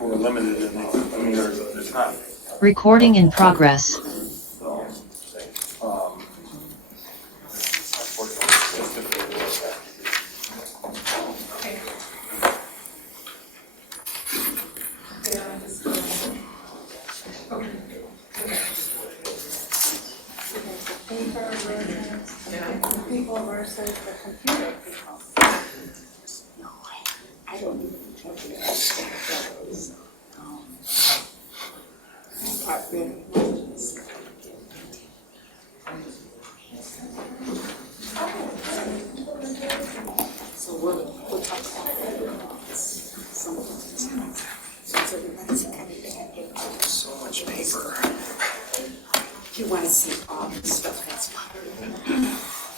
We're limited in these. I mean, there's not. Recording in progress. So, People versus the computer people. No, I don't even totally understand those. Part really so we'll talk about some of those. Since everybody's coming back, So much paper. you want to see all the stuff that's part of it.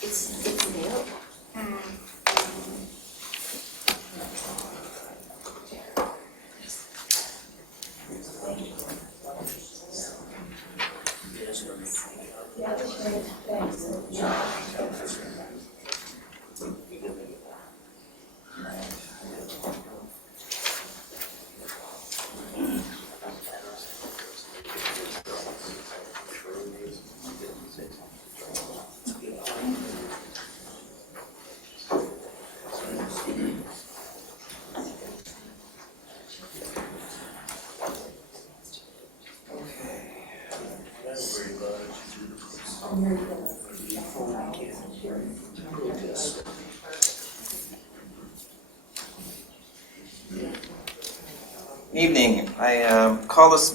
It's available. Evening. I call this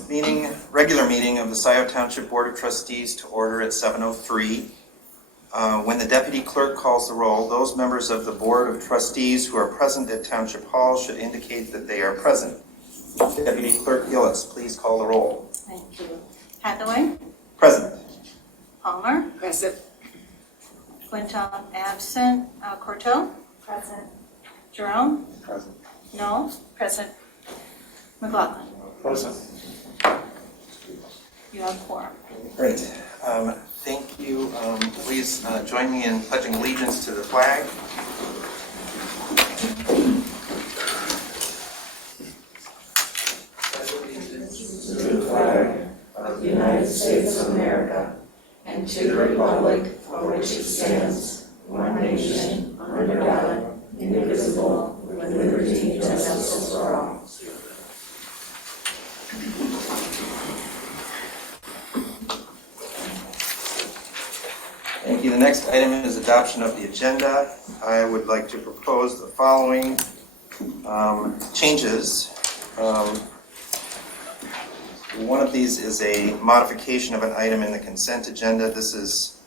regular meeting of the Scio Township Board of Trustees to order at 7:03. When the deputy clerk calls the roll, those members of the Board of Trustees who are present at Township Hall should indicate that they are present. Deputy Clerk Gillis, please call the roll. Thank you. Hathaway? Present. Palmer? Present. Quintal absent. Corto? Present. Jerome? Present. No? Present. McLaughlin? Present. You have quorum. Great. Thank you. Please join me in pledging allegiance to the flag. To the flag of the United States of America and to the republic for which it stands, one nation, under God, indivisible, with liberty and justice for all. Thank you. The next item is adoption of the agenda. I would like to propose the following changes. One of these is a modification of an item in the consent agenda. This is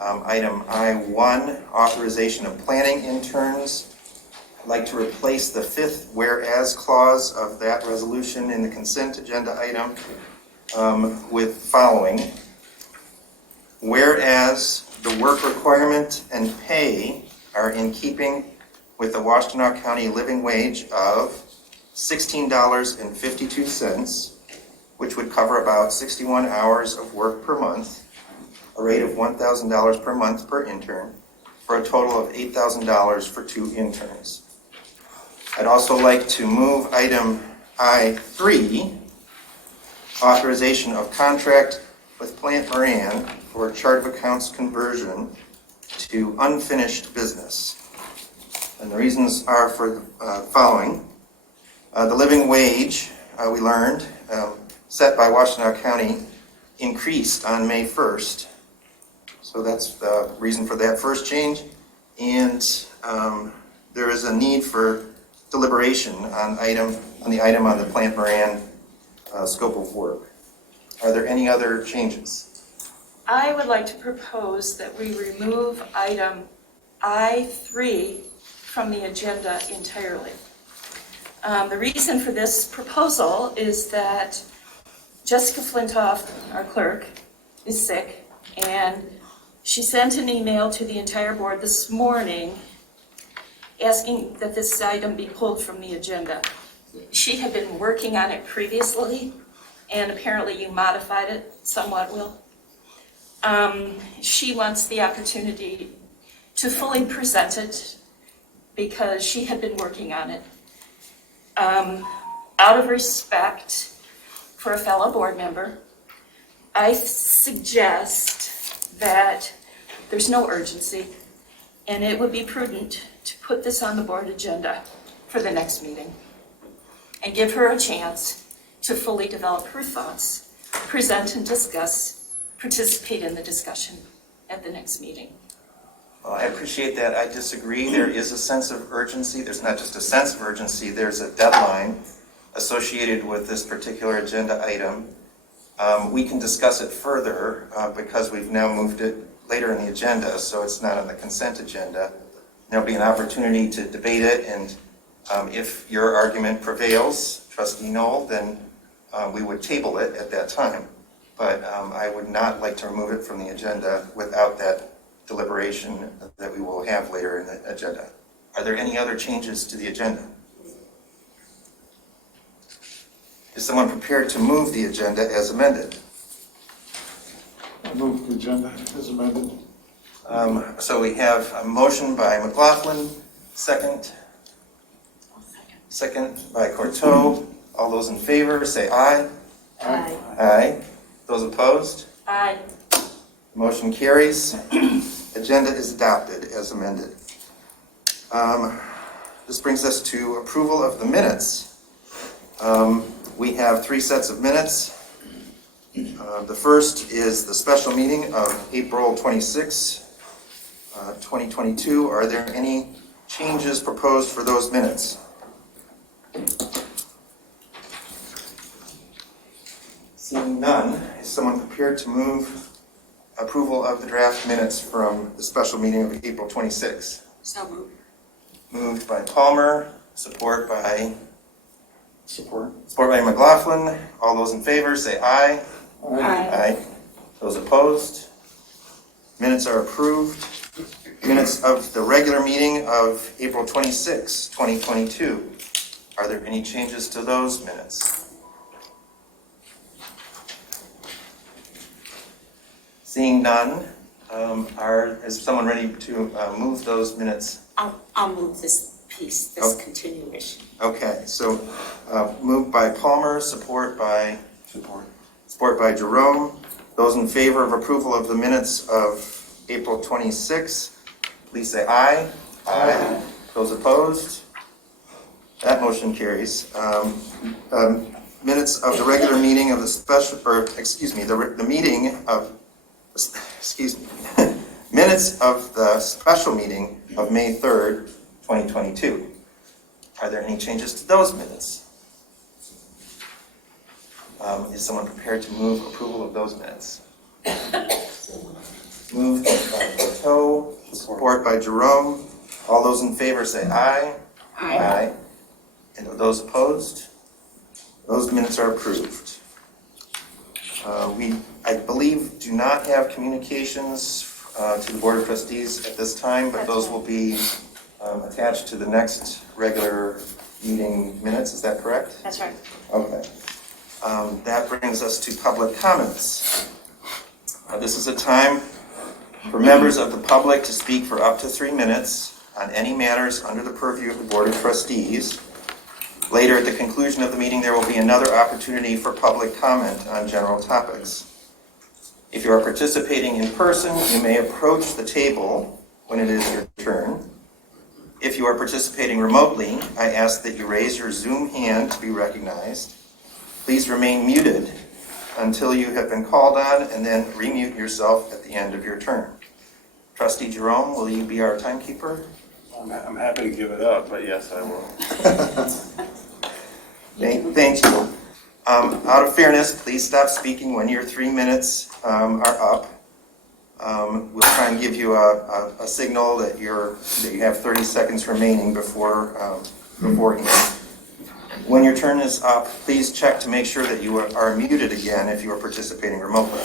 item I-1, authorization of planning interns. I'd like to replace the fifth whereas clause of that resolution in the consent agenda item with following. Whereas the work requirement and pay are in keeping with the Washtenaw County living wage of $16.52, which would cover about 61 hours of work per month, a rate of $1,000 per month per intern, for a total of $8,000 for 2 interns. I'd also like to move item I-3, authorization of contract with Plant Moran for chart of accounts conversion to unfinished business. And the reasons are for the following. The living wage, we learned, set by Washtenaw County increased on May 1st. So that's the reason for that first change. And there is a need for deliberation on the item on the Plant Moran scope of work. Are there any other changes? I would like to propose that we remove item I-3 from the agenda entirely. The reason for this proposal is that Jessica Flintoff, our clerk, is sick, and she sent an email to the entire board this morning asking that this item be pulled from the agenda. She had been working on it previously, and apparently you modified it somewhat, Will. She wants the opportunity to fully present it because she had been working on it. Out of respect for a fellow board member, I suggest that there's no urgency, and it would be prudent to put this on the board agenda for the next meeting and give her a chance to fully develop her thoughts, present and discuss, participate in the discussion at the next meeting. Well, I appreciate that. I disagree. There is a sense of urgency. There's not just a sense of urgency, there's a deadline associated with this particular agenda item. We can discuss it further because we've now moved it later in the agenda, so it's not on the consent agenda. There'll be an opportunity to debate it, and if your argument prevails, Trustee Knoll, then we would table it at that time. But I would not like to remove it from the agenda without that deliberation that we will have later in the agenda. Are there any other changes to the agenda? Is someone prepared to move the agenda as amended? I move the agenda as amended. So we have a motion by McLaughlin, second. Second by Courteau. All those in favor say aye. Aye. Aye. Those opposed? Aye. Motion carries. Agenda is adopted as amended. This brings us to approval of the minutes. We have 3 sets of minutes. The first is the special meeting of April 26, 2022. Are there any changes proposed for those minutes? Seeing none, is someone prepared to move approval of the draft minutes from the special meeting of April 26? So moved. Moved by Palmer, support by Support. by McLaughlin. All those in favor say aye. Aye. Aye. Those opposed? Minutes are approved. Minutes of the regular meeting of April 26, 2022. Are there any changes to those minutes? Seeing none, is someone ready to move those minutes? I'll move this piece, this continuation. Okay, so moved by Palmer, support by Jerome. Those in favor of approval of the minutes of April 26, please say aye. Aye. Those opposed? That motion carries. Minutes of the regular meeting of the special, or excuse me, the meeting of, excuse me, minutes of the special meeting of May 3rd, 2022. Are there any changes to those minutes? Is someone prepared to move approval of those minutes? Moved by Courteau, support by Jerome. All those in favor say aye. Aye. And those opposed? Those minutes are approved. We, I believe, do not have communications to the Board of Trustees at this time, but those will be attached to the next regular meeting minutes. Is that correct? That's right. Okay. That brings us to public comments. This is a time for members of the public to speak for up to 3 minutes on any matters under the purview of the Board of Trustees. Later, at the conclusion of the meeting, there will be another opportunity for public comment on general topics. If you are participating in person, you may approach the table when it is your turn. If you are participating remotely, I ask that you raise your Zoom hand to be recognized. Please remain muted until you have been called on, and then remute yourself at the end of your turn. Trustee Jerome, will you be our timekeeper? I'm happy to give it up, but yes, I will. Thank you. Out of fairness, please stop speaking when your 3 minutes are up. We'll try and give you a signal that you have 30 seconds remaining beforehand. When your turn is up, please check to make sure that you are muted again if you are participating remotely.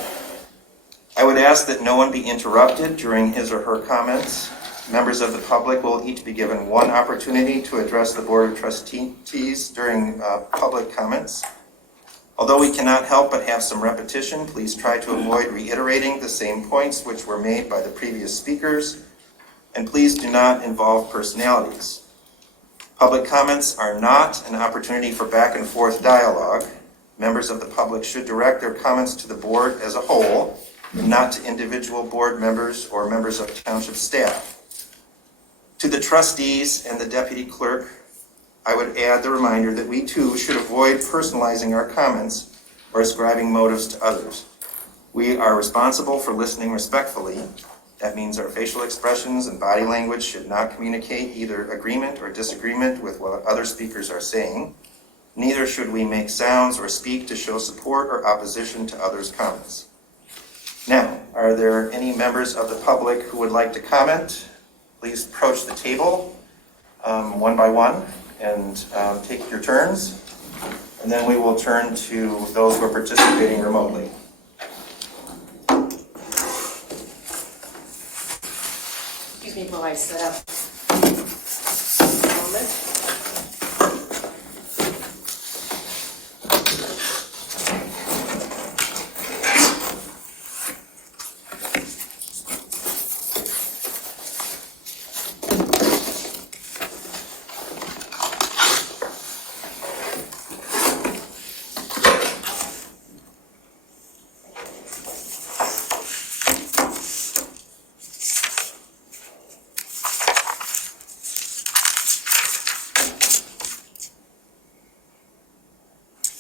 I would ask that no one be interrupted during his or her comments. Members of the public will each be given 1 opportunity to address the Board of Trustees during public comments. Although we cannot help but have some repetition, please try to avoid reiterating the same points which were made by the previous speakers, and please do not involve personalities. Public comments are not an opportunity for back and forth dialogue. Members of the public should direct their comments to the board as a whole, not to individual board members or members of township staff. To the trustees and the deputy clerk, I would add the reminder that we too should avoid personalizing our comments or ascribing motives to others. We are responsible for listening respectfully. That means our facial expressions and body language should not communicate either agreement or disagreement with what other speakers are saying. Neither should we make sounds or speak to show support or opposition to others' comments. Now, are there any members of the public who would like to comment? Please approach the table one by one and take your turns. And then we will turn to those who are participating remotely. Excuse me while I set up.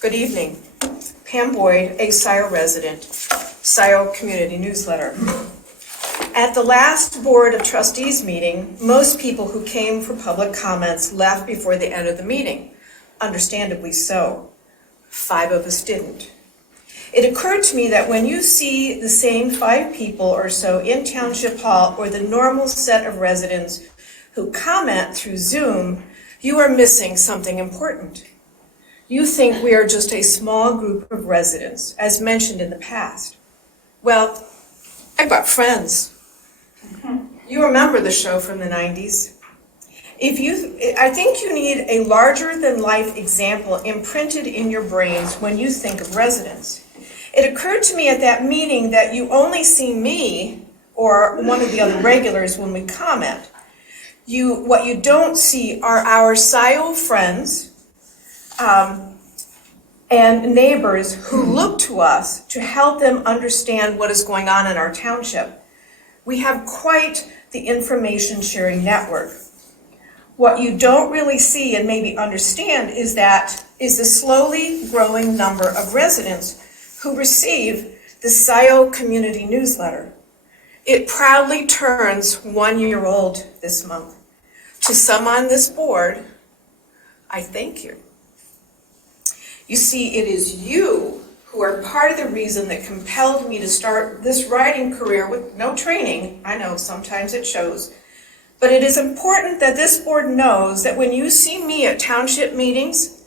Good evening. Pam Boyd, a Scio resident, Scio Community Newsletter. At the last Board of Trustees meeting, most people who came for public comments left before the end of the meeting. Understandably so. 5 of us didn't. It occurred to me that when you see the same 5 people or so in Township Hall or the normal set of residents who comment through Zoom, you are missing something important. You think we are just a small group of residents, as mentioned in the past. Well, I've got friends. You remember the show from the 90s. I think you need a larger-than-life example imprinted in your brains when you think of residents. It occurred to me at that meeting that you only see me or one of the other regulars when we comment. What you don't see are our Scio friends, and neighbors who look to us to help them understand what is going on in our township. We have quite the information sharing network. What you don't really see and maybe understand is the slowly growing number of residents who receive the Scio Community Newsletter. It proudly turns 1 year old this month. To some on this board, I thank you. You see, it is you who are part of the reason that compelled me to start this writing career with no training. I know sometimes it shows. But it is important that this board knows that when you see me at township meetings,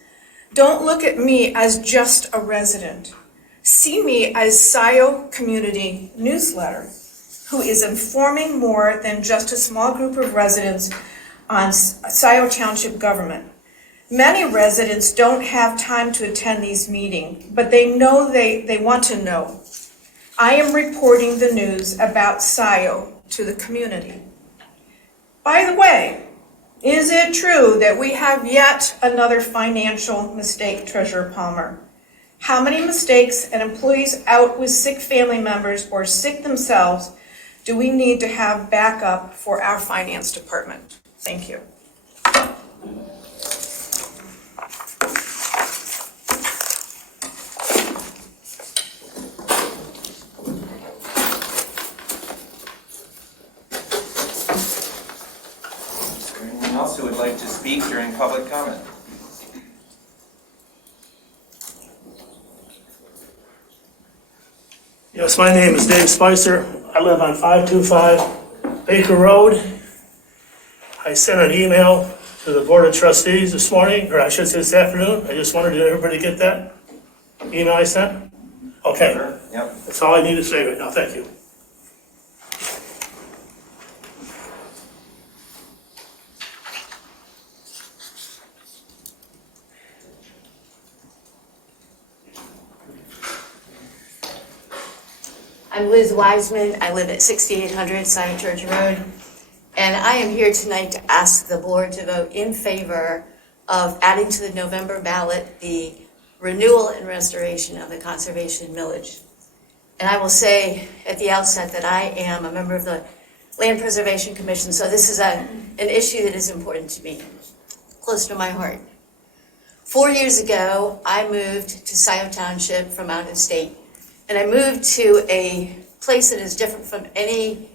don't look at me as just a resident. See me as Scio Community Newsletter, who is informing more than just a small group of residents on Scio Township government. Many residents don't have time to attend these meetings, but they know they want to know. I am reporting the news about Scio to the community. By the way, is it true that we have yet another financial mistake, Treasurer Palmer? How many mistakes and employees out with sick family members or sick themselves do we need to have backup for our finance department? Thank you. Anyone else who would like to speak during public comment? Yes, my name is Dave Spicer. I live on 525 Baker Road. I sent an email to the Board of Trustees this morning, or I should say this afternoon. I just wanted everybody to get that email I sent. Okay, Sure. Yep. that's all I need to say right now. Thank you. I'm Liz Wiseman. I live at 6800 Simon Church Road. And I am here tonight to ask the board to vote in favor of adding to the November ballot the renewal and restoration of the conservation millage. And I will say at the outset that I am a member of the Land Preservation Commission, so this is an issue that is important to me, close to my heart. 4 years ago, I moved to Scio Township from out of state, and I moved to a place that is different from any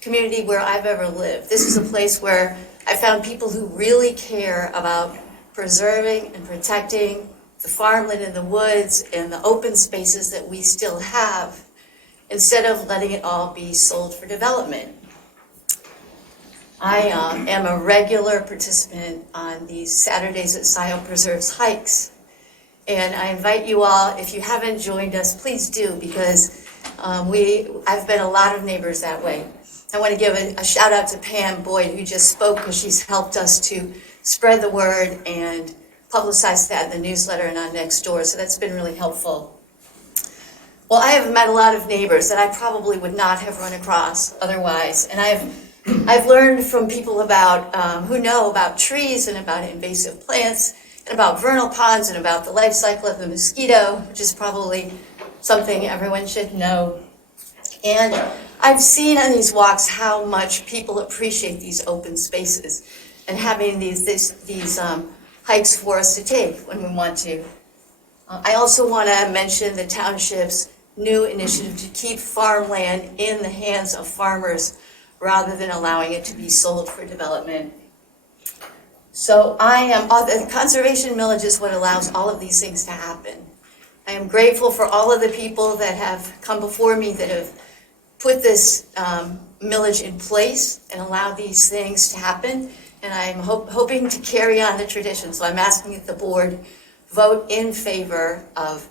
community where I've ever lived. This is a place where I found people who really care about preserving and protecting the farmland and the woods and the open spaces that we still have, instead of letting it all be sold for development. I am a regular participant on these Saturdays at Scio Preserves hikes. And I invite you all, if you haven't joined us, please do, because I've met a lot of neighbors that way. I want to give a shout out to Pam Boyd, who just spoke, because she's helped us to spread the word and publicize that in the newsletter and on Nextdoor, so that's been really helpful. Well, I have met a lot of neighbors that I probably would not have run across otherwise, and I've learned from people about who know about trees and about invasive plants and about vernal ponds and about the life cycle of the mosquito, which is probably something everyone should know. And I've seen on these walks how much people appreciate these open spaces and having these hikes for us to take when we want to. I also want to mention the township's new initiative to keep farmland in the hands of farmers rather than allowing it to be sold for development. So the conservation millage is what allows all of these things to happen. I am grateful for all of the people that have come before me that have put this millage in place and allowed these things to happen. And I'm hoping to carry on the tradition. So I'm asking that the board vote in favor of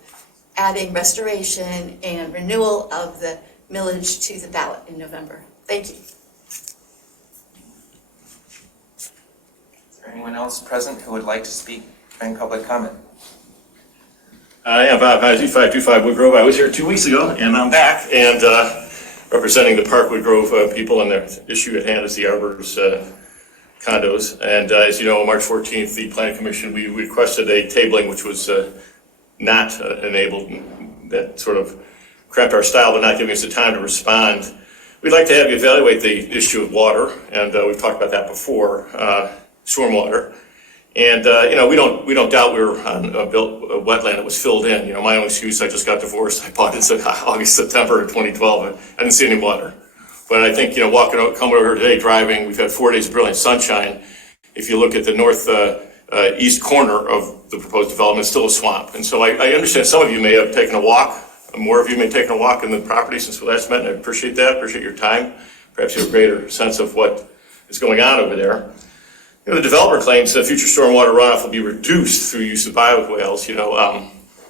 adding restoration and renewal of the millage to the ballot in November. Thank you. Is there anyone else present who would like to speak during public comment? I am Bob Heisey, 525 Wood Grove. I was here 2 weeks ago, and I'm back, and representing the Park Wood Grove people, and the issue at hand is the Arbor's condos. And as you know, on March 14th, the Planning Commission, we requested a tabling which was not enabled. That sort of cramped our style, but not giving us the time to respond. We'd like to have you evaluate the issue of water, and we've talked about that before, stormwater. And we don't doubt we were on a wetland that was filled in. My own excuse, I just got divorced. I bought it in August, September of 2012. I didn't see any water. But I think, coming over here today, driving, we've had 4 days of brilliant sunshine. If you look at the northeast corner of the proposed development, it's still a swamp. And so I understand some of you may have taken a walk. More of you may have taken a walk in the property since we last met, and I appreciate that. Appreciate your time. Perhaps you have a greater sense of what is going on over there. The developer claims that future stormwater runoff will be reduced through use of biowhales.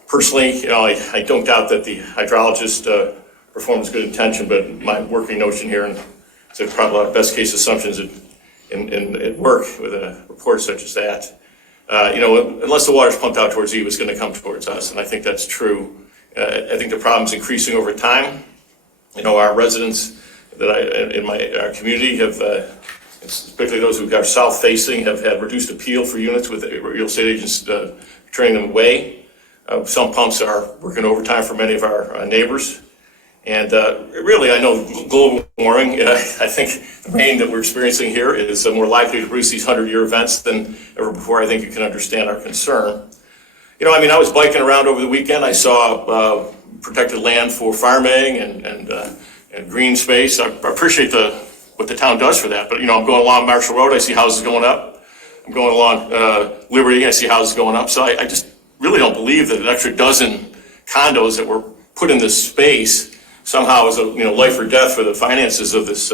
Personally, I don't doubt that the hydrologist performed with good intention, but my working notion here, and it's probably a lot of best case assumptions at work with a report such as that. Unless the water's pumped out towards you, it's going to come towards us, and I think that's true. I think the problem's increasing over time. Our residents in our community have, particularly those who are south-facing, have had reduced appeal for units with real estate agents turning them away. Some pumps are working overtime for many of our neighbors. And really, I know global warming, I think the rain that we're experiencing here is more likely to produce these 100-year events than ever before. I think you can understand our concern. I was biking around over the weekend. I saw protected land for farming and green space. I appreciate what the town does for that. But, I'm going along Marshall Road. I see houses going up. I'm going along Liberty. I see houses going up. So I just really don't believe that an extra dozen condos that were put in this space somehow is a life or death for the finances of this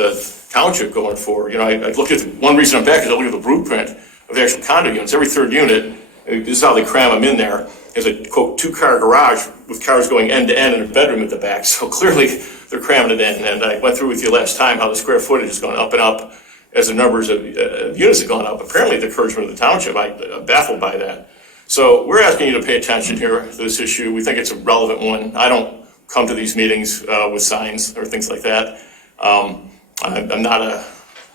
township going forward. I look at one reason I'm back is I look at the blueprint of the actual condo units. Every third unit, this is how they cram them in there, is a quote 2-car garage with cars going end to end and a bedroom at the back. So clearly they're cramming it in. And I went through with you last time how the square footage has gone up and up as the numbers of units have gone up. Apparently the encouragement of the township, I'm baffled by that. So we're asking you to pay attention here to this issue. We think it's a relevant one. I don't come to these meetings with signs or things like that. I'm not a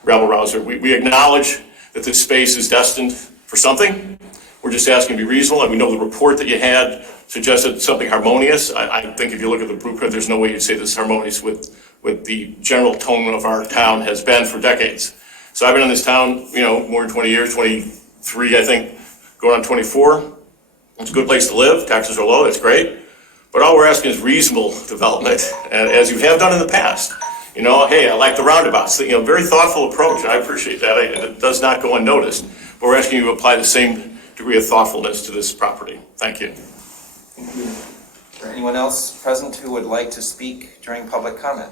rabble rouser. We acknowledge that this space is destined for something. We're just asking to be reasonable, and we know the report that you had suggested something harmonious. I think if you look at the blueprint, there's no way you'd say this is harmonious with the general tone of our town has been for decades. So I've been in this town, more than 20 years, 23, I think, going on 24. It's a good place to live, taxes are low, that's great. But all we're asking is reasonable development, as you have done in the past. Hey, I like the roundabouts, very thoughtful approach, I appreciate that. It does not go unnoticed. But we're asking you to apply the same degree of thoughtfulness to this property. Thank you. Is there anyone else present who would like to speak during public comment?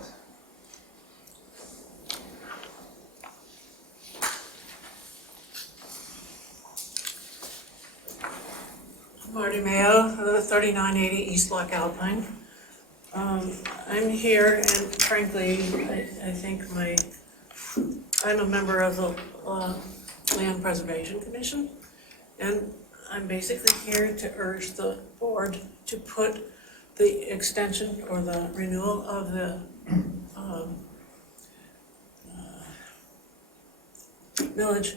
Marty Mayo, 3980 East Block Alpine. I'm here, and frankly, I think I'm a member of the Land Preservation Commission, and I'm basically here to urge the board to put the extension or the renewal of the millage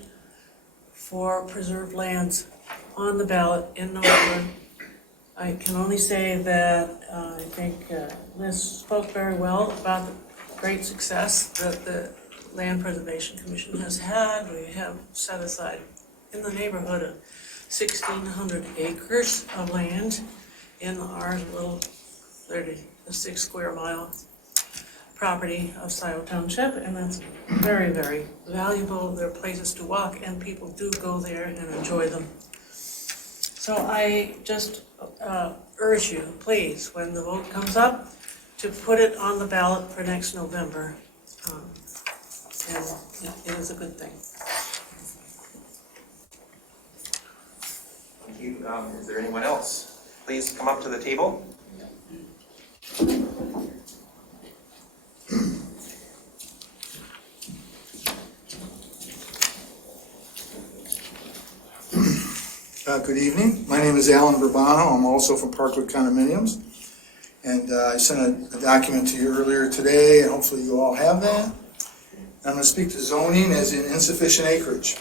for preserved lands on the ballot in November. I can only say that I think Liz spoke very well about the great success that the Land Preservation Commission has had. We have set aside in the neighborhood of 1,600 acres of land in our little 36 square mile property of Scio Township, and that's very, very valuable. There are places to walk, and people do go there and enjoy them. So I just urge you, please, when the vote comes up, to put it on the ballot for next November. And it is a good thing. Thank you. Is there anyone else? Please come up to the table. Good evening. My name is Alan Burbano. I'm also from Parkwood Condominiums. And I sent a document to you earlier today, and hopefully you all have that. I'm going to speak to zoning as in insufficient acreage.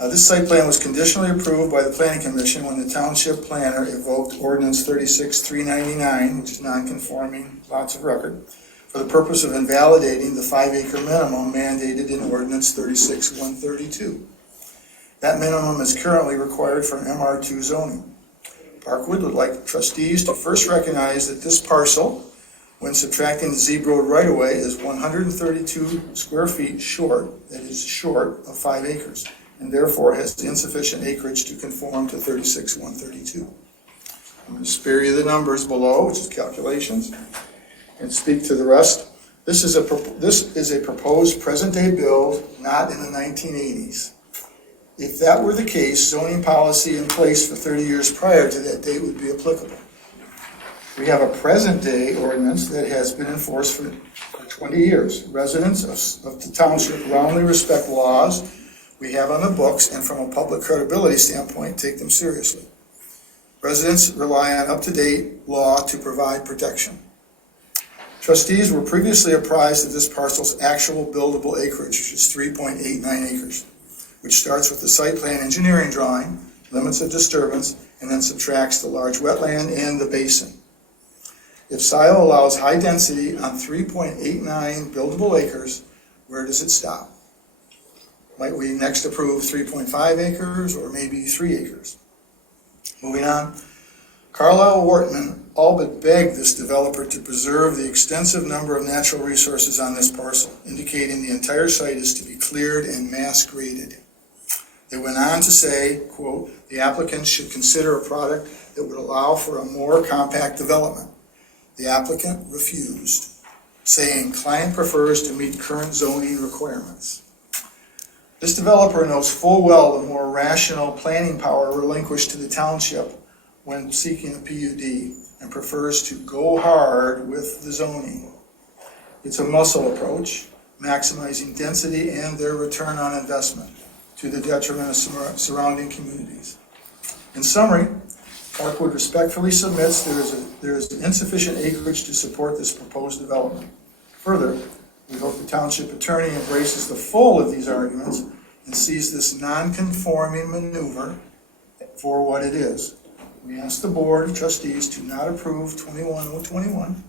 This site plan was conditionally approved by the Planning Commission when the Township Planner evoked Ordinance 36-399, which is non-conforming, lots of record, for the purpose of invalidating the 5-acre minimum mandated in Ordinance 36-132. That minimum is currently required for an MR2 zoning. Parkwood would like trustees to first recognize that this parcel, when subtracting the Z Road right-of-way, is 132 square feet short, that is short of 5 acres, and therefore has insufficient acreage to conform to 36-132. I'm going to spare you the numbers below, which is calculations, and speak to the rest. This is a proposed present-day build, not in the 1980s. If that were the case, zoning policy in place for 30 years prior to that date would be applicable. We have a present-day ordinance that has been enforced for 20 years. Residents of the township roundly respect laws we have on the books, and from a public credibility standpoint, take them seriously. Residents rely on up-to-date law to provide protection. Trustees were previously apprised of this parcel's actual buildable acreage, which is 3.89 acres. Which starts with the site plan engineering drawing, limits of disturbance, and then subtracts the large wetland and the basin. If Scio allows high density on 3.89 buildable acres, where does it stop? Might we next approve 3.5 acres or maybe 3 acres? Moving on, Carlisle Wortman all but begged this developer to preserve the extensive number of natural resources on this parcel, indicating the entire site is to be cleared and mass graded. They went on to say, quote, the applicant should consider a product that would allow for a more compact development. The applicant refused, saying client prefers to meet current zoning requirements. This developer knows full well the more rational planning power relinquished to the township when seeking a PUD and prefers to go hard with the zoning. It's a muscle approach, maximizing density and their return on investment to the detriment of surrounding communities. In summary, Parkwood respectfully submits there is insufficient acreage to support this proposed development. Further, we hope the township attorney embraces the full of these arguments and sees this non-conforming maneuver for what it is. We ask the Board of Trustees to not approve 21021.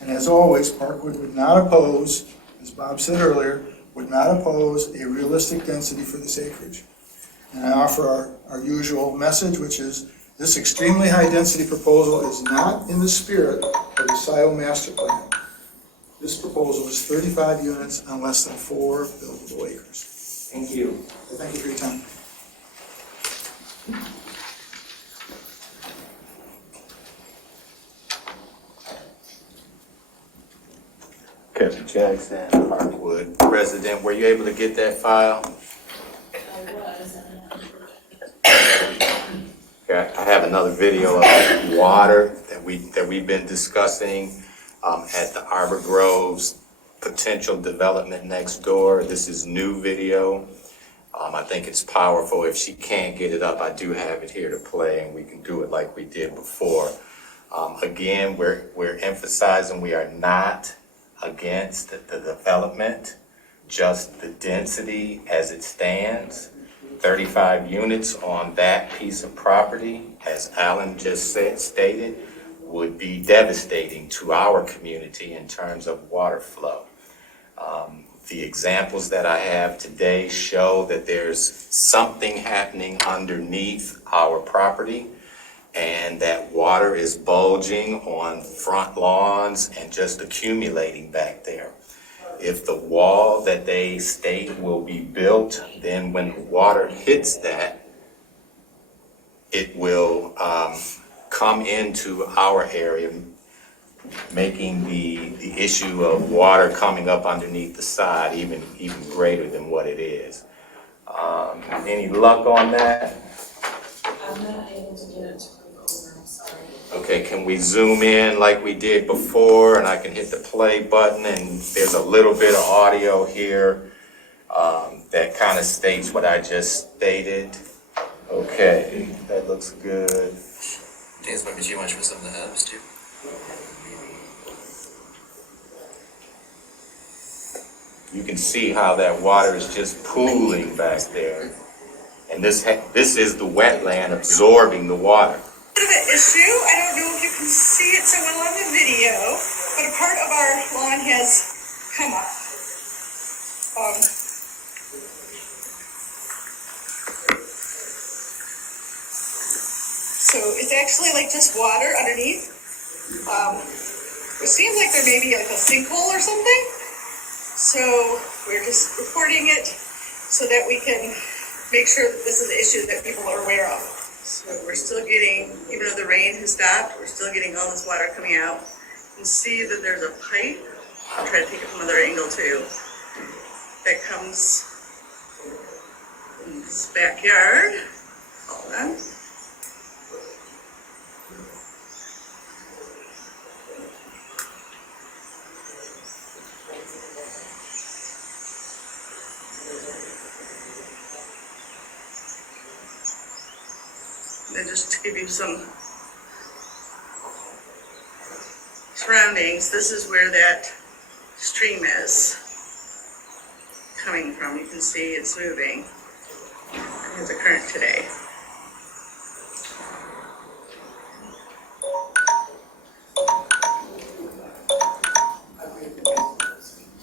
And as always, Parkwood would not oppose, as Bob said earlier, would not oppose a realistic density for this acreage. And I offer our usual message, which is this extremely high-density proposal is not in the spirit of the Scio master plan. This proposal is 35 units on less than 4 buildable acres. Thank you. Thank you for your time. Kevin Jackson, Parkwood resident, were you able to get that file? Okay, I have another video of water that we've been discussing at the Arbor Grove's potential development next door. This is new video. I think it's powerful. If she can't get it up, I do have it here to play, and we can do it like we did before. Again, we're emphasizing we are not against the development, just the density as it stands. 35 units on that piece of property, as Alan just stated, would be devastating to our community in terms of water flow. The examples that I have today show that there's something happening underneath our property, and that water is bulging on front lawns and just accumulating back there. If the wall that they state will be built, then when the water hits that, it will come into our area, making the issue of water coming up underneath the side even greater than what it is. Any luck on that? I'm not able to get it to click over, I'm sorry. Okay, can we zoom in like we did before, and I can hit the play button, and there's a little bit of audio here that kind of states what I just stated. Okay, that looks good. think it's might be too much for some of the herbs too. You can see how that water is just pooling back there. And this is the wetland absorbing the water. Bit of an issue. I don't know if you can see it so well on the video, but a part of our lawn has come up. So it's actually like just water underneath. It seems like there may be like a sinkhole or something. So we're just reporting it so that we can make sure that this is an issue that people are aware of. So we're still getting, even though the rain has stopped, we're still getting all this water coming out. You can see that there's a pipe. I'll try to take it from another angle too. That comes in this backyard. Hold on. And just to give you some surroundings, this is where that stream is coming from. You can see it's moving. There's a current today.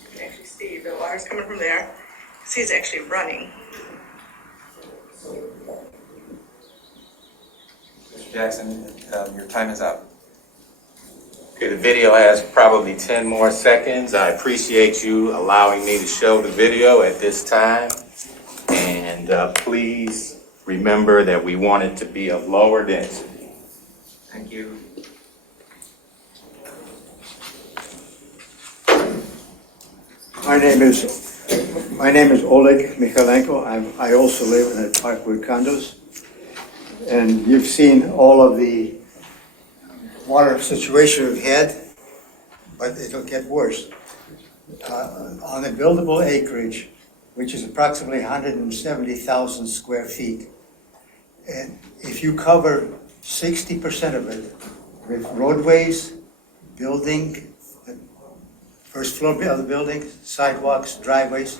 You can actually see the water's coming from there. You can see it's actually running. Jackson, your time is up. Okay, the video has probably 10 more seconds. I appreciate you allowing me to show the video at this time. And please remember that we want it to be of lower density. Thank you. My name is Oleg Mikhailenko. I also live in the Parkwood condos. And you've seen all of the water situation we've had, but it'll get worse. On the buildable acreage, which is approximately 170,000 square feet, and if you cover 60% of it with roadways, building, the first floor of the building, sidewalks, driveways,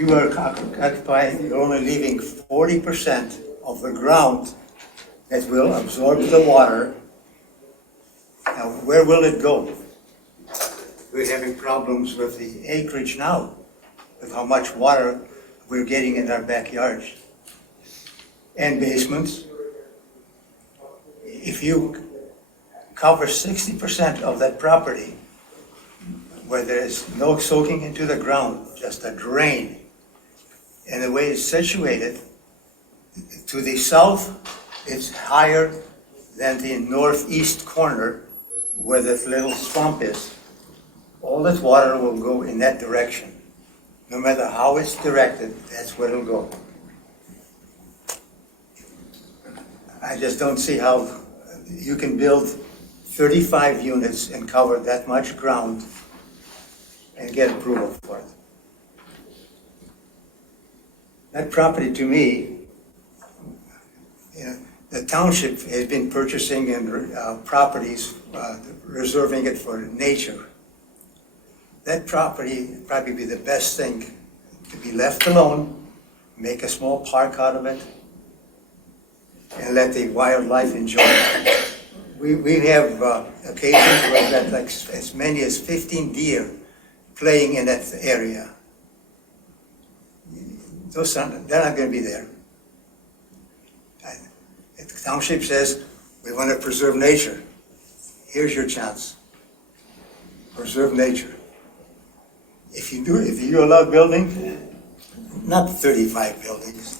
you are occupying, you're only leaving 40% of the ground that will absorb the water. Now, where will it go? We're having problems with the acreage now, with how much water we're getting in our backyards and basements. If you cover 60% of that property where there is no soaking into the ground, just a drain, and the way it's situated, to the south, it's higher than the northeast corner where that little swamp is. All that water will go in that direction. No matter how it's directed, that's where it'll go. I just don't see how you can build 35 units and cover that much ground and get approval for it. That property, to me, the township has been purchasing and properties, reserving it for nature. That property would probably be the best thing to be left alone, make a small park out of it, and let the wildlife enjoy it. We have occasions where we've got like as many as 15 deer playing in that area. They're not going to be there. The township says, we want to preserve nature. Here's your chance. Preserve nature. If you allow building, not 35 buildings,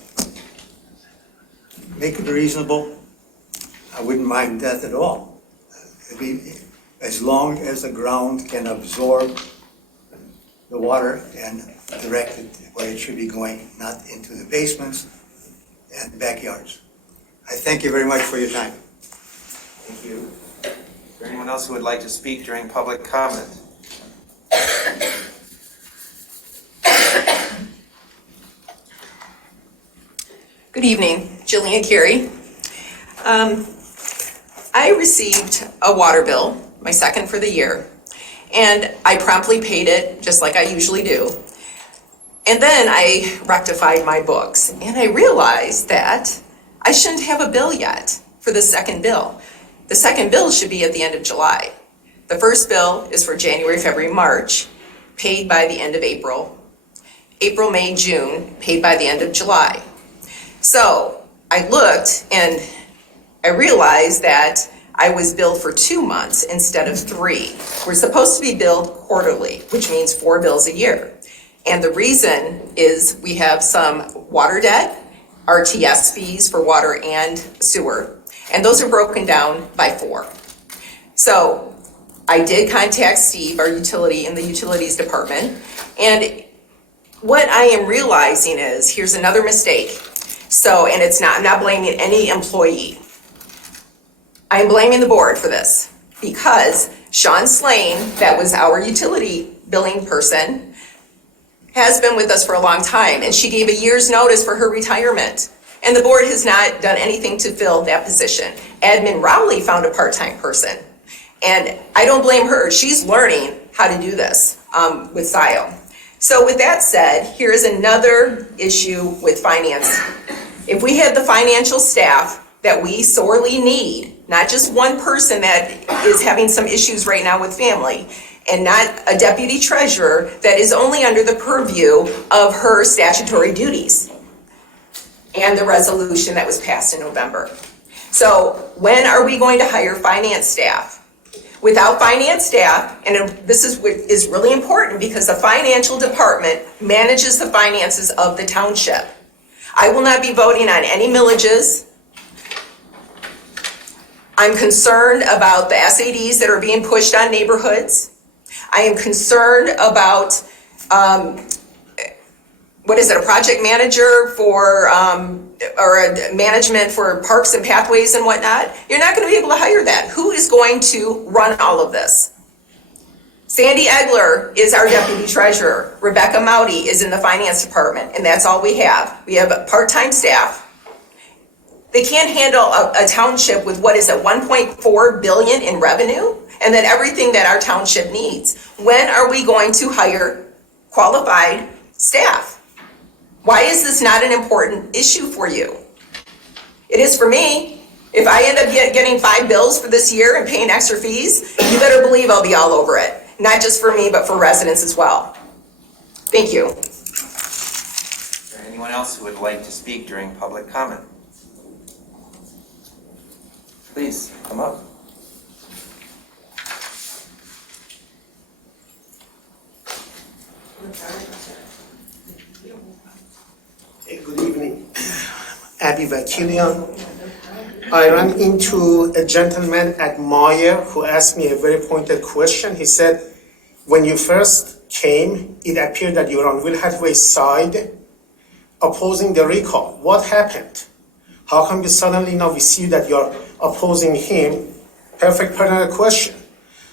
make it reasonable. I wouldn't mind that at all. As long as the ground can absorb the water and direct it where it should be going, not into the basements and backyards. I thank you very much for your time. Thank you. Is there anyone else who would like to speak during public comment? Good evening, Jillian Carey. I received a water bill, my second for the year, and I promptly paid it just like I usually do. And then I rectified my books and I realized that I shouldn't have a bill yet for the second bill. The second bill should be at the end of July. The first bill is for January, February, March, paid by the end of April. April, May, June, paid by the end of July. So I looked and I realized that I was billed for 2 months instead of 3. We're supposed to be billed quarterly, which means 4 bills a year. And the reason is we have some water debt, RTS fees for water and sewer, and those are broken down by 4. So I did contact Steve, our utility in the utilities department, and what I am realizing is, here's another mistake. So, and I'm not blaming any employee. I'm blaming the board for this because Sean Slane, that was our utility billing person, has been with us for a long time, and she gave a year's notice for her retirement. And the board has not done anything to fill that position. Admin Rowley found a part-time person, and I don't blame her. She's learning how to do this with Scio. So with that said, here is another issue with finance. If we had the financial staff that we sorely need, not just one person that is having some issues right now with family, and not a deputy treasurer that is only under the purview of her statutory duties and the resolution that was passed in November. So when are we going to hire finance staff? Without finance staff, and this is really important because the financial department manages the finances of the township. I will not be voting on any millages. I'm concerned about the SADs that are being pushed on neighborhoods. I am concerned about, a project manager for, or a management for parks and pathways and whatnot. You're not going to be able to hire that. Who is going to run all of this? Sandy Egler is our deputy treasurer. Rebecca Mouty is in the finance department, and that's all we have. We have a part-time staff. They can't handle a township with what is it, 1.4 billion in revenue, and then everything that our township needs. When are we going to hire qualified staff? Why is this not an important issue for you? It is for me. If I end up getting 5 bills for this year and paying extra fees, you better believe I'll be all over it. Not just for me, but for residents as well. Thank you. Is there anyone else who would like to speak during public comment? Please, come up. Hey, good evening. Abby Vakilian. I ran into a gentleman at Meyer who asked me a very pointed question. He said, when you first came, it appeared that you were on Will Hathaway's side opposing the recall. What happened? How come you suddenly now we see that you're opposing him? Perfect pertinent question.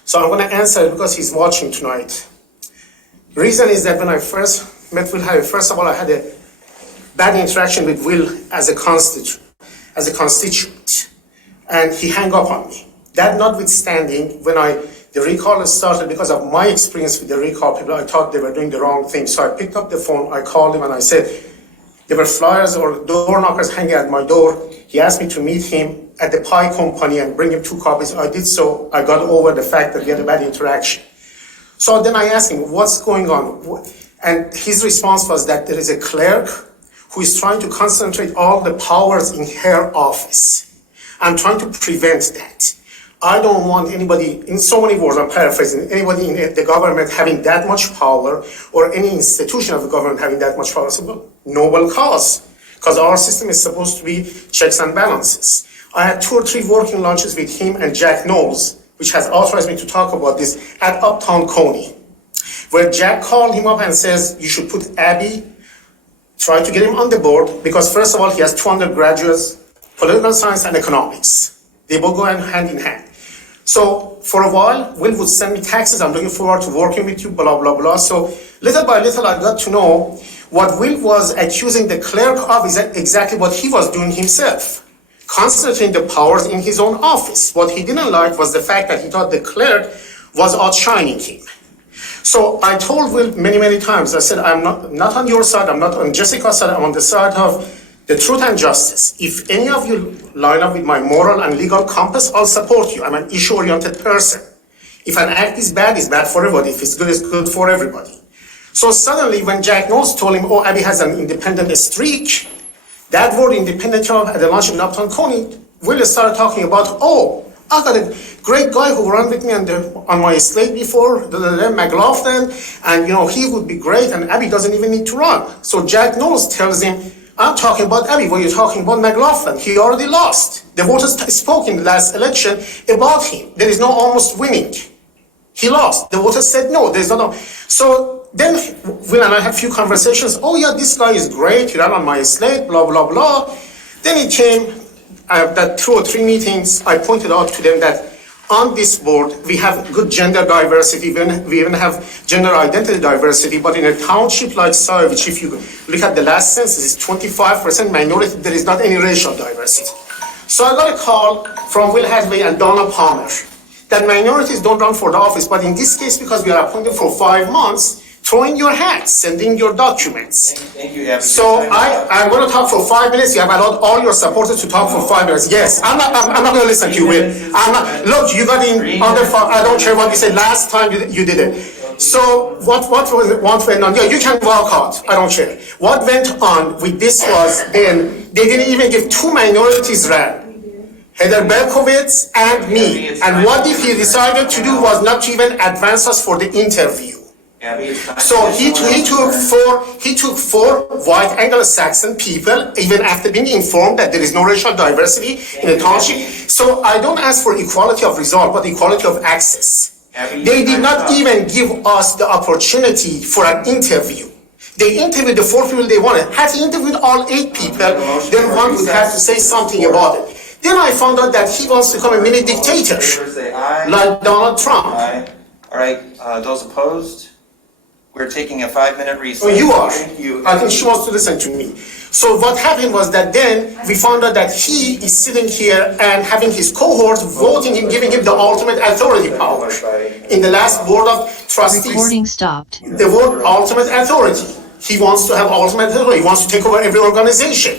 So I'm going to answer it because he's watching tonight. The reason is that when I first met Will Hathaway, first of all, I had a bad interaction with Will as a constituent, and he hung up on me. That notwithstanding, when the recall started, because of my experience with the recall people, I thought they were doing the wrong thing. So I picked up the phone, I called him, and I said, there were flyers or door knockers hanging at my door. He asked me to meet him at the pie company and bring him 2 copies. I did so. I got over the fact that we had a bad interaction. So then I asked him, what's going on? And his response was that there is a clerk who is trying to concentrate all the powers in her office. I'm trying to prevent that. I don't want anybody, in so many words, I'm paraphrasing, anybody in the government having that much power or any institution of the government having that much power. So, noble cause, because our system is supposed to be checks and balances. I had 2 or 3 working lunches with him and Jack Knowles, which has authorized me to talk about this, at Uptown Coney, where Jack called him up and says, you should put Abby, try to get him on the board, because first of all, he has 2 undergraduates, political science and economics. They both go hand in hand. So for a while, Will would send me taxes. I'm looking forward to working with you, blah, blah, blah. So little by little, I got to know what Will was accusing the clerk of is exactly what he was doing himself, concentrating the powers in his own office. What he didn't like was the fact that he thought the clerk was outshining him. So I told Will many, many times, I said, I'm not on your side, I'm not on Jessica's side, I'm on the side of the truth and justice. If any of you line up with my moral and legal compass, I'll support you. I'm an issue-oriented person. If an act is bad for everybody. If it's good for everybody. So suddenly when Jack Knowles told him, oh, Abby has an independent streak, that word independent at the lunch in Uptown Coney, Will started talking about, oh, I got a great guy who ran with me on my slate before, McLaughlin, and he would be great, and Abby doesn't even need to run. So Jack Knowles tells him, I'm talking about Abby, what you're talking about McLaughlin. He already lost. The voters spoke in the last election about him. There is no almost winning. He lost. The voters said no, there's no. So then Will and I had a few conversations. Oh yeah, this guy is great. He ran on my slate, blah, blah, blah. Then it came that 2 or 3 meetings, I pointed out to them that on this board, we have good gender diversity, we even have gender identity diversity, but in a township like Scio, which if you look at the last census, is 25% minority, there is not any racial diversity. So I got a call from Will Hathaway and Donna Palmer that minorities don't run for the office, but in this case, because we are appointed for 5 months, throw in your hat, send in your documents. Thank you, Abby. So I'm going to talk for 5 minutes. You have allowed all your supporters to talk for 5 minutes. Yes, I'm not going to listen to you, Will. Look, you got in under. I don't care what you said last time you did it. So what went on? Yeah, you can walk out. I don't care. What went on with this was then they didn't even give 2 minorities ran. Heather Berkowitz and me. And what if he decided to do was not to even advance us for the interview. So he took 4 white Anglo-Saxon people, even after being informed that there is no racial diversity in the township. So I don't ask for equality of result, but equality of access. They did not even give us the opportunity for an interview. They interviewed the 4 people they wanted. Had he interviewed all 8 people, then one would have to say something about it. Then I found out that he wants to become a mini dictator, like Donald Trump. All right, those opposed? We're taking a 5-minute recess. Oh, you are? Thank you. I think she wants to listen to me. So what happened was that then we found out that he is sitting here and having his cohorts voting him, giving him the ultimate authority power. In the last board of trustees. Recording stopped. The word ultimate authority. he wants to have ultimate control. He wants to take over every organization.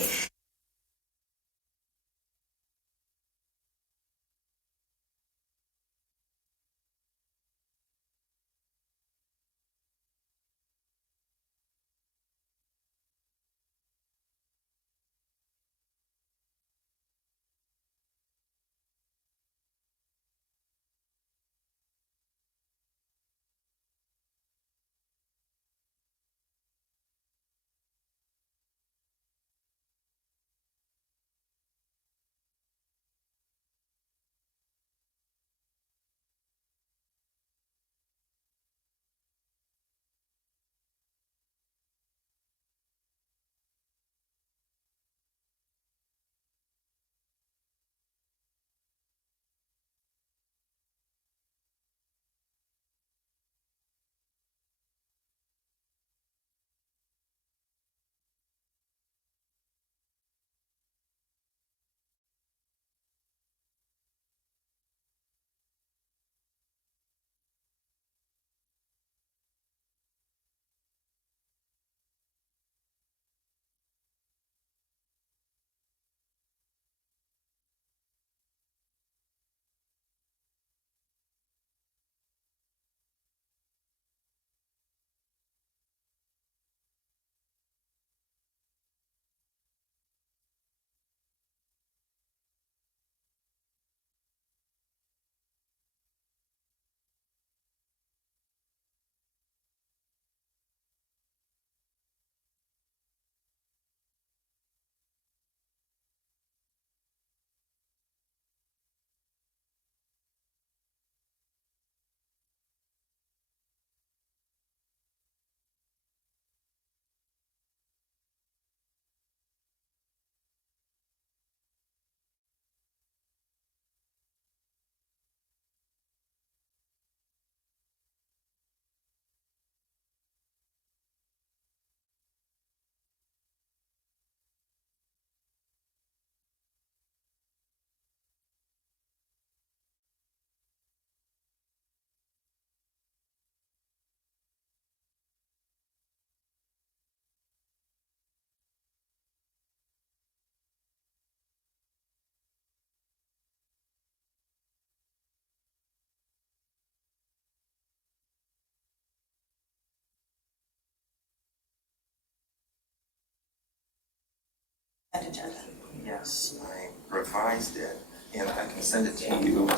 Yes, I revised it, and I can send it to you.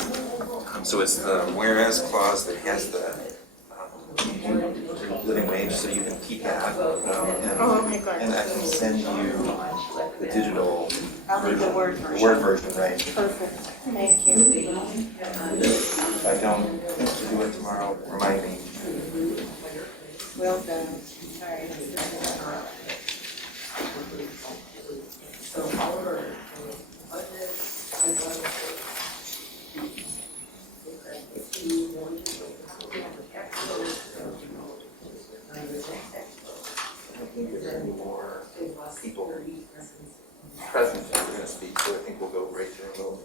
So it's the whereas clause that has the living wage, so you can keep that. And I can send you the digital Word version, right? Perfect, thank you. If I don't think to do it tomorrow, remind me. Well done, all right. People present that are going to speak, so I think we'll go right to remote.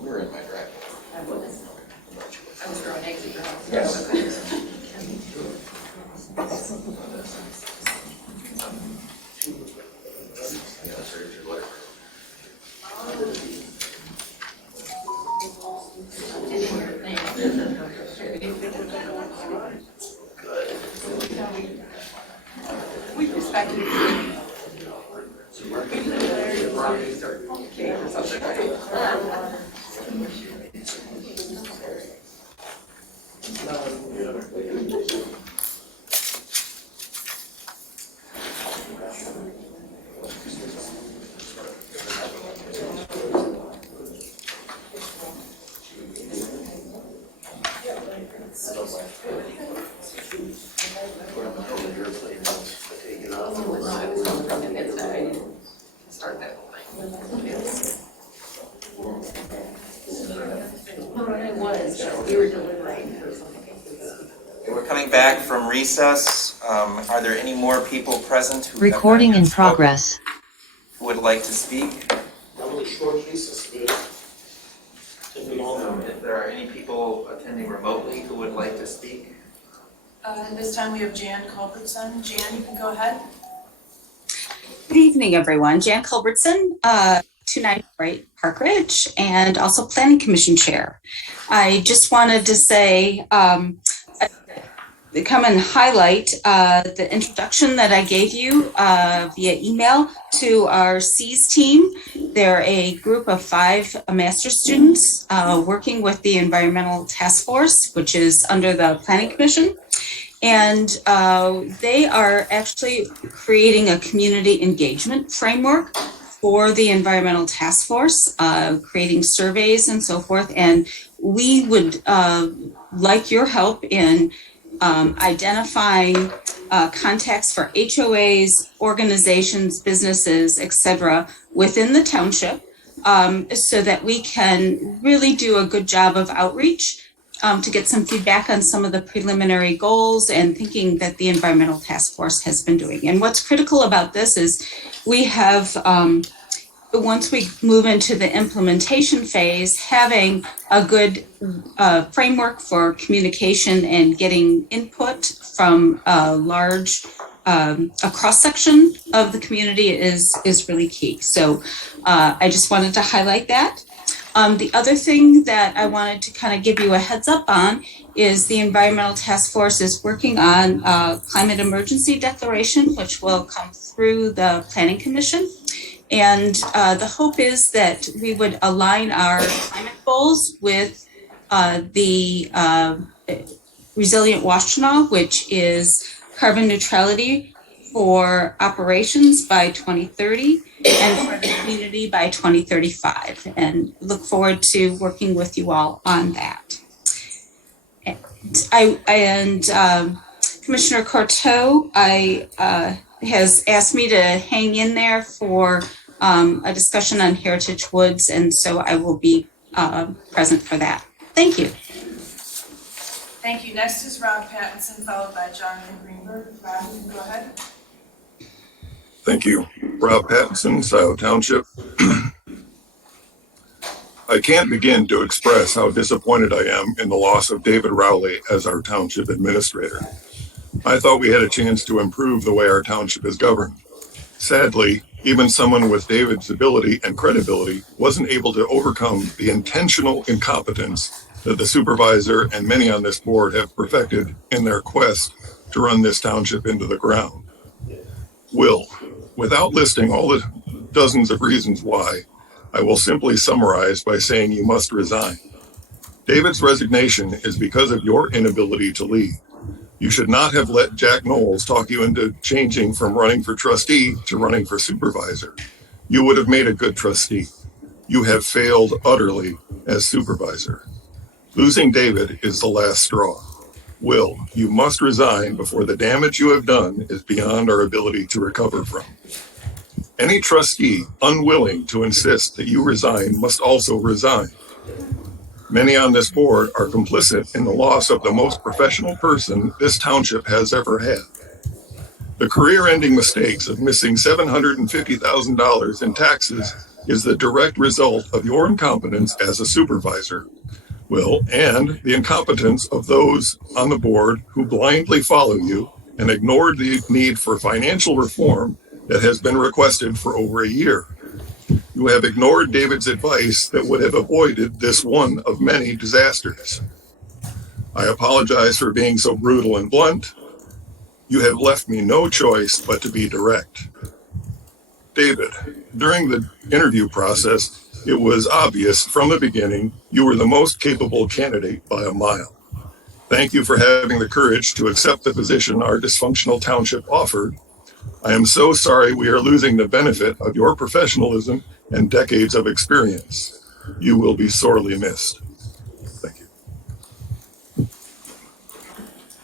We're in my driveway. I was throwing eggs at your house. Yes. We respect you. We're coming back from recess. Are there any more people present who have not Recording yet in spoken, progress. who would like to speak? If there are any people attending remotely who would like to speak? This time we have Jan Culbertson. Jan, you can go ahead. Good evening, everyone. Jan Culbertson, 298 Park Ridge, and also Planning Commission Chair. I just wanted to say, come and highlight the introduction that I gave you via email to our Cs team. They're a group of 5 master's students working with the Environmental Task Force, which is under the Planning Commission. And they are actually creating a community engagement framework for the Environmental Task Force, creating surveys and so forth. And we would like your help in identifying contacts for HOAs, organizations, businesses, etc. within the township so that we can really do a good job of outreach to get some feedback on some of the preliminary goals and thinking that the Environmental Task Force has been doing. And what's critical about this is we have, once we move into the implementation phase, having a good framework for communication and getting input from a large, a cross-section of the community is really key. So I just wanted to highlight that. The other thing that I wanted to kind of give you a heads up on is the Environmental Task Force is working on a climate emergency declaration, which will come through the Planning Commission. And the hope is that we would align our climate goals with the Resilient Washtenaw, which is carbon neutrality for operations by 2030 and for the community by 2035. And look forward to working with you all on that. Commissioner Courteau has asked me to hang in there for a discussion on Heritage Woods, and so I will be present for that. Thank you. Thank you. Next is Rob Pattinson, followed by Jonathan Greenberg. Rob, you can go ahead. Thank you. Rob Pattinson, Scio Township. I can't begin to express how disappointed I am in the loss of David Rowley as our township administrator. I thought we had a chance to improve the way our township is governed. Sadly, even someone with David's ability and credibility wasn't able to overcome the intentional incompetence that the supervisor and many on this board have perfected in their quest to run this township into the ground. Will, without listing all the dozens of reasons why, I will simply summarize by saying you must resign. David's resignation is because of your inability to lead. You should not have let Jack Knowles talk you into changing from running for trustee to running for supervisor. You would have made a good trustee. You have failed utterly as supervisor. Losing David is the last straw. Will, you must resign before the damage you have done is beyond our ability to recover from. Any trustee unwilling to insist that you resign must also resign. Many on this board are complicit in the loss of the most professional person this township has ever had. The career-ending mistakes of missing $750,000 in taxes is the direct result of your incompetence as a supervisor, Will, and the incompetence of those on the board who blindly follow you and ignored the need for financial reform that has been requested for over a year. You have ignored David's advice that would have avoided this one of many disasters. I apologize for being so brutal and blunt. You have left me no choice but to be direct. David, during the interview process, it was obvious from the beginning you were the most capable candidate by a mile. Thank you for having the courage to accept the position our dysfunctional township offered. I am so sorry we are losing the benefit of your professionalism and decades of experience. You will be sorely missed. Thank you.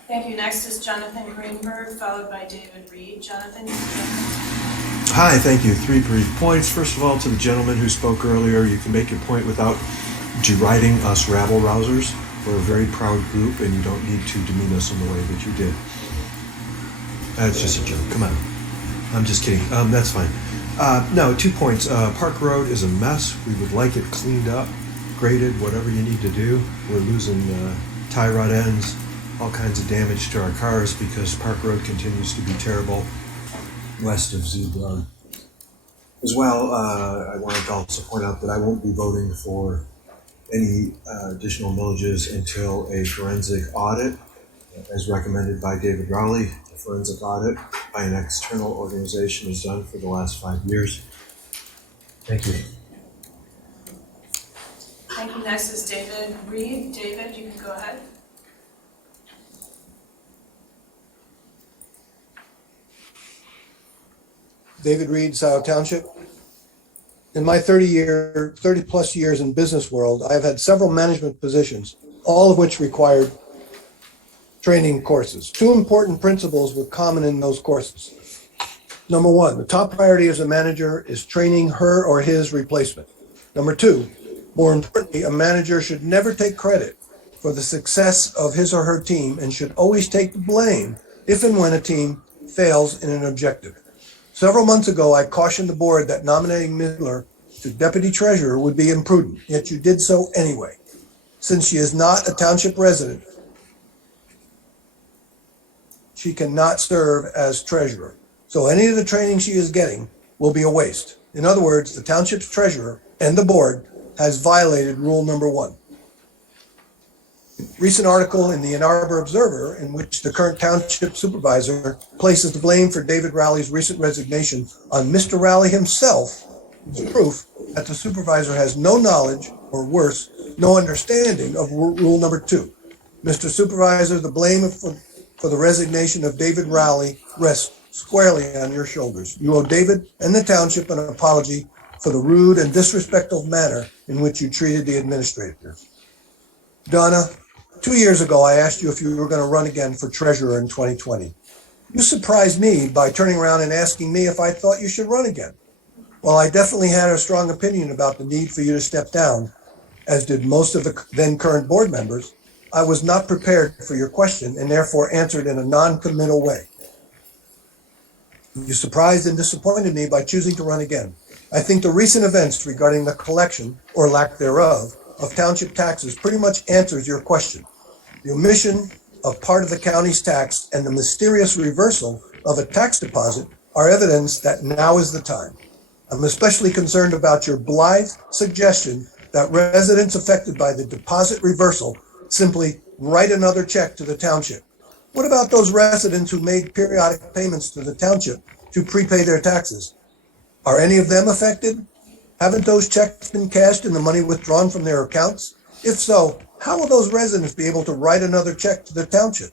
Thank you. Next is Jonathan Greenberg, followed by David Reed. Jonathan, you can go ahead. Hi, thank you. 3 brief points. First of all, to the gentleman who spoke earlier, you can make your point without deriding us rabble-rousers. We're a very proud group, and you don't need to demean us in the way that you did. That's just a joke. Come on. I'm just kidding. That's fine. No, 2 points. Park Road is a mess. We would like it cleaned up, graded, whatever you need to do. We're losing tie rod ends, all kinds of damage to our cars because Park Road continues to be terrible west of Zebra. As well, I wanted to also point out that I won't be voting for any additional millages until a forensic audit, as recommended by David Rowley. A forensic audit by an external organization is done for the last 5 years. Thank you. Thank you. Next is David Reed. David, you can go ahead. David Reed, Scio Township. In my 30 plus years in business world, I have had several management positions, all of which required training courses. 2 important principles were common in those courses. Number 1, the top priority as a manager is training her or his replacement. Number 2, more importantly, a manager should never take credit for the success of his or her team and should always take the blame if and when a team fails in an objective. Several months ago, I cautioned the board that nominating Miller to deputy treasurer would be imprudent, yet you did so anyway. Since she is not a township resident, she cannot serve as treasurer. So any of the training she is getting will be a waste. In other words, the township's treasurer and the board has violated rule number 1. Recent article in the Ann Arbor Observer in which the current township supervisor places the blame for David Rowley's recent resignation on Mr. Rowley himself is proof that the supervisor has no knowledge, or worse, no understanding of rule number 2. Mr. Supervisor, the blame for the resignation of David Rowley rests squarely on your shoulders. You owe David and the township an apology for the rude and disrespectful manner in which you treated the administrator. Donna, 2 years ago, I asked you if you were going to run again for treasurer in 2020. You surprised me by turning around and asking me if I thought you should run again. While I definitely had a strong opinion about the need for you to step down, as did most of the then current board members, I was not prepared for your question and therefore answered in a non-committal way. You surprised and disappointed me by choosing to run again. I think the recent events regarding the collection, or lack thereof, of township taxes pretty much answers your question. The omission of part of the county's tax and the mysterious reversal of a tax deposit are evidence that now is the time. I'm especially concerned about your blithe suggestion that residents affected by the deposit reversal simply write another check to the township. What about those residents who made periodic payments to the township to prepay their taxes? Are any of them affected? Haven't those checks been cashed and the money withdrawn from their accounts? If so, how will those residents be able to write another check to the township?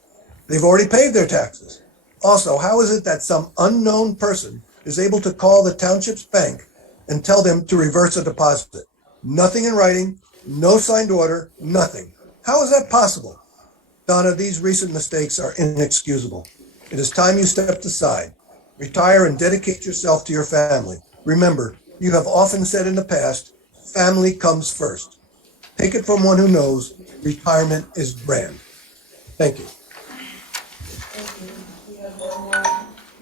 They've already paid their taxes. Also, how is it that some unknown person is able to call the township's bank and tell them to reverse a deposit? Nothing in writing, no signed order, nothing. How is that possible? Donna, these recent mistakes are inexcusable. It is time you stepped aside. Retire and dedicate yourself to your family. Remember, you have often said in the past, family comes first. Take it from one who knows retirement is grand. Thank you. We have no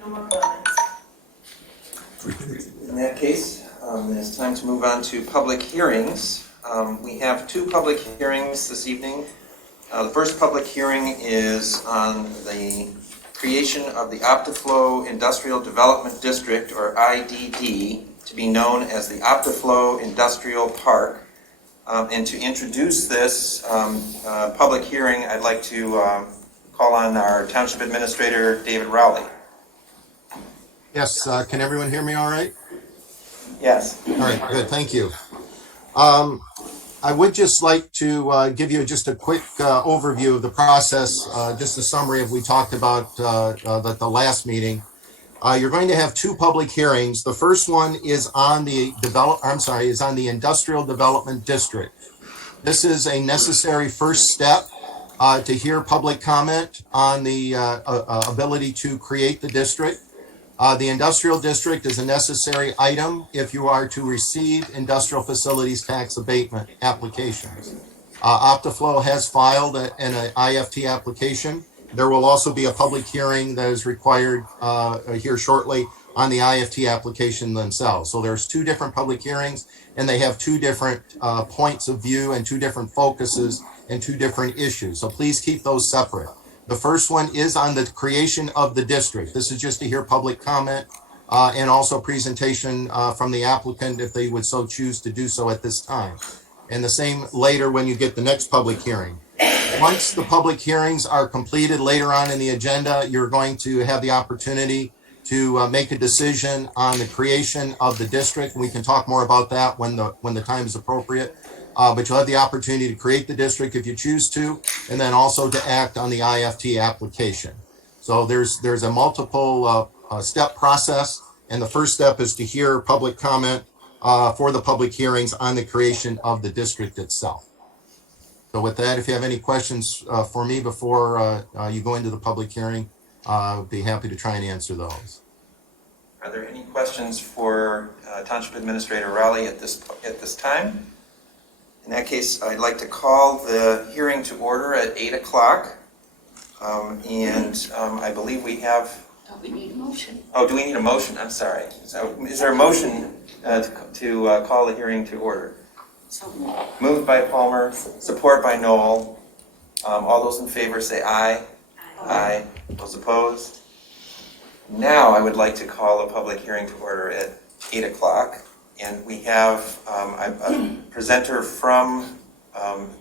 more comments. In that case, it's time to move on to public hearings. We have 2 public hearings this evening. The first public hearing is on the creation of the Optiflow Industrial Development District, or IDD, to be known as the Optiflow Industrial Park. And to introduce this public hearing, I'd like to call on our Township Administrator, David Rowley. Yes, can everyone hear me all right? Yes. All right, good, thank you. I would just like to give you just a quick overview of the process, just a summary of what we talked about at the last meeting. You're going to have 2 public hearings. The first one is on the Industrial Development District. This is a necessary first step to hear public comment on the ability to create the district. The industrial district is a necessary item if you are to receive industrial facilities tax abatement applications. Optiflow has filed an IFT application. There will also be a public hearing that is required here shortly on the IFT application themselves. So there's two different public hearings, and they have two different points of view and two different focuses and two different issues. So please keep those separate. The first one is on the creation of the district. This is just to hear public comment and also presentation from the applicant if they would so choose to do so at this time. And the same later when you get the next public hearing. Once the public hearings are completed later on in the agenda, you're going to have the opportunity to make a decision on the creation of the district. And we can talk more about that when the time is appropriate. But you'll have the opportunity to create the district if you choose to, and then also to act on the IFT application. So there's a multiple step process, and the first step is to hear public comment for the public hearings on the creation of the district itself. So with that, if you have any questions for me before you go into the public hearing, I'll be happy to try and answer those. Are there any questions for Township Administrator Rowley at this time? In that case, I'd like to call the hearing to order at 8 o'clock. I believe we have... Don't we need a motion? Oh, do we need a motion? I'm sorry. So is there a motion to call the hearing to order? So Moved by Palmer, support by Noel. All those in favor say aye. Aye. Those opposed? Now I would like to call a public hearing to order at 8 o'clock. And we have a presenter from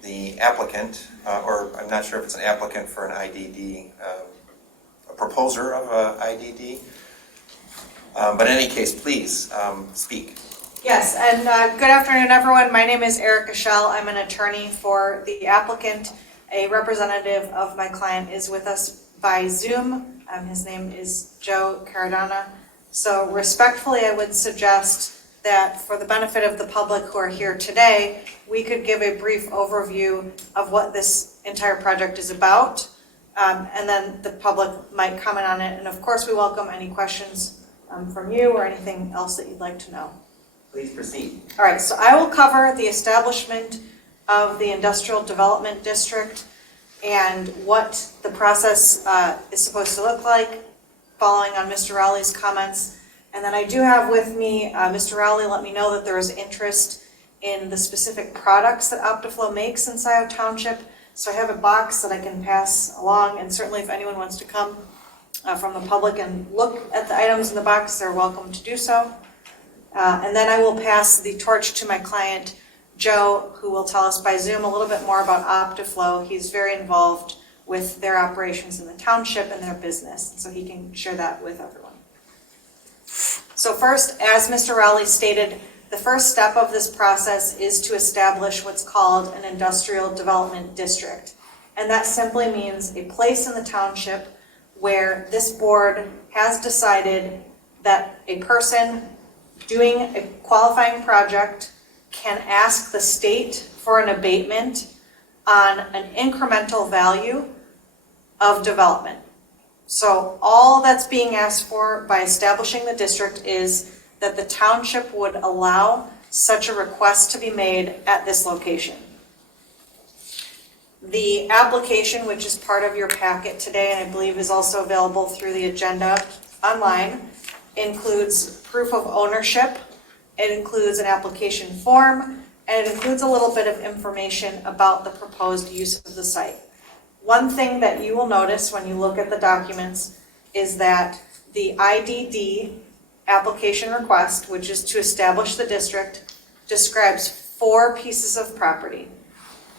the applicant, or I'm not sure if it's an applicant for an IDD, a proposer of an IDD. But in any case, please speak. Yes, and good afternoon, everyone. My name is Erica Schell. I'm an attorney for the applicant. A representative of my client is with us by Zoom. His name is Joe Caradonna. So respectfully, I would suggest that for the benefit of the public who are here today, we could give a brief overview of what this entire project is about, and then the public might comment on it. And of course, we welcome any questions from you or anything else that you'd like to know. Please proceed. All right, so I will cover the establishment of the Industrial Development District and what the process is supposed to look like, following on Mr. Rowley's comments. And then I do have with me, Mr. Rowley let me know that there is interest in the specific products that Optiflow makes in Scio Township. So I have a box that I can pass along, and certainly if anyone wants to come from the public and look at the items in the box, they're welcome to do so. And then I will pass the torch to my client, Joe, who will tell us by Zoom a little bit more about Optiflow. He's very involved with their operations in the township and their business, so he can share that with everyone. So first, as Mr. Rowley stated, the first step of this process is to establish what's called an industrial development district. And that simply means a place in the township where this board has decided that a person doing a qualifying project can ask the state for an abatement on an incremental value of development. So all that's being asked for by establishing the district is that the township would allow such a request to be made at this location. The application, which is part of your packet today, and I believe is also available through the agenda online, includes proof of ownership, it includes an application form, and it includes a little bit of information about the proposed use of the site. One thing that you will notice when you look at the documents is that the IDD application request, which is to establish the district, describes 4 pieces of property.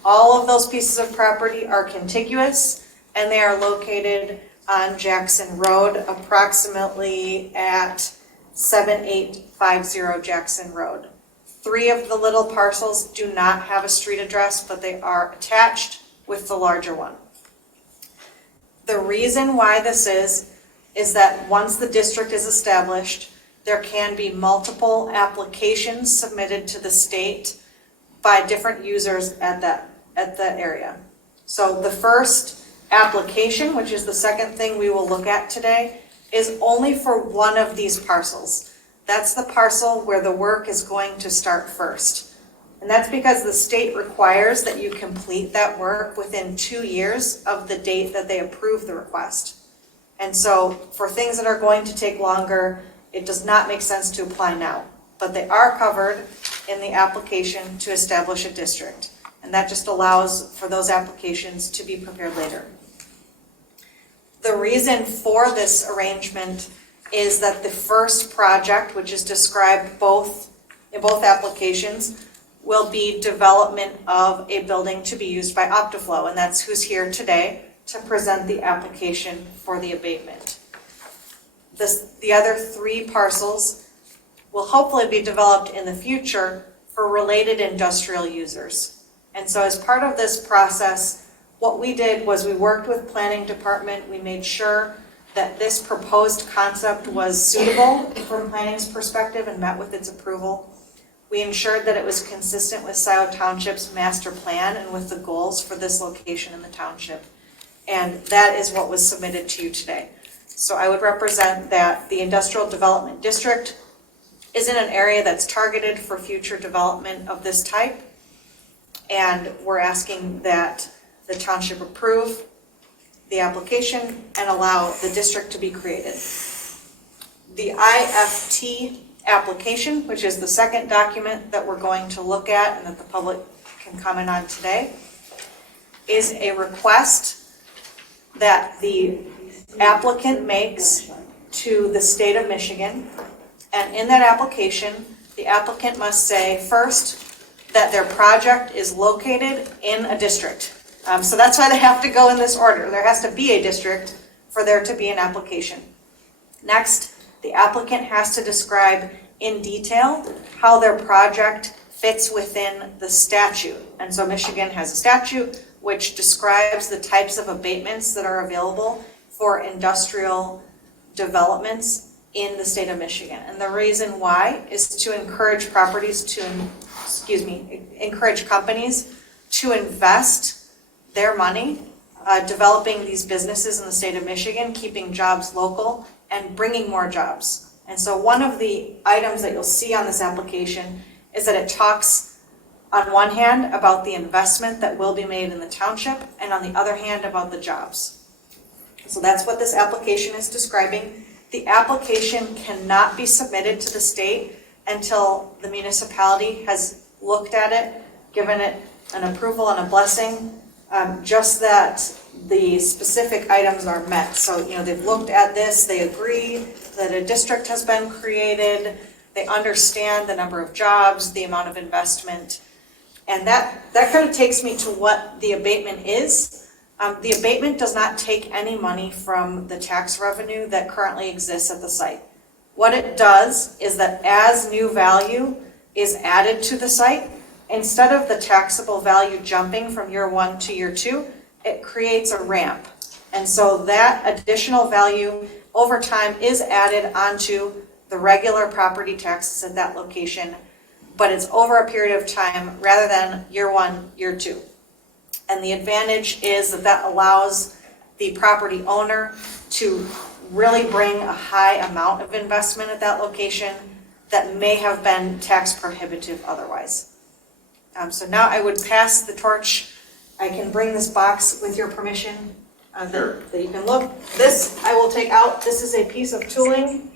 All of those pieces of property are contiguous, and they are located on Jackson Road, approximately at 7850 Jackson Road. 3 of the little parcels do not have a street address, but they are attached with the larger one. The reason why this is that once the district is established, there can be multiple applications submitted to the state by different users at that area. So the first application, which is the second thing we will look at today, is only for one of these parcels. That's the parcel where the work is going to start first. And that's because the state requires that you complete that work within 2 years of the date that they approve the request. And so for things that are going to take longer, it does not make sense to apply now. But they are covered in the application to establish a district. And that just allows for those applications to be prepared later. The reason for this arrangement is that the first project, which is described in both applications, will be development of a building to be used by Optiflow, and that's who's here today to present the application for the abatement. The other 3 parcels will hopefully be developed in the future for related industrial users. And so as part of this process, what we did was we worked with planning department. We made sure that this proposed concept was suitable from planning's perspective and met with its approval. We ensured that it was consistent with Scio Township's master plan and with the goals for this location in the township. And that is what was submitted to you today. So I would represent that the industrial development district is in an area that's targeted for future development of this type. And we're asking that the township approve the application and allow the district to be created. The Ift application, which is the second document that we're going to look at and that the public can comment on today, is a request that the applicant makes to the state of Michigan. And in that application, the applicant must say first that their project is located in a district. So that's why they have to go in this order. There has to be a district for there to be an application. Next, the applicant has to describe in detail how their project fits within the statute. And so Michigan has a statute which describes the types of abatements that are available for industrial developments in the state of Michigan. And the reason why is to encourage encourage companies to invest their money developing these businesses in the state of Michigan, keeping jobs local, and bringing more jobs. And so one of the items that you'll see on this application is that it talks on one hand about the investment that will be made in the township, and on the other hand about the jobs. So that's what this application is describing. The application cannot be submitted to the state until the municipality has looked at it, given it an approval and a blessing, just that the specific items are met. So, they've looked at this, they agree that a district has been created, they understand the number of jobs, the amount of investment, and that kind of takes me to what the abatement is. The abatement does not take any money from the tax revenue that currently exists at the site. What it does is that as new value is added to the site, instead of the taxable value jumping from year 1 to year 2, it creates a ramp. And so that additional value over time is added onto the regular property taxes at that location, but it's over a period of time rather than year 1, year 2. And the advantage is that allows the property owner to really bring a high amount of investment at that location that may have been tax prohibitive otherwise. So now I would pass the torch. I can bring this box with your permission that you can look. This I will take out. This is a piece of tooling.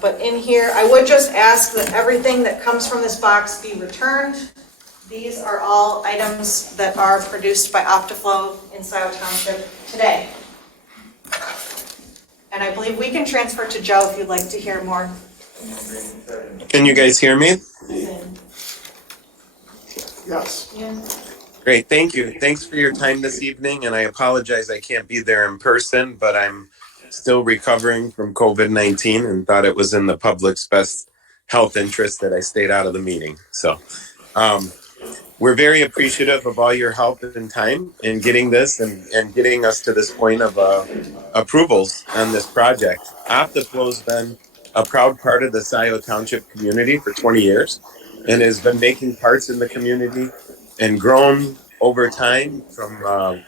But in here, I would just ask that everything that comes from this box be returned. These are all items that are produced by Optiflow in Scio Township today. And I believe we can transfer to Joe if you'd like to hear more. Can you guys hear me? Yes. Great, thank you. Thanks for your time this evening, and I apologize I can't be there in person, but I'm still recovering from COVID-19 and thought it was in the public's best health interest that I stayed out of the meeting. So we're very appreciative of all your help and time in getting this and getting us to this point of approvals on this project. Optiflow's been a proud part of the Scio Township community for 20 years and has been making parts in the community and grown over time from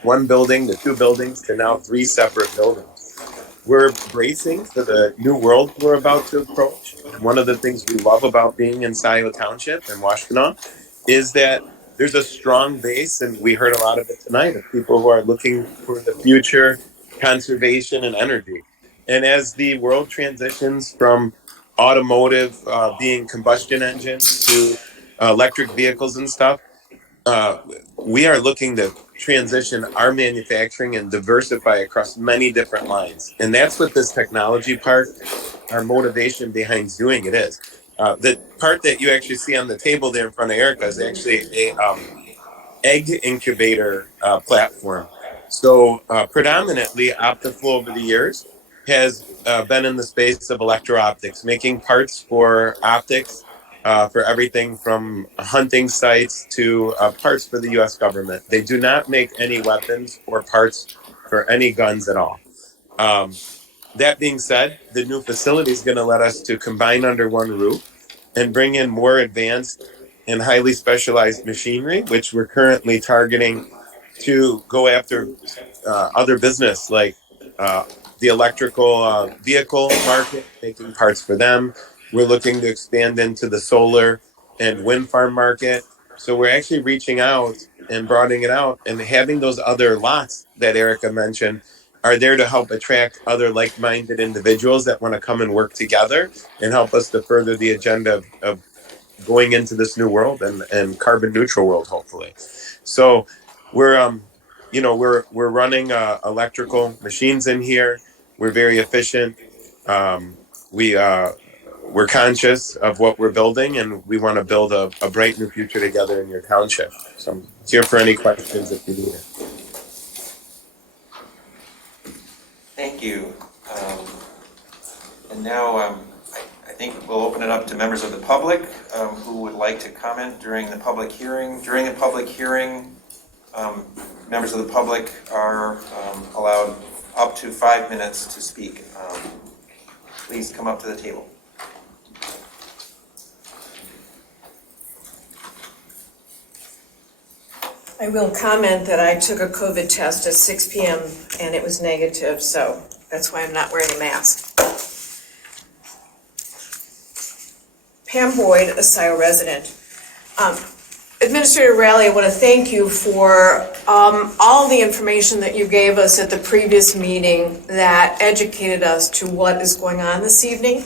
one building to two buildings to now three separate buildings. We're bracing for the new world we're about to approach. And one of the things we love about being in Scio Township in Washtenaw is that there's a strong base, and we heard a lot of it tonight, of people who are looking for the future, conservation, and energy. And as the world transitions from automotive being combustion engines to electric vehicles and stuff, uh, we are looking to transition our manufacturing and diversify across many different lines. And that's what this technology part, our motivation behind doing it is. The part that you actually see on the table there in front of Erica is actually a egg incubator platform. So predominantly Optiflow over the years has been in the space of electro-optics, making parts for optics for everything from hunting sites to parts for the U.S. government. They do not make any weapons or parts for any guns at all. That being said, the new facility is going to let us to combine under one roof and bring in more advanced and highly specialized machinery, which we're currently targeting to go after other business like the electrical vehicle market, making parts for them. We're looking to expand into the solar and wind farm market. So we're actually reaching out and broadening it out, and having those other lots that Erica mentioned are there to help attract other like-minded individuals that want to come and work together and help us to further the agenda of going into this new world and carbon neutral world, hopefully. So we're we're running electrical machines in here. We're very efficient. We're conscious of what we're building, and we want to build a bright new future together in your township. So I'm here for any questions if you need it. Thank you. And now I think we'll open it up to members of the public who would like to comment during the public hearing. During the public hearing, members of the public are allowed up to 5 minutes to speak. Please come up to the table. I will comment that I took a COVID test at 6 p.m. and it was negative, so that's why I'm not wearing a mask. Pam Boyd, a Scio resident. Administrator Rowley, I want to thank you for all the information that you gave us at the previous meeting that educated us to what is going on this evening.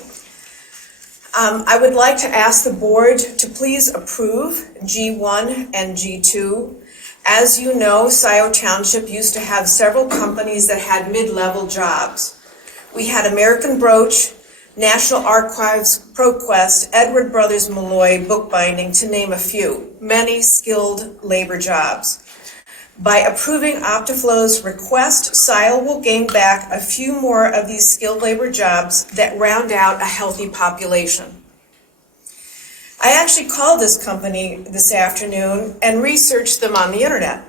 I would like to ask the board to please approve G1 and G2. As you know, Scio Township used to have several companies that had mid-level jobs. We had American Broach, National Archives, ProQuest, Edward Brothers Malloy, Bookbinding, to name a few, many skilled labor jobs. By approving Optiflow's request, Scio will gain back a few more of these skilled labor jobs that round out a healthy population. I actually called this company this afternoon and researched them on the internet.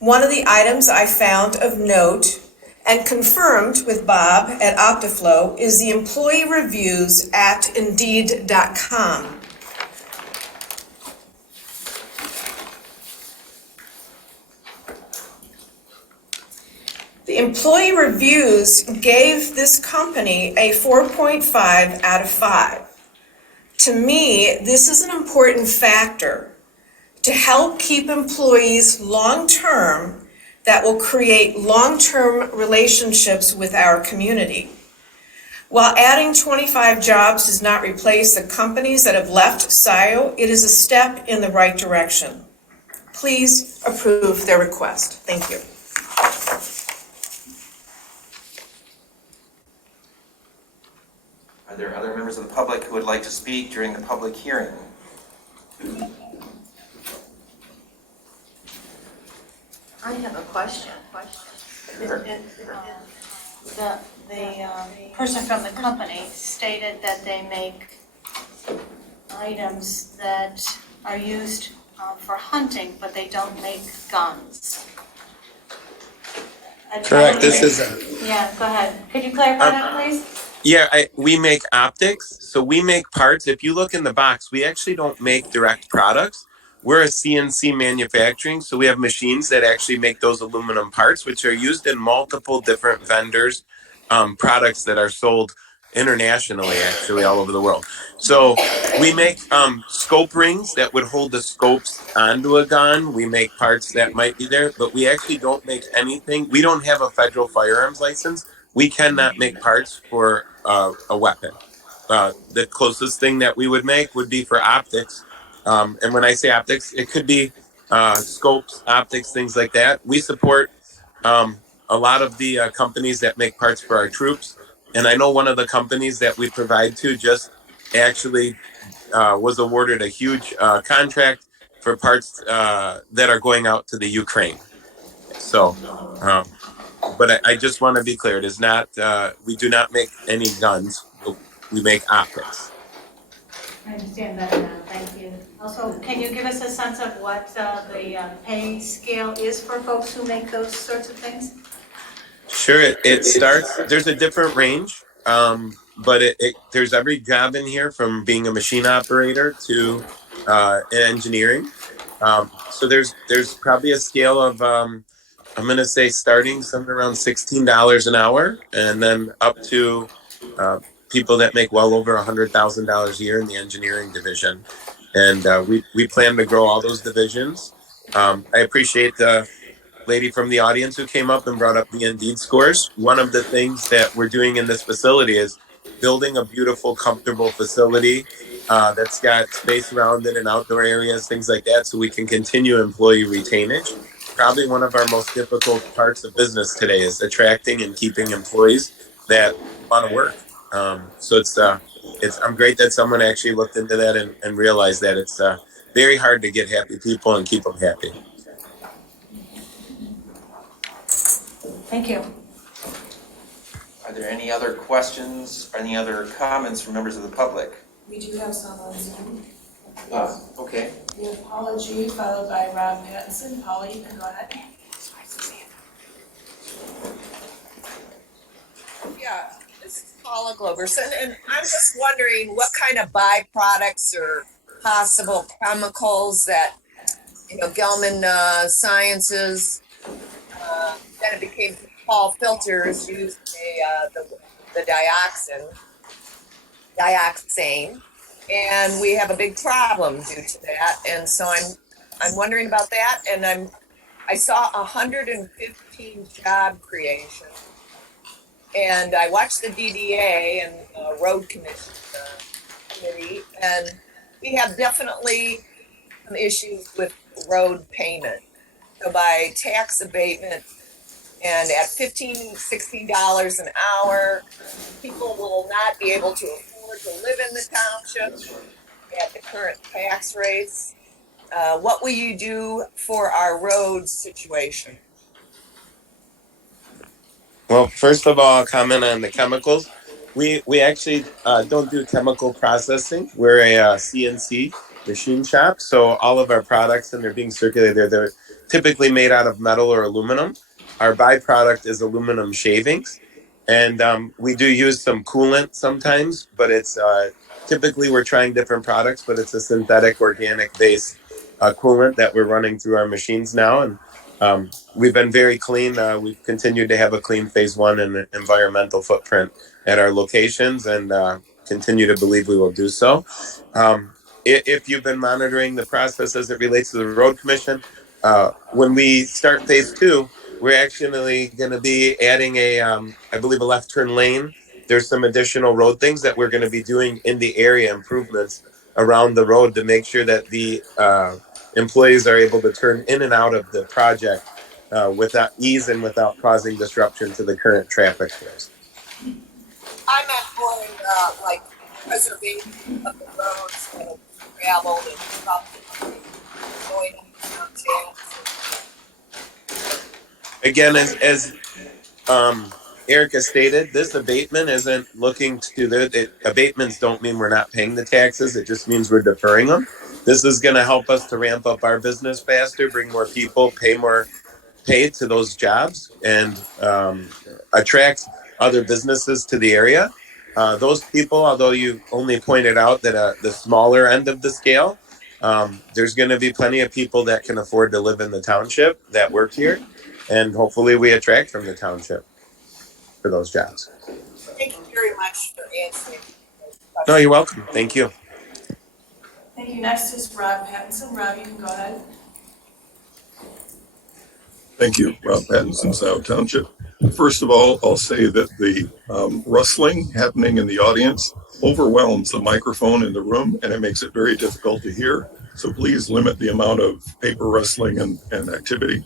One of the items I found of note and confirmed with Bob at Optiflow is the employee reviews at Indeed.com. The employee reviews gave this company a 4.5 out of 5. To me, this is an important factor to help keep employees long-term that will create long-term relationships with our community. While adding 25 jobs does not replace the companies that have left Scio, it is a step in the right direction. Please approve their request. Thank you. Are there other members of the public who would like to speak during the public hearing? I have a question. Sure. The person from the company stated that they make items that are used for hunting, but they don't make guns. Correct. This is Yeah, go ahead. Could you clarify that, please? Yeah, we make optics. So we make parts. If you look in the box, we actually don't make direct products. we're a CNC manufacturing, so we have machines that actually make those aluminum parts, which are used in multiple different vendors, products that are sold internationally, actually all over the world. So we make scope rings that would hold the scopes onto a gun. We make parts that might be there, but we actually don't make anything. We don't have a federal firearms license. We cannot make parts for a weapon. The closest thing that we would make would be for optics. And when I say optics, it could be scopes, optics, things like that. We support a lot of the companies that make parts for our troops. And I know one of the companies that we provide to just actually was awarded a huge contract for parts that are going out to the Ukraine. So, but I just want to be clear: it is not. We do not make any guns. We make optics. I understand better now, thank you. Also, can you give us a sense of what the pay scale is for folks who make those sorts of things? Sure, it starts. There's a different range, but there's every job in here from being a machine operator to engineering. So there's probably a scale of I'm going to say starting somewhere around $16 an hour, and then up to people that make well over $100,000 a year in the engineering division. And we plan to grow all those divisions. I appreciate the lady from the audience who came up and brought up the Indeed scores. One of the things that we're doing in this facility is building a beautiful, comfortable facility that's got space around it and outdoor areas, things like that, so we can continue employee retainage. Probably one of our most difficult parts of business today is attracting and keeping employees that want to work. So I'm great that someone actually looked into that and realized that it's very hard to get happy people and keep them happy. Thank you. Are there any other questions or any other comments from members of the public? We do have some on Zoom. Okay. We have Paula G, followed by Rob Pattinson. Paula, you can go ahead. Yeah, this is Paula Gloverson, and I'm just wondering what kind of byproducts or possible chemicals that, Gelman Sciences, then it became Paul Filters used the dioxane, and we have a big problem due to that, and so I'm wondering about that, and I saw 115 job creation. And I watched the DDA and Road Commission committee, and we have definitely some issues with road payment. So by tax abatement and at $15, $16 an hour, people will not be able to afford to live in the township at the current tax rates. What will you do for our road situation? Well, first of all, I'll comment on the chemicals. We actually don't do chemical processing. We're a CNC machine shop, so all of our products, and they're being circulated there, they're typically made out of metal or aluminum. Our byproduct is aluminum shavings, and we do use some coolant sometimes, but it's typically we're trying different products, but it's a synthetic organic based coolant that we're running through our machines now, and we've been very clean. We've continued to have a clean phase one and environmental footprint at our locations, and continue to believe we will do so. If you've been monitoring the process as it relates to the road commission, when we start phase two, we're actually going to be adding I believe, a left turn lane. There's some additional road things that we're going to be doing in the area, improvements around the road to make sure that the employees are able to turn in and out of the project without ease and without causing disruption to the current traffic flows. I meant more like preservation of the roads that are traveled and stuff going on Again, as Erica stated, this abatement isn't looking to abatements don't mean we're not paying the taxes. It just means we're deferring them. This is going to help us to ramp up our business faster, bring more people, pay to those jobs, and attract other businesses to the area. Those people, although you only pointed out that the smaller end of the scale, There's going to be plenty of people that can afford to live in the township that work here, and hopefully we attract from the township for those jobs. Thank you very much for answering. No, you're welcome. Thank you. Thank you. Next is Rob Pattinson. Rob, you can go ahead. Thank you, Rob Pattinson, Scio Township. First of all, I'll say that the rustling happening in the audience overwhelms the microphone in the room, and it makes it very difficult to hear. So please limit the amount of paper rustling and activity.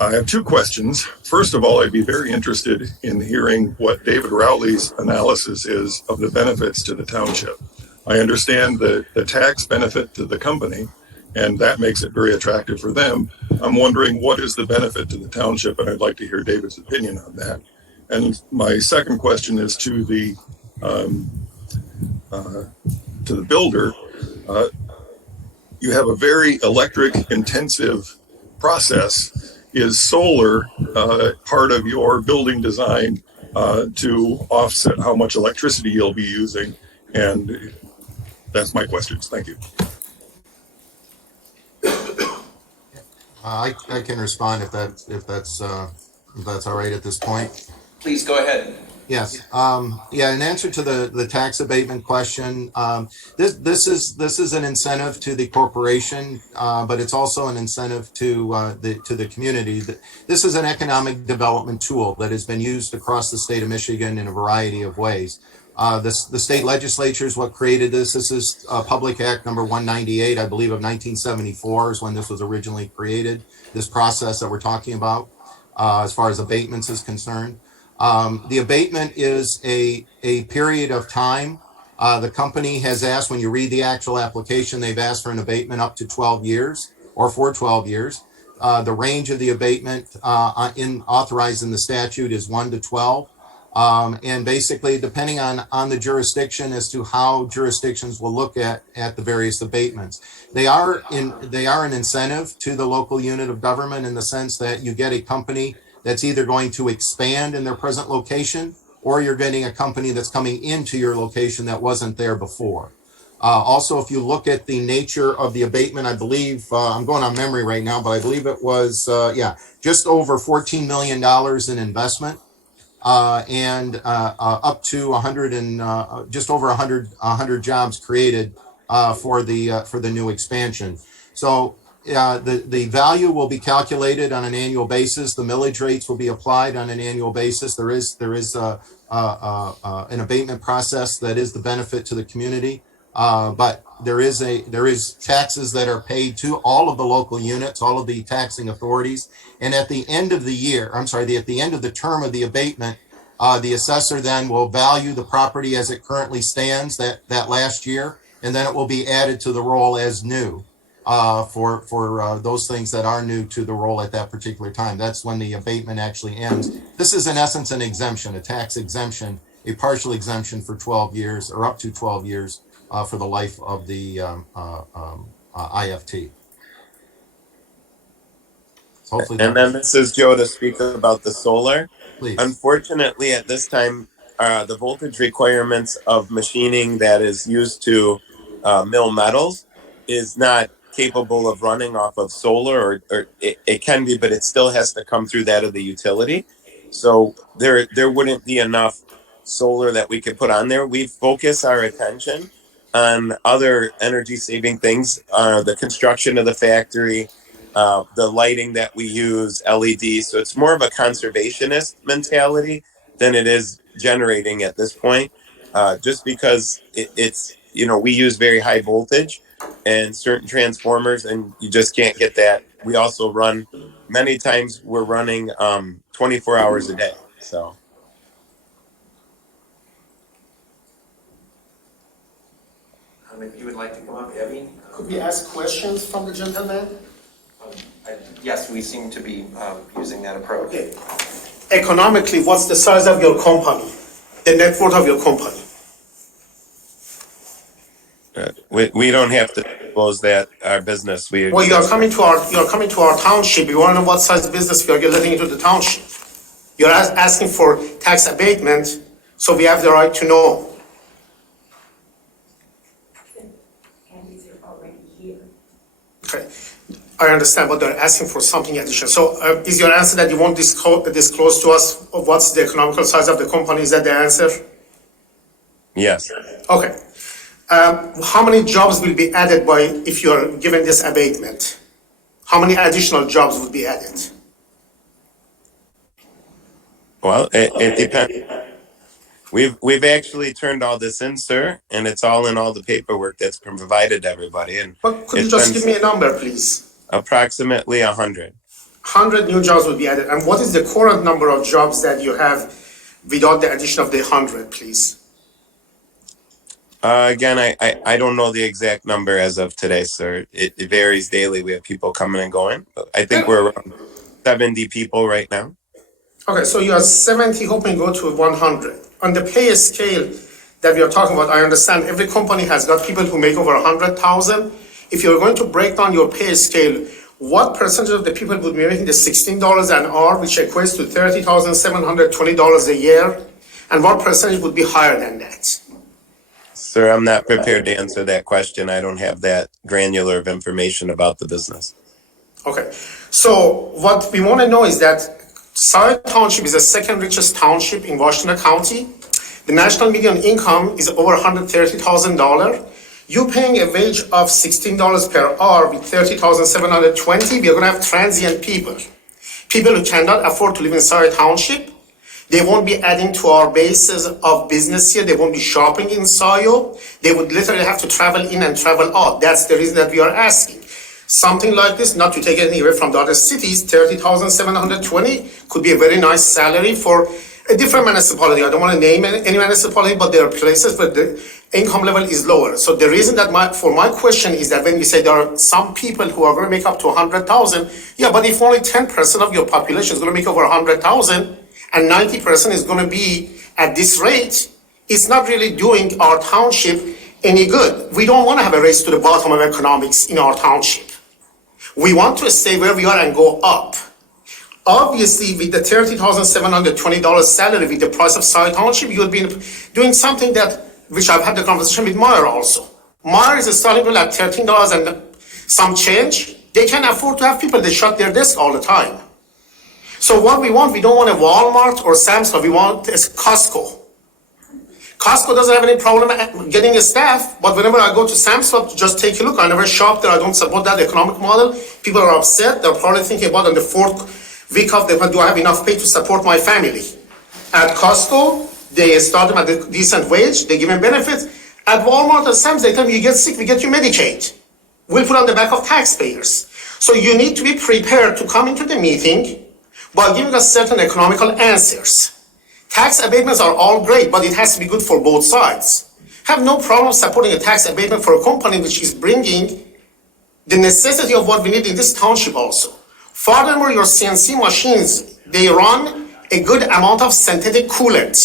I have two questions. First of all, I'd be very interested in hearing what David Rowley's analysis is of the benefits to the township. I understand the tax benefit to the company, and that makes it very attractive for them. I'm wondering what is the benefit to the township, and I'd like to hear David's opinion on that. And my second question is to the builder. You have a very electric intensive process. Is solar part of your building design to offset how much electricity you'll be using? And that's my questions. Thank you. I can respond if that's all right at this point. Please go ahead. Yes. In answer to the tax abatement question, this is an incentive to the corporation, but it's also an incentive to the community. This is an economic development tool that has been used across the state of Michigan in a variety of ways. The state legislature is what created this. This is Public Act number 198, I believe, of 1974 is when this was originally created. This process that we're talking about, as far as abatements is concerned. The abatement is a period of time. The company has asked, when you read the actual application, they've asked for an abatement up to 12 years or for 12 years. The range of the abatement authorized in the statute is 1 to 12. And basically, depending on the jurisdiction as to how jurisdictions will look at the various abatements. They are an incentive to the local unit of government in the sense that you get a company that's either going to expand in their present location, or you're getting a company that's coming into your location that wasn't there before. Also, if you look at the nature of the abatement, I believe, I'm going on memory right now, but I believe it was, just over $14 million in investment, and up to 100 and just over 100 jobs created for the new expansion. So the value will be calculated on an annual basis. The millage rates will be applied on an annual basis. There is an abatement process that is the benefit to the community, but there is taxes that are paid to all of the local units, all of the taxing authorities, and at the end of the year, at the end of the term of the abatement, the assessor then will value the property as it currently stands that last year, and then it will be added to the roll as new. For those things that are new to the roll at that particular time. That's when the abatement actually ends. This is in essence an exemption, a tax exemption, a partial exemption for 12 years or up to 12 years for the life of the IFT. So hopefully And then this is Joe to speak about the solar. Please. Unfortunately, at this time, the voltage requirements of machining that is used to mill metals is not capable of running off of solar, or it can be, but it still has to come through that of the utility. So there wouldn't be enough solar that we could put on there. We focus our attention on other energy saving things, the construction of the factory, the lighting that we use, LED. So it's more of a conservationist mentality than it is generating at this point, just because it's, we use very high voltage and certain transformers, and you just can't get that. We also run, many times we're running 24 hours a day. So. If you would like to come up, Evie. Could we ask questions from the gentleman? Yes, we seem to be using that approach. Okay. Economically, what's the size of your company? The net worth of your company? We don't have to disclose that, our business. Well, you're coming to our township. You want to know what size business we are letting into the township. You're asking for tax abatement, so we have the right to know. already here. Okay, I understand, but they're asking for something additional. So is your answer that you won't disclose to us of what's the economical size of the company? Is that the answer? Yes. Okay. How many jobs will be added by if you're given this abatement? How many additional jobs would be added? Well, it depends. We've actually turned all this in, sir, and it's all in all the paperwork that's been provided to everybody. And But could you it's just been give me a number, please? approximately 100. 100 new jobs will be added. And what is the current number of jobs that you have without the addition of the 100, please? Again, I don't know the exact number as of today, sir. It varies daily. We have people coming and going. I think we're around 70 people right now. Okay, so you are 70 hoping to go to 100. On the pay scale that we are talking about, I understand every company has got people who make over 100,000. If you're going to break down your pay scale, what percentage of the people would be making the $16 an hour, which equates to $30,720 a year? And what percentage would be higher than that? Sir, I'm not prepared to answer that question. I don't have that granular of information about the business. Okay, so what we want to know is that Scio Township is the second richest township in Washington County. The national median income is over $130,000. You paying a wage of $16 per hour with $30,720. We are going to have transient people who cannot afford to live in Scio Township. They won't be adding to our bases of business here. They won't be shopping in Scio. They would literally have to travel in and travel out. That's the reason that we are asking. Something like this, not to take anything away from the other cities, $30,720 could be a very nice salary for a different municipality. I don't want to name any municipality, but there are places where the income level is lower. So the reason that my question is that when we say there are some people who are going to make up to 100,000, yeah, but if only 10% of your population is going to make over 100,000 and 90% is going to be at this rate, it's not really doing our township any good. We don't want to have a race to the bottom of economics in our township. We want to stay where we are and go up. Obviously, with the $30,720 salary, with the price of Scio Township, you would be doing something which I've had the conversation with Meyer also. Meyer is starting at $13 and some change. They can afford to have people, they shut their desk all the time. So what we want, we don't want a Walmart or Sam's Club, we want a Costco. Costco doesn't have any problem getting a staff, but whenever I go to Sam's Club to just take a look, I never shop there, I don't support that economic model. People are upset, they're probably thinking about on the fourth week of the month, do I have enough pay to support my family? At Costco, they start them at a decent wage, they give them benefits. At Walmart or Sam's, they tell me you get sick, we get you Medicaid. We'll put on the back of taxpayers. So you need to be prepared to come into the meeting by giving us certain economical answers. Tax abatements are all great, but it has to be good for both sides. Have no problem supporting a tax abatement for a company which is bringing the necessity of what we need in this township also. Furthermore, your CNC machines, they run a good amount of synthetic coolant.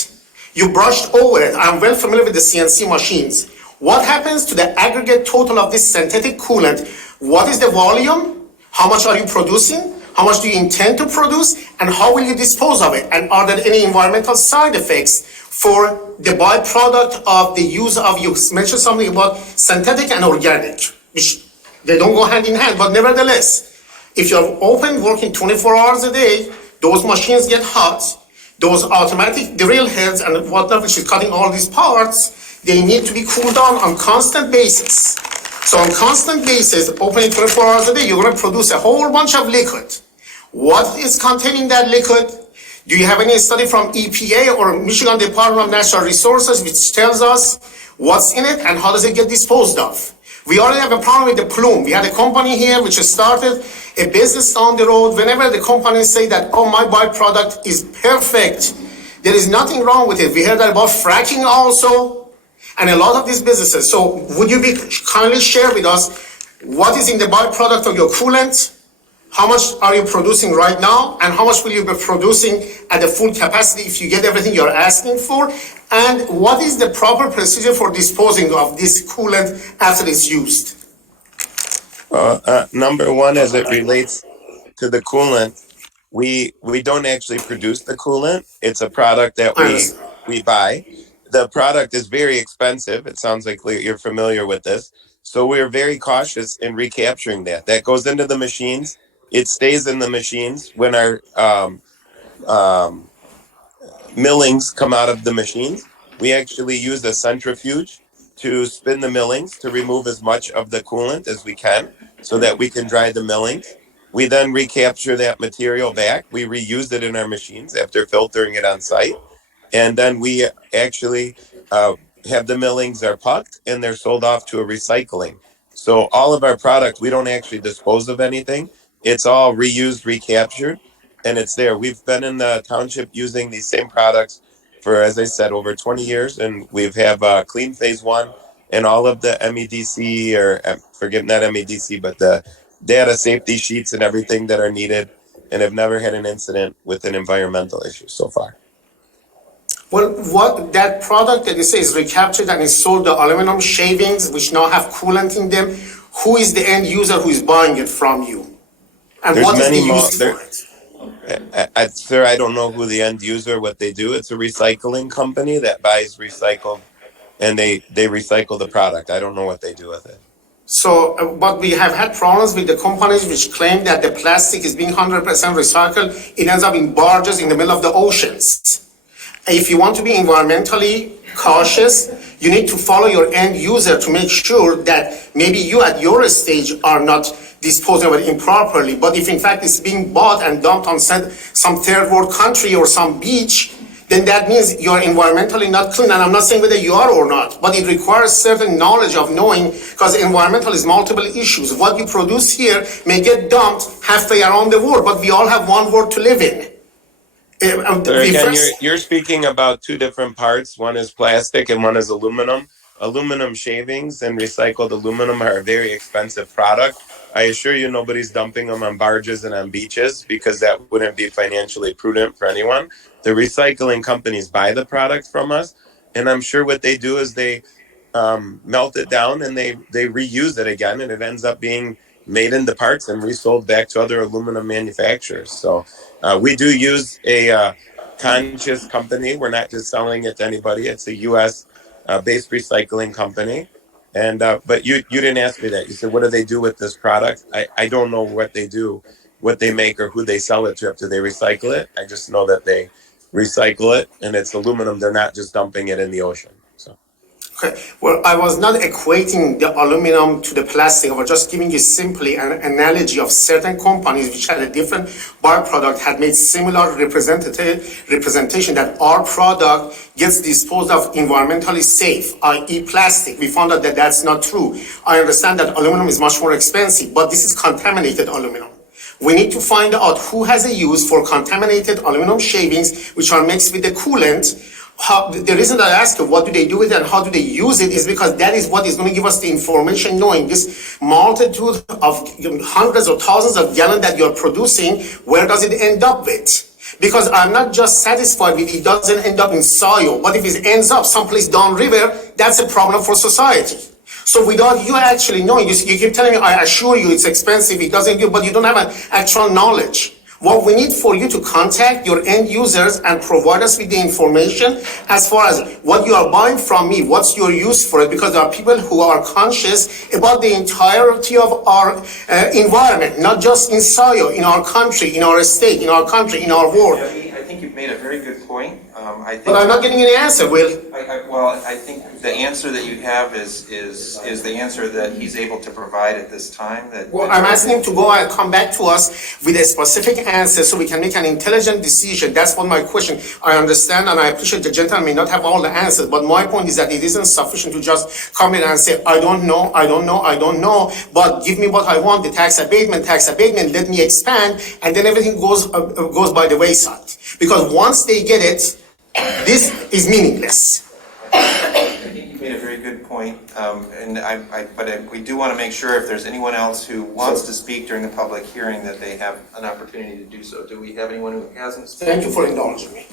You brushed over it. I'm well familiar with the CNC machines. What happens to the aggregate total of this synthetic coolant? What is the volume? How much are you producing? How much do you intend to produce? And how will you dispose of it? And are there any environmental side effects for the byproduct of the use of, you mentioned something about synthetic and organic, which they don't go hand in hand, but nevertheless, if you're open, working 24 hours a day, those machines get hot, those automatic drill heads and whatnot, which is cutting all these parts, they need to be cooled down on constant basis. So on constant basis, opening 24 hours a day, you're going to produce a whole bunch of liquid. What is containing that liquid? Do you have any study from EPA or Michigan Department of Natural Resources which tells us what's in it and how does it get disposed of? We already have a problem with the plume. We had a company here which started a business down the road. Whenever the companies say that, oh, my byproduct is perfect, there is nothing wrong with it. We heard that about fracking also, and a lot of these businesses. So would you be kindly share with us what is in the byproduct of your coolant? How much are you producing right now? And how much will you be producing at the full capacity if you get everything you're asking for? And what is the proper procedure for disposing of this coolant after it's used? Number one, as it relates to the coolant, we don't actually produce the coolant. It's a product that we buy. The product is very expensive. It sounds like you're familiar with this. So we're very cautious in recapturing that. That goes into the machines. It stays in the machines when our um, millings come out of the machines. We actually use a centrifuge to spin the millings to remove as much of the coolant as we can so that we can dry the millings. We then recapture that material back. We reuse it in our machines after filtering it on site. And then we actually have the millings are pucked and they're sold off to a recycling. So all of our product, we don't actually dispose of anything. It's all reused, recaptured, and it's there. We've been in the township using these same products for, as I said, over 20 years, and we've have clean phase one and all of the MEDC or forget not MEDC, but the data safety sheets and everything that are needed, and have never had an incident with an environmental issue so far. Well, what that product that you say is recaptured and is sold, the aluminum shavings which now have coolant in them, who is the end user who is buying it from you? And There's what is the many more. use for it? Sir, I don't know who the end user, what they do. It's a recycling company that buys recycled, and they recycle the product. I don't know what they do with it. So, but we have had problems with the companies which claim that the plastic is being 100% recycled. It ends up in barges in the middle of the oceans. If you want to be environmentally cautious, you need to follow your end user to make sure that maybe you at your stage are not disposing of it improperly. But if in fact it's being bought and dumped on some third world country or some beach, then that means you're environmentally not clean. And I'm not saying whether you are or not, but it requires certain knowledge of knowing, because environmental is multiple issues. What you produce here may get dumped halfway around the world, but we all have one world to live in. Again, you're speaking about two different parts. One is plastic and one is aluminum. Aluminum shavings and recycled aluminum are a very expensive product. I assure you nobody's dumping them on barges and on beaches because that wouldn't be financially prudent for anyone. The recycling companies buy the product from us, and I'm sure what they do is they melt it down and they reuse it again, and it ends up being made into parts and resold back to other aluminum manufacturers. So we do use a conscious company. We're not just selling it to anybody. It's a U.S. Based recycling company. And but you didn't ask me that. You said, what do they do with this product? I don't know what they do, what they make, or who they sell it to after they recycle it. I just know that they recycle it, and it's aluminum. They're not just dumping it in the ocean. So. Okay. Well, I was not equating the aluminum to the plastic. I was just giving you simply an analogy of certain companies which had a different byproduct had made similar representation that our product gets disposed of environmentally safe, i.e. plastic. We found out that that's not true. I understand that aluminum is much more expensive, but this is contaminated aluminum. We need to find out who has a use for contaminated aluminum shavings which are mixed with the coolant. The reason that I ask you what do they do with it and how do they use it is because that is what is going to give us the information, knowing this multitude of hundreds or thousands of gallons that you're producing, where does it end up with? Because I'm not just satisfied with it doesn't end up in Scio, but if it ends up someplace downriver, that's a problem for society. So without you actually knowing, you keep telling me, I assure you it's expensive, it doesn't give, but you don't have an actual knowledge. What we need for you to contact your end users and provide us with the information as far as what you are buying from me, what's your use for it, because there are people who are conscious about the entirety of our environment, not just in Scio, in our country, in our state, in our country, in our world. I think you've made a very good point. But I'm not getting any answer, Will. I think the answer that you have is the answer that he's able to provide at this time. Well, I'm asking him to go and come back to us with a specific answer so we can make an intelligent decision. That's what my question. I understand and I appreciate the gentleman may not have all the answers, but my point is that it isn't sufficient to just come in and say, I don't know, but give me what I want, the tax abatement, let me expand, and then everything goes by the wayside. Because once they get it, this is meaningless. I think you made a very good point, but we do want to make sure if there's anyone else who wants to speak during the public hearing that they have an opportunity to do so. Do we have anyone who hasn't spoken? Thank you for indulging me.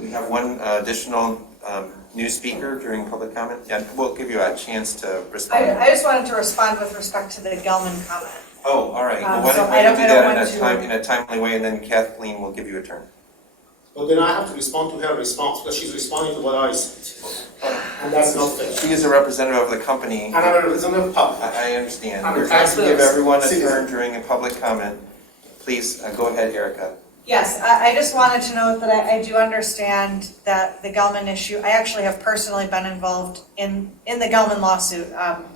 We have one additional new speaker during public comment. Yeah, we'll give you a chance to respond. I just wanted to respond with respect to the Gelman comment. Oh, all right. Well, why don't we do that in a timely way, and then Kathleen will give you a turn. But then I have to respond to her response because she's responding to what I said. and that's not fair. She is a representative of the company. And I'm a representative of public. I understand. I'm a We're trying to taxpayer. give everyone a Citizen. turn during a public comment. Please, go ahead, Erica. Yes, I just wanted to note that I do understand that the Gelman issue, I actually have personally been involved in the Gelman lawsuit.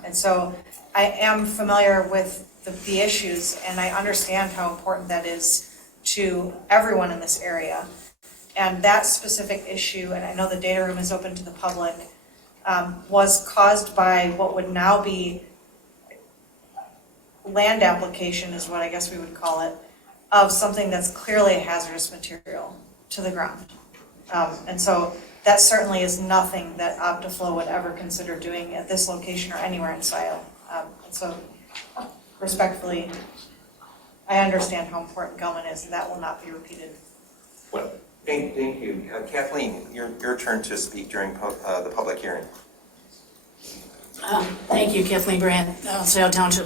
And so I am familiar with the issues, and I understand how important that is to everyone in this area. And that specific issue, and I know the data room is open to the public, was caused by what would now be land application is what I guess we would call it, of something that's clearly a hazardous material to the ground. And so that certainly is nothing that OptiFlow would ever consider doing at this location or anywhere in Scio. And so respectfully, I understand how important Gelman is, and that will not be repeated. Well, thank you. Kathleen, your turn to speak during the public hearing. Thank you, Kathleen Brand, Scio Township.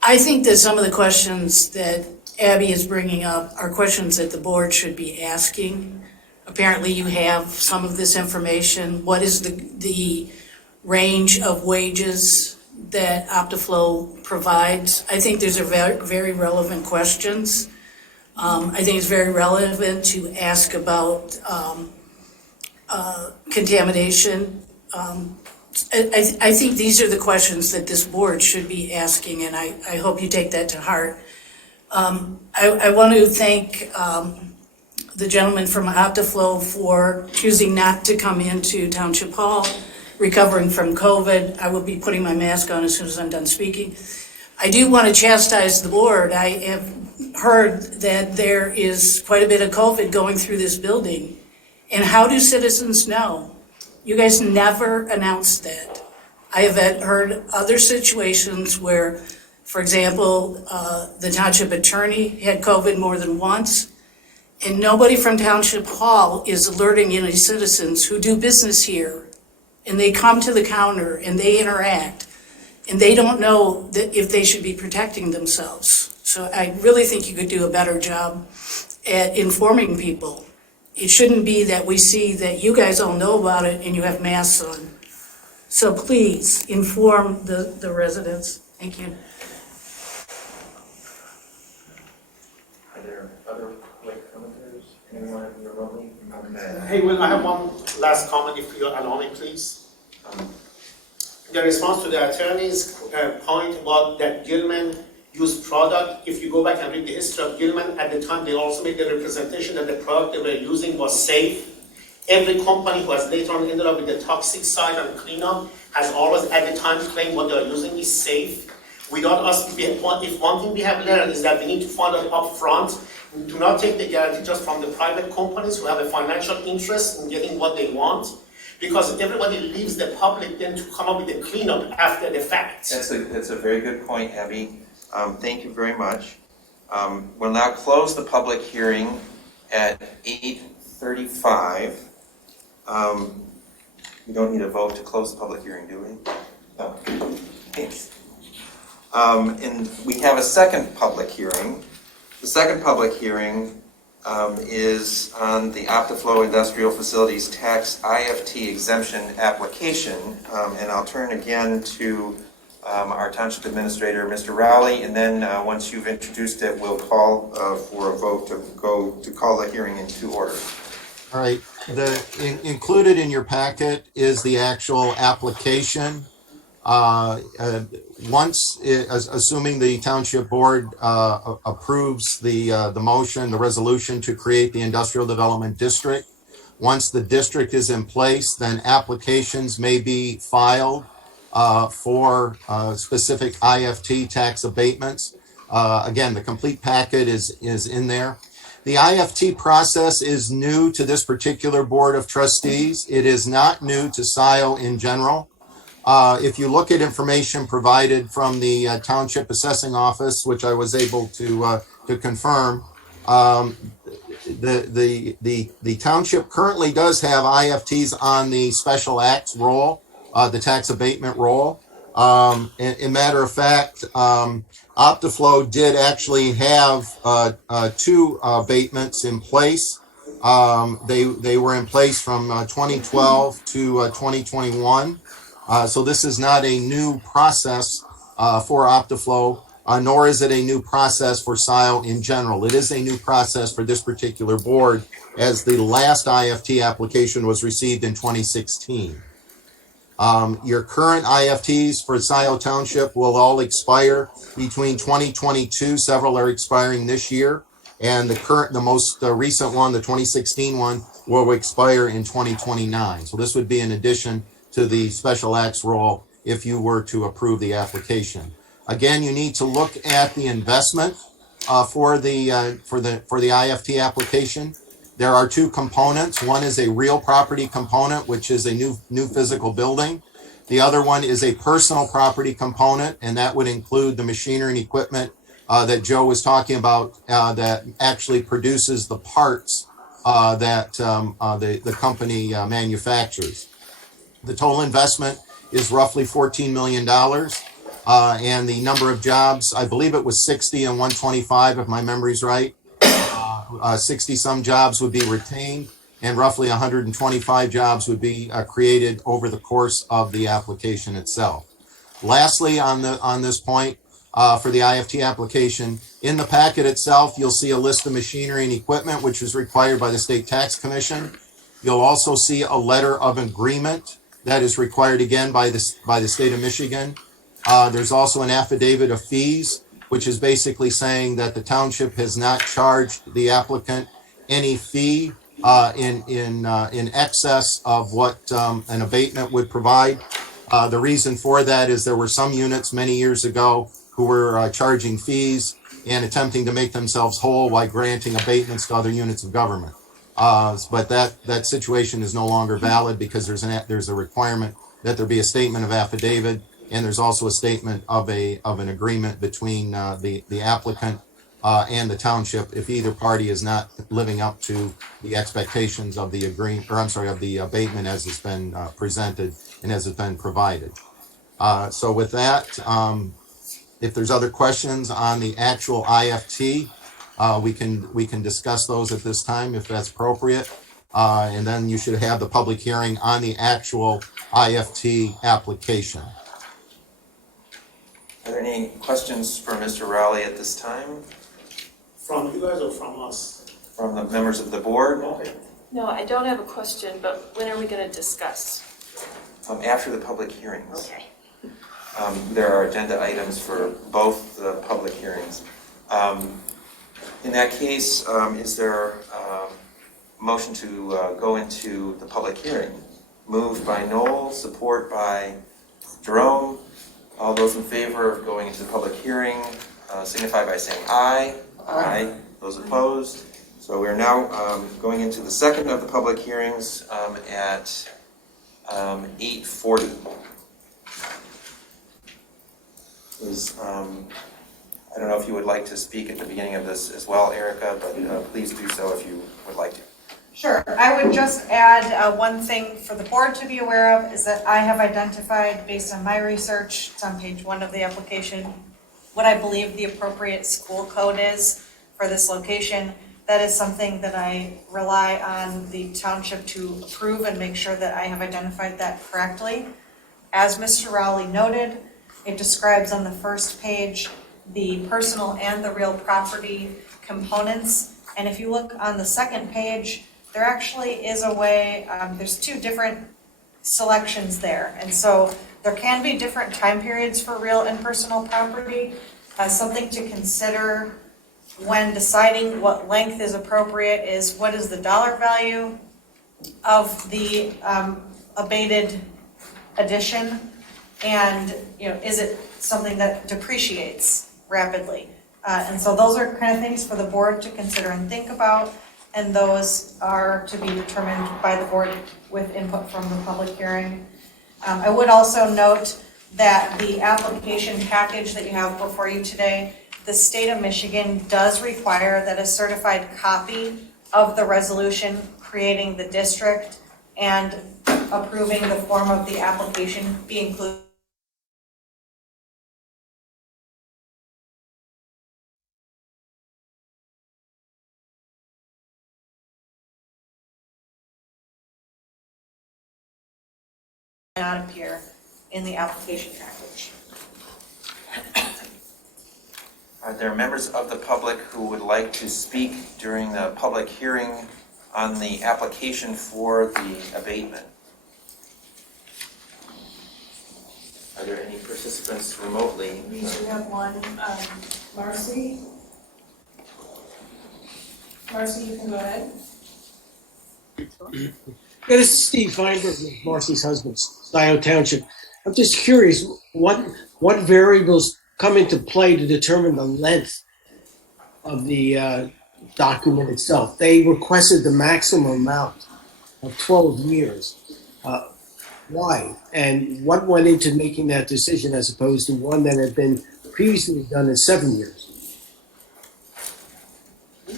I think that some of the questions that Abby is bringing up are questions that the board should be asking. Apparently you have some of this information. What is the range of wages that OptiFlow provides? I think these are very, very relevant questions. I think it's very relevant to ask about contamination. I think these are the questions that this board should be asking, and I hope you take that to heart. I want to thank the gentleman from OptiFlow for choosing not to come into Township Hall, recovering from COVID. I will be putting my mask on as soon as I'm done speaking. I do want to chastise the board. I have heard that there is quite a bit of COVID going through this building. And how do citizens know? You guys never announced that. I have heard other situations where, for example, the township attorney had COVID more than once, and nobody from Township Hall is alerting any citizens who do business here. And they come to the counter and they interact, and they don't know that if they should be protecting themselves. So I really think you could do a better job at informing people. It shouldn't be that we see that you guys all know about it and you have masks on. So please inform the residents. Thank you. Are there other commenters? Anyone remotely? Hey, Will, I have one last comment, if you allow me, please. The response to the attorney's point about that Gilman used product, if you go back and read the history of Gilman, at the time they also made the representation that the product they were using was safe. Every company who has later on ended up with the toxic side and cleanup has always at the time claimed what they are using is safe. Without us, if one thing we have learned is that we need to find out up front, do not take the guarantee just from the private companies who have a financial interest in getting what they want, because everybody leaves the public then to come up with the cleanup after the fact. That's a very good point, Abby. Thank you very much. We'll now close the public hearing at 8:35. We don't need a vote to close the public hearing, do we? No. Thanks. And we have a second public hearing. The second public hearing is on the OptiFlow Industrial Facilities Tax IFT exemption application. And I'll turn again to our Township Administrator, Mr. Rowley, and then once you've introduced it, we'll call for a vote to call the hearing into order. All right, included in your packet is the actual application. Assuming the Township Board approves the motion, the resolution to create the Industrial Development District, once the district is in place, then applications may be filed for specific IFT tax abatements. Again, the complete packet is in there. The IFT process is new to this particular Board of Trustees. It is not new to Scio in general. If you look at information provided from the Township Assessing Office, which I was able to confirm, the township currently does have IFTs on the special acts roll, the tax abatement roll. In matter of fact, OptiFlow did actually have two abatements in place They were in place from 2012 to 2021. So this is not a new process for OptiFlow, nor is it a new process for Scio in general. It is a new process for this particular board, as the last IFT application was received in 2016. Your current IFTs for Scio Township will all expire between 2022. Several are expiring this year, and the most recent one, the 2016 one, will expire in 2029. So this would be in addition to the special acts role if you were to approve the application. Again, you need to look at the investment for the IFT application. There are two components. One is a real property component, which is a new physical building. The other one is a personal property component, and that would include the machinery and equipment that Joe was talking about that actually produces the parts that the company manufactures. The total investment is roughly $14 million. And the number of jobs, I believe it was 60 and 125, if my memory's right. 60 some jobs would be retained, and roughly 125 jobs would be created over the course of the application itself. Lastly, on this point, for the IFT application, in the packet itself, you'll see a list of machinery and equipment, which is required by the State Tax Commission. You'll also see a letter of agreement that is required again by the state of Michigan. There's also an affidavit of fees, which is basically saying that the township has not charged the applicant any fee in excess of what an abatement would provide. The reason for that is there were some units many years ago who were charging fees and attempting to make themselves whole while granting abatements to other units of government. But that situation is no longer valid because there's a requirement that there be a statement of affidavit, and there's also a statement of an agreement between the applicant and the township if either party is not living up to the expectations of the of the abatement as it's been presented and as it's been provided. So with that, if there's other questions on the actual IFT, we can discuss those at this time if that's appropriate. And then you should have the public hearing on the actual IFT application. Are there any questions for Mr. Rowley at this time? From you guys or from us? From the members of the board? Okay. No, I don't have a question, but when are we going to discuss? After the public hearings. Okay. There are agenda items for both the public hearings. In that case, is there a motion to go into the public hearing? Moved by Noel, support by Jerome. All those in favor of going into the public hearing signify by saying aye. Aye. Those opposed? So we're now going into the second of the public hearings at 8:40. I don't know if you would like to speak at the beginning of this as well, Erica, but please do so if you would like to. Sure. I would just add one thing for the board to be aware of is that I have identified, based on my research, it's on page 1 of the application, what I believe the appropriate school code is for this location. That is something that I rely on the township to approve and make sure that I have identified that correctly. As Mr. Rowley noted, it describes on the first page the personal and the real property components. And if you look on the second page, there actually is a way, there's 2 different selections there. And so there can be different time periods for real and personal property. Something to consider when deciding what length is appropriate is what is the dollar value of the abated addition, and is it something that depreciates rapidly? And so those are kind of things for the board to consider and think about, and those are to be determined by the board with input from the public hearing. I would also note that the application package that you have before you today, the state of Michigan does require that a certified copy of the resolution creating the district and approving the form of the application be included not appear in the application package. Are there members of the public who would like to speak during the public hearing on the application for the abatement? Are there any participants remotely? We have one, Marcy. Marcy, you can go ahead. Yeah, this is Steve Feinberg, Marcy's husband, Scio Township. I'm just curious, what variables come into play to determine the length of the document itself? They requested the maximum amount of 12 years. Why? And what went into making that decision as opposed to one that had been previously done in 7 years? They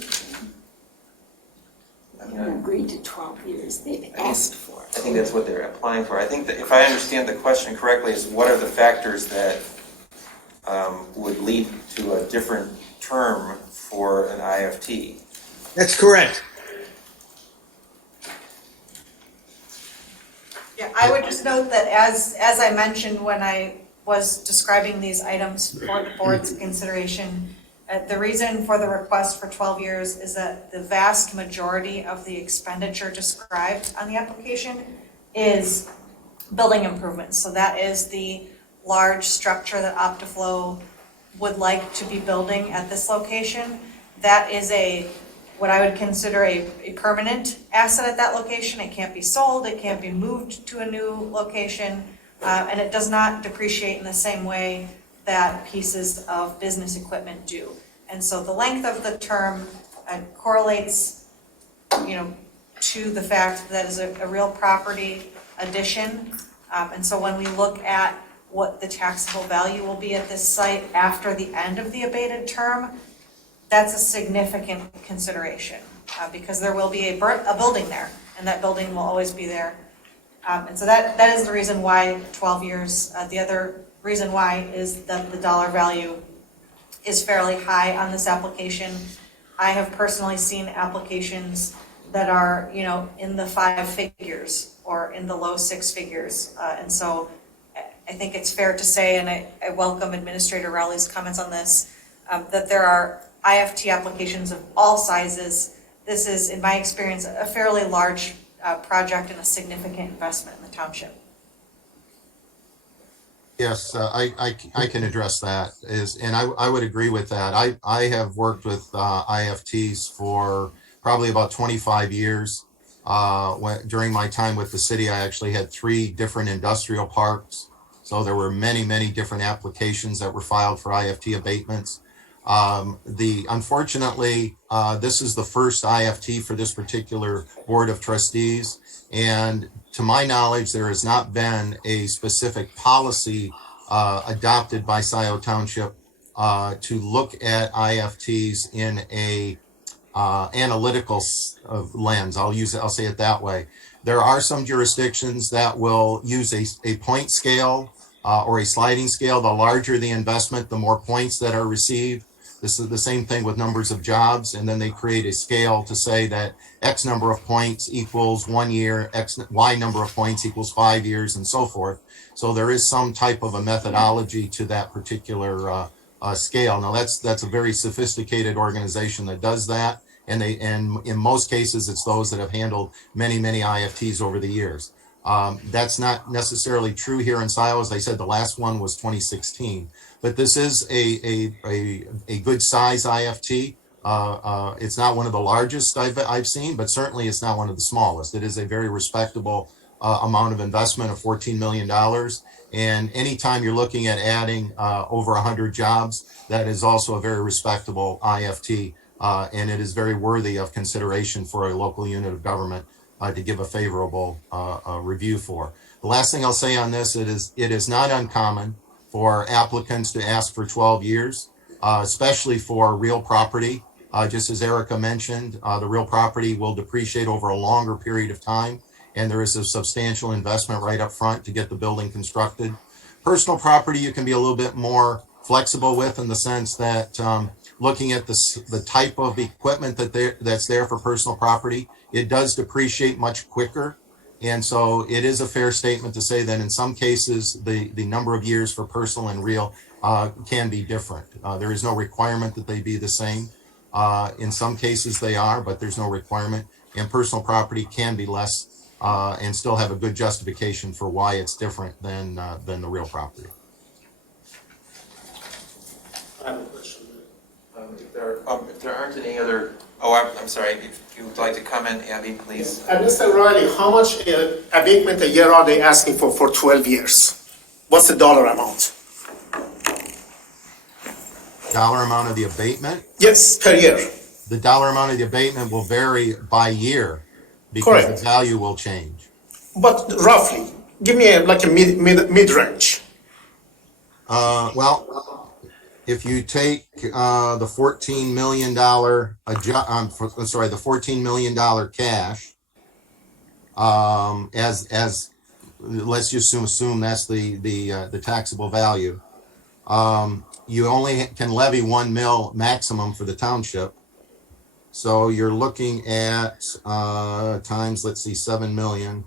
haven't agreed to 12 years, they've asked for it. I think that's what they're applying for. I think that if I understand the question correctly, is what are the factors that would lead to a different term for an IFT? That's correct. Yeah, I would just note that as I mentioned when I was describing these items for the board's consideration, the reason for the request for 12 years is that the vast majority of the expenditure described on the application is building improvements. So that is the large structure that OptiFlow would like to be building at this location. That is what I would consider a permanent asset at that location. It can't be sold, it can't be moved to a new location, and it does not depreciate in the same way that pieces of business equipment do. And so the length of the term correlates, to the fact that is a real property addition. And so when we look at what the taxable value will be at this site after the end of the abated term, that's a significant consideration because there will be a building there, and that building will always be there. And so that is the reason why 12 years. The other reason why is that the dollar value is fairly high on this application. I have personally seen applications that are, in the 5 figures or in the low 6 figures. And so I think it's fair to say, and I welcome Administrator Rowley's comments on this, that there are IFT applications of all sizes. This is, in my experience, a fairly large project and a significant investment in the township. Yes, I can address that. And I would agree with that. I have worked with IFTs for probably about 25 years. During my time with the city, I actually had 3 different industrial parks. So there were many, many different applications that were filed for IFT abatements. Unfortunately, this is the first IFT for this particular Board of Trustees. And to my knowledge, there has not been a specific policy adopted by Scio Township to look at IFTs in a analytical lens. I'll say it that way. There are some jurisdictions that will use a point scale or a sliding scale. The larger the investment, the more points that are received. This is the same thing with numbers of jobs, and then they create a scale to say that X number of points equals 1 year, Y number of points equals 5 years, and so forth. So there is some type of a methodology to that particular scale. Now that's a very sophisticated organization that does that, and in most cases it's those that have handled many IFTs over the years. That's not necessarily true here in Scio. As I said, the last one was 2016. But this is a good size IFT. It's not one of the largest I've seen, but certainly it's not one of the smallest. It is a very respectable amount of investment of $14 million. And anytime you're looking at adding over 100 jobs, that is also a very respectable IFT. And it is very worthy of consideration for a local unit of government to give a favorable review for. The last thing I'll say on this, it is not uncommon for applicants to ask for 12 years, especially for real property. Just as Erica mentioned, the real property will depreciate over a longer period of time, and there is a substantial investment right up front to get the building constructed. Personal property, you can be a little bit more flexible with in the sense that looking at the type of equipment that's there for personal property, it does depreciate much quicker And so it is a fair statement to say that in some cases, the number of years for personal and real can be different. There is no requirement that they be the same. In some cases they are, but there's no requirement. And personal property can be less and still have a good justification for why it's different than the real property. I have a question. If there aren't any other, I'm sorry, if you would like to comment, Abby, please. Mr. Riley, how much abatement a year are they asking for 12 years? What's the dollar amount? Dollar amount of the abatement? Yes, per year. The dollar amount of the abatement will vary by year because Correct. the value will change. But roughly, give me like a mid-range. Well, if you take the $14 million the $14 million cash, as let's just assume that's the taxable value. You only can levy 1 mil maximum for the township. So you're looking at times, let's see, 7 million.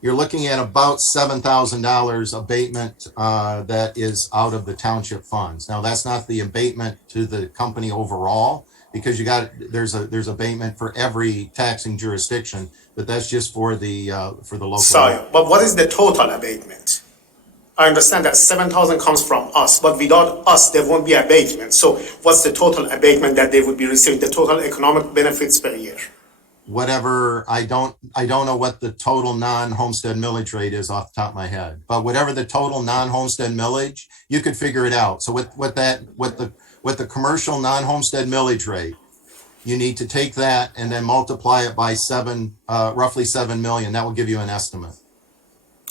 You're looking at about $7,000 abatement that is out of the township funds. Now, that's not the abatement to the company overall, because there's abatement for every taxing jurisdiction, but that's just for the local. Scio, but what is the total abatement? I understand that 7,000 comes from us, but without us, there won't be abatement. So what's the total abatement that they would be receiving, the total economic benefits per year? Whatever, I don't know what the total non-homestead millage rate is off the top of my head, but whatever the total non-homestead millage, you could figure it out. So with the commercial non-homestead millage rate, you need to take that and then multiply it by roughly 7 million. That will give you an estimate.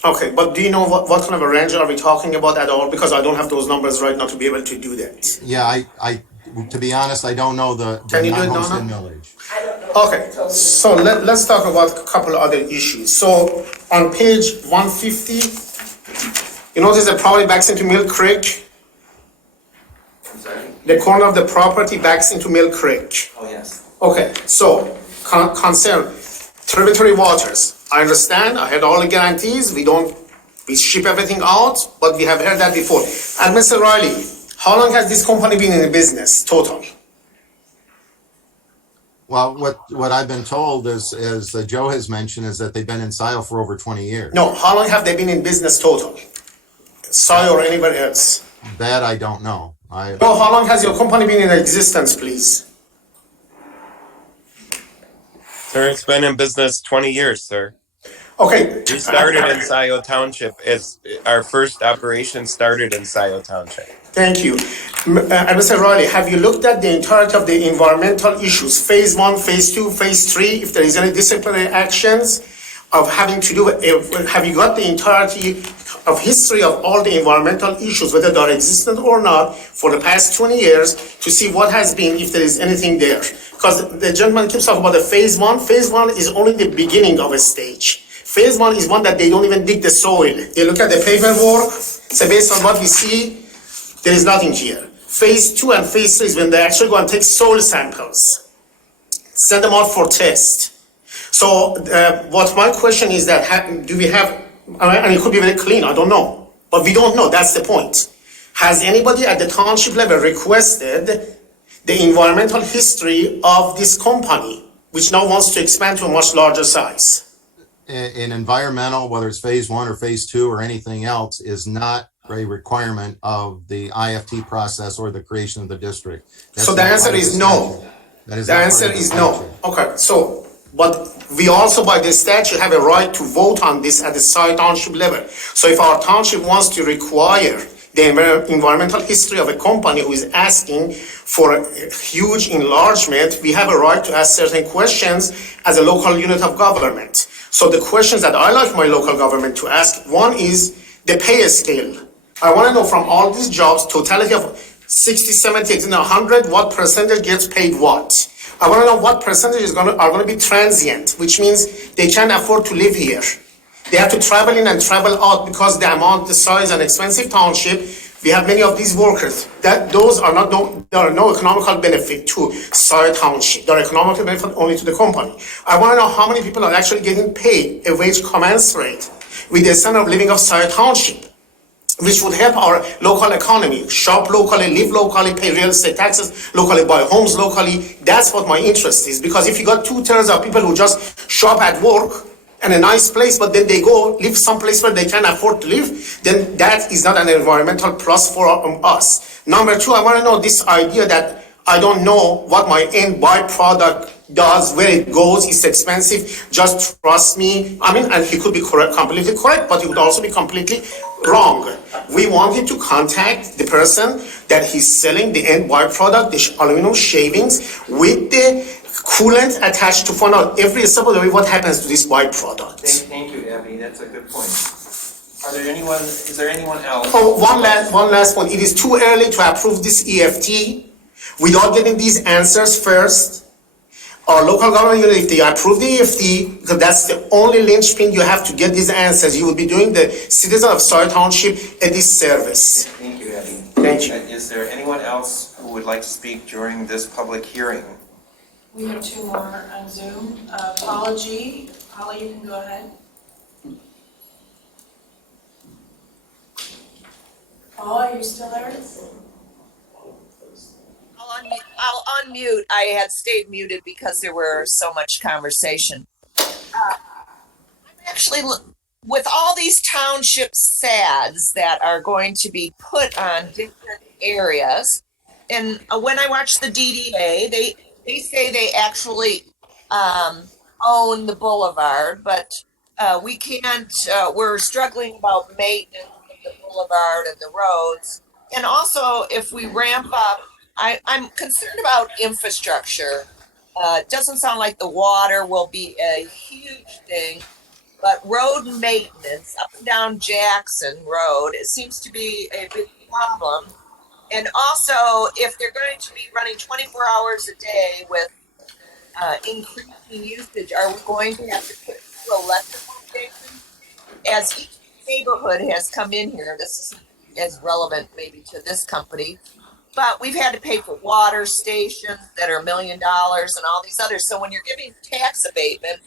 Okay, but do you know what kind of a range are we talking about at all? Because I don't have those numbers right now to be able to do that. Yeah, I to be honest, I don't know the Can you do it, non-homestead Donna? millage. Okay, so let's talk about a couple of other issues. So on page 150, you notice the property backs into Mill Creek? I'm sorry? The corner of the property backs into Mill Creek. Oh, yes. Okay, so concern, tributary waters. I understand, I had all the guarantees, we ship everything out, but we have heard that before. And Mr. Riley, how long has this company been in business, total? Well, what I've been told is, as Joe has mentioned, is that they've been in Scio for over 20 years. No, how long have they been in business total? Scio or anybody else? That I don't know. No, how long has your company been in existence, please? Sir, it's been in business 20 years, sir. Okay. We started in Scio Township. Our first operation started in Scio Township. Thank you. Mr. Riley, have you looked at the entirety of the environmental issues, phase 1, phase 2, phase 3, if there is any disciplinary actions of having to do, have you got the entirety of history of all the environmental issues, whether they are existent or not, for the past 20 years, to see what has been, if there is anything there? Because the gentleman keeps talking about the phase 1. Phase 1 is only the beginning of a stage. Phase 1 is one that they don't even dig the soil. They look at the paperwork, so based on what we see, there is nothing here. Phase 2 and phase 3 is when they actually go and take soil samples, send them out for test. So what my question is that, do we have, and it could be very clean, I don't know, but we don't know, that's the point. Has anybody at the township level requested the environmental history of this company, which now wants to expand to a much larger size? An environmental, whether it's phase 1 or phase 2 or anything else, is not a requirement of the IFT process or the creation of the district. So the answer is no. The answer is no. Okay, so, but we also by the statute have a right to vote on this at the Scio township level. So if our township wants to require the environmental history of a company who is asking for a huge enlargement, we have a right to ask certain questions as a local unit of government. So the questions that I like my local government to ask, one is the pay scale. I want to know from all these jobs, totality of 60, 70, 80, 100, what percentage gets paid what? I want to know what percentage are going to be transient, which means they can't afford to live here. They have to travel in and travel out because the amount, the size and expensive township, We have many of these workers. Those are not, there are no economical benefit to Scio Township. There are economical benefit only to the company. I want to know how many people are actually getting paid a wage commensurate with the standard of living of Scio Township, which would help our local economy, shop locally, live locally, pay real estate taxes locally, buy homes locally. That's what my interest is. Because if you got 2/3 of people who just shop at work in a nice place, but then they go live someplace where they can't afford to live, then that is not an environmental plus for us. Number two, I want to know this idea that I don't know what my end byproduct does, where it goes, it's expensive, just trust me. I mean, and he could be correct, completely correct, but he would also be completely wrong. We want him to contact the person that he's selling the end byproduct, the aluminum shavings, with the coolant attached to find out every step of the way what happens to this byproduct. Thank you, Abby, that's a good point. Is there anyone else? Oh, one last point. It is too early to approve this EFT without getting these answers first. Our local government unit, if they approve the EFT, because that's the only linchpin you have to get these answers, you will be doing the citizens of Scio Township a disservice. Thank you, Abby. Thank you. Is there anyone else who would like to speak during this public hearing? We have two more on Zoom. Paula G. Paula, you can go ahead. Paula, are you still there? I'll unmute. I had stayed muted because there were so much conversation. I'm actually, with all these township SADs that are going to be put on different areas, and when I watch the DDA, they say they actually own the boulevard, but we can't, we're struggling about maintenance of the boulevard and the roads. And also, if we ramp up, I'm concerned about infrastructure. It doesn't sound like the water will be a huge thing, but road maintenance up and down Jackson Road, it seems to be a big problem. And also, if they're going to be running 24 hours a day with increasing usage, are we going to have to put electrical stations? As each neighborhood has come in here, this isn't as relevant maybe to this company, but we've had to pay for water stations that are $1 million and all these others. So when you're giving tax abatement,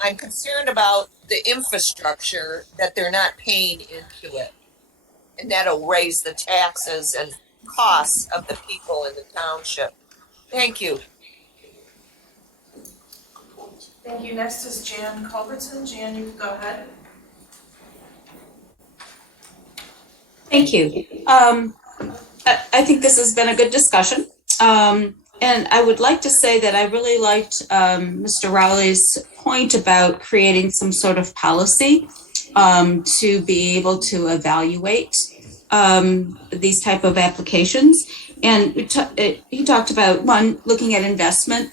I'm concerned about the infrastructure that they're not paying into it. And that'll raise the taxes and costs of the people in the township. Thank you. Thank you. Next is Jan Culbertson. Jan, you can go ahead. Thank you. I think this has been a good discussion. And I would like to say that I really liked Mr. Rowley's point about creating some sort of policy to be able to evaluate these type of applications. And he talked about, one, looking at investment,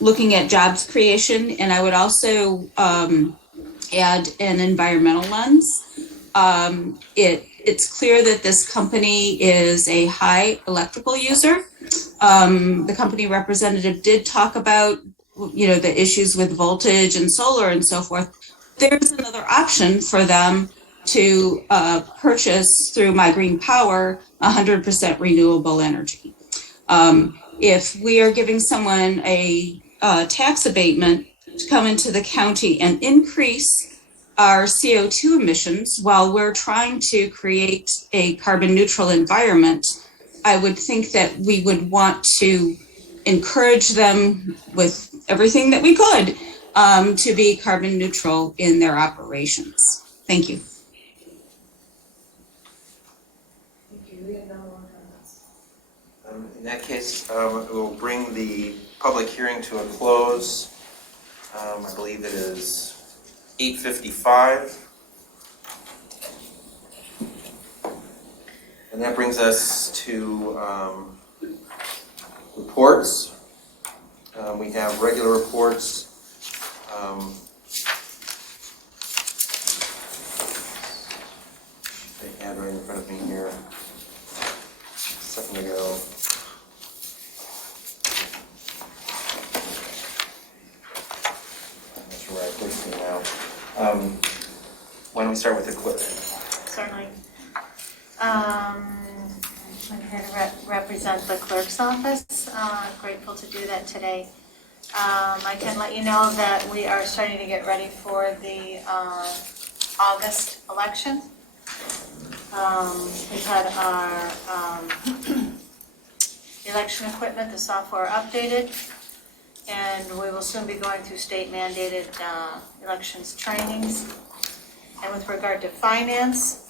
looking at jobs creation, and I would also add an environmental lens. It's clear that this company is a high electrical user. The company representative did talk about, the issues with voltage and solar and so forth. There's another option for them to purchase through My Green Power 100% renewable energy. If we are giving someone a tax abatement to come into the county and increase our CO2 emissions while we're trying to create a carbon neutral environment, I would think that we would want to encourage them with everything that we could to be carbon neutral in their operations. Thank you. In that case, we'll bring the public hearing to a close. I believe it is 8:55. And that brings us to reports. We have regular reports. I had right in front of me here a second ago. I'm not sure where I placed it now. Why don't we start with the clerk? Certainly. I'm here to represent the clerk's office. Grateful to do that today. I can let you know that we are starting to get ready for the August election. We've had our election equipment, the software updated, and we will soon be going through state mandated elections trainings. And with regard to finance,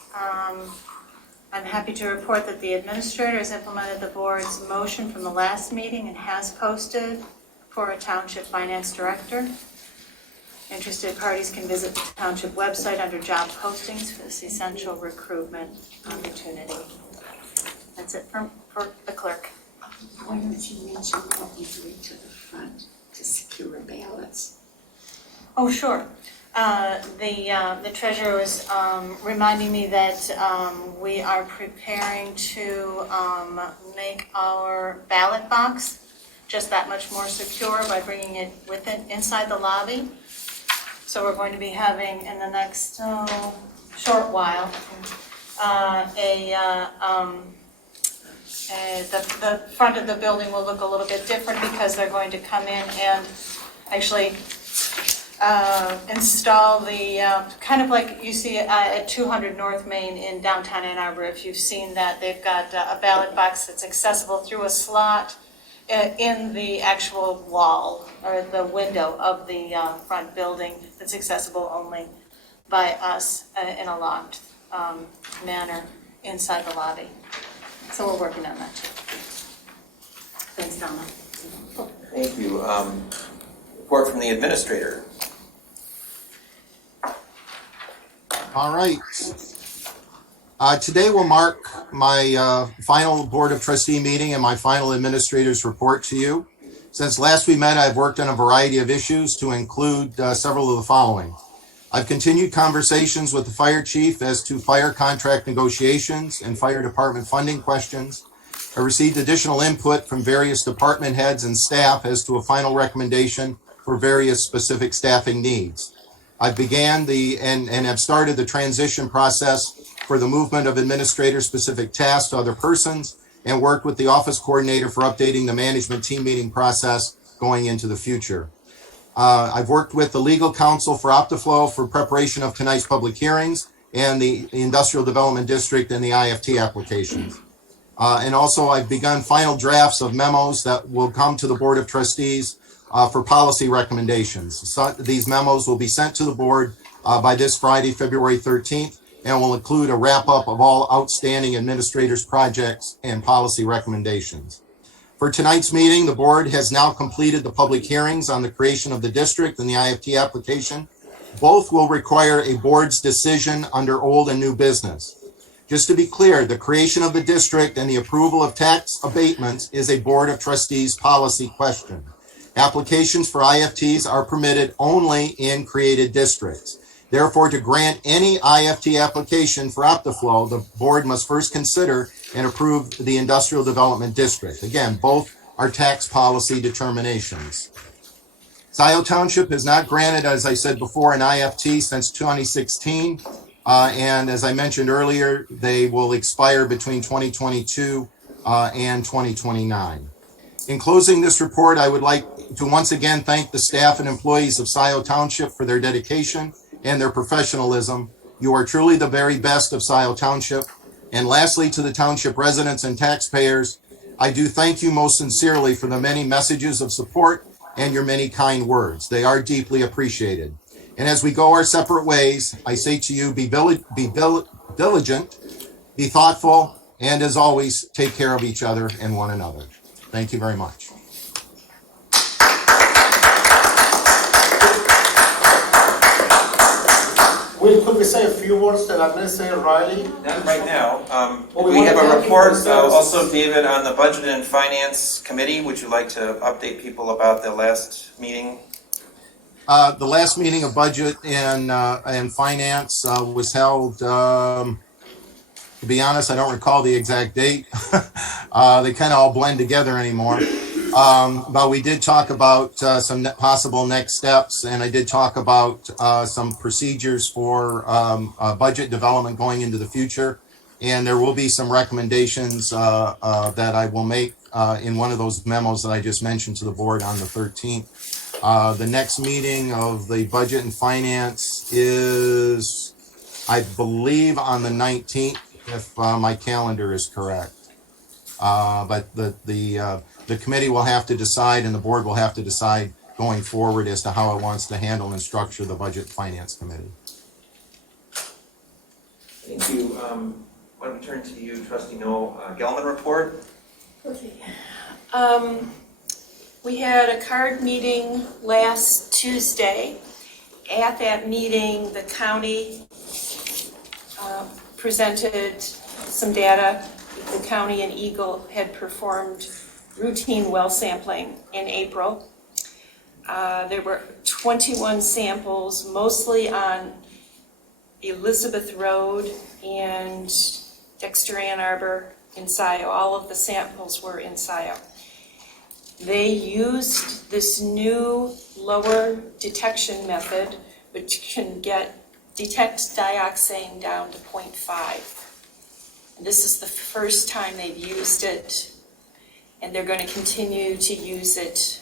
I'm happy to report that the administrator has implemented the board's motion from the last meeting and has posted for a township finance director. Interested parties can visit the township website under job postings for this essential recruitment opportunity. That's it for the clerk. Why don't you mention what you do to the front to secure ballots? Oh, sure. The treasurer was reminding me that we are preparing to make our ballot box just that much more secure by bringing it inside the lobby. So we're going to be having in the next short while the front of the building will look a little bit different because they're going to come in and actually install the, kind of like you see at 200 North Main in downtown Ann Arbor. If you've seen that, they've got a ballot box that's accessible through a slot in the actual wall or the window of the front building that's accessible only by us in a locked manner inside the lobby. So we're working on that too. Thanks, Donna. Thank you. Report from the administrator. All right. Today will mark my final Board of Trustee meeting and my final administrator's report to you. Since last we met, I've worked on a variety of issues to include several of the following. I've continued conversations with the fire chief as to fire contract negotiations and fire department funding questions. I received additional input from various department heads and staff as to a final recommendation for various specific staffing needs. I began and have started the transition process for the movement of administrator-specific tasks to other persons and worked with the office coordinator for updating the management team meeting process going into the future. I've worked with the legal counsel for OptiFlow for preparation of tonight's public hearings and the Industrial Development District and the IFT applications. And also I've begun final drafts of memos that will come to the Board of Trustees for policy recommendations. So these memos will be sent to the board by this Friday, February 13th, and will include a wrap-up of all outstanding administrators' projects and policy recommendations. For tonight's meeting, the board has now completed the public hearings on the creation of the district and the IFT application. Both will require a board's decision under old and new business. Just to be clear, the creation of the district and the approval of tax abatements is a Board of Trustees policy question. Applications for IFTs are permitted only in created districts. Therefore, to grant any IFT application for OptiFlow, the board must first consider and approve the Industrial Development District. Again, both are tax policy determinations. Scio Township has not granted, as I said before, an IFT since 2016. And as I mentioned earlier, they will expire between 2022 and 2029. In closing this report, I would like to once again thank the staff and employees of Scio Township for their dedication and their professionalism. You are truly the very best of Scio Township. And lastly, to the township residents and taxpayers, I do thank you most sincerely for the many messages of support and your many kind words. They are deeply appreciated. And as we go our separate ways, I say to you, be diligent, be thoughtful, and as always, take care of each other and one another. Thank you very much. Could we say a few words to Administrator Riley? Not right now. We have a report also, David, on the Budget and Finance Committee. Would you like to update people about the last meeting? The last meeting of Budget and Finance was held, to be honest, I don't recall the exact date. They kind of all blend together anymore. But we did talk about some possible next steps, and I did talk about some procedures for budget development going into the future. And there will be some recommendations that I will make in one of those memos that I just mentioned to the board on the 13th. The next meeting of the Budget and Finance is, I believe, on the 19th, if my calendar is correct. But the committee will have to decide, and the board will have to decide going forward as to how it wants to handle and structure the Budget and Finance Committee. Thank you. Why don't we turn to you, Trustee Noel, Gelman report? Okay. We had a card meeting last Tuesday. At that meeting, the county presented some data. The county and Eagle had performed routine well sampling in April. There were 21 samples, mostly on Elizabeth Road and Dexter Ann Arbor in Scio. All of the samples were in Scio. They used this new lower detection method, which can detect dioxane down to 0.5. And this is the first time they've used it, and they're going to continue to use it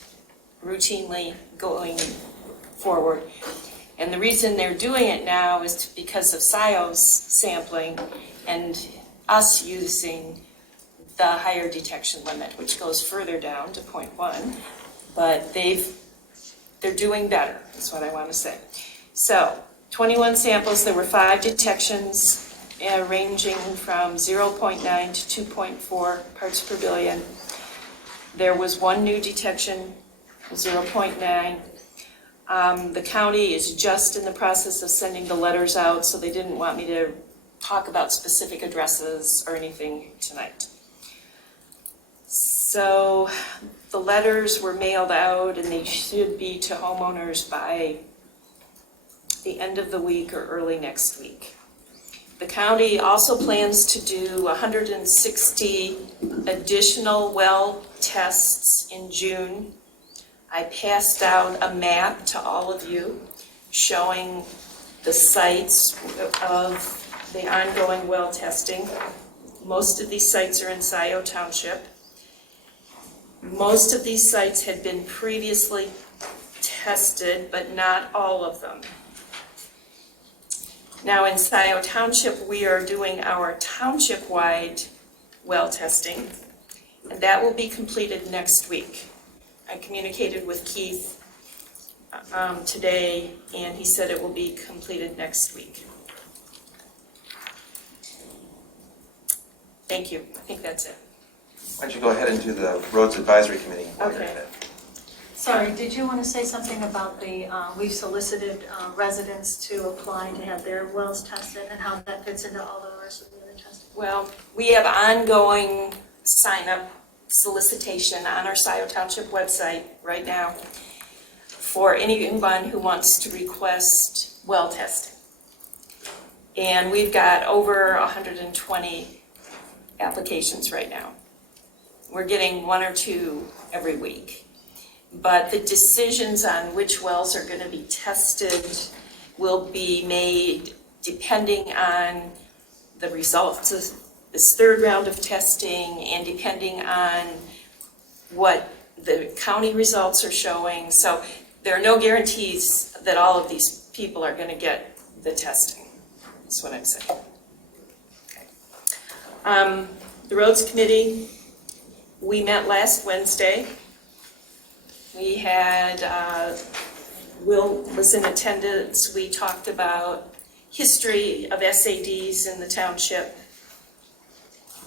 routinely going forward. And the reason they're doing it now is because of Scio's sampling and us using the higher detection limit, which goes further down to 0.1. But they're doing better, is what I want to say. So 21 samples, there were 5 detections ranging from 0.9 to 2.4 parts per billion. There was 1 new detection, 0.9. The county is just in the process of sending the letters out, so they didn't want me to talk about specific addresses or anything tonight. So the letters were mailed out, and they should be to homeowners by the end of the week or early next week. The county also plans to do 160 additional well tests in June. I passed out a map to all of you showing the sites of the ongoing well testing. Most of these sites are in Scio Township. Most of these sites had been previously tested, but not all of them. Now in Scio Township, we are doing our township-wide well testing, and that will be completed next week. I communicated with Keith today, and he said it will be completed next week. Thank you. I think that's it. Why don't you go ahead and do the Roads Advisory Committee? Okay. Sorry, did you want to say something about we've solicited residents to apply to have their wells tested and how that fits into all the rest of the other testing? Well, we have ongoing sign-up solicitation on our Scio Township website right now for anyone who wants to request well testing. And we've got over 120 applications right now. We're getting 1 or 2 every week. But the decisions on which wells are going to be tested will be made depending on the results of this 3rd round of testing and depending on what the county results are showing. So there are no guarantees that all of these people are going to get the testing. That's what I'm saying. Okay. The Roads Committee, we met last Wednesday. We had, Will was in attendance. We talked about history of SADs in the township.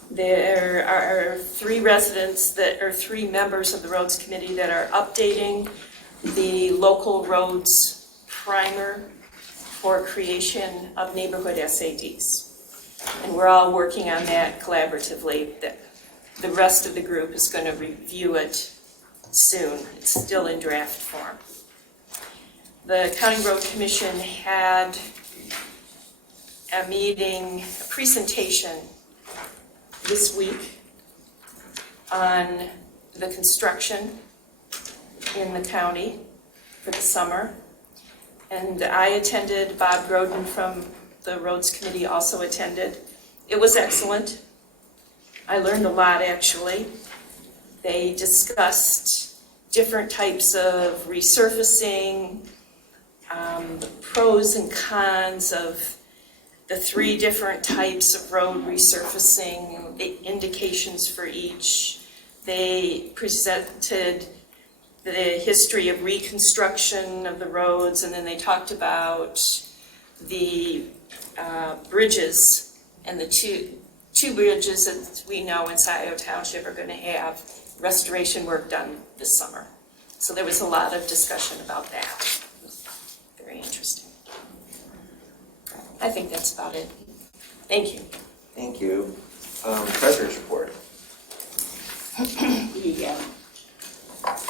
There are 3 residents that are 3 members of the Roads Committee that are updating the local roads primer for creation of neighborhood SADs. And we're all working on that collaboratively. The rest of the group is going to review it soon. It's still in draft form. The County Road Commission had a meeting, a presentation this week on the construction in the county for the summer. And I attended, Bob Groden from the Roads Committee also attended. It was excellent. I learned a lot, actually. They discussed different types of resurfacing, the pros and cons of the 3 different types of road resurfacing, the indications for each. They presented the history of reconstruction of the roads, and then they talked about the bridges, and the two bridges that we know in Scio Township are going to have restoration work done this summer. So there was a lot of discussion about that. Very interesting. I think that's about it. Thank you. Thank you. Treasurer's report.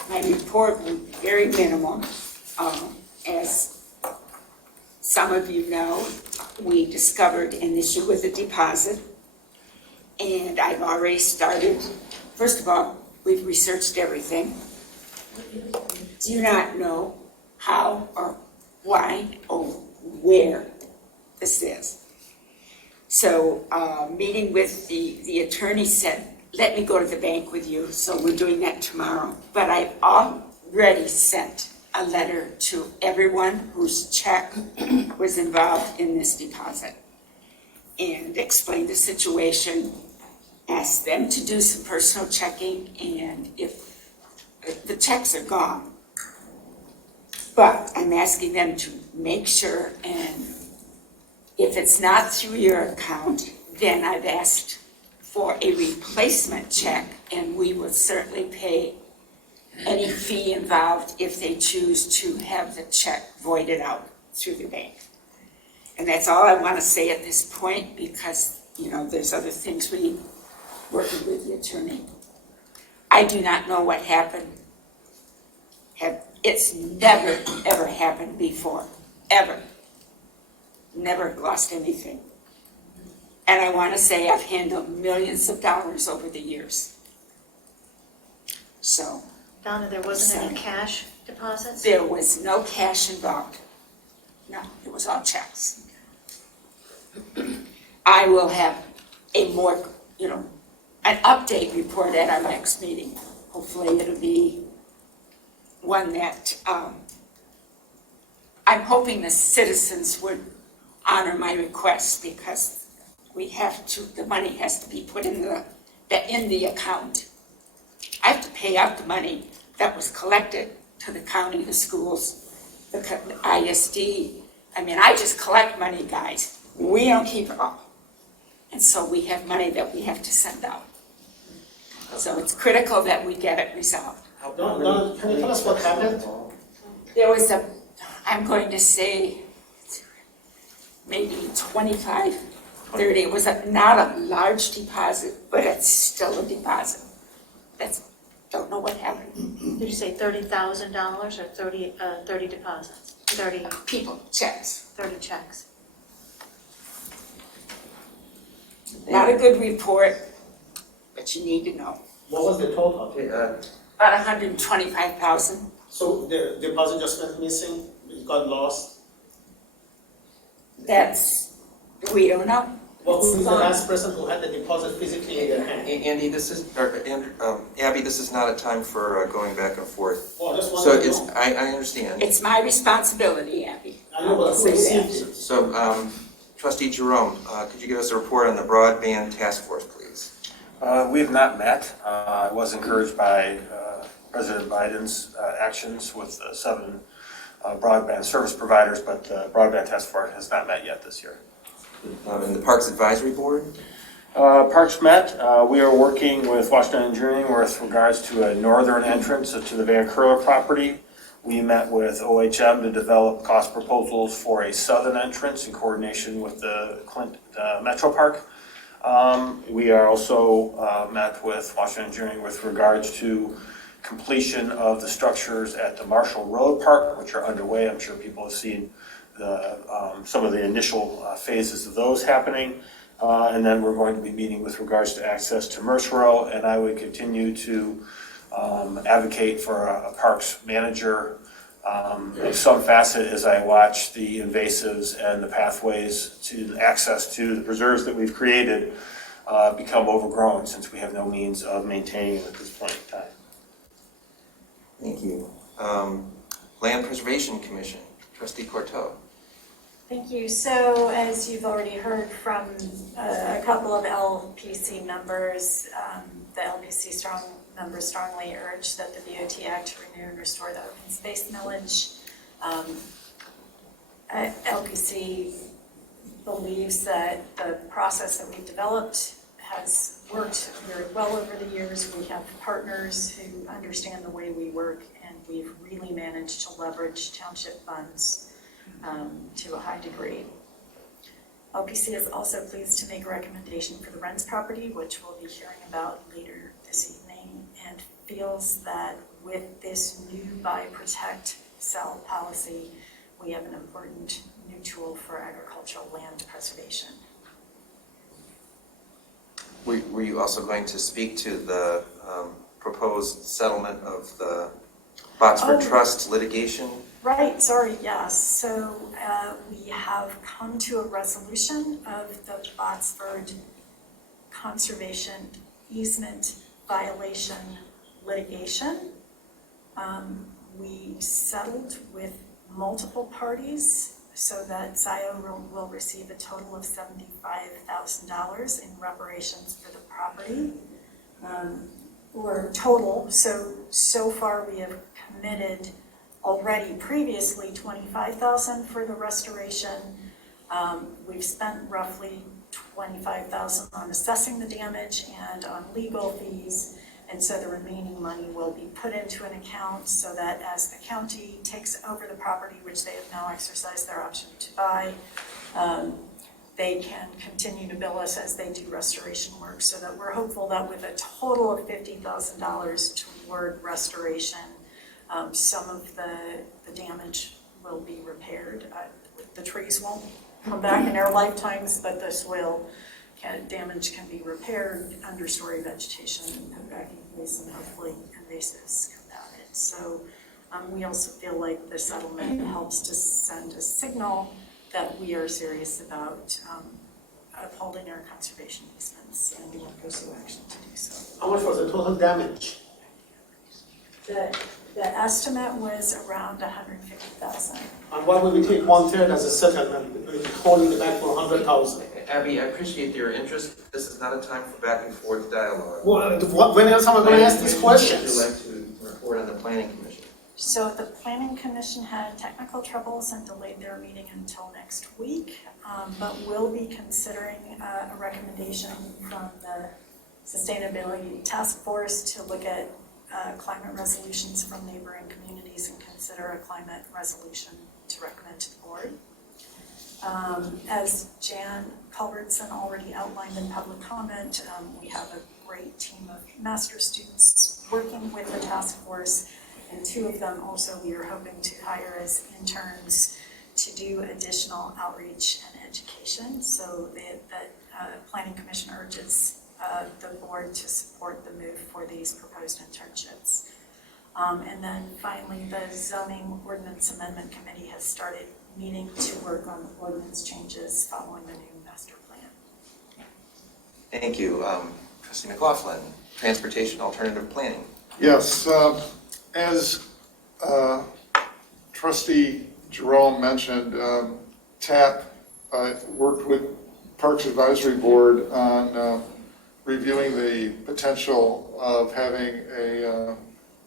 My report was very minimal. As some of you know, we discovered an issue with a deposit, and I've already started. First of all, we've researched everything. Do not know how or why or where this is. So, meeting with the attorney said, let me go to the bank with you, so we're doing that tomorrow. But I've already sent a letter to everyone whose check was involved in this deposit and explained the situation, asked them to do some personal checking, and if the checks are gone. But I'm asking them to make sure, and if it's not through your account, then I've asked for a replacement check, and we will certainly pay any fee involved if they choose to have the check voided out through the bank. And that's all I want to say at this point, because, you know, there's other things we need working with the attorney. I do not know what happened. It's never, ever happened before, ever. Never lost anything. And I want to say I've handled millions of dollars over the years. So. Donna, there wasn't any cash deposits? There was no cash involved. No, it was all checks. I will have a more, an update report at our next meeting. Hopefully it'll be one that, I'm hoping the citizens would honor my request, because we have to, the money has to be put in the account. I have to pay out the money that was collected to the county, the schools, the ISD. I mean, I just collect money, guys. We don't keep it all. And so we have money that we have to send out. So it's critical that we get it resolved. Donna, can you tell us what happened? There was I'm going to say, maybe 25, 30. It was not a large deposit, but it's still a deposit. Don't know what happened. Did you say $30,000 or 30 deposits? 30 people, checks. 30 checks. Not a good report, but you need to know. What was the total? About 125,000. So the deposit just went missing? It got lost? We don't know. Well, who is the last person who had the deposit physically in their hand? Andy, Abby, this is not a time for going back and forth. Well, just so it's, I understand. It's my responsibility, Abby. I know, but who received it? So, Trustee Jerome, could you give us a report on the Broadband Task Force, please? We have not met. I was encouraged by President Biden's actions with 7 broadband service providers, but the Broadband Task Force has not met yet this year. And the Parks Advisory Board? Parks met. We are working with Washington Engineering with regards to a northern entrance to the Van Curler property. We met with OHM to develop cost proposals for a southern entrance in coordination with the Clint Metro Park. We are also met with Washington Engineering with regards to completion of the structures at the Marshall Road Park, which are underway. I'm sure people have seen some of the initial phases of those happening. And then we're going to be meeting with regards to access to Mercero, and I would continue to advocate for a parks manager some facet as I watch the invasives and the pathways to access to the preserves that we've created become overgrown since we have no means of maintaining them at this point in time. Thank you. Land Preservation Commission, Trustee Corto. Thank you. So as you've already heard from a couple of LPC members, the LPC members strongly urge that the BOT Act to renew and restore the open space millage. LPC believes that the process that we've developed has worked very well over the years. We have partners who understand the way we work, and we've really managed to leverage township funds to a high degree. LPC is also pleased to make a recommendation for the Rents property, which we'll be hearing about later this evening, and feels that with this new buy, protect, sell policy, we have an important new tool for agricultural land preservation. Were you also going to speak to the proposed settlement of the Botsford Trust litigation? Right, sorry, yes. So we have come to a resolution of the Botsford conservation easement violation litigation. We settled with multiple parties so that Scio will receive a total of $75,000 in reparations for the property, or total. So far we have committed already previously $25,000 for the restoration. We've spent roughly $25,000 on assessing the damage and on legal fees. And so the remaining money will be put into an account so that as the county takes over the property, which they have now exercised their option to buy, they can continue to bill us as they do restoration work, so that we're hopeful that with a total of $50,000 toward restoration, some of the damage will be repaired. The trees won't come back in their lifetimes, but the soil damage can be repaired, understory vegetation put back in place, and hopefully invasives combated. So we also feel like the settlement helps to send a signal that we are serious about upholding our conservation easements, and we will pursue action to do so. How much was the total damage? The estimate was around $150,000. And what would we take 1/3 as a settlement, holding the back for 100,000? Abby, I appreciate your interest. This is not a time for back and forth dialogue. Well, when else am I going to ask these questions? Would you like to report on the Planning Commission? So the Planning Commission had technical troubles and delayed their meeting until next week, but we'll be considering a recommendation from the Sustainability Task Force to look at climate resolutions from neighboring communities and consider a climate resolution to recommend to the board. As Jan Culbertson already outlined in public comment, we have a great team of master students working with the task force, and 2 of them also we are hoping to hire as interns to do additional outreach and education. So the Planning Commission urges the board to support the move for these proposed internships. And then finally, the Zoning Ordinance Amendment Committee has started meeting to work on ordinance changes following the new master plan. Thank you. Trustee McLaughlin, Transportation Alternative Planning. Yes, as Trustee Jerome mentioned, TAP worked with Parks Advisory Board on reviewing the potential of having a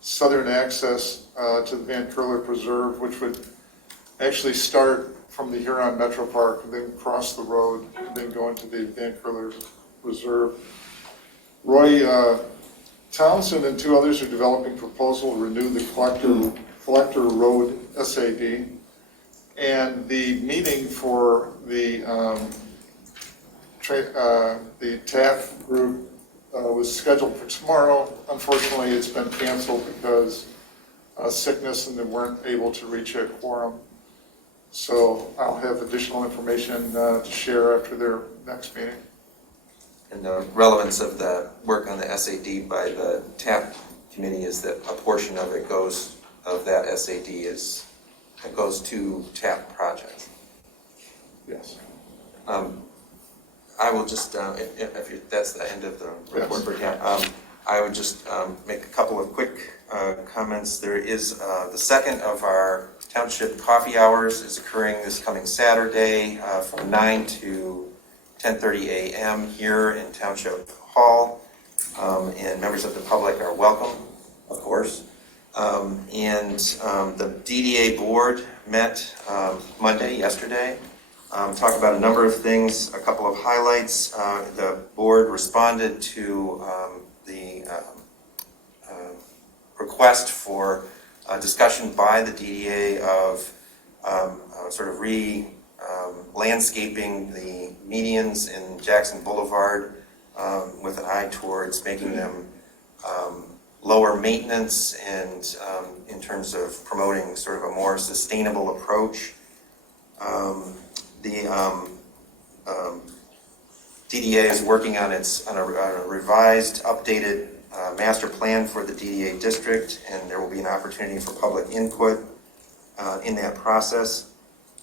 southern access to the Van Curler Preserve, which would actually start from the Huron Metro Park and then cross the road and then go into the Van Curler Reserve. Roy Townsend and 2 others are developing a proposal to renew the Collector Road SAD. And the meeting for the TAF group was scheduled for tomorrow. Unfortunately, it's been canceled because sickness, and they weren't able to reach a quorum. So I'll have additional information to share after their next meeting. And the relevance of the work on the SAD by the TAP committee is that a portion of it of that SAD is that goes to TAP project. Yes. I will just, if that's the end of the report for TAP, I would just make a couple of quick comments. There is the second of our township coffee hours is occurring this coming Saturday from 9 to 10:30 a.m. here in Township Hall. And members of the public are welcome, of course. The DDA board met yesterday. Talked about a number of things, a couple of highlights. The board responded to the request for discussion by the DDA of sort of landscaping the medians in Jackson Boulevard with an eye towards making them lower maintenance and in terms of promoting sort of a more sustainable approach. The DDA is working on a revised, updated master plan for the DDA district, and there will be an opportunity for public input in that process.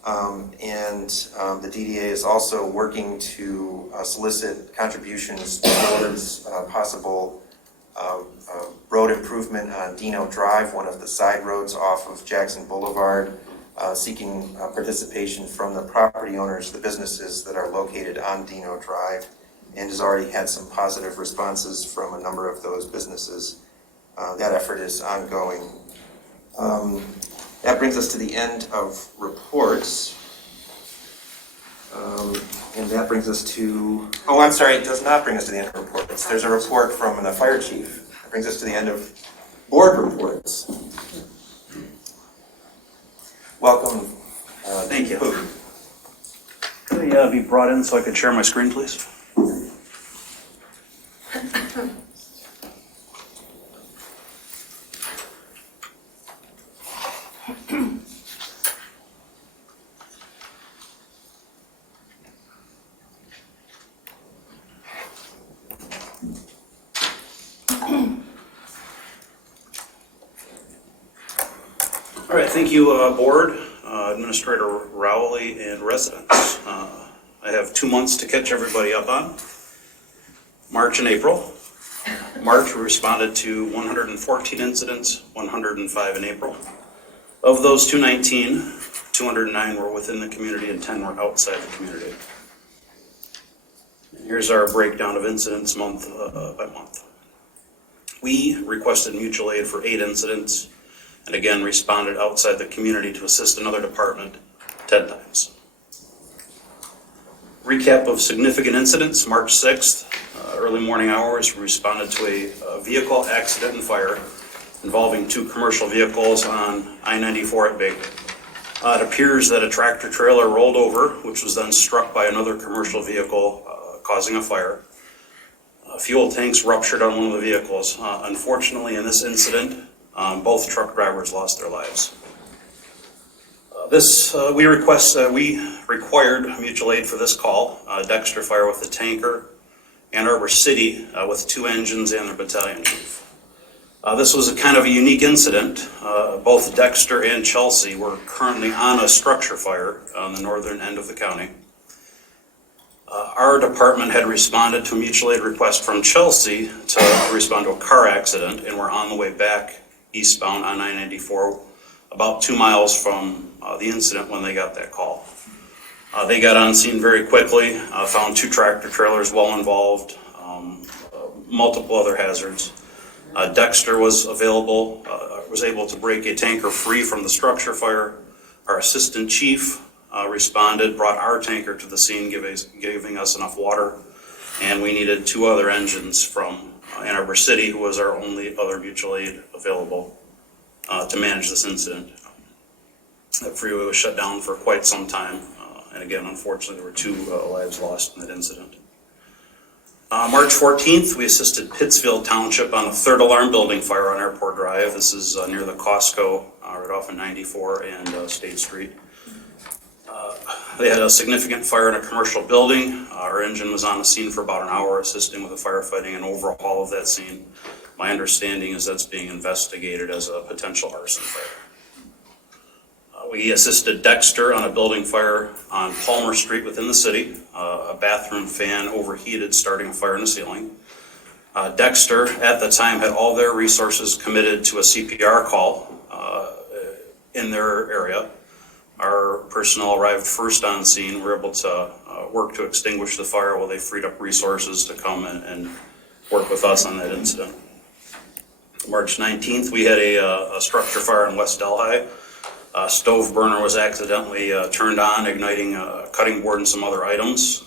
The DDA is also working to solicit contributions towards possible road improvement on Dino Drive, one of the side roads off of Jackson Boulevard, seeking participation from the property owners, the businesses that are located on Dino Drive, and has already had some positive responses from a number of those businesses. That effort is ongoing. That brings us to the end of reports. And that brings us to, oh, I'm sorry, it does not bring us to the end of reports. There's a report from the fire chief. That brings us to the end of board reports. Welcome. Thank you. Could I be brought in so I could share my screen, please? All right, thank you, board, Administrator Rowley, and residents. I have 2 months to catch everybody up on. March and April. March, we responded to 114 incidents, 105 in April. Of those 219, 209 were within the community and 10 were outside the community. Here's our breakdown of incidents month by month. We requested mutual aid for 8 incidents, and again responded outside the community to assist another department 10 times. Recap of significant incidents, March 6th, early morning hours, we responded to a vehicle accident and fire involving 2 commercial vehicles on I-94 at Baker. It appears that a tractor trailer rolled over, which was then struck by another commercial vehicle, causing a fire. Fuel tanks ruptured on one of the vehicles. Unfortunately, in this incident, both truck drivers lost their lives. We required mutual aid for this call. Dexter Fire with the tanker, Ann Arbor City with 2 engines and their battalion chief. This was a kind of a unique incident. Both Dexter and Chelsea were currently on a structure fire on the northern end of the county. Our department had responded to a mutual aid request from Chelsea to respond to a car accident, and we're on the way back eastbound on I-94, about 2 miles from the incident when they got that call. They got on scene very quickly, found 2 tractor trailers well involved, multiple other hazards. Dexter was able to break a tanker free from the structure fire. Our assistant chief responded, brought our tanker to the scene, giving us enough water, and we needed 2 other engines from Ann Arbor City, who was our only other mutual aid available to manage this incident. That freeway was shut down for quite some time, and again, unfortunately, there were 2 lives lost in that incident. March 14th, we assisted Pittsfield Township on a 3rd alarm building fire on Airport Drive. This is near the Costco, right off of 94 and State Street. They had a significant fire in a commercial building. Our engine was on the scene for about an hour, assisting with the firefighting and overhaul of that scene. My understanding is that's being investigated as a potential arson fire. We assisted Dexter on a building fire on Palmer Street within the city. A bathroom fan overheated, starting a fire in the ceiling. Dexter, at the time, had all their resources committed to a CPR call in their area. Our personnel arrived first on scene. We were able to work to extinguish the fire while they freed up resources to come and work with us on that incident. March 19th, we had a structure fire in West Delhi. A stove burner was accidentally turned on, igniting a cutting board and some other items.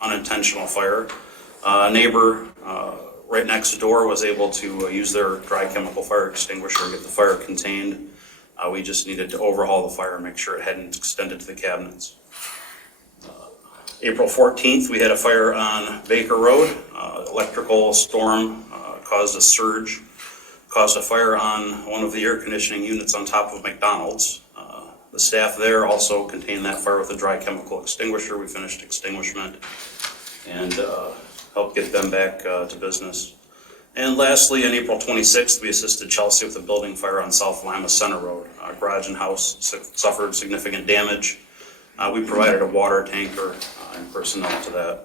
Unintentional fire. A neighbor right next door was able to use their dry chemical fire extinguisher to get the fire contained. We just needed to overhaul the fire and make sure it hadn't extended to the cabinets. April 14th, we had a fire on Baker Road. Electrical storm caused a surge. Caused a fire on one of the air conditioning units on top of McDonald's. The staff there also contained that fire with a dry chemical extinguisher. We finished extinguishment and helped get them back to business. And lastly, on April 26th, we assisted Chelsea with a building fire on South Lima Center Road. Garage and house suffered significant damage. We provided a water tanker and personnel to that.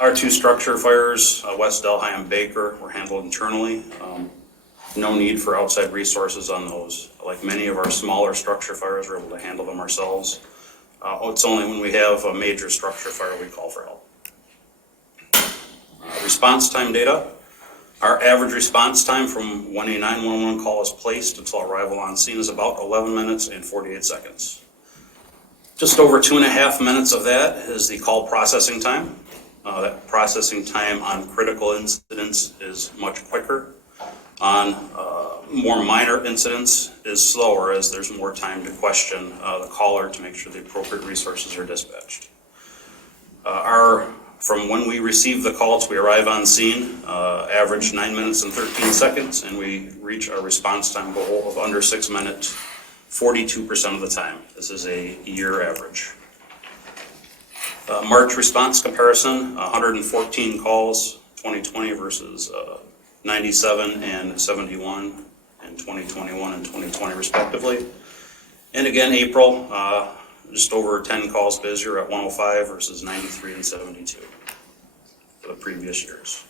Our two structure fires, West Delhi and Baker, were handled internally. No need for outside resources on those. Like many of our smaller structure fires, we're able to handle them ourselves. It's only when we have a major structure fire we call for help. Response time data. Our average response time from when a 911 call is placed until arrival on scene is about 11 minutes and 48 seconds. Just over 2.5 minutes of that is the call processing time. That processing time on critical incidents is much quicker. On more minor incidents is slower, as there's more time to question the caller to make sure the appropriate resources are dispatched. From when we receive the call to we arrive on scene, average 9 minutes and 13 seconds, and we reach our response time goal of under 6 minutes 42% of the time. This is a year average. March response comparison, 114 calls, 2020 versus 97 and 71 in 2021 and 2020 respectively. And again, April, just over 10 calls busier at 105 versus 93 and 72 for the previous years.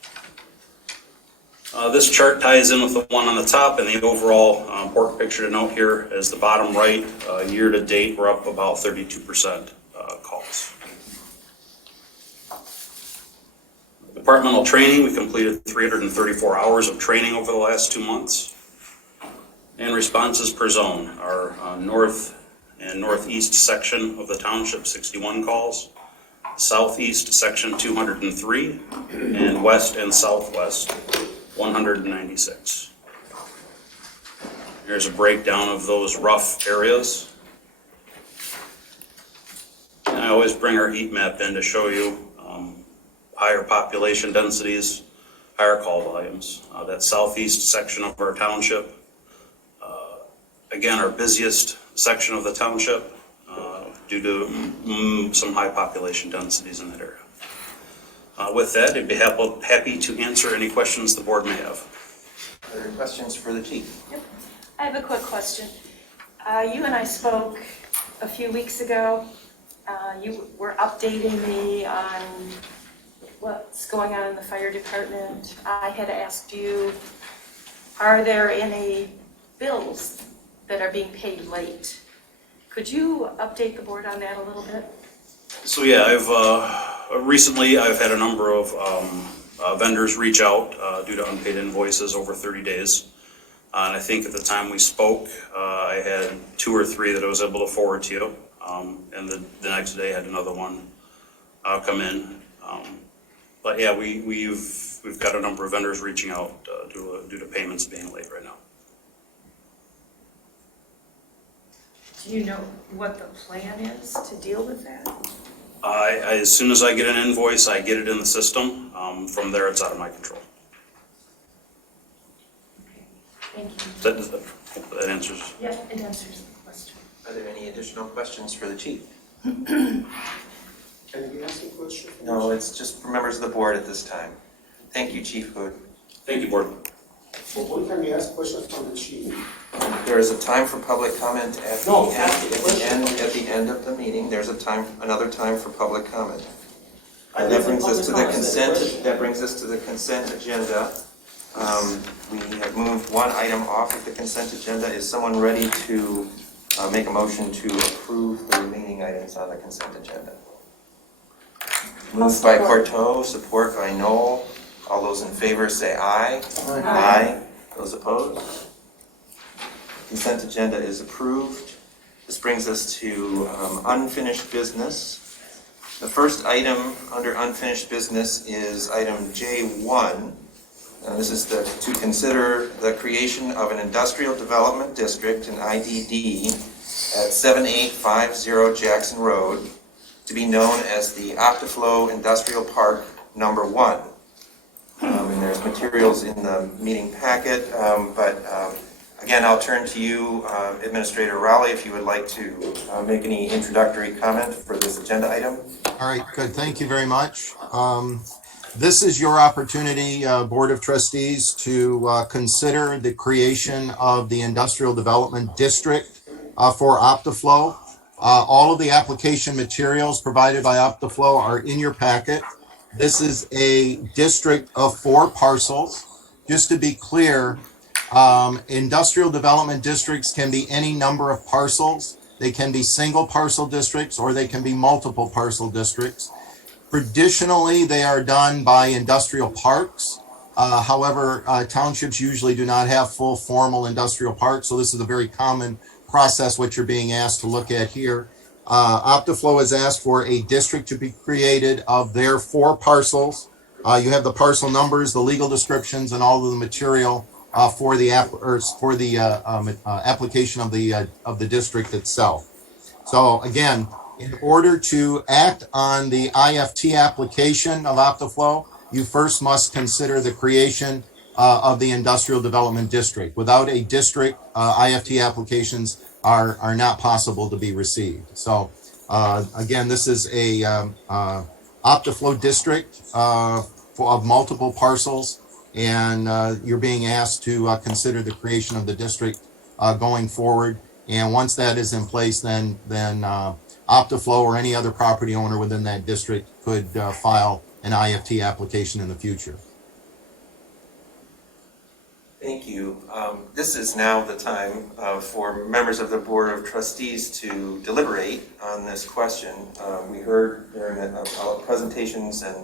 This chart ties in with the one on the top, and the overall important picture to note here is the bottom right, year to date, we're up about 32% calls. Departmental training, we completed 334 hours of training over the last 2 months. And responses per zone, our north and northeast section of the township, 61 calls. Southeast section, 203, and west and southwest, 196. Here's a breakdown of those rough areas. And I always bring our heat map in to show you higher population densities, higher call volumes. That southeast section of our township, again, our busiest section of the township due to some high population densities in that area. With that, I'd be happy to answer any questions the board may have. Are there questions for the chief? Yep. I have a quick question. You and I spoke a few weeks ago. You were updating me on what's going on in the fire department. I had asked you, are there any bills that are being paid late? Could you update the board on that a little bit? So yeah, recently I've had a number of vendors reach out due to unpaid invoices over 30 days. And I think at the time we spoke, I had 2 or 3 that I was able to forward to you. And the next day I had another one come in. But yeah, we've got a number of vendors reaching out due to payments being late right now. Do you know what the plan is to deal with that? As soon as I get an invoice, I get it in the system. From there, it's out of my control. Thank you. That answers. Yeah, it answers the question. Are there any additional questions for the chief? Can we ask a question? No, it's just for members of the board at this time. Thank you, Chief Hood. Thank you, board. Well, can we ask questions from the chief? There is a time for public comment at the end of the meeting. There's another time for public comment. And that brings us to the consent agenda. We have moved one item off of the consent agenda. Is someone ready to make a motion to approve the remaining items on the consent agenda? Moved by Corto, support by Noel. All those in favor say aye. Aye. Those opposed? Consent agenda is approved. This brings us to unfinished business. The first item under unfinished business is item J1. This is to consider the creation of an industrial development district, an IDD, at 7850 Jackson Road, to be known as the Optiflow Industrial Park Number 1. And there's materials in the meeting packet, but again, I'll turn to you, Administrator Rowley, if you would like to make any introductory comment for this agenda item. All right, good. Thank you very much. This is your opportunity, Board of Trustees, to consider the creation of the Industrial Development District for Optiflow. All of the application materials provided by Optiflow are in your packet. This is a district of 4 parcels. Just to be clear, industrial development districts can be any number of parcels. They can be single parcel districts or they can be multiple parcel districts. Traditionally, they are done by industrial parks. However, townships usually do not have full formal industrial parks, so this is a very common process what you're being asked to look at here. Optiflow has asked for a district to be created of their 4 parcels. You have the parcel numbers, the legal descriptions, and all of the material for the application of the district itself. So again, in order to act on the IFT application of Optiflow, you first must consider the creation of the Industrial Development District. Without a district, IFT applications are not possible to be received. So again, this is a Optiflow district of multiple parcels, and you're being asked to consider the creation of the district going forward. And once that is in place, then Optiflow or any other property owner within that district could file an IFT application in the future. Thank you. This is now the time for members of the Board of Trustees to deliberate on this question. We heard during the presentations and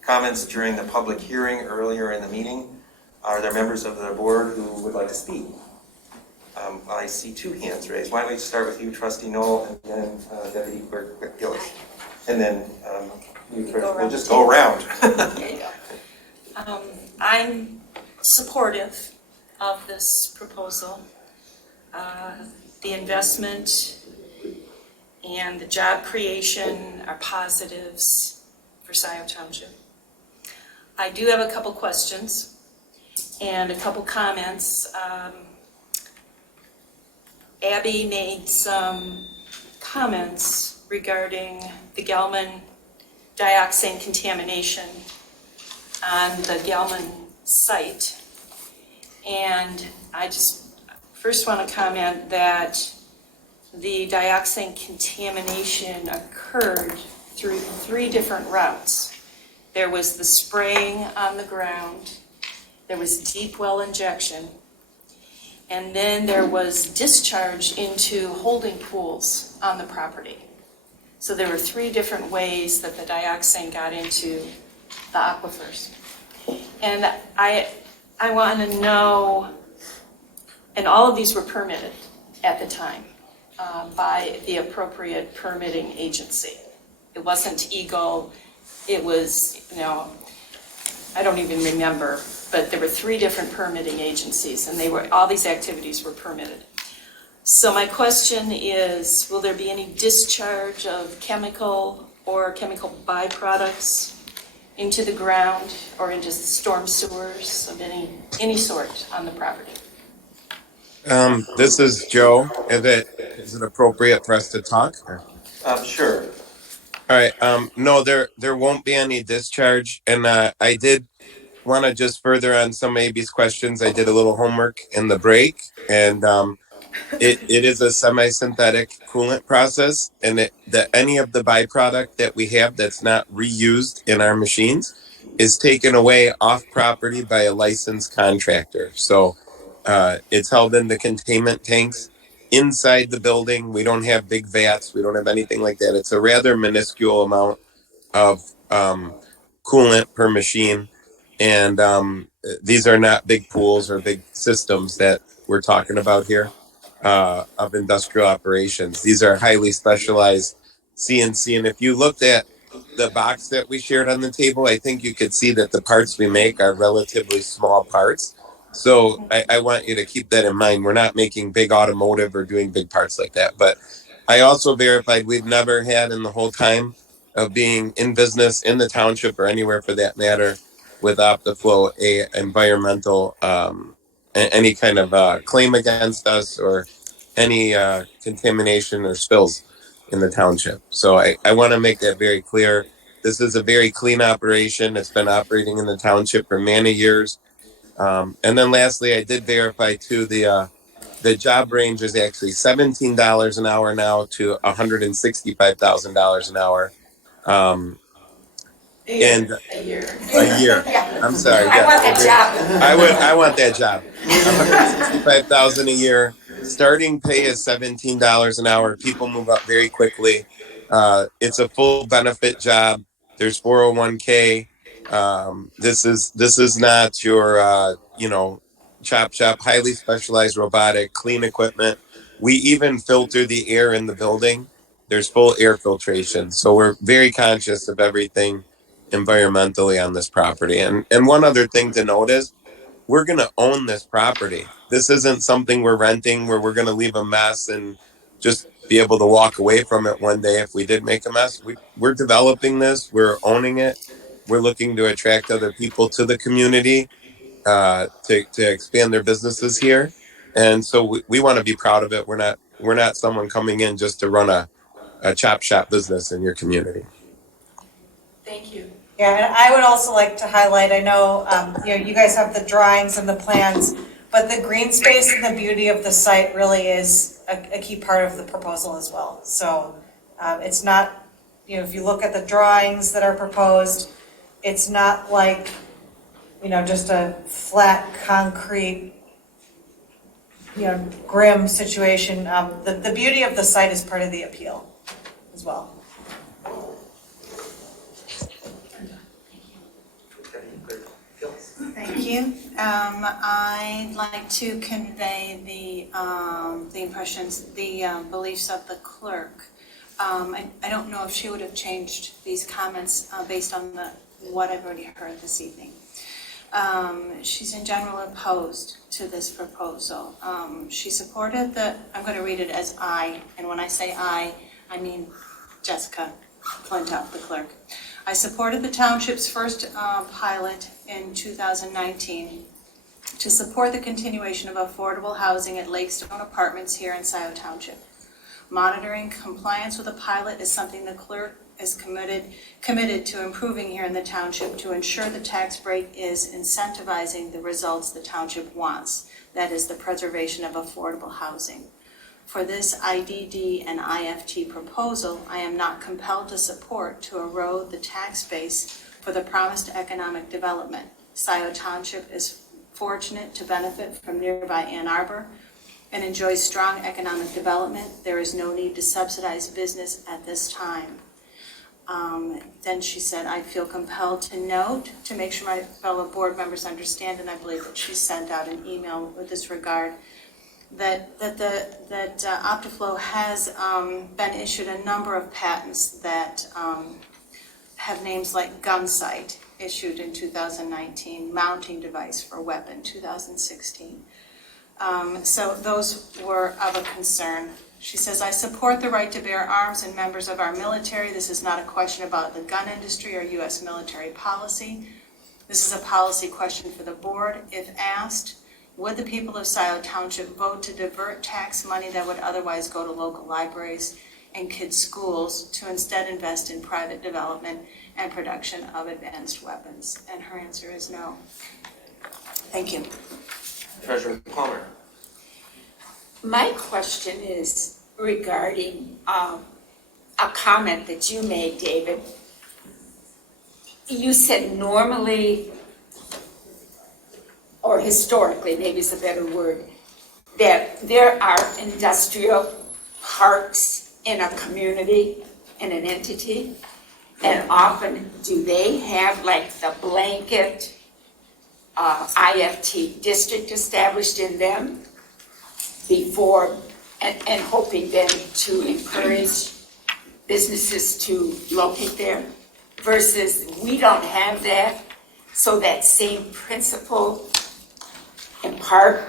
comments during the public hearing earlier in the meeting. Are there members of the board who would like to speak? I see 2 hands raised. Why don't we start with you, Trustee Knoll, and then Deputy Clerk Gillis. And then we'll just go around. There you go. I'm supportive of this proposal. The investment and the job creation are positives for Scio Township. I do have a couple questions and a couple comments. Abby made some comments regarding the Gelman dioxane contamination on the Gelman site. And I just first want to comment that the dioxane contamination occurred through 3 different routes. There was the spraying on the ground, there was deep well injection, and then there was discharge into holding pools on the property. So there were 3 different ways that the dioxane got into the aquifers. And I want to know, and all of these were permitted at the time by the appropriate permitting agency. It wasn't Eagle, it was, I don't even remember, but there were 3 different permitting agencies, and all these activities were permitted. So my question is, will there be any discharge of chemical or chemical byproducts into the ground or into storm sewers of any sort on the property? This is Joe. Is it appropriate for us to talk? Sure. All right. No, there won't be any discharge, and I did want to just further on some of AB's questions. I did a little homework in the break, and it is a semi-synthetic coolant process, and any of the byproduct that we have that's not reused in our machines is taken away off property by a licensed contractor. So it's held in the containment tanks inside the building. We don't have big vats. We don't have anything like that. It's a rather minuscule amount of coolant per machine. And these are not big pools or big systems that we're talking about here of industrial operations. These are highly specialized CNC. And if you looked at the box that we shared on the table, I think you could see that the parts we make are relatively small parts. So I want you to keep that in mind. We're not making big automotive or doing big parts like that. But I also verified we've never had in the whole time of being in business in the township or anywhere for that matter with OptiFlow a environmental any kind of claim against us or any contamination or spills in the township. So I want to make that very clear. This is a very clean operation. It's been operating in the township for many years. And then lastly, I did verify too the job range is actually $17 an hour now to $165,000 an hour. And a year. I'm sorry. I want that job. I want that job. 165,000 a year. Starting pay is $17 an hour. People move up very quickly. It's a full benefit job. There's 401k. This is not your chop shop. Highly specialized robotic, clean equipment. We even filter the air in the building. There's full air filtration. So we're very conscious of everything environmentally on this property. And one other thing to note is we're going to own this property. This isn't something we're renting where we're going to leave a mess and just be able to walk away from it one day if we did make a mess. We're developing this. We're owning it. We're looking to attract other people to the community to expand their businesses here. And so we want to be proud of it. We're not someone coming in just to run a chop shop business in your community. Thank you. Yeah, and I would also like to highlight, I know, you guys have the drawings and the plans, but the green space and the beauty of the site really is a key part of the proposal as well. So it's not, if you look at the drawings that are proposed, it's not like, just a flat concrete, grim situation. The beauty of the site is part of the appeal as well. Thank you. I'd like to convey the impressions, the beliefs of the clerk. I don't know if she would have changed these comments based on what I've already heard this evening. She's in general opposed to this proposal. She supported I'm going to read it as I, and when I say I mean Jessica Flintoff, the clerk. I supported the township's first pilot in 2019 to support the continuation of affordable housing at Lakestone Apartments here in Scio Township. Monitoring compliance with the pilot is something the clerk is committed to improving here in the township to ensure the tax break is incentivizing the results the township wants, that is the preservation of affordable housing. For this IDD and IFT proposal, I am not compelled to support to erode the tax base for the promised economic development. Scio Township is fortunate to benefit from nearby Ann Arbor and enjoys strong economic development. There is no need to subsidize business at this time. Then she said, I feel compelled to note, to make sure my fellow board members understand, and I believe that she sent out an email with this regard, that OptiFlow has been issued a number of patents that have names like gun sight, issued in 2019, mounting device for weapon, 2016. So those were of a concern. She says, I support the right to bear arms and members of our military. This is not a question about the gun industry or U.S. military policy. This is a policy question for the board. If asked, would the people of Scio Township vote to divert tax money that would otherwise go to local libraries and kids' schools to instead invest in private development and production of advanced weapons? And her answer is no. Thank you. Treasurer Palmer. My question is regarding a comment that you made, David. You said normally, or historically, maybe is a better word, that there are industrial parks in a community, in an entity, and often do they have like the blanket IFT district established in them before, and hoping then to encourage businesses to locate there, versus we don't have that, so that same principle in part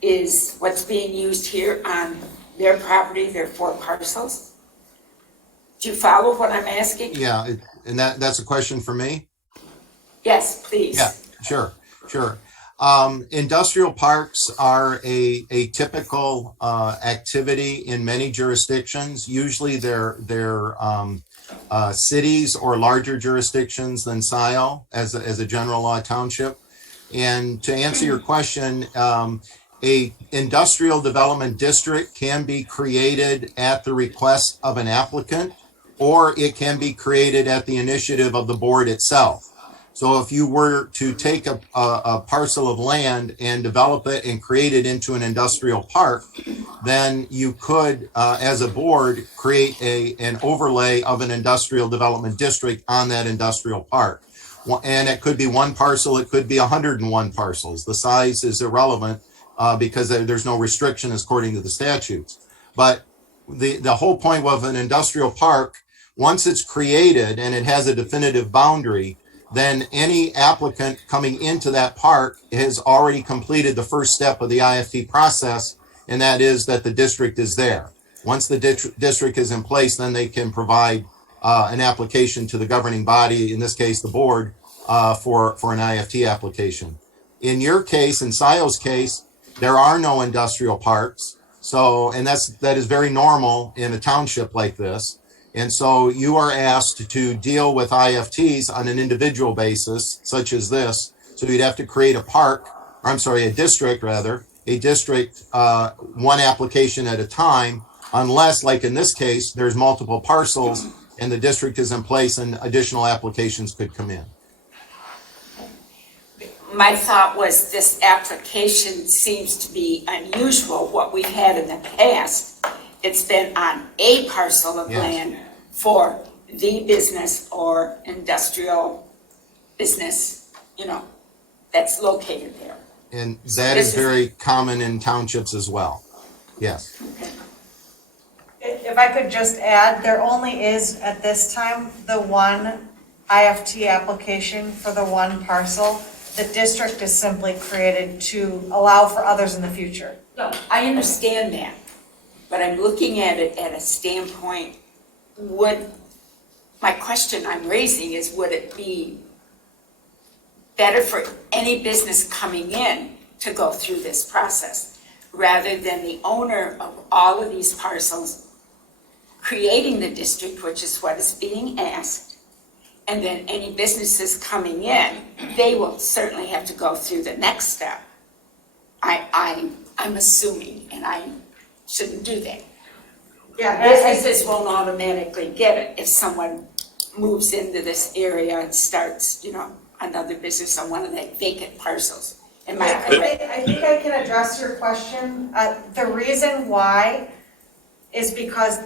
is what's being used here on their property, their 4 parcels? Do you follow what I'm asking? Yeah, and that's a question for me? Yes, please. Yeah, sure. Industrial parks are a typical activity in many jurisdictions. Usually they're cities or larger jurisdictions than Scio as a general law township. And to answer your question, a industrial development district can be created at the request of an applicant, or it can be created at the initiative of the board itself. So if you were to take a parcel of land and develop it and create it into an industrial park, then you could, as a board, create an overlay of an industrial development district on that industrial park. And it could be 1 parcel, it could be 101 parcels. The size is irrelevant because there's no restriction according to the statutes. But the whole point of an industrial park, once it's created and it has a definitive boundary, then any applicant coming into that park has already completed the first step of the IFT process, and that is that the district is there. Once the district is in place, then they can provide an application to the governing body, in this case the board, for an IFT application. In your case, in Scio's case, there are no industrial parks, and that is very normal in a township like this. And so you are asked to deal with IFTs on an individual basis, such as this. So you'd have to create a district, one application at a time, unless, like in this case, there's multiple parcels and the district is in place and additional applications could come in. My thought was this application seems to be unusual. What we've had in the past, it's been on a parcel of land for the business or industrial business, that's located there. And that is very common in townships as well. Yes. Okay. If I could just add, there only is at this time the 1 IFT application for the 1 parcel. The district is simply created to allow for others in the future. No, I understand that, but I'm looking at it at a standpoint, my question I'm raising is, would it be better for any business coming in to go through this process rather than the owner of all of these parcels creating the district, which is what is being asked, and then any businesses coming in, they will certainly have to go through the next step. I'm assuming, and I shouldn't do that. Yeah, Businesses won't automatically get it if someone moves into this area and starts, another business on one of the vacant parcels. Am I correct? I think I can address your question. The reason why is because,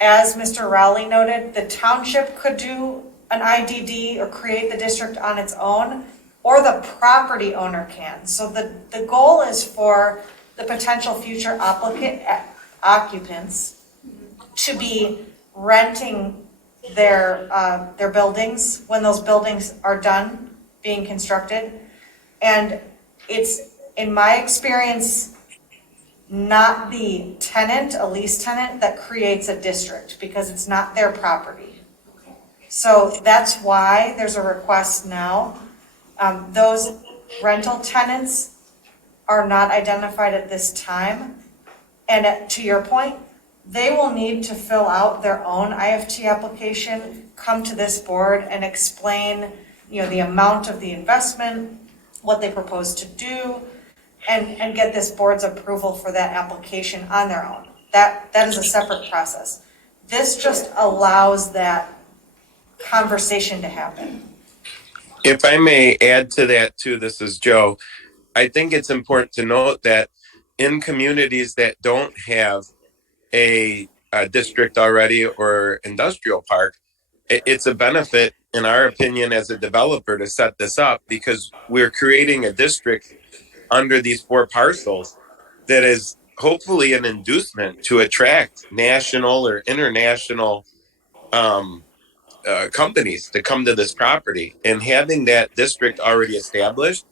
as Mr. Rowley noted, the township could do an IDD or create the district on its own, or the property owner can. So the goal is for the potential future occupants to be renting their buildings when those buildings are done being constructed. And it's, in my experience, not the tenant, a lease tenant, that creates a district, because it's not their property. So that's why there's a request now. Those rental tenants are not identified at this time. And to your point, they will need to fill out their own IFT application, come to this board and explain, the amount of the investment, what they propose to do, and get this board's approval for that application on their own. That is a separate process. This just allows that conversation to happen. If I may add to that too, this is Joe. I think it's important to note that in communities that don't have a district already or industrial park, it's a benefit, in our opinion, as a developer to set this up because we're creating a district under these 4 parcels that is hopefully an inducement to attract national or international companies to come to this property. And having that district already established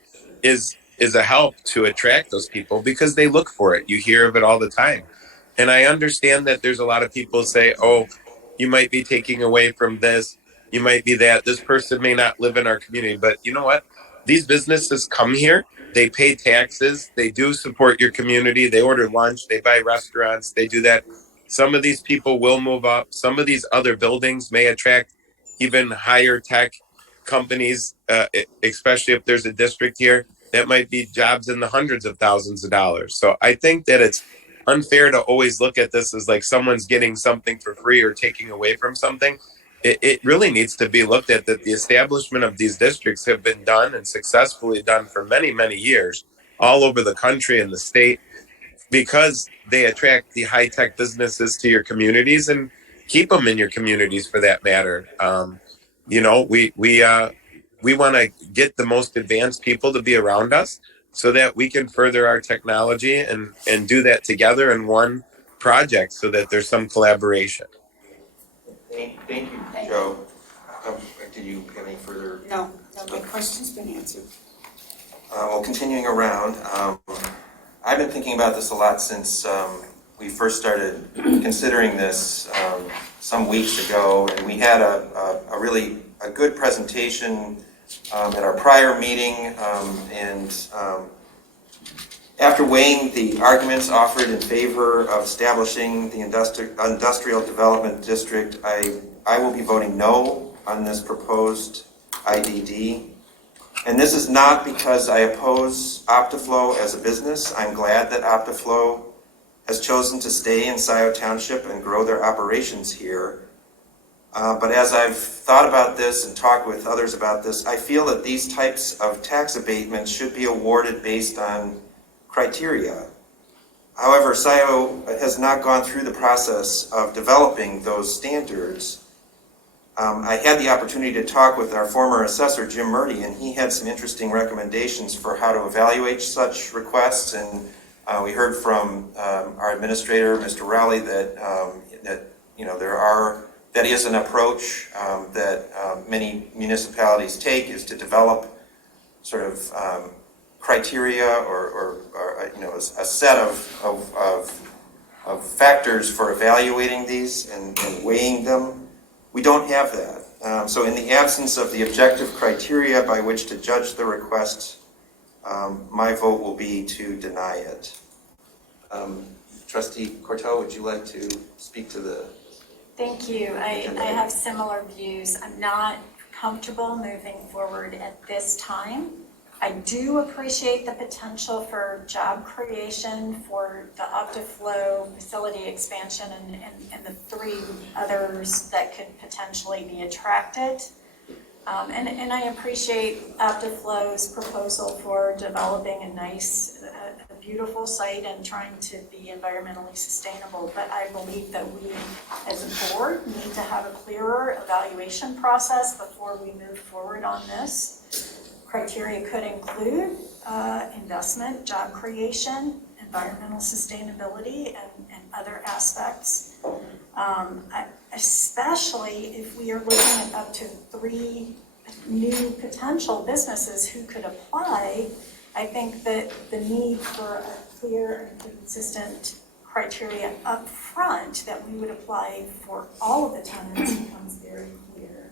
is a help to attract those people because they look for it. You hear of it all the time. And I understand that there's a lot of people say, oh, you might be taking away from this. You might be that. This person may not live in our community. But you know what? These businesses come here. They pay taxes. They do support your community. They order lunch. They buy restaurants. They do that. Some of these people will move up. Some of these other buildings may attract even higher tech companies, especially if there's a district here. That might be jobs in the hundreds of thousands of dollars. So I think that it's unfair to always look at this as like someone's getting something for free or taking away from something. It really needs to be looked at that the establishment of these districts have been done and successfully done for many, many years all over the country and the state because they attract the high-tech businesses to your communities and keep them in your communities for that matter. We want to get the most advanced people to be around us so that we can further our technology and do that together in one project so that there's some collaboration. Thank you, Joe. Did you have any further? No, my question's been answered. Well, continuing around, I've been thinking about this a lot since we first started considering this some weeks ago, and we had a really good presentation at our prior meeting, and after weighing the arguments offered in favor of establishing the Industrial Development District, I will be voting no on this proposed IDD. And this is not because I oppose Optiflow as a business. I'm glad that Optiflow has chosen to stay in Scio Township and grow their operations here. But as I've thought about this and talked with others about this, I feel that these types of tax abatements should be awarded based on criteria. However, Scio has not gone through the process of developing those standards. I had the opportunity to talk with our former assessor, Jim Murdy, and he had some interesting recommendations for how to evaluate such requests. And we heard from our administrator, Mr. Rowley, that that is an approach that many municipalities take, is to develop sort of criteria or a set of factors for evaluating these and weighing them. We don't have that. So in the absence of the objective criteria by which to judge the request, my vote will be to deny it. Trustee Cortell, would you like to speak to the... Thank you. I have similar views. I'm not comfortable moving forward at this time. I do appreciate the potential for job creation for the Optiflow facility expansion and the 3 others that could potentially be attracted. And I appreciate Optiflow's proposal for developing a nice, a beautiful site and trying to be environmentally sustainable. But I believe that we, as a board, need to have a clearer evaluation process before we move forward on this. Criteria could include investment, job creation, environmental sustainability, and other aspects. Especially if we are looking at up to 3 new potential businesses who could apply, I think that the need for a clear and consistent criteria up front that we would apply for all of the tenants becomes very clear.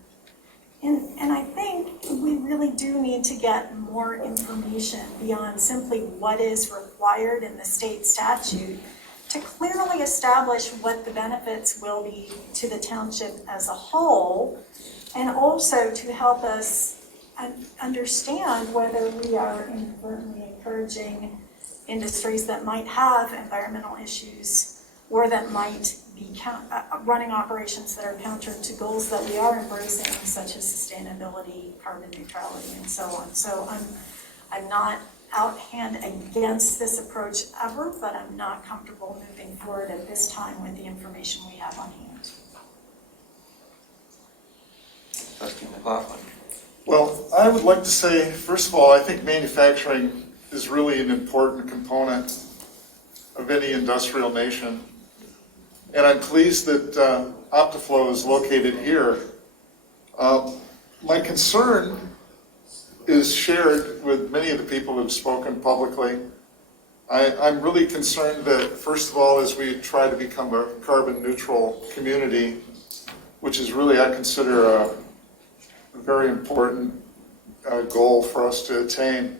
And I think we really do need to get more information beyond simply what is required in the state statute to clearly establish what the benefits will be to the township as a whole, and also to help us understand whether we are inadvertently encouraging industries that might have environmental issues or that might be running operations that are counter to goals that we are embracing, such as sustainability, carbon neutrality, and so on. So I'm not out hand against this approach ever, but I'm not comfortable moving forward at this time with the information we have on hand. Trustee McLaughlin. Well, I would like to say, first of all, I think manufacturing is really an important component of any industrial nation. And I'm pleased that OptiFlow is located here. My concern is shared with many of the people who've spoken publicly. I'm really concerned that, first of all, as we try to become a carbon neutral community, which is really, I consider, a very important goal for us to attain,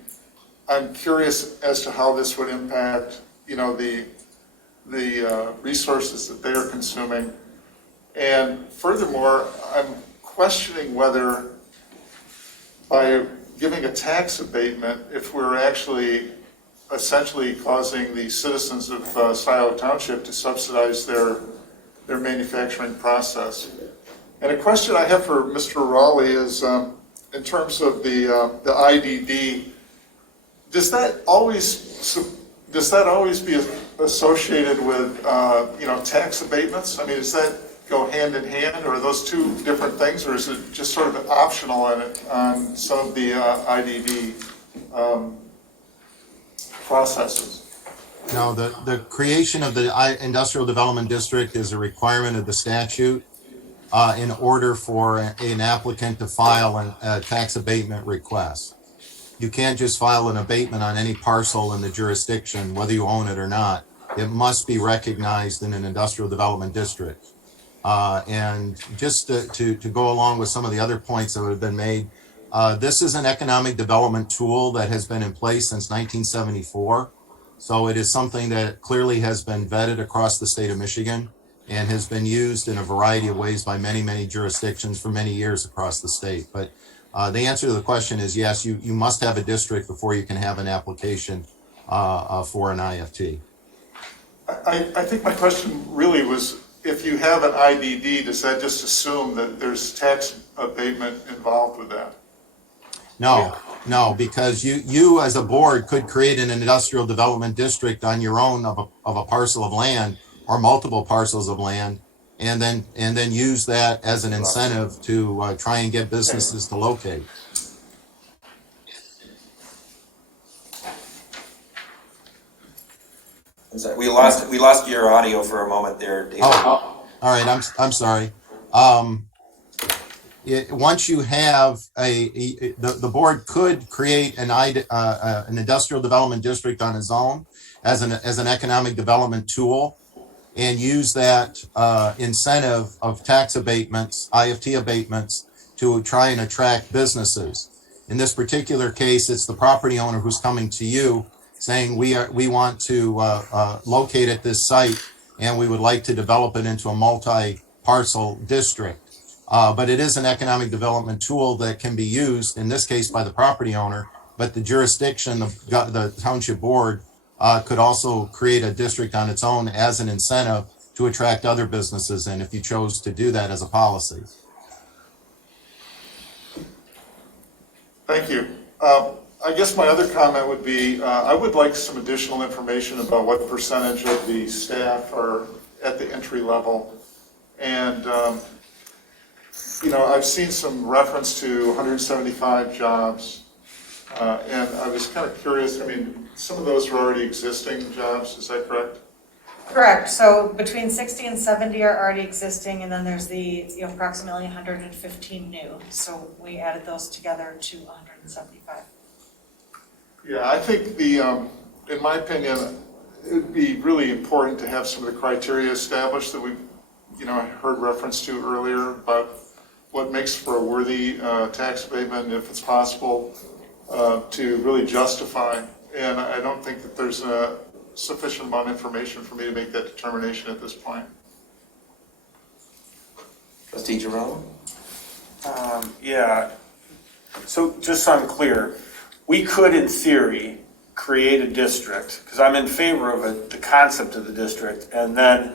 I'm curious as to how this would impact, the resources that they are consuming. And furthermore, I'm questioning whether by giving a tax abatement, if we're actually essentially causing the citizens of Scio Township to subsidize their manufacturing process. And a question I have for Mr. Raleigh is, in terms of the IDD, does that always be associated with tax abatements? I mean, does that go hand in hand, or are those two different things, or is it just sort of optional on some of the IDD processes? No, the creation of the Industrial Development District is a requirement of the statute in order for an applicant to file a tax abatement request. You can't just file an abatement on any parcel in the jurisdiction, whether you own it or not. It must be recognized in an industrial development district. And just to go along with some of the other points that have been made, this is an economic development tool that has been in place since 1974. So it is something that clearly has been vetted across the state of Michigan and has been used in a variety of ways by many, many jurisdictions for many years across the state. But the answer to the question is yes, you must have a district before you can have an application for an IFT. I think my question really was, if you have an IDD, does that just assume that there's tax abatement involved with that? No, because you as a board could create an industrial development district on your own of a parcel of land or multiple parcels of land, and then use that as an incentive to try and get businesses to locate. We lost your audio for a moment there, David. Oh, all right. I'm sorry. Once you have the board could create an industrial development district on its own as an economic development tool, and use that incentive of tax abatements, IFT abatements, to try and attract businesses. In this particular case, it's the property owner who's coming to you saying, we want to locate at this site, and we would like to develop it into a multi-parcel district. But it is an economic development tool that can be used, in this case, by the property owner, but the jurisdiction, the township board, could also create a district on its own as an incentive to attract other businesses in, if you chose to do that as a policy. Thank you. I guess my other comment would be, I would like some additional information about what percentage of the staff are at the entry level. And, I've seen some reference to 175 jobs. And I was kind of curious, some of those are already existing jobs, is that correct? Correct. So between 60 and 70 are already existing, and then there's the approximately 115 new. So we added those together to 175. Yeah, I think in my opinion, it would be really important to have some of the criteria established that we've, heard reference to earlier about what makes for a worthy tax abatement, if it's possible, to really justify. And I don't think that there's sufficient amount of information for me to make that determination at this point. Trustee Jerome? Yeah, so just so I'm clear, we could in theory create a district, because I'm in favor of the concept of the district, and then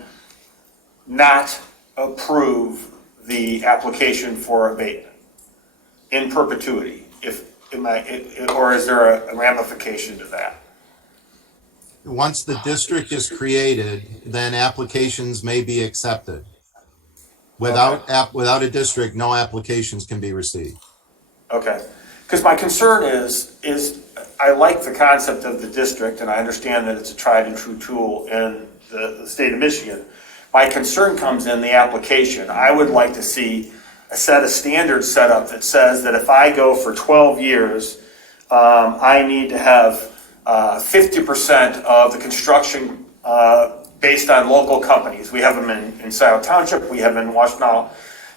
not approve the application for abatement in perpetuity, or is there a ramification to that? Once the district is created, then applications may be accepted. Without a district, no applications can be received. Okay, because my concern is I like the concept of the district, and I understand that it's a tried and true tool in the state of Michigan. My concern comes in the application. I would like to see a set of standards set up that says that if I go for 12 years, I need to have 50% of the construction based on local companies. We have them in Scio Township, we have them in Washtenaw.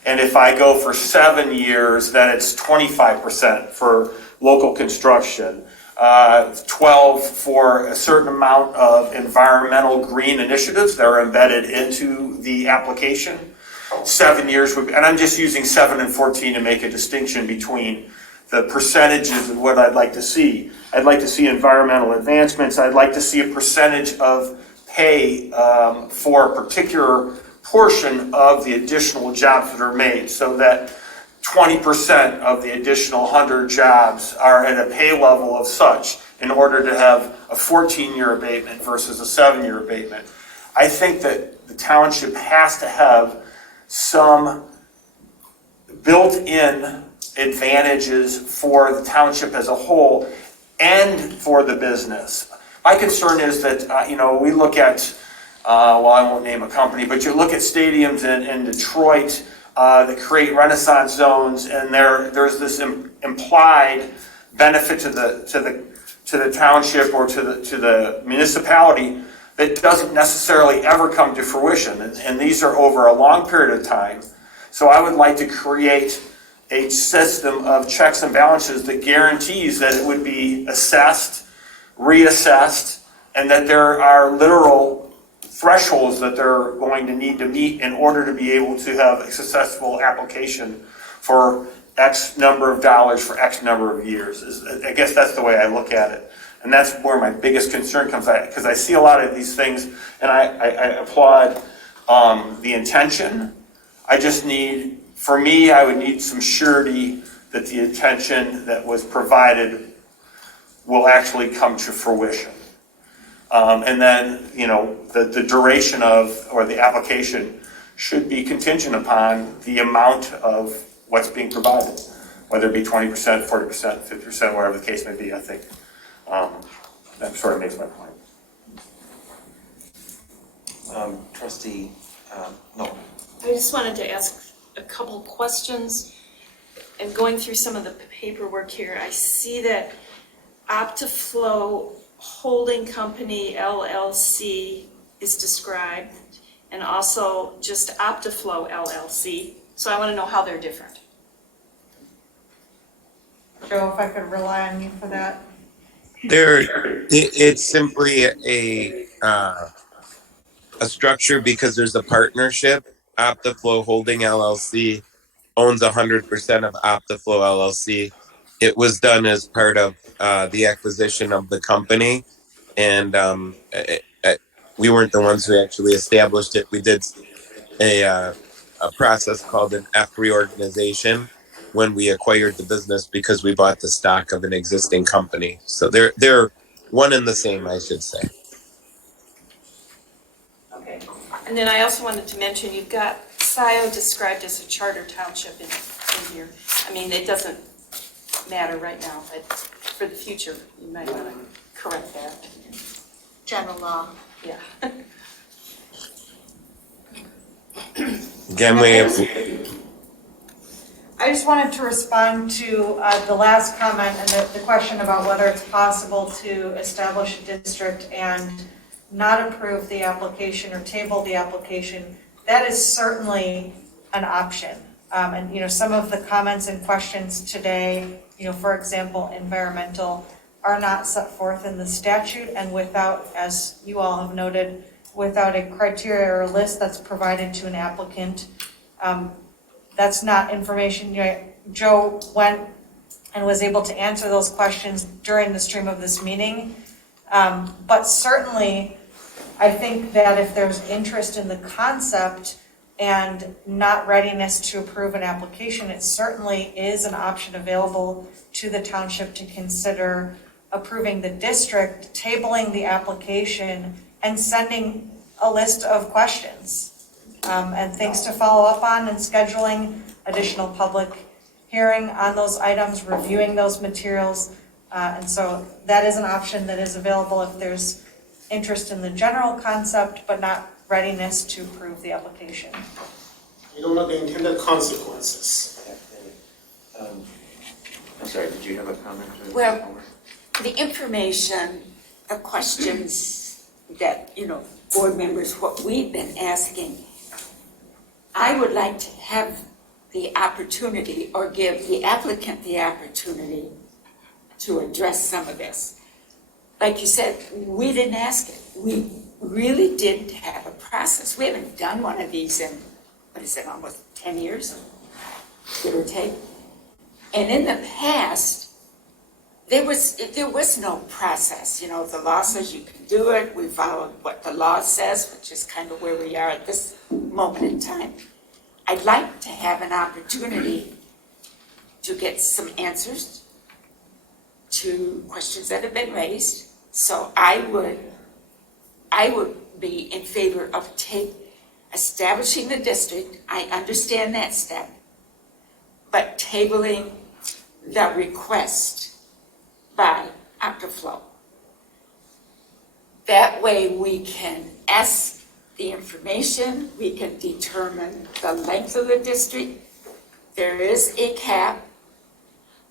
And if I go for 7 years, then it's 25% for local construction, 12 for a certain amount of environmental green initiatives that are embedded into the application. 7 years would be, and I'm just using 7 and 14 to make a distinction between the percentages of what I'd like to see. I'd like to see environmental advancements. I'd like to see a percentage of pay for a particular portion of the additional jobs that are made, so that 20% of the additional 100 jobs are at a pay level of such in order to have a 14-year abatement versus a 7-year abatement. I think that the township has to have some built-in advantages for the township as a whole and for the business. My concern is that, we look at, well, I won't name a company, but you look at stadiums in Detroit that create renaissance zones, and there's this implied benefit to the township or to the municipality that doesn't necessarily ever come to fruition, and these are over a long period of time. So I would like to create a system of checks and balances that guarantees that it would be assessed, reassessed, and that there are literal thresholds that they're going to need to meet in order to be able to have a successful application for X number of dollars for X number of years. I guess that's the way I look at it. And that's where my biggest concern comes at, because I see a lot of these things, and I applaud the intention. I just need, for me, I would need some surety that the intention that was provided will actually come to fruition. And then, the duration of, or the application should be contingent upon the amount of what's being provided, whether it be 20%, 40%, 50%, whatever the case may be, I think. That sort of makes my point. Trustee, no. I just wanted to ask a couple questions. And going through some of the paperwork here, I see that OptiFlow Holding Company LLC is described, and also just OptiFlow LLC. So I want to know how they're different. Joe, if I could rely on you for that. It's simply a structure because there's a partnership. OptiFlow Holding LLC owns 100% of OptiFlow LLC. It was done as part of the acquisition of the company, and we weren't the ones who actually established it. We did a process called an F reorganization when we acquired the business because we bought the stock of an existing company. So they're one and the same, I should say. Okay. And then I also wanted to mention, you've got Scio described as a charter township in here. I mean, it doesn't matter right now, but for the future, you might want to correct that. General law. Yeah. Again, I just wanted to respond to the last comment and the question about whether it's possible to establish a district and not approve the application or table the application. That is certainly an option. And some of the comments and questions today, for example, environmental, are not set forth in the statute and without, as you all have noted, without a criteria or a list that's provided to an applicant. That's not information. Joe went and was able to answer those questions during the stream of this meeting. But certainly, I think that if there's interest in the concept and not readiness to approve an application, it certainly is an option available to the township to consider approving the district, tabling the application, and sending a list of questions and things to follow up on, and scheduling additional public hearing on those items, reviewing those materials. And so that is an option that is available if there's interest in the general concept, but not readiness to approve the application. You don't know the intended consequences. I'm sorry, did you have a comment? Well, the information, the questions that, board members, what we've been asking, I would like to have the opportunity or give the applicant the opportunity to address some of this. Like you said, we didn't ask it. We really didn't have a process. We haven't done one of these in, almost 10 years, give or take. And in the past, there was no process. The law says you can do it. We followed what the law says, which is kind of where we are at this moment in time. I'd like to have an opportunity to get some answers to questions that have been raised. So I would be in favor of establishing the district. I understand that step, but tabling the request by Octaflow. That way we can ask the information, we can determine the length of the district. There is a cap,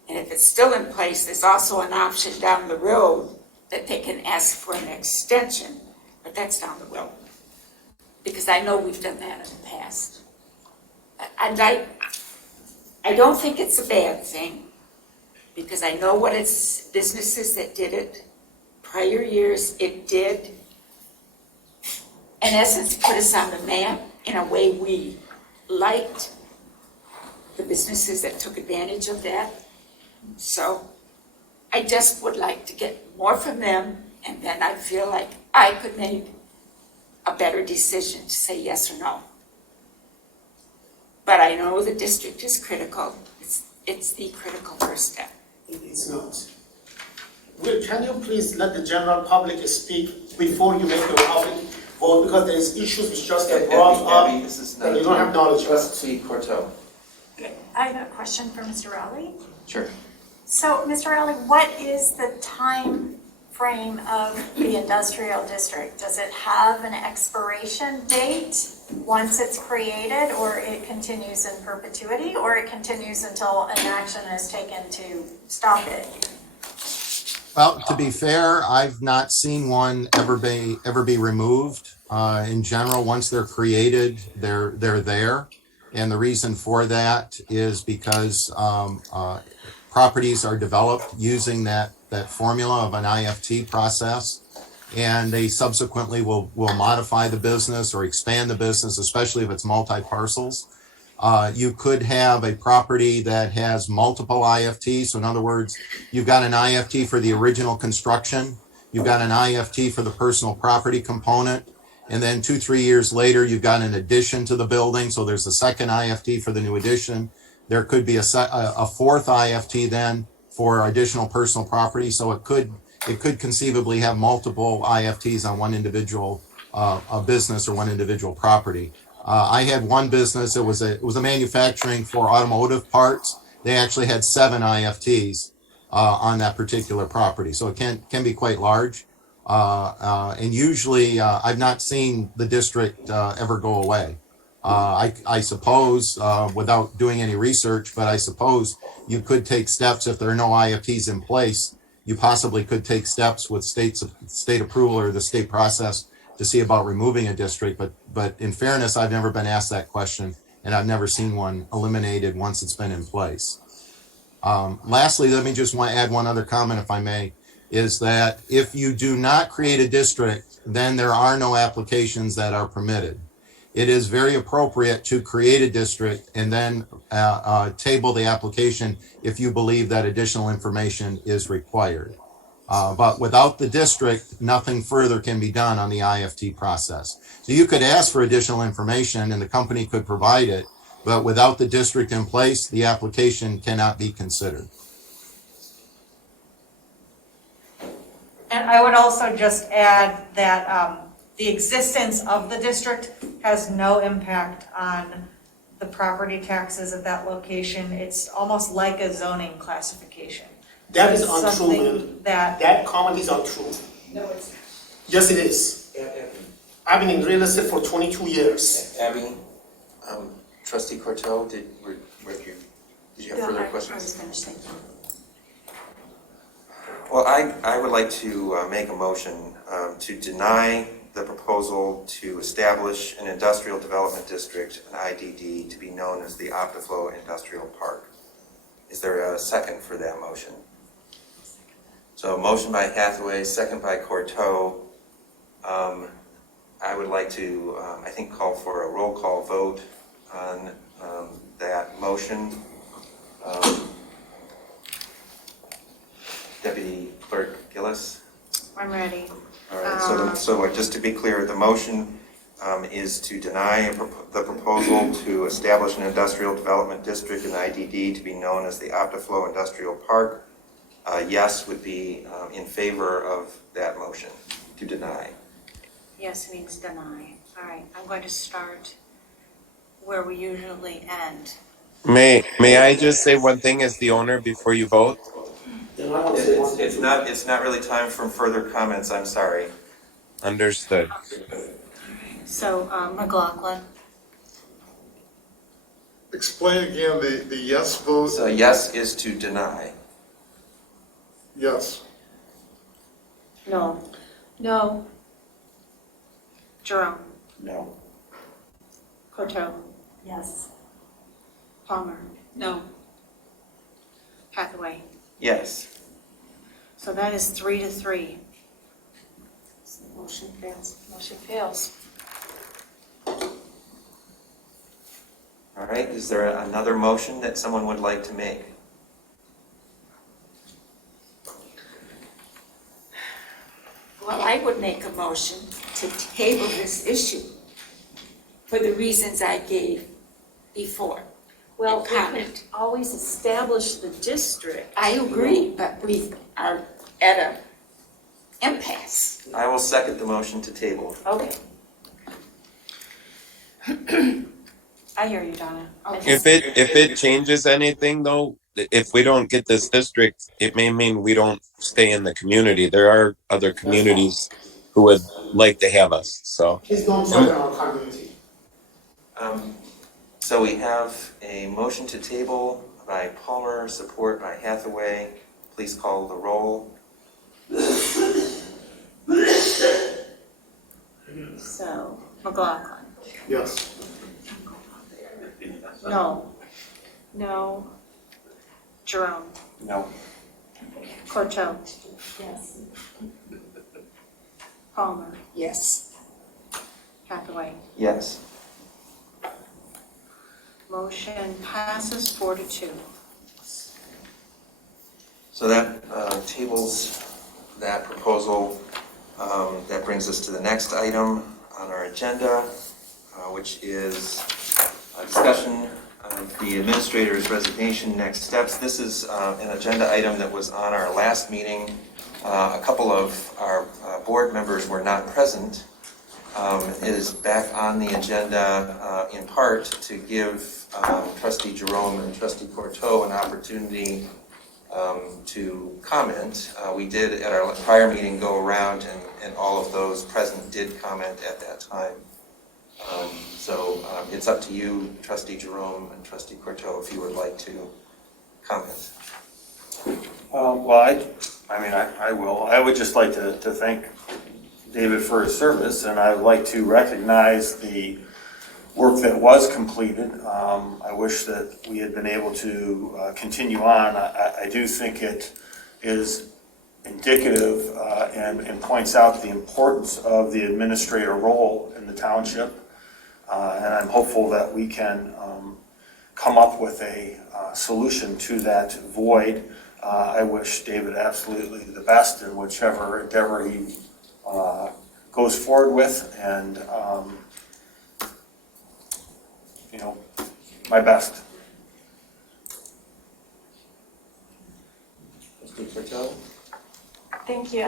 and if it's still in place, there's also an option down the road that they can ask for an extension, but that's down the road. Because I know we've done that in the past. I don't think it's a bad thing, because I know what it's businesses that did it. Prior years, it did, in essence, put us on the map in a way we liked the businesses that took advantage of that. So I just would like to get more from them, and then I feel like I could make a better decision to say yes or no. But I know the district is critical. It's the critical first step. It's not. Can you please let the general public speak before you make the public vote, because there is issues which just get brought up this is that you don't have knowledge of. Trustee Corto. I have a question for Mr. Rowley. Sure. So, Mr. Rowley, what is the time frame of the industrial district? Does it have an expiration date once it's created, or it continues in perpetuity, or it continues until an action is taken to stop it? Well, to be fair, I've not seen one ever be removed. In general, once they're created, they're there. And the reason for that is because properties are developed using that formula of an IFT process, and they subsequently will modify the business or expand the business, especially if it's multi-parcels. You could have a property that has multiple IFTs. So in other words, you've got an IFT for the original construction, you've got an IFT for the personal property component, and then 2-3 years later, you've got an addition to the building. So there's a second IFT for the new addition. There could be a fourth IFT then for additional personal property. So it could conceivably have multiple IFTs on one individual business or one individual property. I had one business. It was a manufacturing for automotive parts. They actually had 7 IFTs on that particular property. So it can be quite large. And usually I've not seen the district ever go away. I suppose, without doing any research, but I suppose you could take steps if there are no IFTs in place. You possibly could take steps with state approval or the state process to see about removing a district. But in fairness, I've never been asked that question, and I've never seen one eliminated once it's been in place. Lastly, let me just add one other comment, if I may. is that if you do not create a district, then there are no applications that are permitted. It is very appropriate to create a district and then table the application if you believe that additional information is required. But without the district, nothing further can be done on the IFT process. So you could ask for additional information and the company could provide it, but without the district in place, the application cannot be considered. And I would also just add that the existence of the district has no impact on the property taxes at that location. It's almost like a zoning classification. That is It's untrue, something Lynn. that- That comment is untrue. No, it's Yes, it is. I've been in real estate for 22 years. Abby, Trustee Corto, did you have further questions? I was finished, thank you. Well, I would like to make a motion to deny the proposal to establish an industrial development district, an IDD, to be known as the Optiflow Industrial Park. Is there a second for that motion? So a motion by Hathaway, second by Corto. I would like to, I think, call for a roll call vote on that motion. Deputy Clerk Gillis? I'm ready. All right, so just to be clear, the motion is to deny the proposal to establish an industrial development district, an IDD, to be known as the Optiflow Industrial Park. Yes would be in favor of that motion, to deny. Yes means deny. All right, I'm going to start where we usually end. May I just say one thing as the owner before you vote? It's not really time for further comments, I'm sorry. Understood. So, McLaughlin, Explain again the yes vote. So yes is to deny. Yes. no. No. Jerome, No. Corto, Yes. Palmer, No. Hathaway. Yes. So that is 3-3. So the motion fails. Motion fails. All right, is there another motion that someone would like to make? Well, I would make a motion to table this issue for the reasons I gave before. Well, we Comment. could always establish the district. I agree, but we are at an impasse. I will second the motion to table. Okay. I hear you, Donna. If it changes anything though, if we don't get this district, it may mean we don't stay in the community. There are other communities who would like to have us, so. Please don't talk about our community. So we have a motion to table by Palmer, support by Hathaway. Please call the roll. So, McLaughlin, Yes. no. No. Jerome, No. Corto, Yes. Palmer, Yes. Hathaway. Yes. Motion passes 4-2. So that tables that proposal. That brings us to the next item on our agenda, which is a discussion of the administrator's resignation, next steps. This is an agenda item that was on our last meeting. A couple of our board members were not present. It is back on the agenda in part to give Trustee Jerome and Trustee Corto an opportunity to comment. We did at our prior meeting go around and all of those present did comment at that time. So it's up to you, Trustee Jerome and Trustee Corto, if you would like to comment. Well, I will. I would just like to thank David for his service, and I would like to recognize the work that was completed. I wish that we had been able to continue on. I do think it is indicative and points out the importance of the administrator role in the township. And I'm hopeful that we can come up with a solution to that void. I wish David absolutely the best in whichever endeavor he goes forward with, and my best. Thank you.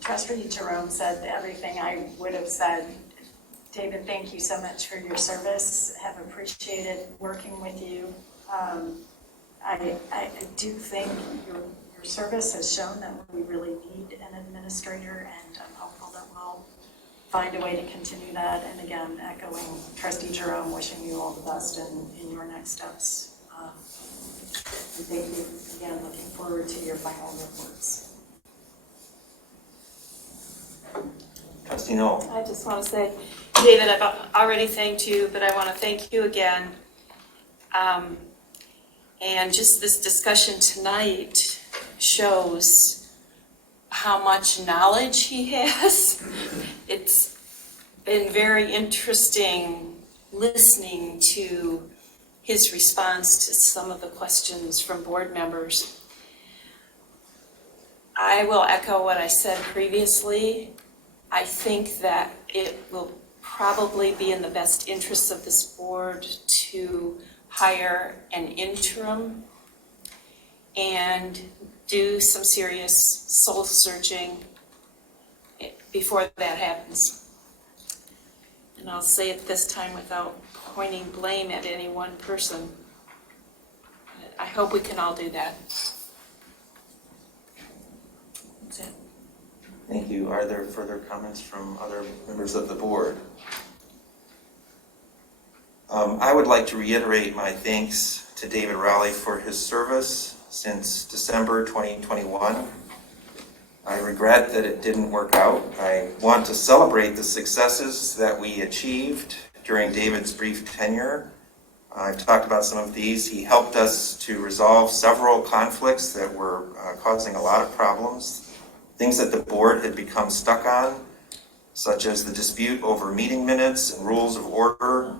Trustee Jerome said everything I would have said. David, thank you so much for your service. Have appreciated working with you. I do think your service has shown that we really need an administrator, and I'm hopeful that we'll find a way to continue that. And again, echoing Trustee Jerome, wishing you all the best in your next steps. And thank you again, looking forward to your final reports. Trustee Noel. I just want to say, David, I've already thanked you, but I want to thank you again. And just this discussion tonight shows how much knowledge he has. It's been very interesting listening to his response to some of the questions from board members. I will echo what I said previously. I think that it will probably be in the best interests of this board to hire an interim and do some serious soul searching before that happens. And I'll say it this time without pointing blame at any one person. I hope we can all do that. That's it. Thank you. Are there further comments from other members of the board? I would like to reiterate my thanks to David Rowley for his service since December 2021. I regret that it didn't work out. I want to celebrate the successes that we achieved during David's brief tenure. I've talked about some of these. He helped us to resolve several conflicts that were causing a lot of problems, things that the board had become stuck on, such as the dispute over meeting minutes and rules of order.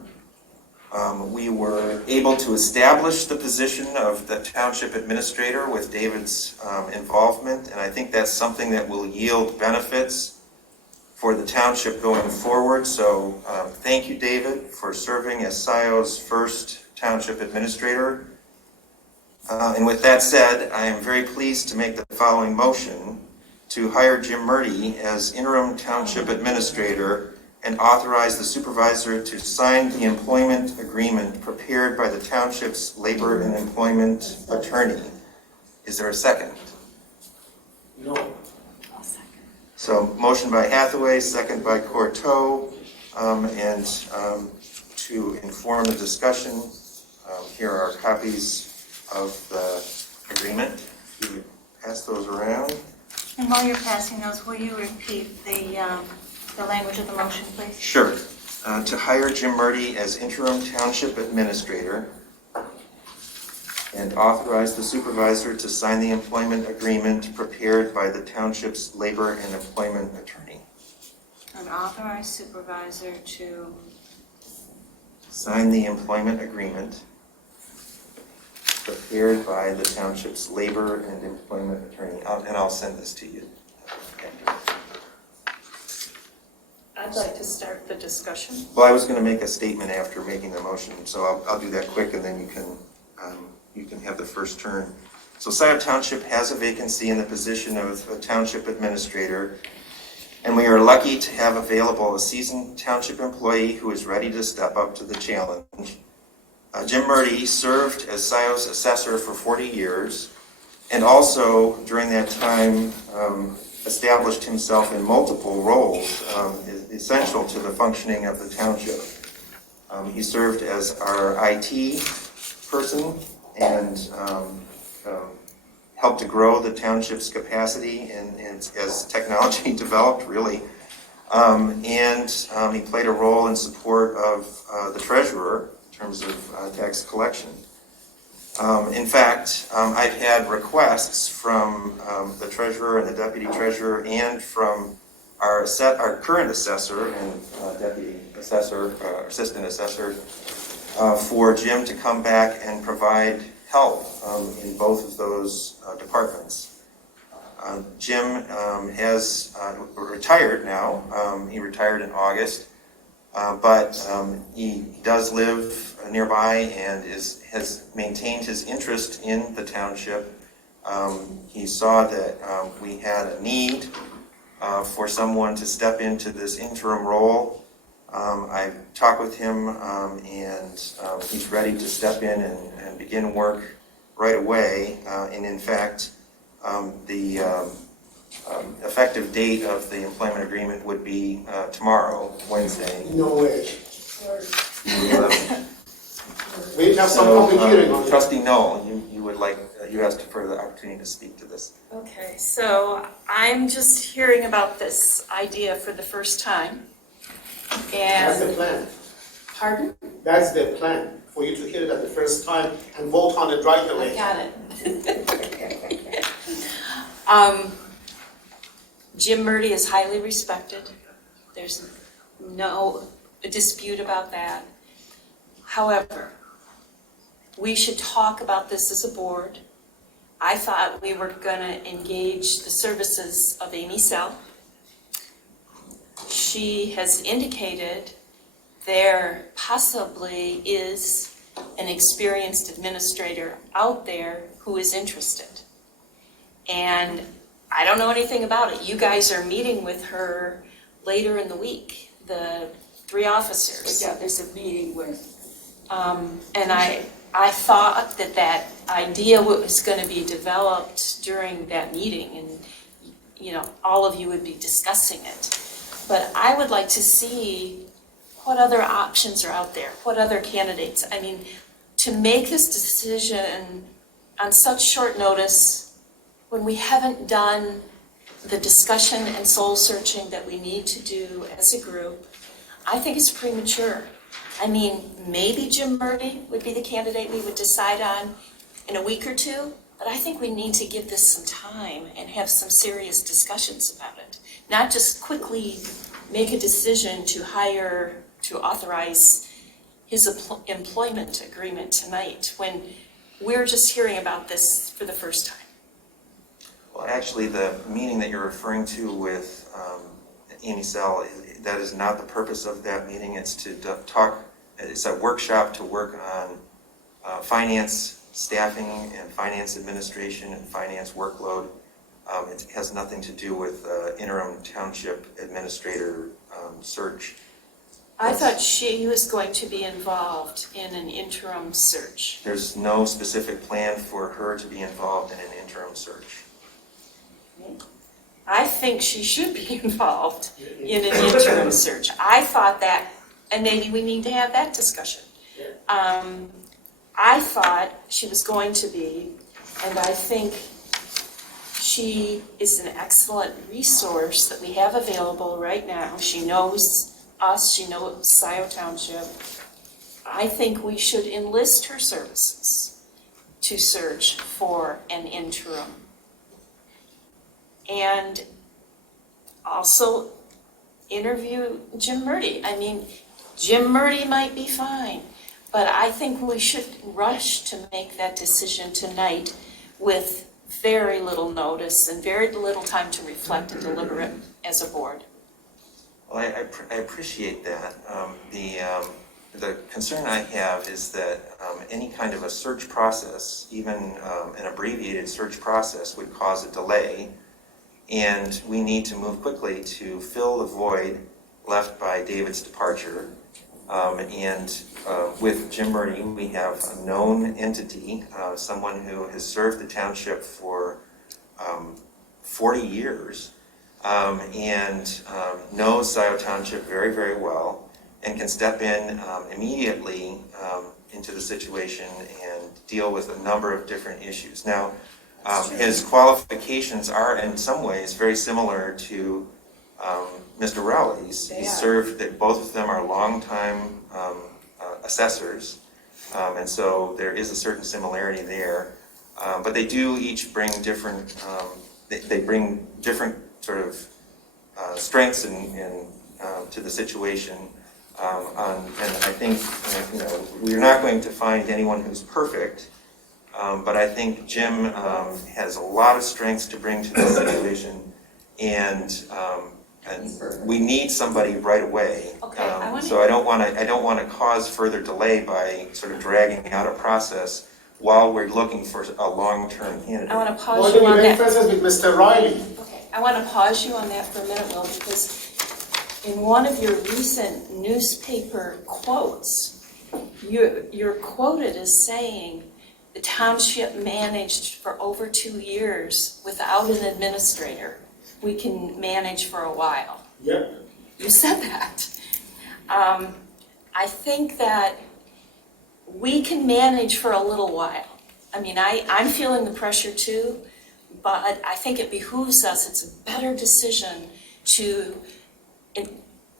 We were able to establish the position of the township administrator with David's involvement, and I think that's something that will yield benefits for the township going forward. So thank you, David, for serving as Scio's first township administrator. And with that said, I am very pleased to make the following motion to hire Jim Murdy as interim township administrator and authorize the supervisor to sign the employment agreement prepared by the township's labor and employment attorney. Is there a second? No. I'll second. So motion by Hathaway, second by Courteau, and to inform the discussion, here are copies of the agreement. You would pass those around. And while you're passing those, will you repeat the language of the motion, please? Sure. To hire Jim Murdy as interim township administrator and authorize the supervisor to sign the employment agreement prepared by the township's labor and employment attorney. And authorize supervisor to Sign the employment agreement prepared by the township's labor and employment attorney. And I'll send this to you. I'd like to start the discussion. Well, I was going to make a statement after making the motion, so I'll do that quick, and then you can have the first turn. So Scio Township has a vacancy in the position of a township administrator, and we are lucky to have available a seasoned township employee who is ready to step up to the challenge. Jim Murdy served as Scio's assessor for 40 years, and also during that time established himself in multiple roles essential to the functioning of the township. He served as our IT person and helped to grow the township's capacity and as technology developed, really. And he played a role in support of the treasurer in terms of tax collection. In fact, I've had requests from the treasurer and the deputy treasurer and from our current assessor and deputy assessor, assistant assessor, for Jim to come back and provide help in both of those departments. Jim has retired now. He retired in August, but he does live nearby and has maintained his interest in the township. He saw that we had a need for someone to step into this interim role. I talked with him and he's ready to step in and begin work right away. And in fact, the effective date of the employment agreement would be tomorrow, Wednesday. No way. We have some public hearing on it. Trustee Knoll, you asked for the opportunity to speak to this. Okay, so I'm just hearing about this idea for the first time. That's the And, plan. pardon? That's the plan, for you to hear it at the first time and vote on it right away. I got it. Jim Murdy is highly respected. There's no dispute about that. However, we should talk about this as a board. I thought we were gonna engage the services of Amy Scio. She has indicated there possibly is an experienced administrator out there who is interested. And I don't know anything about it. You guys are meeting with her later in the week, the 3 officers. Yeah, there's a meeting with. And I thought that idea was going to be developed during that meeting, and you know, all of you would be discussing it. But I would like to see what other options are out there, what other candidates. I mean, to make this decision on such short notice, when we haven't done the discussion and soul searching that we need to do as a group, I think it's premature. I mean, maybe Jim Murdy would be the candidate we would decide on in a week or two, but I think we need to give this some time and have some serious discussions about it. Not just quickly make a decision to authorize his employment agreement tonight when we're just hearing about this for the first time. Well, actually, the meeting that you're referring to with Amy Scio, that is not the purpose of that meeting. It's to talk, it's a workshop to work on finance staffing and finance administration and finance workload. It has nothing to do with interim township administrator search. I thought she was going to be involved in an interim search. There's no specific plan for her to be involved in an interim search. I think she should be involved in an interim search. I thought that, and maybe we need to have that discussion. I thought she was going to be, and I think she is an excellent resource that we have available right now. She knows us, she knows Scio Township. I think we should enlist her services to search for an interim. And also interview Jim Murdy. I mean, Jim Murdy might be fine, but I think we should rush to make that decision tonight with very little notice and very little time to reflect and deliberate as a board. Well, I appreciate that. The concern I have is that any kind of a search process, even an abbreviated search process, would cause a delay. And we need to move quickly to fill the void left by David's departure. With Jim Murdy, we have a known entity, someone who has served the township for 40 years and knows Scio Township very, very well and can step in immediately into the situation and deal with a number of different issues. Now, his qualifications are in some ways very similar to Mr. Rowley's. He served, both of them are longtime assessors, And so there is a certain similarity there. But they do each bring different, they bring different sort of strengths and to the situation. And I think, we're not going to find anyone who's perfect, but I think Jim has a lot of strengths to bring to the situation, and we need somebody right away. Okay, So I don't want to cause further delay by sort of dragging out a process while we're looking for a long-term candidate. I want to pause you on that. with Mr. Riley. Okay, I want to pause you on that for a minute, Will, because in one of your recent newspaper quotes, you're quoted as saying the township managed for over 2 years without an administrator. We can manage for a while. Yep. You said that. I think that we can manage for a little while. I mean, I'm feeling the pressure too, but I think it behooves us, it's a better decision to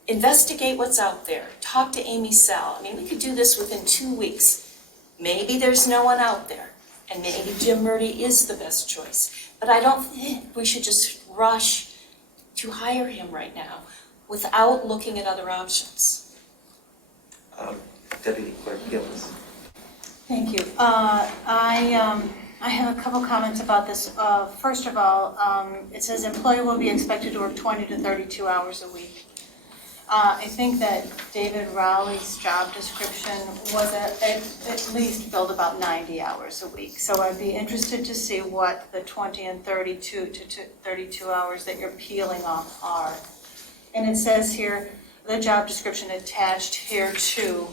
investigate what's out there. Talk to Amy Sell. I mean, we could do this within 2 weeks. Maybe there's no one out there, and maybe Jim Murdy is the best choice. But I don't think we should just rush to hire him right now without looking at other options. Deputy Clerk Gillis. Thank you. I have a couple comments about this. First of all, it says employee will be expected to work 20 to 32 hours a week. I think that David Rowley's job description was at least billed about 90 hours a week. So I'd be interested to see what the 20 and 32 to 32 hours that you're peeling off are. And it says here, the job description attached here too,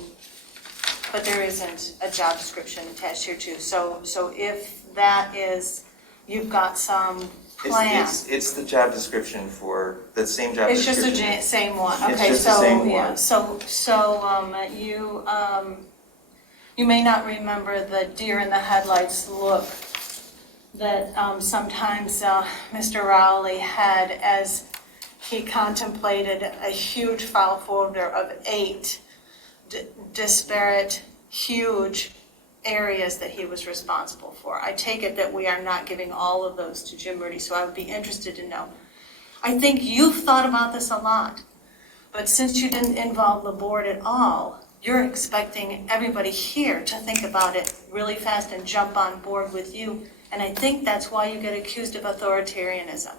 but there isn't a job description attached here too. So if that is, you've got some plan. It's the job description for, the same job It's description. just the same one, It's okay, just the same yeah, one. you may not remember the deer in the headlights look that sometimes Mr. Rowley had as he contemplated a huge file folder of 8 disparate, huge areas that he was responsible for. I take it that we are not giving all of those to Jim Murdy, so I would be interested to know. I think you've thought about this a lot, but since you didn't involve the board at all, you're expecting everybody here to think about it really fast and jump on board with you, and I think that's why you get accused of authoritarianism,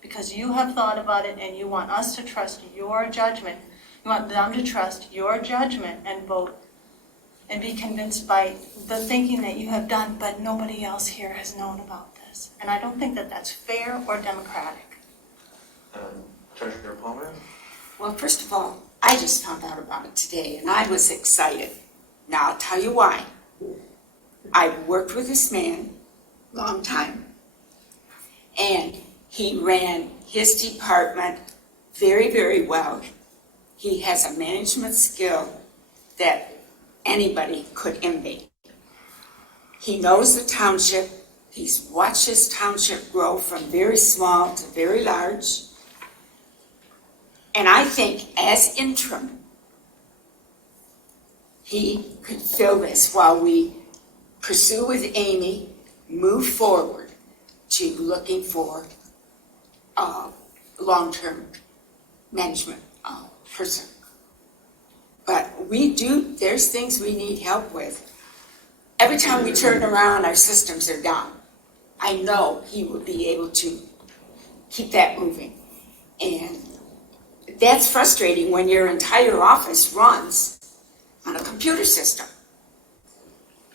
because you have thought about it and you want us to trust your judgment. You want them to trust your judgment and vote and be convinced by the thinking that you have done, but nobody else here has known about this. And I don't think that that's fair or democratic. Treasurer Palmer? Well, first of all, I just found out about it today and I was excited. Now, I'll tell you why. I've worked with this man a long time, and he ran his department very, very well. He has a management skill that anybody could envy. He knows the township. He's watched his township grow from very small to very large. And I think as interim, he could fill this while we pursue with Amy, move forward to looking for a long-term management person. But there's things we need help with. Every time we turn around, our systems are down. I know he would be able to keep that moving. And that's frustrating when your entire office runs on a computer system.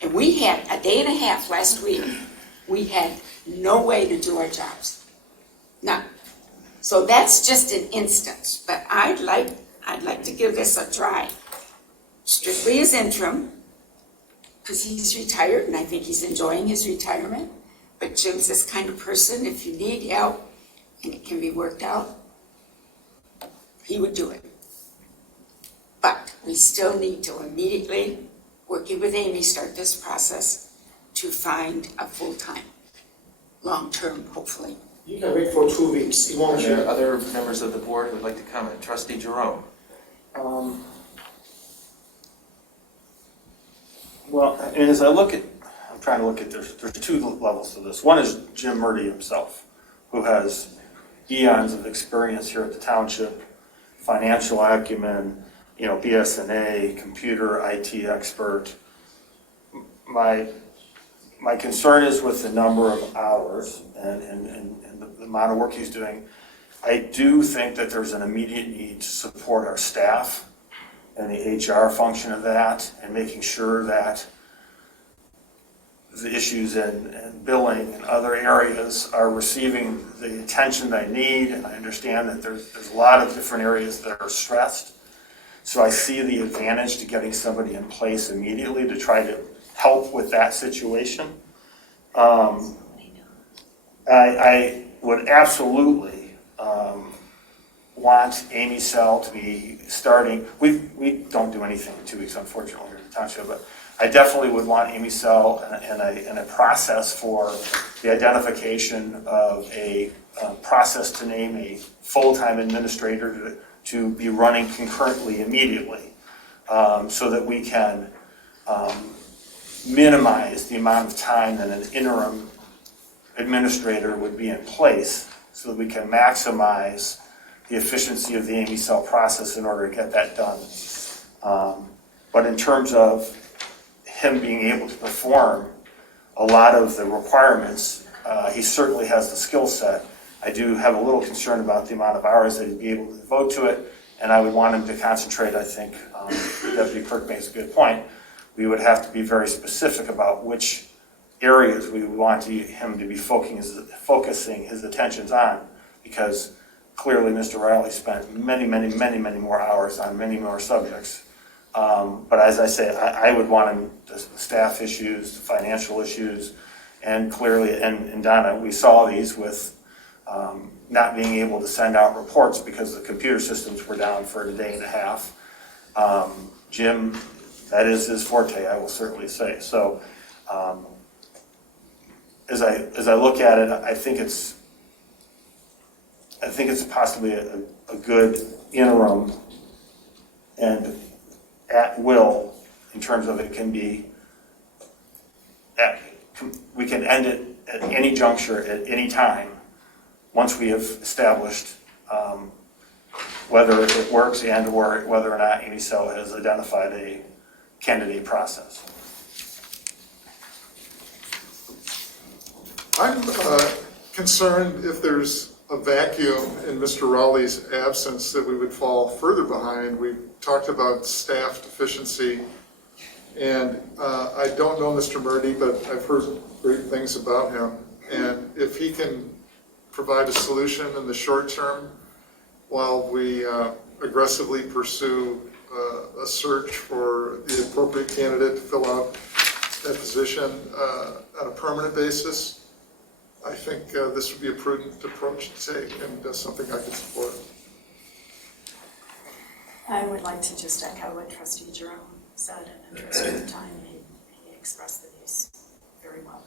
And we had a day and a half last week, we had no way to do our jobs. None. So that's just an instance, but I'd like to give this a try. Strictly as interim, because he's retired and I think he's enjoying his retirement. But Jim's this kind of person, if you need help and it can be worked out, he would do it. But we still need to immediately, working with Amy, start this process to find a full-time, long-term, hopefully. You can wait for 2 weeks. It won't Are change. there other members of the board who would like to comment? Trustee Jerome? Well, Well, and as I'm trying to look at, there's two levels to this. One is Jim Murdy himself, who has eons of experience here at the township, financial acumen, BSNA, computer, IT expert. My concern is with the number of hours and the amount of work he's doing. I do think that there's an immediate need to support our staff and the HR function of that, and making sure that the issues in billing and other areas are receiving the attention they need. And I understand that there's a lot of different areas that are stressed. So I see the advantage to getting somebody in place immediately to try to help with that situation. I would absolutely want Amy Sell to be starting. We don't do anything in 2 weeks, unfortunately, here at the township, but I definitely would want Amy Sell and a process for the identification of a process to name a full-time administrator to be running concurrently immediately, so that we can minimize the amount of time that an interim administrator would be in place, so that we can maximize the efficiency of the Amy Sell process in order to get that done. But in terms of him being able to perform a lot of the requirements, he certainly has the skill set. I do have a little concern about the amount of hours that he'd be able to devote to it, and I would want him to concentrate. I think Deputy Clerk makes a good point. We would have to be very specific about which areas we want him to be focusing his attentions on, because clearly Mr. Riley spent many more hours on many more subjects. But as I say, I would want him, the staff issues, the financial issues, and clearly, and Donna, we saw these with not being able to send out reports because the computer systems were down for a day and a half. Jim, that is his forte, I will certainly say. So as I look at it, I think it's possibly a good interim and at will, in terms of it can be, we can end it at any juncture, at any time, once we have established whether it works and or whether or not Amy Sell has identified a candidate process. I'm concerned if there's a vacuum in Mr. Rowley's absence that we would fall further behind. We've talked about staff deficiency, and I don't know Mr. Murdy, but I've heard great things about him. And if he can provide a solution in the short term while we aggressively pursue a search for the appropriate candidate to fill out that position on a permanent basis, I think this would be a prudent approach to take, and something I could support. I would like to just echo what Trustee Jerome said, and in interest of time, he expressed the views very well.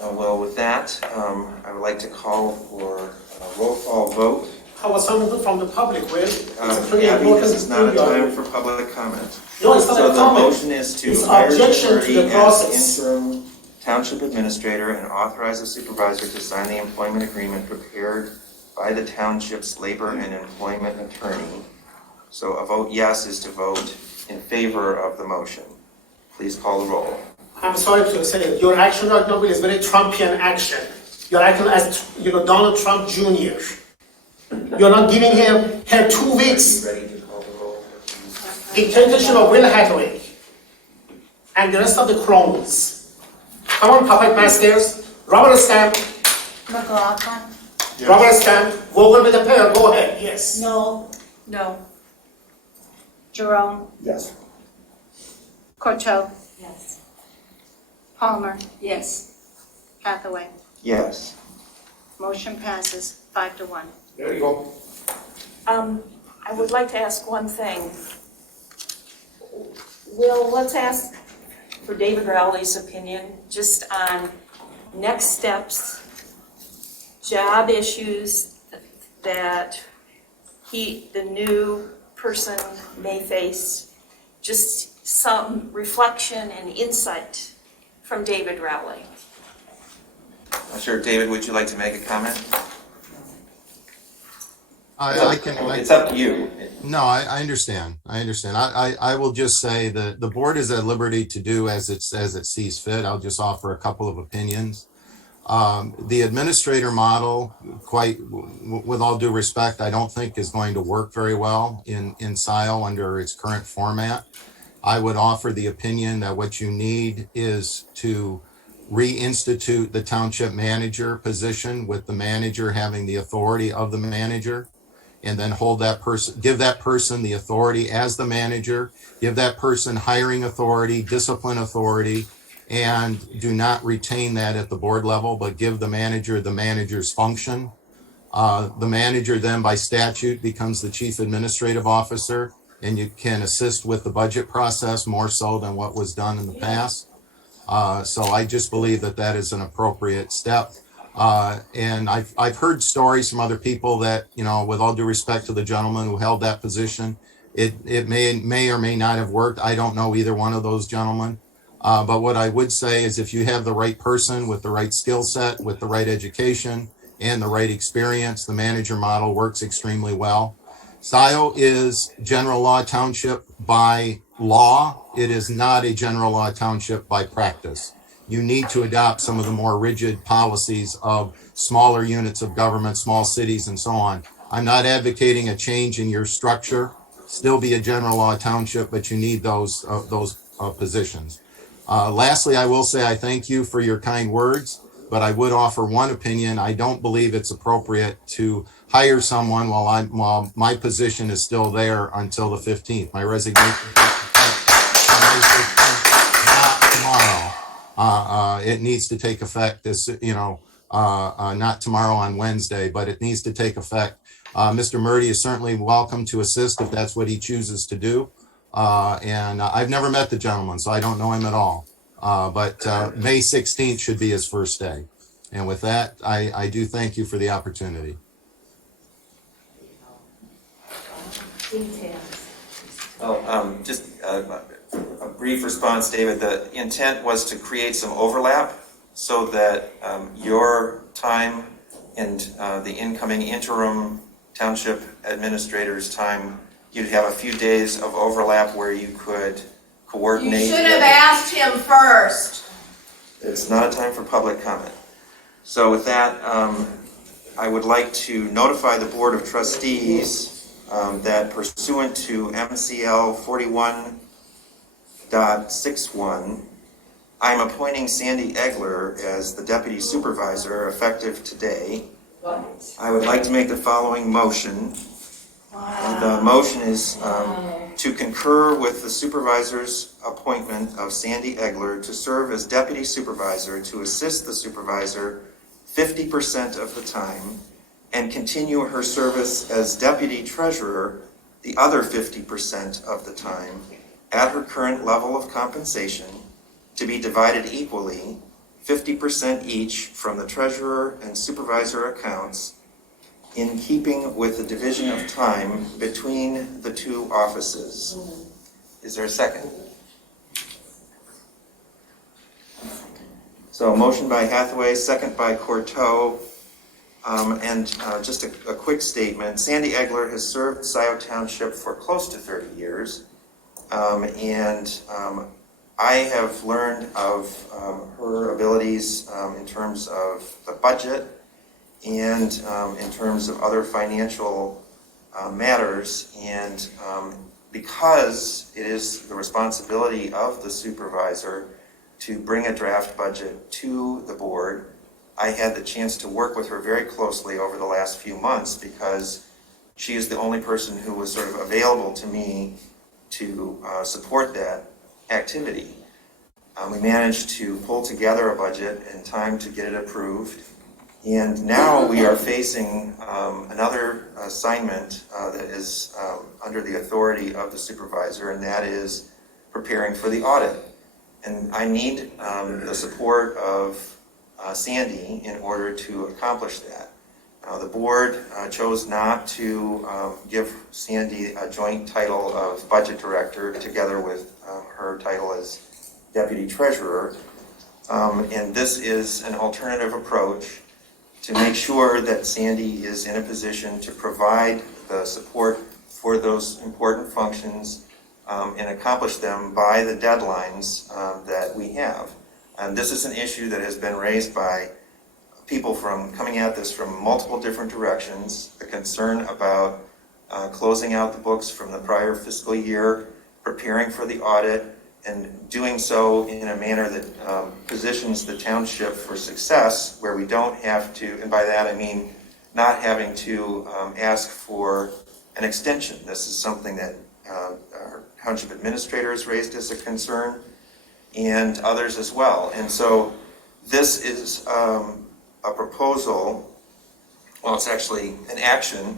Well, with that, I would like to call for a roll call vote. How about someone from the public, Will? Abby, this is not a time for public comment. No, it's not So a the comment. motion is to It's hire Jim objection to Murdy the as process. interim township administrator and authorize the supervisor to sign the employment agreement prepared by the township's labor and employment attorney. So a vote yes is to vote in favor of the motion. Please call the roll. I'm sorry to say it. Your action right now is very Trumpian action. You're acting as Donald Trump Jr. You're not giving her 2 weeks. Ready to call the roll? Dictatorship of Will Hathaway and the rest of the cronies. Come on, puppet masters. Robert Stamp. McLaughlin? Yes. Robert Stamp. Go over with the pair. Go ahead. Yes. No. No. Jerome? Yes. Corto? Yes. Palmer? Yes. Hathaway? Yes. Motion passes 5-1. There you go. I would like to ask one thing. Will, let's ask for David Rowley's opinion just on next steps, job issues that the new person may face, just some reflection and insight from David Rowley. Sure, David, would you like to make a comment? It's up to you. No, I understand. I will just say that the board is at liberty to do as it sees fit. I'll just offer a couple of opinions. The administrator model, with all due respect, I don't think is going to work very well in Scio under its current format. I would offer the opinion that what you need is to reinstitute the township manager position, with the manager having the authority of the manager, and then give that person the authority as the manager, give that person hiring authority, discipline authority, and do not retain that at the board level, but give the manager the manager's function. The manager then by statute becomes the chief administrative officer, and you can assist with the budget process more so than what was done in the past. So I just believe that is an appropriate step. And I've heard stories from other people that, with all due respect to the gentleman who held that position, it may or may not have worked. I don't know either one of those gentlemen. But what I would say is if you have the right person with the right skill set, with the right education and the right experience, the manager model works extremely well. Scio is general law township by law. It is not a general law township by practice. You need to adopt some of the more rigid policies of smaller units of government, small cities, and so on. I'm not advocating a change in your structure. Still be a general law township, but you need those positions. Lastly, I will say I thank you for your kind words, but I would offer one opinion. I don't believe it's appropriate to hire someone while my position is still there until the 15th. My resignation not tomorrow. It needs to take effect not tomorrow on Wednesday, but it needs to take effect. Mr. Murdy is certainly welcome to assist if that's what he chooses to do. And I've never met the gentleman, so I don't know him at all. But May 16th should be his first day. And with that, I do thank you for the opportunity. Well, just a brief response, David. The intent was to create some overlap so that your time and the incoming interim township administrator's time, you'd have a few days of overlap where you could coordinate. You should have asked him first. It's not a time for public comment. So with that, I would like to notify the Board of Trustees that pursuant to MCL 41.61, I'm appointing Sandy Egler as the Deputy Supervisor effective today. I would like to make the following motion. The motion is to concur with the supervisor's appointment of Sandy Egler to serve as deputy supervisor to assist the supervisor 50% of the time and continue her service as deputy treasurer the other 50% of the time at her current level of compensation, to be divided equally, 50% each from the treasurer and supervisor accounts, in keeping with the division of time between the two offices. Is there a second? So a motion by Hathaway, second by Courteau. Just a quick statement. Sandy Egler has served Scio Township for close to 30 years. I have learned of her abilities in terms of the budget and in terms of other financial matters. And because it is the responsibility of the supervisor to bring a draft budget to the board, I had the chance to work with her very closely over the last few months because she is the only person who was sort of available to me to support that activity. We managed to pull together a budget in time to get it approved. And now we are facing another assignment that is under the authority of the supervisor, and that is preparing for the audit. And I need the support of Sandy in order to accomplish that. The board chose not to give Sandy a joint title of budget director together with her title as deputy treasurer. And this is an alternative approach to make sure that Sandy is in a position to provide the support for those important functions and accomplish them by the deadlines that we have. And this is an issue that has been raised by people coming at this from multiple different directions. The concern about closing out the books from the prior fiscal year, preparing for the audit, and doing so in a manner that positions the township for success, where we don't have to, and by that I mean not having to ask for an extension. This is something that our township administrator has raised as a concern, and others as well. And so this is a proposal, well, it's actually an action,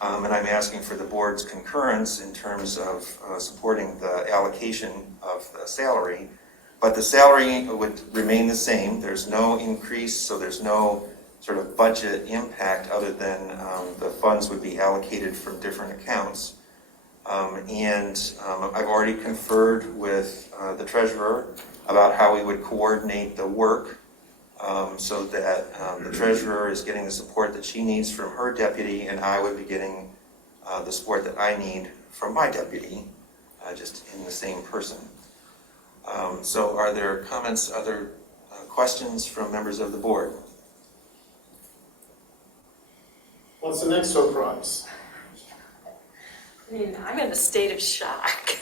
and I'm asking for the board's concurrence in terms of supporting the allocation of the salary. But the salary would remain the same. There's no increase, so there's no sort of budget impact other than the funds would be allocated from different accounts. I've already conferred with the treasurer about how we would coordinate the work so that the treasurer is getting the support that she needs from her deputy, and I would be getting the support that I need from my deputy, just in the same person. So are there comments, other questions from members of the board? What's the next surprise? I mean, I'm in a state of shock.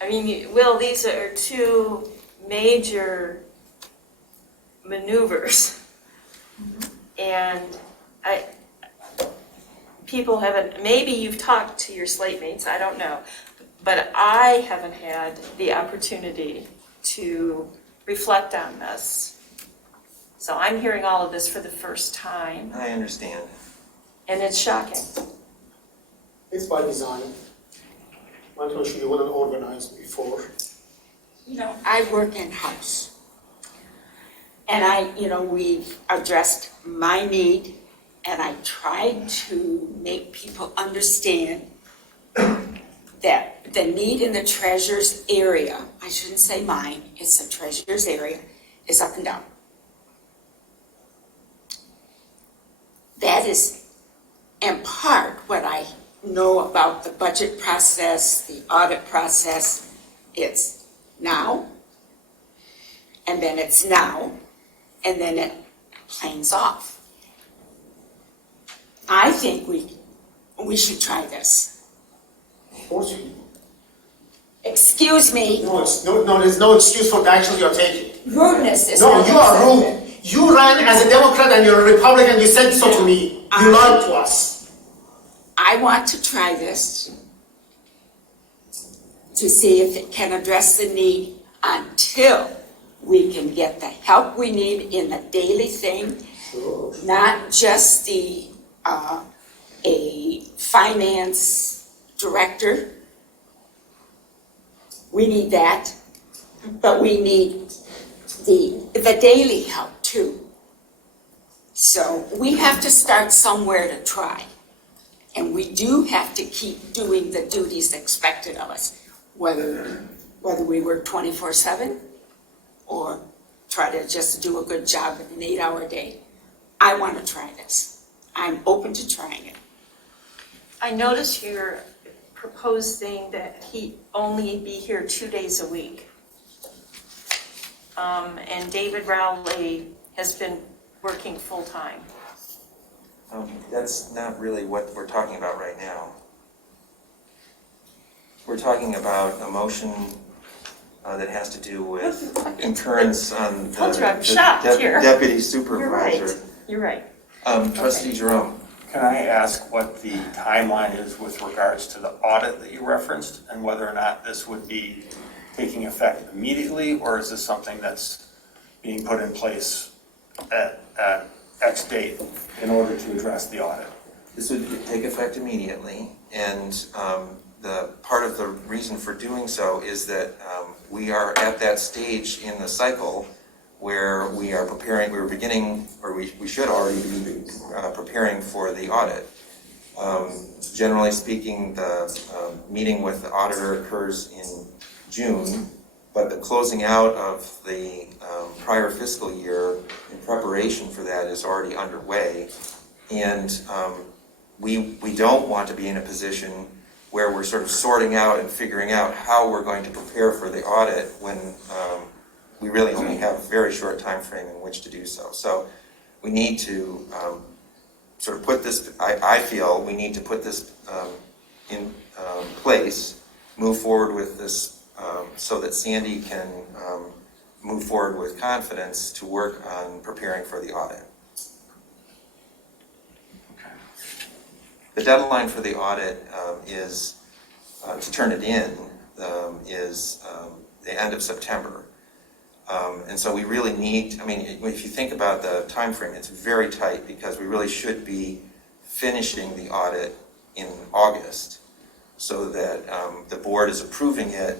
I mean, Will, these are two major maneuvers. And people haven't, maybe you've talked to your slate mates, I don't know, but I haven't had the opportunity to reflect on this. So I'm hearing all of this for the first time. I understand. And it's shocking. It's by design. My question, you weren't organized before. You know, I work in-house. And we've addressed my need, and I tried to make people understand that the need in the treasurer's area, I shouldn't say mine, it's the treasurer's area, is up and down. That is in part what I know about the budget process, the audit process. It's now, and then it's now, and then it planes off. I think we should try this. Of course you do. Excuse me. No, there's no excuse for the action you're taking. Rudeness is No, not you are accepted. rude. You ran as a Democrat and you're a Republican, you said so to me. You lied to us. I want to try this to see if it can address the need until we can get the help we need in the daily thing, not just a finance director. We need that, but we need the daily help too. So we have to start somewhere to try. And we do have to keep doing the duties expected of us, whether we work 24/7 or try to just do a good job in an 8-hour day. I want to try this. I'm open to trying it. I notice you're proposing that he only be here 2 days a week. And David Rowley has been working full-time. That's not really what we're talking about right now. We're talking about a motion that has to do with concurrence on the deputy supervisor. You're right. Trustee Jerome. Can I ask what the timeline is with regards to the audit that you referenced, and whether or not this would be taking effect immediately, or is this something that's being put in place at X date in order to address the audit? This would take effect immediately, and the part of the reason for doing so is that we are at that stage in the cycle where we should already be preparing for the audit. Generally speaking, the meeting with the auditor occurs in June, but the closing out of the prior fiscal year in preparation for that is already underway. And we don't want to be in a position where we're sort of sorting out and figuring out how we're going to prepare for the audit when we really only have a very short time frame in which to do so. So we need to sort of put this, I feel we need to put this in place, move forward with this so that Sandy can move forward with confidence to work on preparing for the audit. The deadline for the audit is, to turn it in, is the end of September. And so we really need, I mean, if you think about the time frame, it's very tight because we really should be finishing the audit in August so that the board is approving it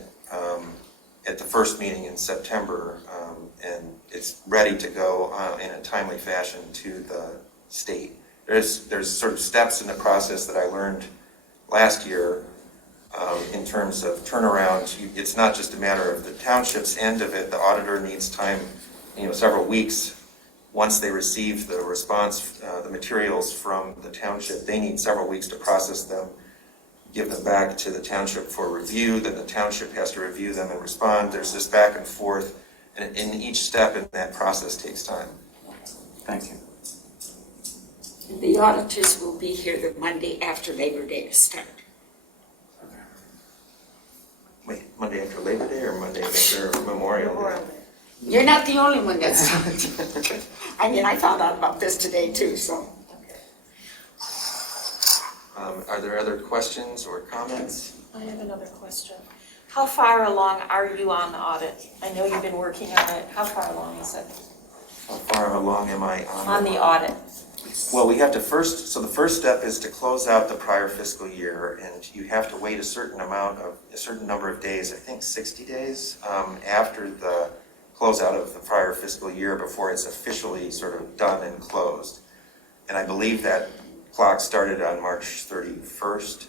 at the first meeting in September, and it's ready to go in a timely fashion to the state. There's sort of steps in the process that I learned last year in terms of turnaround. It's not just a matter of the township's end of it. The auditor needs time, several weeks. Once they receive the response, the materials from the township, they need several weeks to process them, give them back to the township for review. Then the township has to review them and respond. There's this back and forth, and each step in that process takes time. Thank you. The auditors will be here the Monday after Labor Day to start. Wait, Monday after Labor Day or Monday after Memorial Day? You're not the only one that's I mean, I found out about this today too, so. Are there other questions or comments? I have another question. How far along are you on the audit? I know you've been working on it. How far along is it? How far along am I On the audit? Well, we have to so the first step is to close out the prior fiscal year, and you have to wait a certain number of days, I think 60 days, after the closeout of the prior fiscal year before it's officially sort of done and closed. And I believe that clock started on March 31st.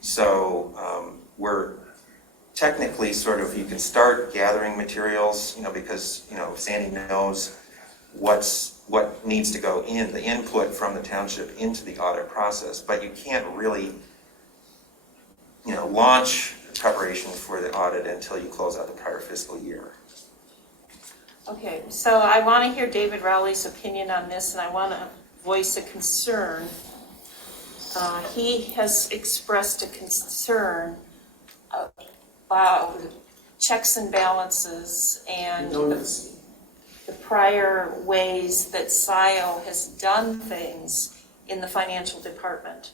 So we're technically sort of, you can start gathering materials, because, Sandy knows what needs to go in, the input from the township into the audit process, but you can't really, launch preparation for the audit until you close out the prior fiscal year. Okay, so I want to hear David Rowley's opinion on this, and I want to voice a concern. He has expressed a concern about checks and balances and the prior ways that Scio has done things in the financial department.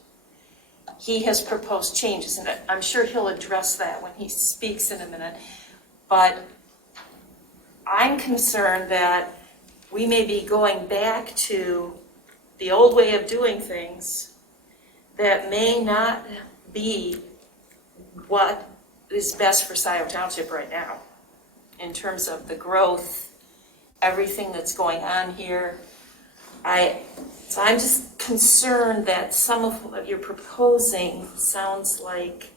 He has proposed changes, and I'm sure he'll address that when he speaks in a minute. But I'm concerned that we may be going back to the old way of doing things that may not be what is best for Scio Township right now in terms of the growth, everything that's going on here. So I'm just concerned that some of what you're proposing sounds like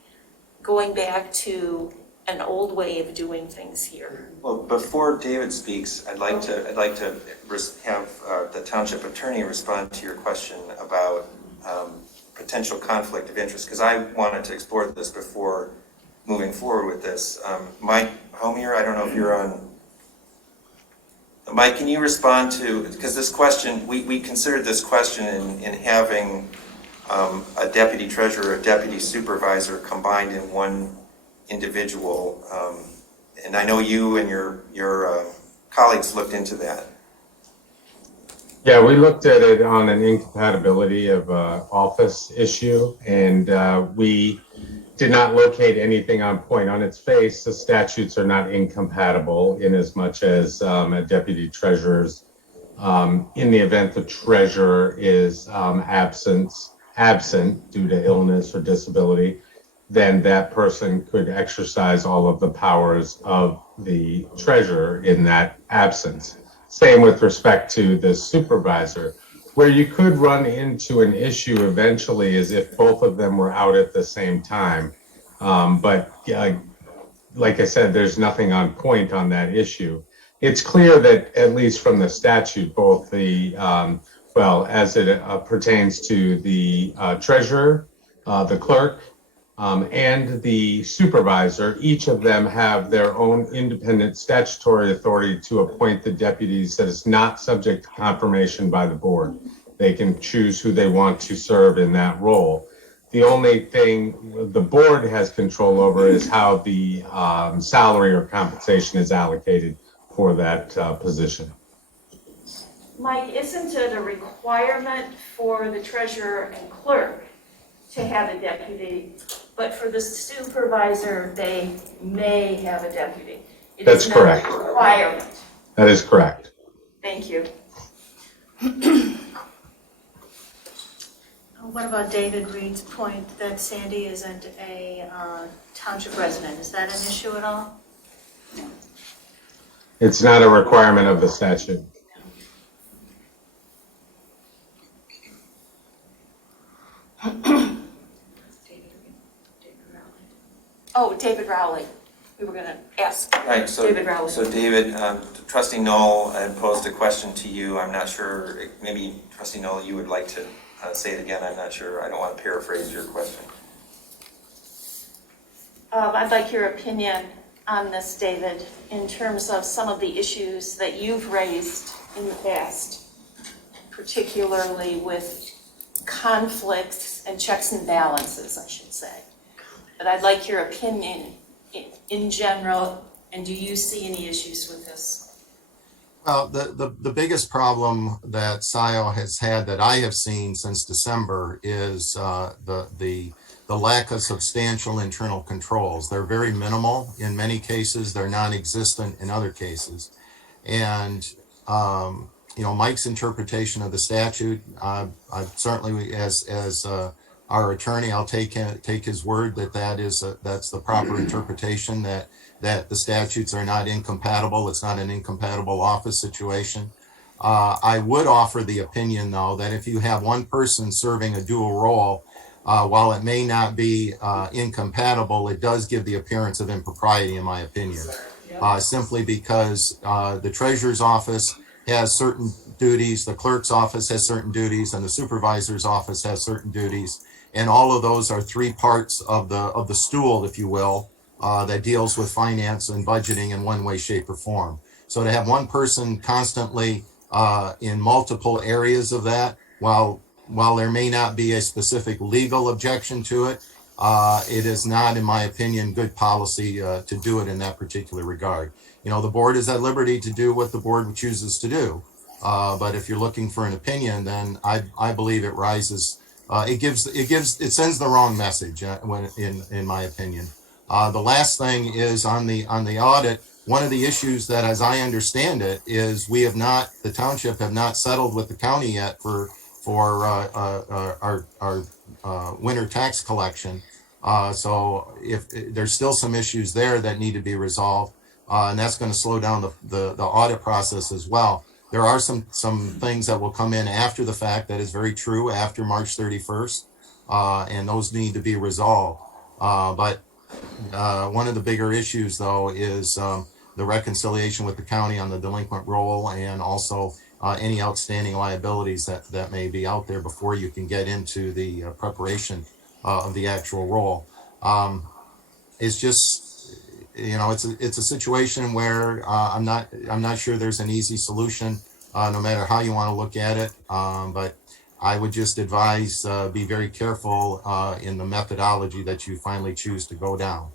going back to an old way of doing things here. Well, before David speaks, I'd like to have the township attorney respond to your question about potential conflict of interest, because I wanted to explore this before moving forward with this. Mike Homier, I don't know if you're on. Mike, can you respond to, because this question, we considered this question in having a deputy treasurer, a deputy supervisor combined in one individual, and I know you and your colleagues looked into that. Yeah, we looked at it on an incompatibility of office issue, and we did not locate anything on point. On its face, the statutes are not incompatible in as much as a deputy treasurer's, in the event the treasurer is absent due to illness or disability, then that person could exercise all of the powers of the treasurer in that absence. Same with respect to the supervisor. Where you could run into an issue eventually is if both of them were out at the same time. But like I said, there's nothing on point on that issue. It's clear that, at least from the statute, both the, as it pertains to the treasurer, the clerk, and the supervisor, each of them have their own independent statutory authority to appoint the deputies that is not subject to confirmation by the board. They can choose who they want to serve in that role. The only thing the board has control over is how the salary or compensation is allocated for that position. Mike, isn't it a requirement for the treasurer and clerk to have a deputy, but for the supervisor, they may have a deputy? That's correct. It is not a requirement. That is correct. Thank you. What about David Reed's point that Sandy isn't a township resident? Is that an issue at all? It's not a requirement of the statute. Oh, David Rowley. We were going to ask Right, so, David Rowley. So David, Trustee Knoll had posed a question to you. I'm not sure, maybe Trustee Knoll, you would like to say it again. I'm not sure. I don't want to paraphrase your question. I'd like your opinion on this, David, in terms of some of the issues that you've raised in the past, particularly with conflicts and checks and balances, I should say. But I'd like your opinion in general, and do you see any issues with this? Well, the biggest problem that Scio has had that I have seen since December is the lack of substantial internal controls. They're very minimal in many cases. They're non-existent in other cases. And, Mike's interpretation of the statute, I certainly, as our attorney, I'll take his word that that's the proper interpretation, that the statutes are not incompatible. It's not an incompatible office situation. I would offer the opinion, though, that if you have one person serving a dual role, while it may not be incompatible, it does give the appearance of impropriety, in my opinion, simply because the treasurer's office has certain duties, the clerk's office has certain duties, and the supervisor's office has certain duties. And all of those are three parts of the stool, if you will, that deals with finance and budgeting in one way, shape, or form. So to have one person constantly in multiple areas of that, while there may not be a specific legal objection to it, it is not, in my opinion, good policy to do it in that particular regard. The board is at liberty to do what the board chooses to do. But if you're looking for an opinion, then I believe it rises. It sends the wrong message in my opinion. The last thing is on the audit. One of the issues that, as I understand it, is the township have not settled with the county yet for our winter tax collection. So if there's still some issues there that need to be resolved, and that's going to slow down the audit process as well. There are some things that will come in after the fact. That is very true, after March 31st, and those need to be resolved. But one of the bigger issues, though, is the reconciliation with the county on the delinquent roll, and also any outstanding liabilities that may be out there before you can get into the preparation of the actual roll. It's just, it's a situation where I'm not sure there's an easy solution, no matter how you want to look at it. But I would just advise be very careful in the methodology that you finally choose to go down.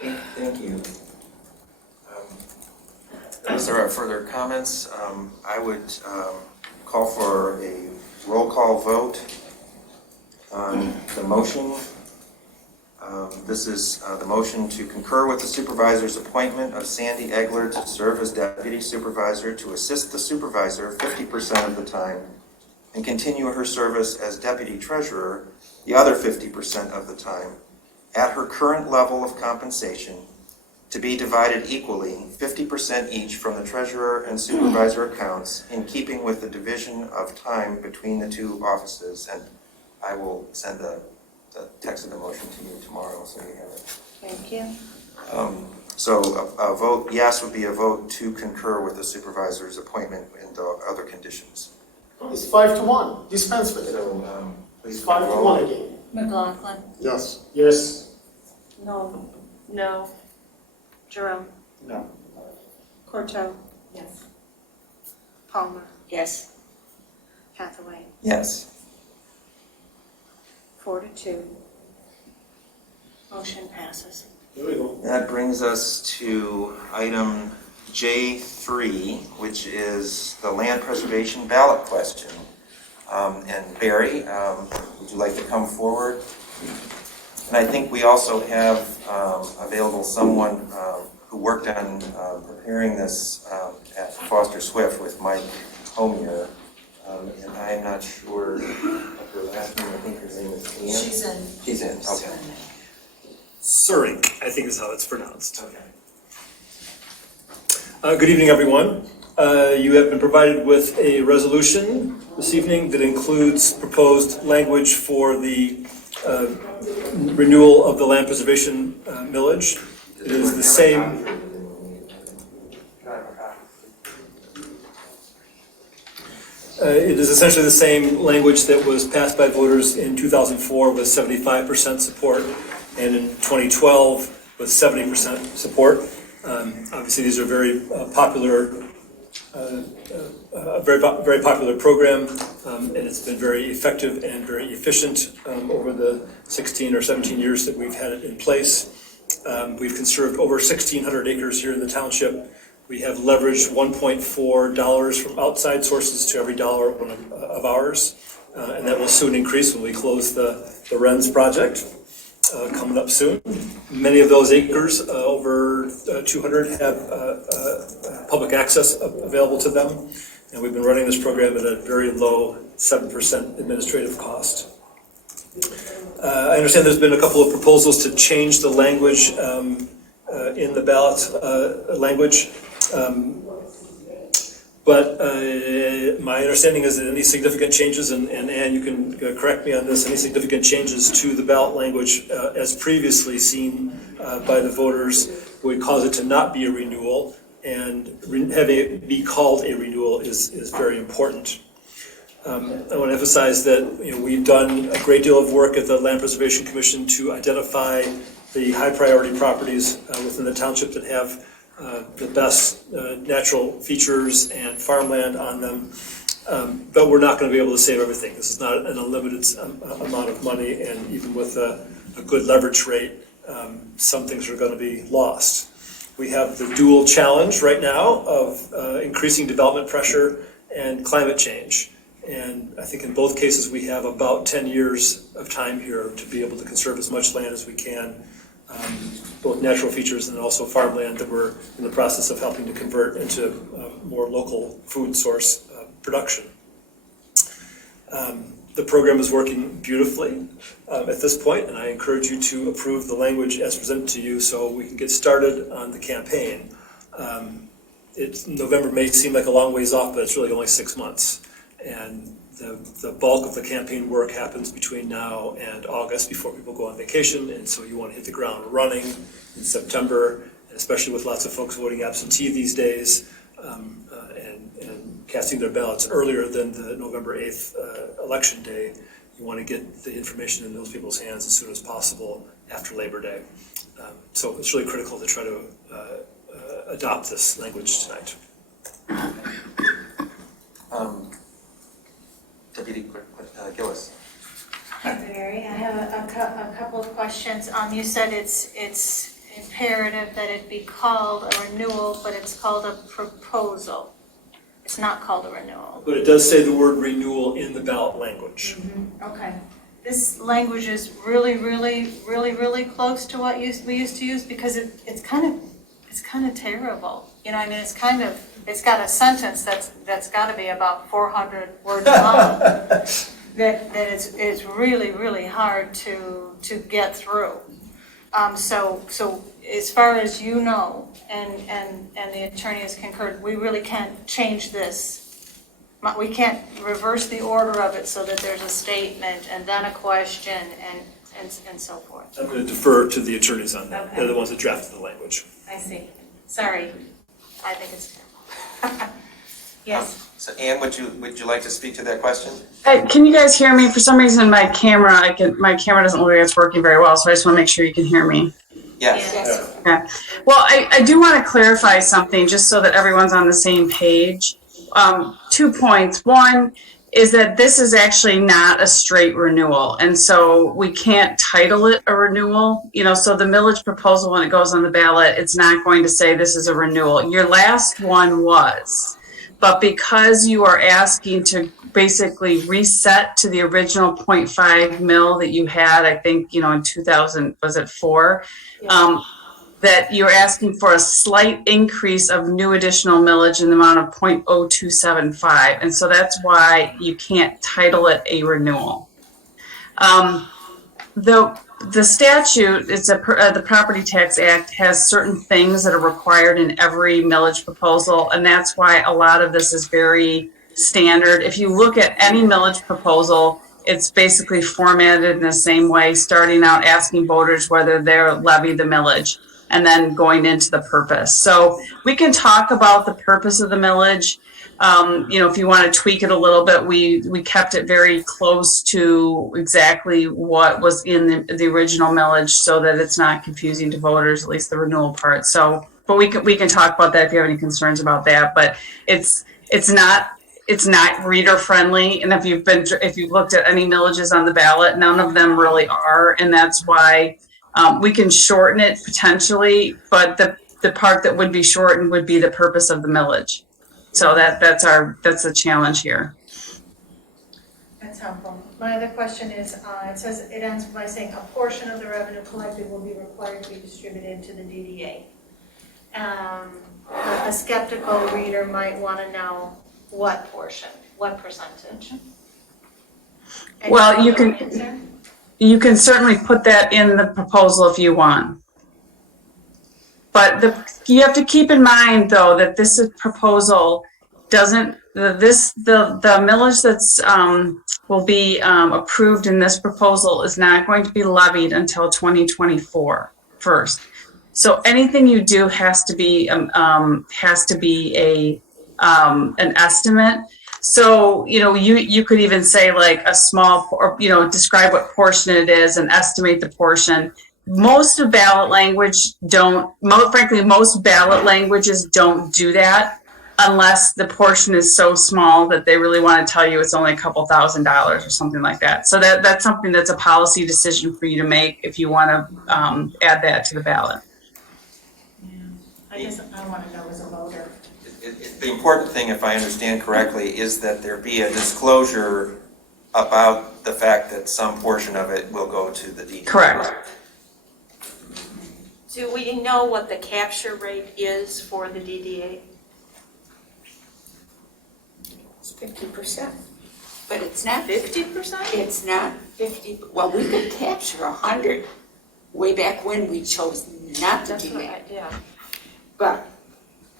Thank you. If there are further comments, I would call for a roll call vote on the motion. This is the motion to concur with the supervisor's appointment of Sandy Egler to serve as deputy supervisor to assist the supervisor 50% of the time and continue her service as deputy treasurer the other 50% of the time at her current level of compensation to be divided equally, 50% each from the treasurer and supervisor accounts, in keeping with the division of time between the two offices. And I will send the text of the motion to you tomorrow, so you have it. Thank you. So a vote yes would be a vote to concur with the supervisor's appointment and the other conditions. It's 5-1. Dispense with it. So please It's call 5 the to roll. 1 again. McLaughlin. Yes. Yes. No. No. Jerome. No. Corto. Yes. Palmer. Yes. Hathaway. Yes. 4-2. Motion passes. Here we go. That brings us to item J3, which is the land preservation ballot question. And Barry, would you like to come forward? And I think we also have available someone who worked on preparing this at Foster Swift with Mike Homier. And I'm not sure of her last name. I think her name is Ann. She's in. She's in, okay. Surik, I think is how it's pronounced. Good evening, everyone. You have been provided with a resolution this evening that includes proposed language for the renewal of the land preservation millage. It is the same. It is essentially the same language that was passed by voters in 2004 with 75% support, and in 2012 with 70% support. Obviously, these are very popular, a very popular program, and it's been very effective and very efficient over the 16 or 17 years that we've had it in place. We've conserved over 1,600 acres here in the township. We have leveraged $1.4 from outside sources to every dollar of ours, and that will soon increase when we close the Wrens project coming up soon. Many of those acres, over 200, have public access available to them, and we've been running this program at a very low 7% administrative cost. I understand there's been a couple of proposals to change the language in the ballot language. But my understanding is that any significant changes, and Ann, you can correct me on this, any significant changes to the ballot language as previously seen by the voters would cause it to not be a renewal, and having it be called a renewal is very important. I want to emphasize that we've done a great deal of work at the Land Preservation Commission to identify the high priority properties within the township that have the best natural features and farmland on them, but we're not going to be able to save everything. This is not an unlimited amount of money, and even with a good leverage rate, some things are going to be lost. We have the dual challenge right now of increasing development pressure and climate change. And I think in both cases we have about 10 years of time here to be able to conserve as much land as we can, both natural features and also farmland that we're in the process of helping to convert into more local food source production. The program is working beautifully at this point, and I encourage you to approve the language as presented to you so we can get started on the campaign. November may seem like a long ways off, but it's really only 6 months. And the bulk of the campaign work happens between now and August before people go on vacation, and so you want to hit the ground running in September, and especially with lots of folks voting absentee these days, and casting their ballots earlier than the November 8th election day. You want to get the information in those people's hands as soon as possible after Labor Day. So it's really critical to try to adopt this language tonight. Deputy Gillis. Barry, I have a couple of questions. You said it's imperative that it be called a renewal, but it's called a proposal. It's not called a renewal. But it does say the word renewal in the ballot language. Okay. This language is really, really, really, really close to what we used to use because it's kind of terrible. I mean, it's got a sentence that's got to be about 400 words long. that it's really, really hard to get through. So as far as you know, and the attorney has concurred, we really can't change this. We can't reverse the order of it so that there's a statement and then a question and so forth. I'm going to defer to the attorneys on that. Okay. They're the ones that drafted the language. I see. Sorry. I think it's terrible. Yes. So Ann, would you like to speak to that question? Can you guys hear me? For some reason, my camera doesn't look like it's working very well, so I just want to make sure you can hear me. Yes. Okay. Well, I do want to clarify something just so that everyone's on the same page. 2 points. One is that this is actually not a straight renewal, and so we can't title it a renewal. So the millage proposal, when it goes on the ballot, it's not going to say this is a renewal. Your last one was. But because you are asking to basically reset to the original 0.5 mil that you had, I think, in 2004, that you're asking for a slight increase of new additional millage in the amount of 0.0275. And so that's why you can't title it a renewal. The statute, the Property Tax Act has certain things that are required in every millage proposal, and that's why a lot of this is very standard. If you look at any millage proposal, it's basically formatted in the same way, starting out asking voters whether they'll levy the millage and then going into the purpose. So we can talk about the purpose of the millage. If you want to tweak it a little bit, we kept it very close to exactly what was in the original millage so that it's not confusing to voters, at least the renewal part. So, but we can talk about that if you have any concerns about that. But it's not reader friendly. And if you've looked at any millages on the ballot, none of them really are, and that's why we can shorten it potentially. But the part that would be shortened would be the purpose of the millage. So that's the challenge here. That's helpful. My other question is, it ends by saying a portion of the revenue collected will be required to be distributed to the DDA. A skeptical reader might want to know what portion, what percentage. Well, you can certainly put that in the proposal if you want. But you have to keep in mind, though, that this proposal doesn't, the millage that's will be approved in this proposal is not going to be levied until 2024 first. So anything you do has to be an estimate. So, you could even say like a small, or, describe what portion it is and estimate the portion. Most ballot languages don't do that unless the portion is so small that they really want to tell you it's only a couple $1,000s or something like that. So that's something that's a policy decision for you to make if you want to add that to the ballot. I guess I want to know as a voter. The important thing, if I understand correctly, is that there be a disclosure about the fact that some portion of it will go to the DDA. Correct. Do we know what the capture rate is for the DDA? It's 50%, but it's not 50%? It's not 50. Well, we could capture 100 way back when we chose not to do that. Yeah. But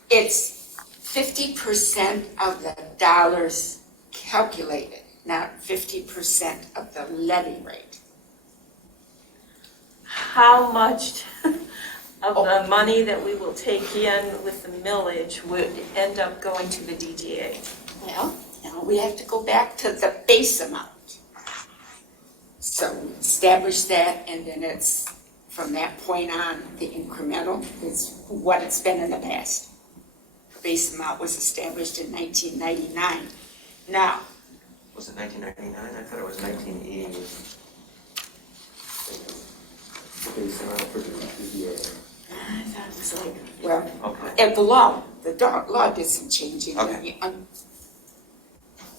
it's 50% of the dollars calculated, not 50% of the levy rate. How much of the money that we will take in with the millage would end up going to the DDA? Well, now we have to go back to the base amount. So we establish that, and then it's from that point on, the incremental is what it's been in the past. The base amount was established in 1999. Now, Was it 1999? I thought it was 1980. I thought it was like, well, and the law isn't changing. Okay.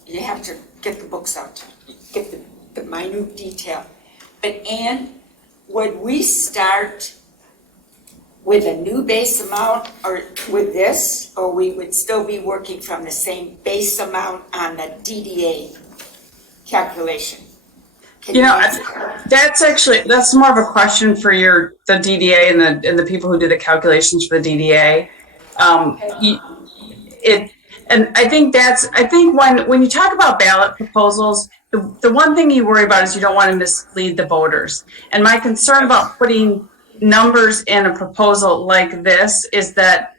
You have to get the books out, get the minute detail. But Ann, would we start with a new base amount or with this, or we would still be working from the same base amount on the DDA calculation? Can You know, answer? that's more of a question for the DDA and the people who do the calculations for the DDA. And I think when you talk about ballot proposals, the one thing you worry about is you don't want to mislead the voters. And my concern about putting numbers in a proposal like this is that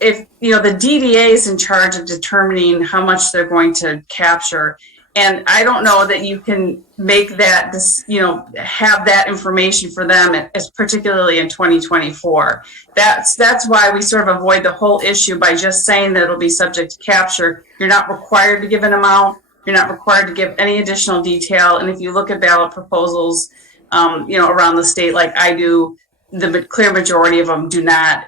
if the DDA is in charge of determining how much they're going to capture, and I don't know that you can make that have that information for them, as particularly in 2024. That's why we sort of avoid the whole issue by just saying that it'll be subject to capture. You're not required to give an amount. You're not required to give any additional detail. And if you look at ballot proposals, around the state, like I do, the clear majority of them do not.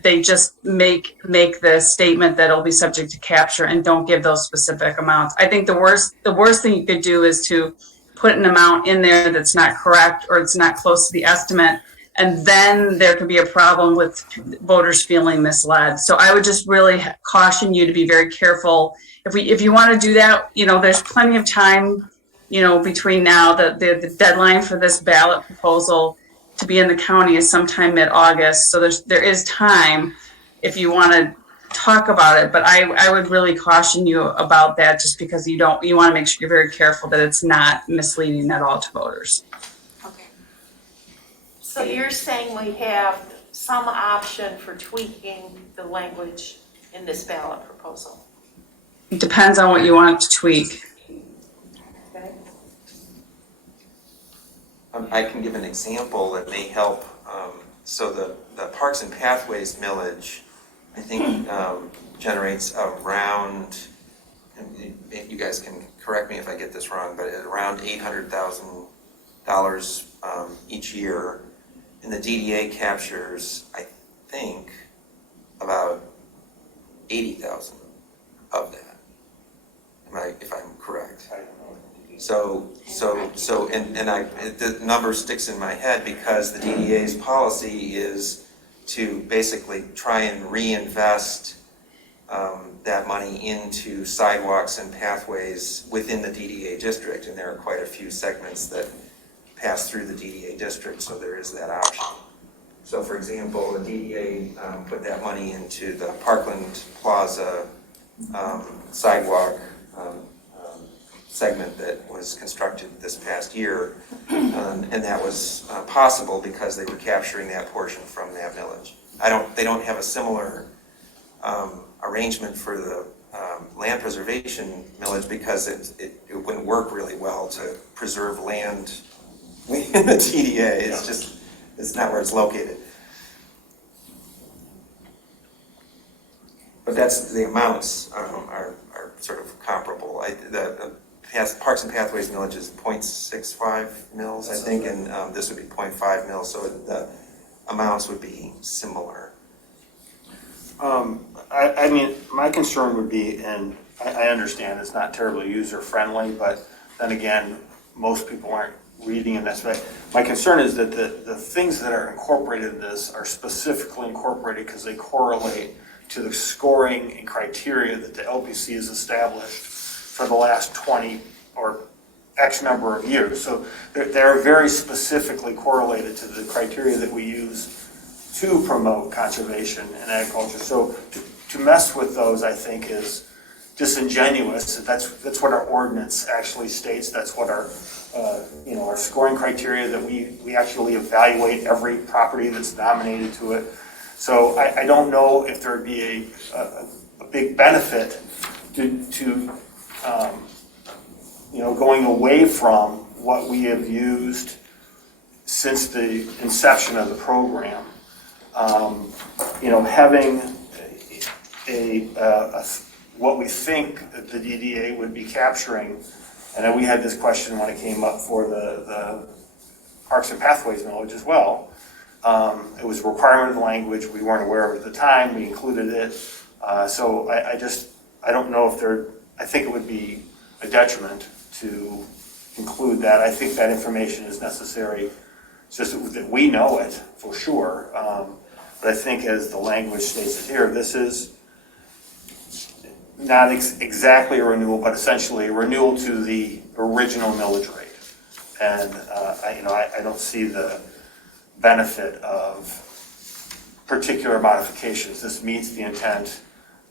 They just make the statement that it'll be subject to capture and don't give those specific amounts. I think the worst thing you could do is to put an amount in there that's not correct or it's not close to the estimate, and then there could be a problem with voters feeling misled. So I would just really caution you to be very careful. If you want to do that, there's plenty of time, between now. The deadline for this ballot proposal to be in the county is sometime mid-August. So there is time if you want to talk about it, but I would really caution you about that, just because you want to make sure you're very careful that it's not misleading at all to voters. Okay. So you're saying we have some option for tweaking the language in this ballot proposal? It depends on what you want to tweak. Okay. I can give an example that may help. So the Parks and Pathways millage, I think, generates around, and you guys can correct me if I get this wrong, but around $800,000 each year. And the DDA captures, I think, about 80,000 of that. If I'm correct? So, the number sticks in my head because the DDA's policy is to basically try and reinvest that money into sidewalks and pathways within the DDA district, and there are quite a few segments that pass through the DDA district, so there is that option. So, for example, the DDA put that money into the Parkland Plaza sidewalk segment that was constructed this past year, and that was possible because they were capturing that portion from that millage. They don't have a similar arrangement for the land preservation millage because it wouldn't work really well to preserve land within the TDA. It's not where it's located. But the amounts are sort of comparable. The Parks and Pathways millage is 0.65 mils, I think, and this would be 0.5 mils, so the amounts would be similar. I mean, my concern would be, and I understand it's not terribly user-friendly, but then again, most people aren't reading in this way. My concern is that the things that are incorporated in this are specifically incorporated because they correlate to the scoring and criteria that the LPC has established for the last 20 or X number of years. So they're very specifically correlated to the criteria that we use to promote conservation and agriculture. So to mess with those, I think, is disingenuous. That's what our ordinance actually states. That's what our our scoring criteria, that we actually evaluate every property that's nominated to it. So I don't know if there would be a big benefit to going away from what we have used since the inception of the program. Having what we think that the DDA would be capturing, and then we had this question when it came up for the Parks and Pathways millage as well. It was a requirement of the language. We weren't aware of it at the time. We included it. So I don't know if I think it would be a detriment to include that. I think that information is necessary, just that we know it for sure. But I think, as the language states it here, this is not exactly a renewal, but essentially a renewal to the original millage rate. And, I don't see the benefit of particular modifications. This meets the intent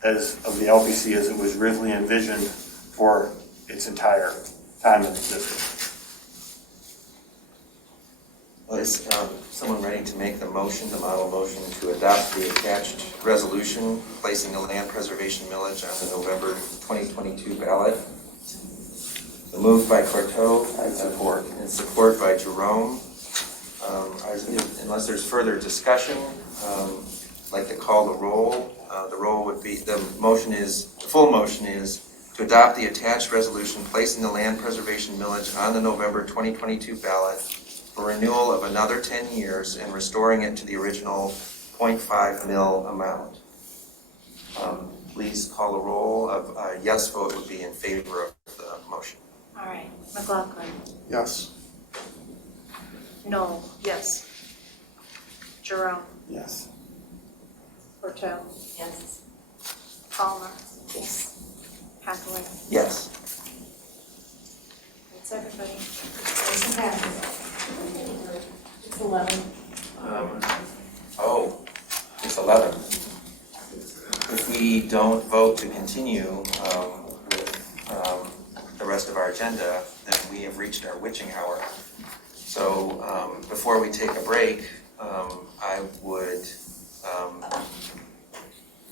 of the LPC as it was originally envisioned for its entire time in existence. Well, is someone ready to make the motion, the model motion, to adopt the attached resolution placing the land preservation millage on the November 2022 ballot? So moved by Cortot. I support. And support by Jerome. Unless there's further discussion, I'd like to call the roll. The roll would be, the full motion is to adopt the attached resolution placing the land preservation millage on the November 2022 ballot for renewal of another 10 years and restoring it to the original 0.5 mil amount. Please call the roll. A yes vote would be in favor of the motion. All right, McLaughlin. Yes. No. Yes. Jerome. Yes. Corto. Yes. Palmer. Yes. Hathaway. Yes. That's everybody. It's 11. It's 11. If we don't vote to continue with the rest of our agenda, then we have reached our witching hour. So before we take a break, I would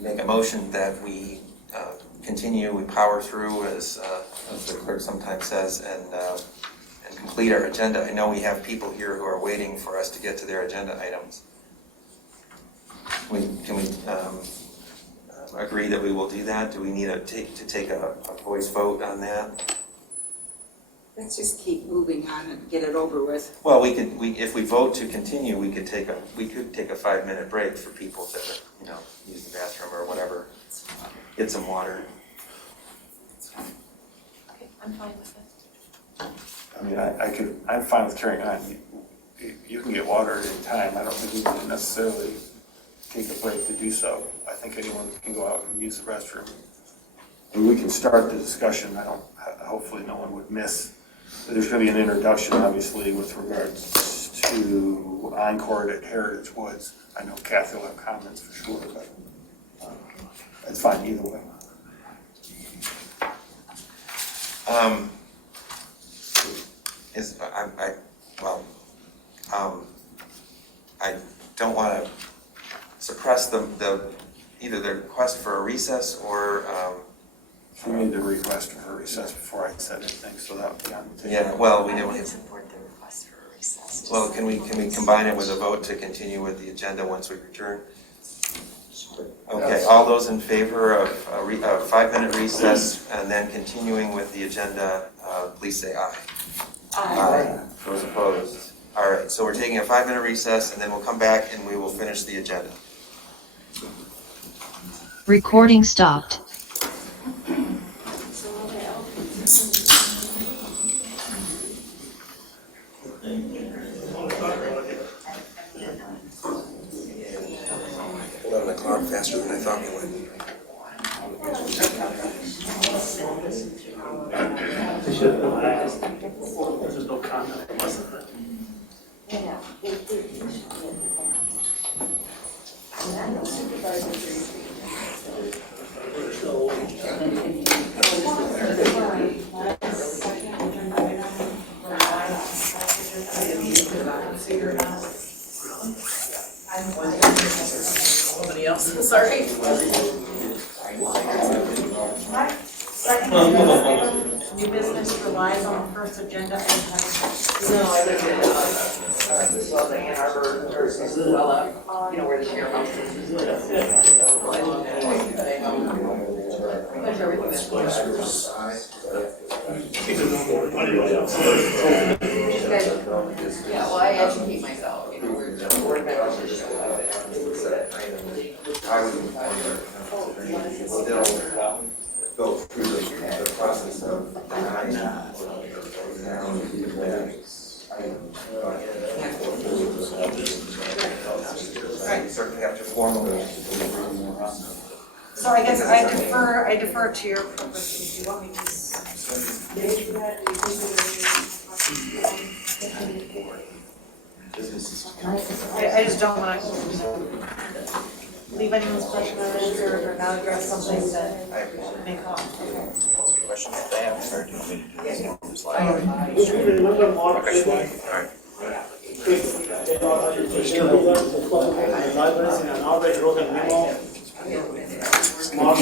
make a motion that we continue, we power through, as the clerk sometimes says, and complete our agenda. I know we have people here who are waiting for us to get to their agenda items. Can we agree that we will do that? Do we need to take a voice vote on that? Let's just keep moving on and get it over with. Well, if we vote to continue, we could take a 5-minute break for people to, use the bathroom or whatever, get some water. Okay, I'm fine with it. I'm fine with carrying on. You can get water at any time. I don't think we need to necessarily take a break to do so. I think anyone can go out and use the restroom. And we can start the discussion. Hopefully no one would miss. There's going to be an introduction, obviously, with regards to Encore at Heritage Woods. I know Kathy will have comments for sure, but it's fine either way. I don't want to suppress either the request for a recess or. We need to request for a recess before I said anything, so that would be on the table. Yeah, well, we don't. I support the request for a recess. Well, can we combine it with a vote to continue with the agenda once we return? Okay, all those in favor of a 5-minute recess and then continuing with the agenda, please say aye. Aye. Those opposed? All right, so we're taking a 5-minute recess and then we'll come back and we will finish the agenda. Recording stopped. Faster than I thought we would. There's no comment. Somebody else, sorry. New business relies on the first agenda item. No, I live in, this was the Ann Arbor, or well, you know where the share house is. There's everything that's yeah, well, I educate myself, you know, we're board members are just I would still go through the process of denying. Certainly have to formally. So I guess I defer to your purpose. Do you want me to? I just don't want to leave anyone's question unanswered or not address something that may come. Questions that they have, or do you want me to do this on the slide? Libraries in an already wrote a memo. Mark.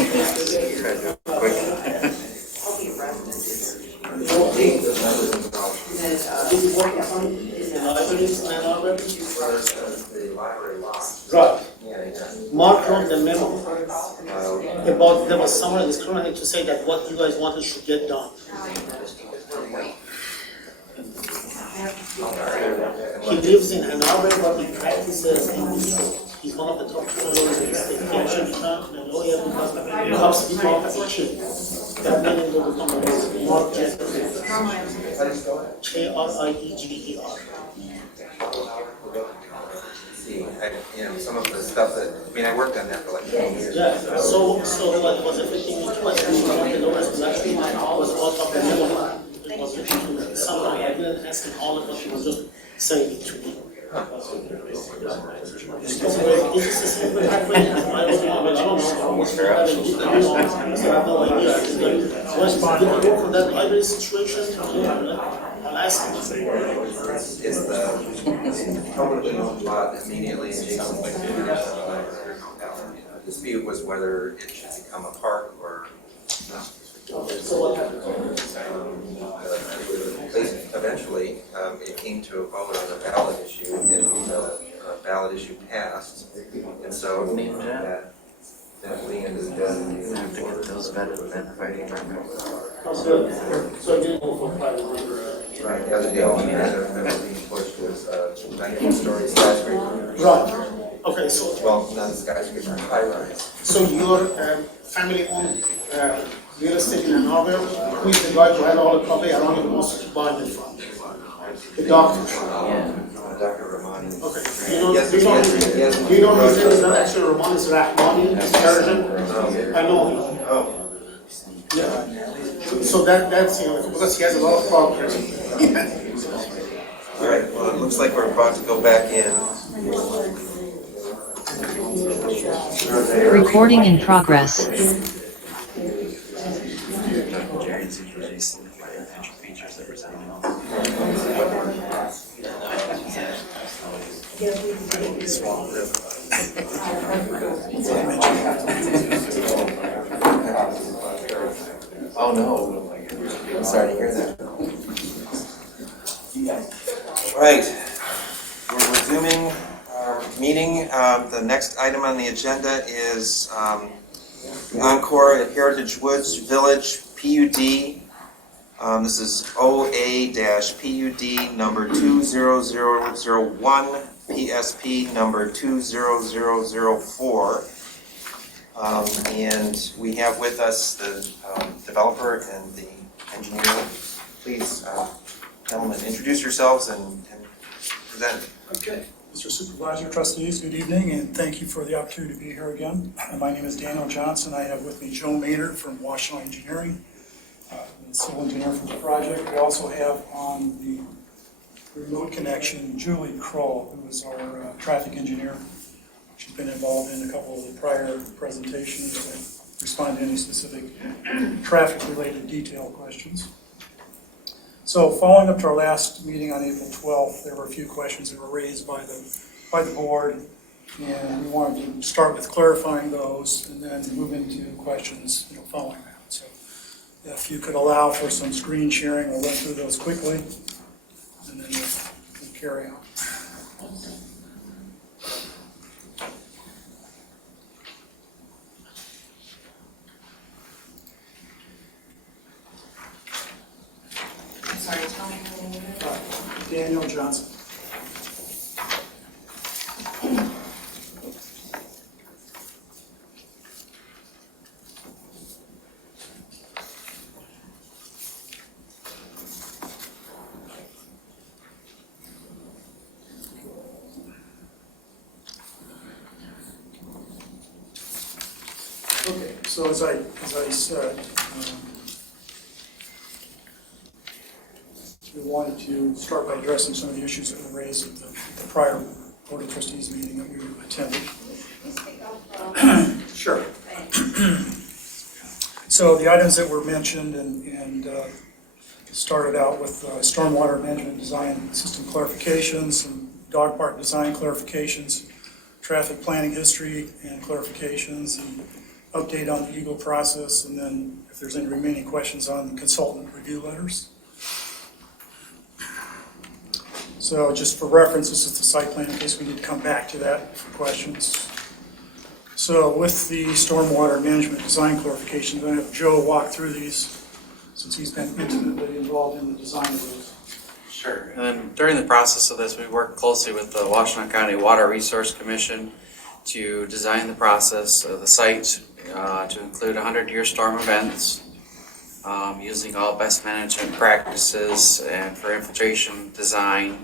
Right. Mark wrote the memo about there was someone in this community to say that what you guys wanted should get done. He lives in Ann Arbor, but he practices in Detroit. He's one of the top 2 lawyers in the state. He actually became a lawyer because he comes to become as a chief. That meaning will become a lawyer. Mark Jeffers. K-R-I-E-G-E-R. See, some of the stuff that, I worked on that for like 10 years. Yeah, so what was affecting me twice, one of the lawyers was actually, was out of the middle. It was somehow, I didn't ask him all of what he was just saying it to me. Because it's a simple halfway, I don't know, what's going to happen, I have no idea. Did you go for that library situation? I'll ask him. Is the publicly owned lot immediately adjacent to the dispute was whether it should become a park or not. So what happened? Eventually, it came to a vote on the ballot issue, and the ballot issue passed, and so that land is designated. Have to get those vetted then if I So you didn't go for private labor? Right, the other deal that was being pushed was a 19-story skyscraper. Right, okay, so. Well, not a skyscraper, high rise. So your family-owned real estate in Ann Arbor, who is the guy who had all the property around him most buying it from? The doctor? Yeah. Dr. Ramani. Okay, do you know his name is not actually Ramani, it's Rahmani, it's Persian? I know him. Oh. Yeah. So that's, because he has a lot of property. All right, well, it looks like we're about to go back in. Recording in progress. Oh no, I'm sorry to hear that. Right, we're resuming our meeting. The next item on the agenda is Encore at Heritage Woods Village PUD. This is OA-PUD number 20001, PSP number 20004. And we have with us the developer and the engineer. Please, gentlemen, introduce yourselves and present. Okay. Mr. Supervisor, Trustees, good evening, and thank you for the opportunity to be here again. My name is Daniel Johnson. I have with me Joe Maynard from Washington Engineering, the civil engineer for the project. We also have on the remote connection Julie Kroll, who is our traffic engineer. She's been involved in a couple of the prior presentations and respond to any specific traffic-related detail questions. So following up to our last meeting on April 12th, there were a few questions that were raised by the board, and we wanted to start with clarifying those and then move into questions following that. So if you could allow for some screen sharing, we'll run through those quickly, and then we'll carry on. Sorry, tell me your name again. Daniel Johnson. Okay, so as I said, we wanted to start by addressing some of the issues that were raised at the prior Board of Trustees meeting that we attended. Sure. So the items that were mentioned and started out with stormwater management design system clarifications, some dog park design clarifications, traffic planning history and clarifications, and update on the Eagle process, and then if there's any remaining questions on the consultant review letters. So just for reference, this is the site plan in case we need to come back to that for questions. So with the stormwater management design clarifications, I'm going to have Joe walk through these since he's been intimately involved in the design of those. Sure. And then during the process of this, we worked closely with the Washington County Water Resource Commission to design the process of the site to include 100-year storm events, using all best management practices and for infiltration design.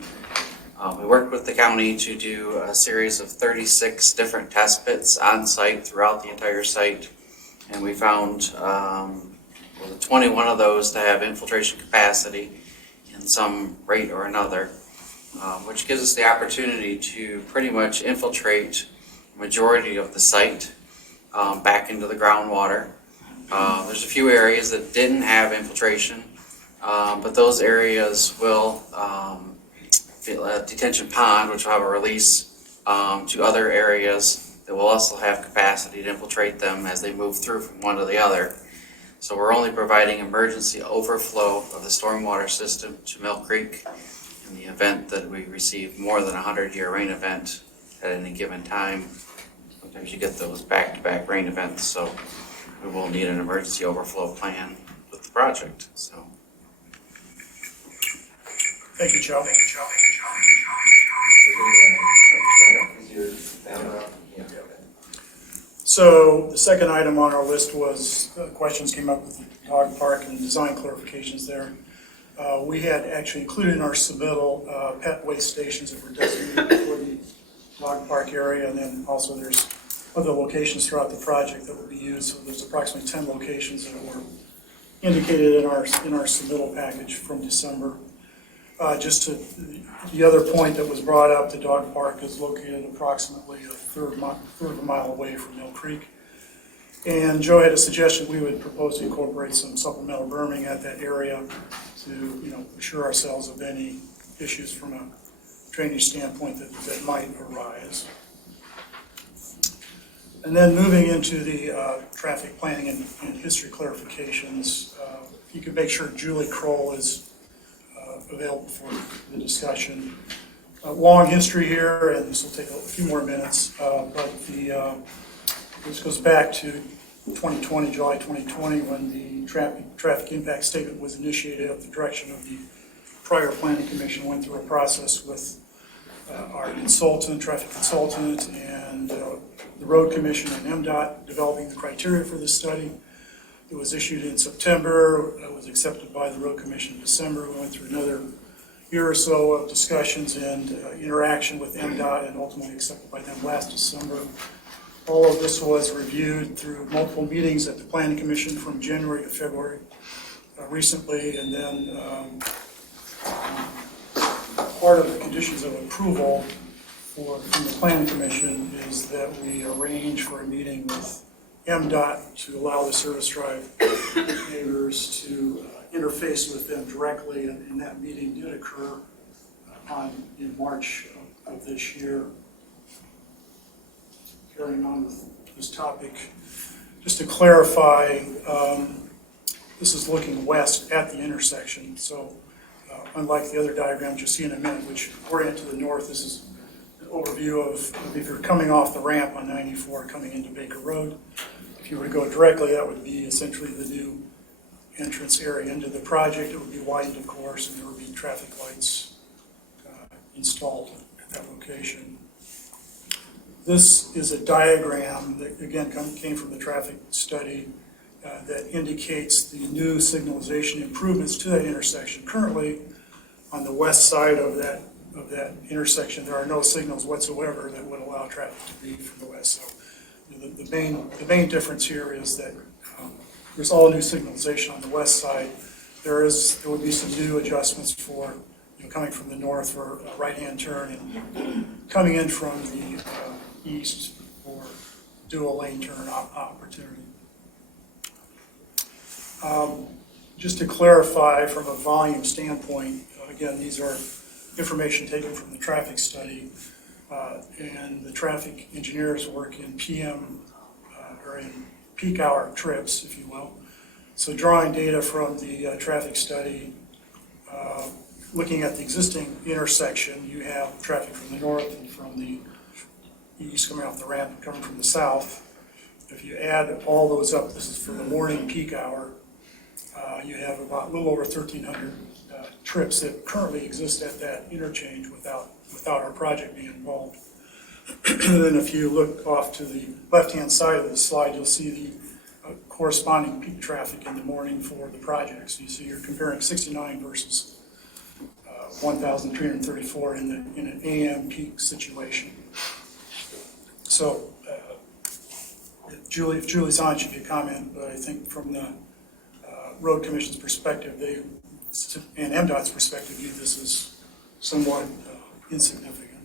We worked with the county to do a series of 36 different test pits on site throughout the entire site, and we found 21 of those to have infiltration capacity in some rate or another, which gives us the opportunity to pretty much infiltrate the majority of the site back into the groundwater. There's a few areas that didn't have infiltration, but those areas will a detention pond, which will have a release to other areas that will also have capacity to infiltrate them as they move through from one to the other. So we're only providing emergency overflow of the stormwater system to Mill Creek in the event that we receive more than a 100-year rain event at any given time. Sometimes you get those back-to-back rain events, so we will need an emergency overflow plan with the project. So. Thank you, Joe. So the second item on our list was questions came up with the dog park and design clarifications there. We had actually included in our submittal pet waste stations that were designated for the dog park area, and then also there's other locations throughout the project that will be used. So there's approximately 10 locations that were indicated in our submittal package from December. Just to the other point that was brought up, the dog park is located approximately a third of a mile away from Mill Creek. And Joe had a suggestion we would propose to incorporate some supplemental berming at that area to, assure ourselves of any issues from a drainage standpoint that might arise. And then moving into the traffic planning and history clarifications, if you could make sure Julie Kroll is available for the discussion. Long history here, and this will take a few more minutes, but this goes back to 2020, July 2020, when the traffic impact statement was initiated at the direction of the prior planning commission. Went through a process with our consultant, traffic consultant, and the road commission and MDOT developing the criteria for this study. It was issued in September. It was accepted by the road commission in December. We went through another year or so of discussions and interaction with MDOT, and ultimately accepted by them last December. All of this was reviewed through multiple meetings at the planning commission from January to February recently, and then part of the conditions of approval from the planning commission is that we arrange for a meeting with MDOT to allow the service drive neighbors to interface with them directly, and that meeting did occur in March of this year. Carrying on with this topic, just to clarify, this is looking west at the intersection, so unlike the other diagrams you'll see in a minute, which orient to the north, this is an overview of if you're coming off the ramp on 94 coming into Baker Road. If you were to go directly, that would be essentially the new entrance area into the project. It would be widened, of course, and there would be traffic lights installed at that location. This is a diagram that, again, came from the traffic study that indicates the new signalization improvements to that intersection. Currently, on the west side of that intersection, there are no signals whatsoever that would allow traffic to leave from the west. So the main difference here is that there's all new signalization on the west side. there would be some new adjustments for, coming from the north for a right-hand turn and coming in from the east for dual lane turn opportunity. Just to clarify from a volume standpoint, again, these are information taken from the traffic study, and the traffic engineers work in PM or in peak hour trips, if you will. So drawing data from the traffic study, looking at the existing intersection, you have traffic from the north and from the east coming off the ramp and coming from the south. If you add all those up, this is for the morning peak hour, you have about a little over 1,300 trips that currently exist at that interchange without our project being involved. And then if you look off to the left-hand side of the slide, you'll see the corresponding peak traffic in the morning for the project. So you see you're comparing 69 versus 1,334 in an AM peak situation. So if Julie's on, she could comment, but I think from the Road Commission's perspective, and MDOT's perspective, view this as somewhat insignificant.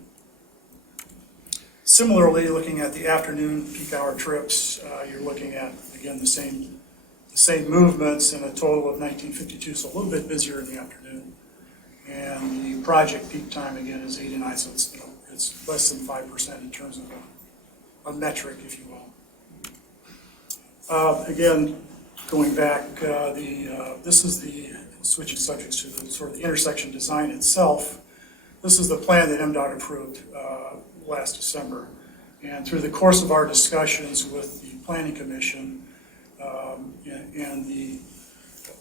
Similarly, looking at the afternoon peak hour trips, you're looking at, again, the same movements in a total of 1952, so a little bit busier in the afternoon. And the project peak time, again, is 89, so it's less than 5% in terms of a metric, if you will. Again, going back, this is the switching subjects to the sort of the intersection design itself. This is the plan that MDOT approved last December. And through the course of our discussions with the Planning Commission and the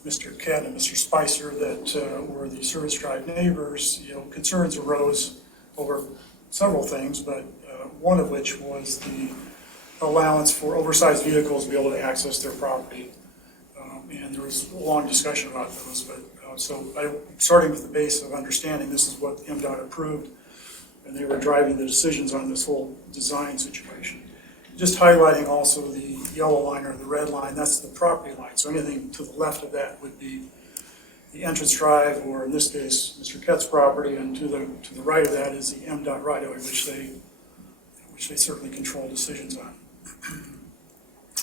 Mr. Kett and Mr. Spicer that were the service drive neighbors, concerns arose over several things, but one of which was the allowance for oversized vehicles to be able to access their property. And there was a long discussion about those, but starting with the base of understanding this is what MDOT approved, and they were driving the decisions on this whole design situation. Just highlighting also the yellow line or the red line, that's the property line. So anything to the left of that would be the entrance drive, or in this case, Mr. Kett's property, and to the right of that is the MDOT right-of-way, which they certainly control decisions on.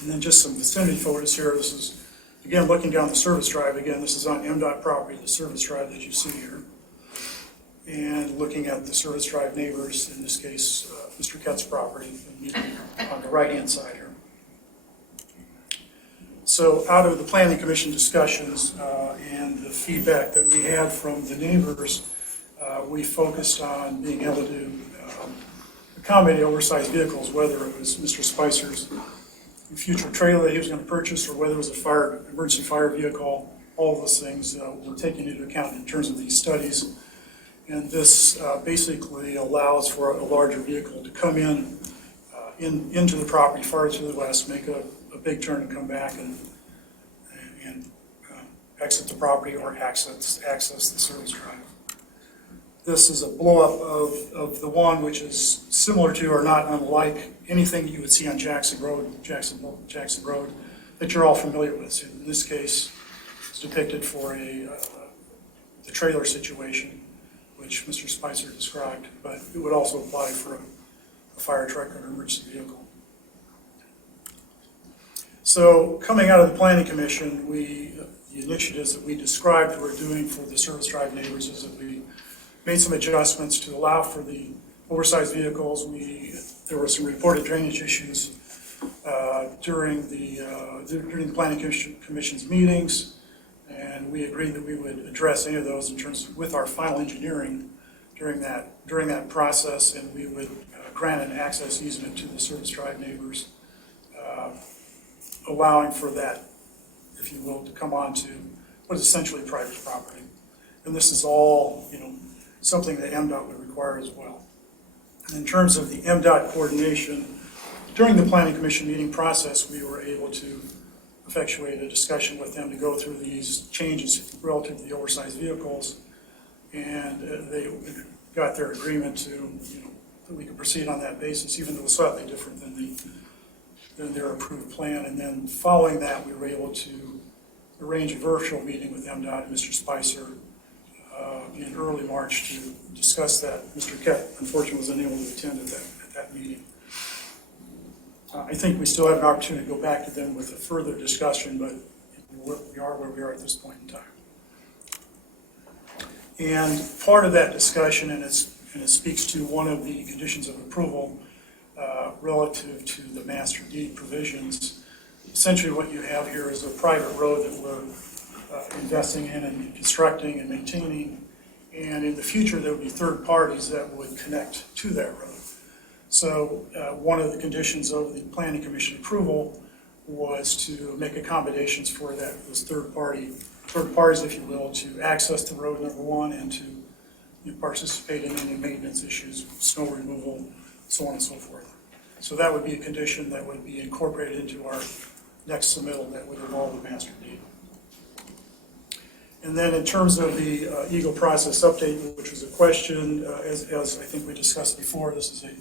And then just some vicinity photos here. This is, again, looking down the service drive. Again, this is on MDOT property, the service drive that you see here. And looking at the service drive neighbors, in this case, Mr. Kett's property, on the right-hand side here. So out of the Planning Commission discussions and the feedback that we had from the neighbors, we focused on being able to accommodate oversized vehicles, whether it was Mr. Spicer's future trailer that he was going to purchase, or whether it was a emergency fire vehicle. All of those things were taken into account in terms of these studies. And this basically allows for a larger vehicle to come into the property far to the west, make a big turn and come back and exit the property or access the service drive. This is a blow-up of the one which is similar to or not unlike anything you would see on Jackson Road that you're all familiar with. So in this case, it's depicted for the trailer situation, which Mr. Spicer described, but it would also apply for a fire truck or an emergency vehicle. So coming out of the Planning Commission, the initiatives that we described we're doing for the service drive neighbors is that we made some adjustments to allow for the oversized vehicles. There were some reported drainage issues during the Planning Commission's meetings, and we agreed that we would address any of those in terms of, with our final engineering during that process, and we would grant an access easement to the service drive neighbors, allowing for that, if you will, to come onto what is essentially private property. And this is all, something that MDOT would require as well. And in terms of the MDOT coordination, during the Planning Commission meeting process, we were able to effectuate a discussion with them to go through these changes relative to the oversized vehicles, and they got their agreement to, that we could proceed on that basis, even though it was slightly different than their approved plan. And then following that, we were able to arrange a virtual meeting with MDOT and Mr. Spicer in early March to discuss that. Mr. Kett unfortunately was unable to attend at that meeting. I think we still have an opportunity to go back to them with a further discussion, but we are where we are at this point in time. And part of that discussion, and it speaks to one of the conditions of approval relative to the master deed provisions. Essentially what you have here is a private road that we're investing in and constructing and maintaining. And in the future, there would be third parties that would connect to that road. So one of the conditions of the Planning Commission approval was to make accommodations for that, those third parties, if you will, to access the road, number one, and to participate in any maintenance issues, snow removal, so on and so forth. So that would be a condition that would be incorporated into our next submittal that would involve the master deed. And then in terms of the Eagle process update, which was a question, as I think we discussed before, this is a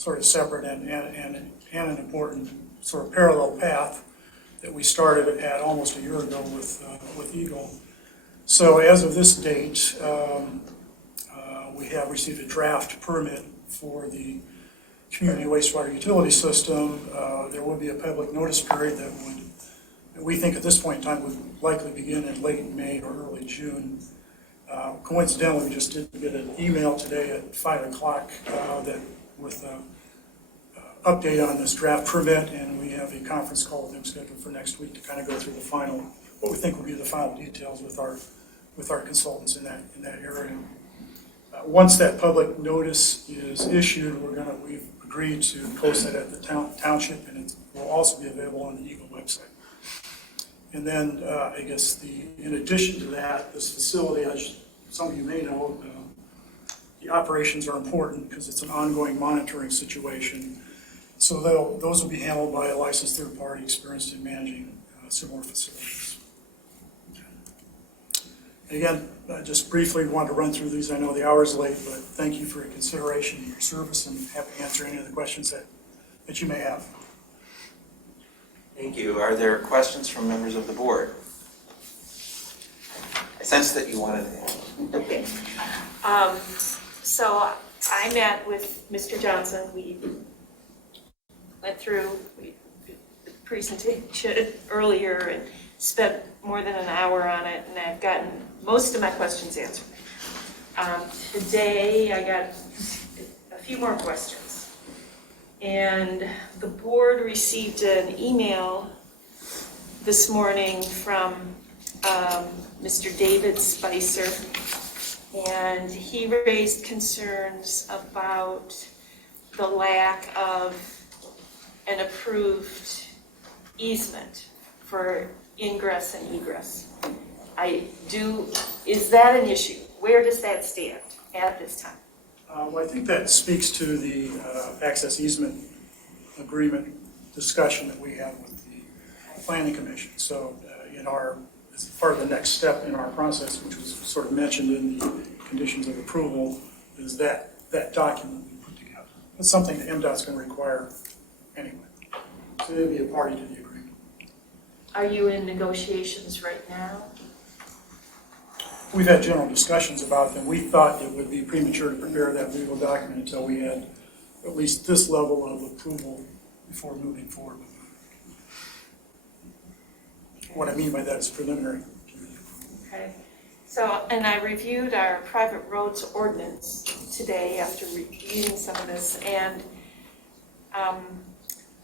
sort of separate and an important sort of parallel path that we started at almost a year ago with Eagle. So as of this date, we have received a draft permit for the community wastewater utility system. There will be a public notice period that we think at this point in time would likely begin in late May or early June. Coincidentally, we just did get an email today at 5 o'clock that with update on this draft permit, and we have a conference call with them scheduled for next week to kind of go through the final, what we think will be the final details with our consultants in that area. Once that public notice is issued, we've agreed to post that at the township, and it will also be available on the Eagle website. And then I guess in addition to that, this facility, as some of you may know, the operations are important because it's an ongoing monitoring situation. So those will be handled by a licensed third party experienced in managing similar facilities. Again, just briefly wanted to run through these. I know the hour is late, but thank you for your consideration and your service, and happy to answer any of the questions that you may have. Thank you. Are there questions from members of the board? I sense that you wanted to ask. Okay. So I met with Mr. Johnson. We went through the presentation earlier and spent more than an hour on it, and I've gotten most of my questions answered. Today I got a few more questions. And the board received an email this morning from Mr. David Spicer, and he raised concerns about the lack of an approved easement for ingress and egress. Is that an issue? Where does that stand at this time? Well, I think that speaks to the access easement agreement discussion that we had with the Planning Commission. So as part of the next step in our process, which was sort of mentioned in the conditions of approval, is that document we put together. It's something that MDOT's going to require anyway. So they'll be a party to the agreement. Are you in negotiations right now? We've had general discussions about them. We thought it would be premature to prepare that legal document until we had at least this level of approval before moving forward. What I mean by that is preliminary. Okay. So, and I reviewed our private roads ordinance today after reading some of this, and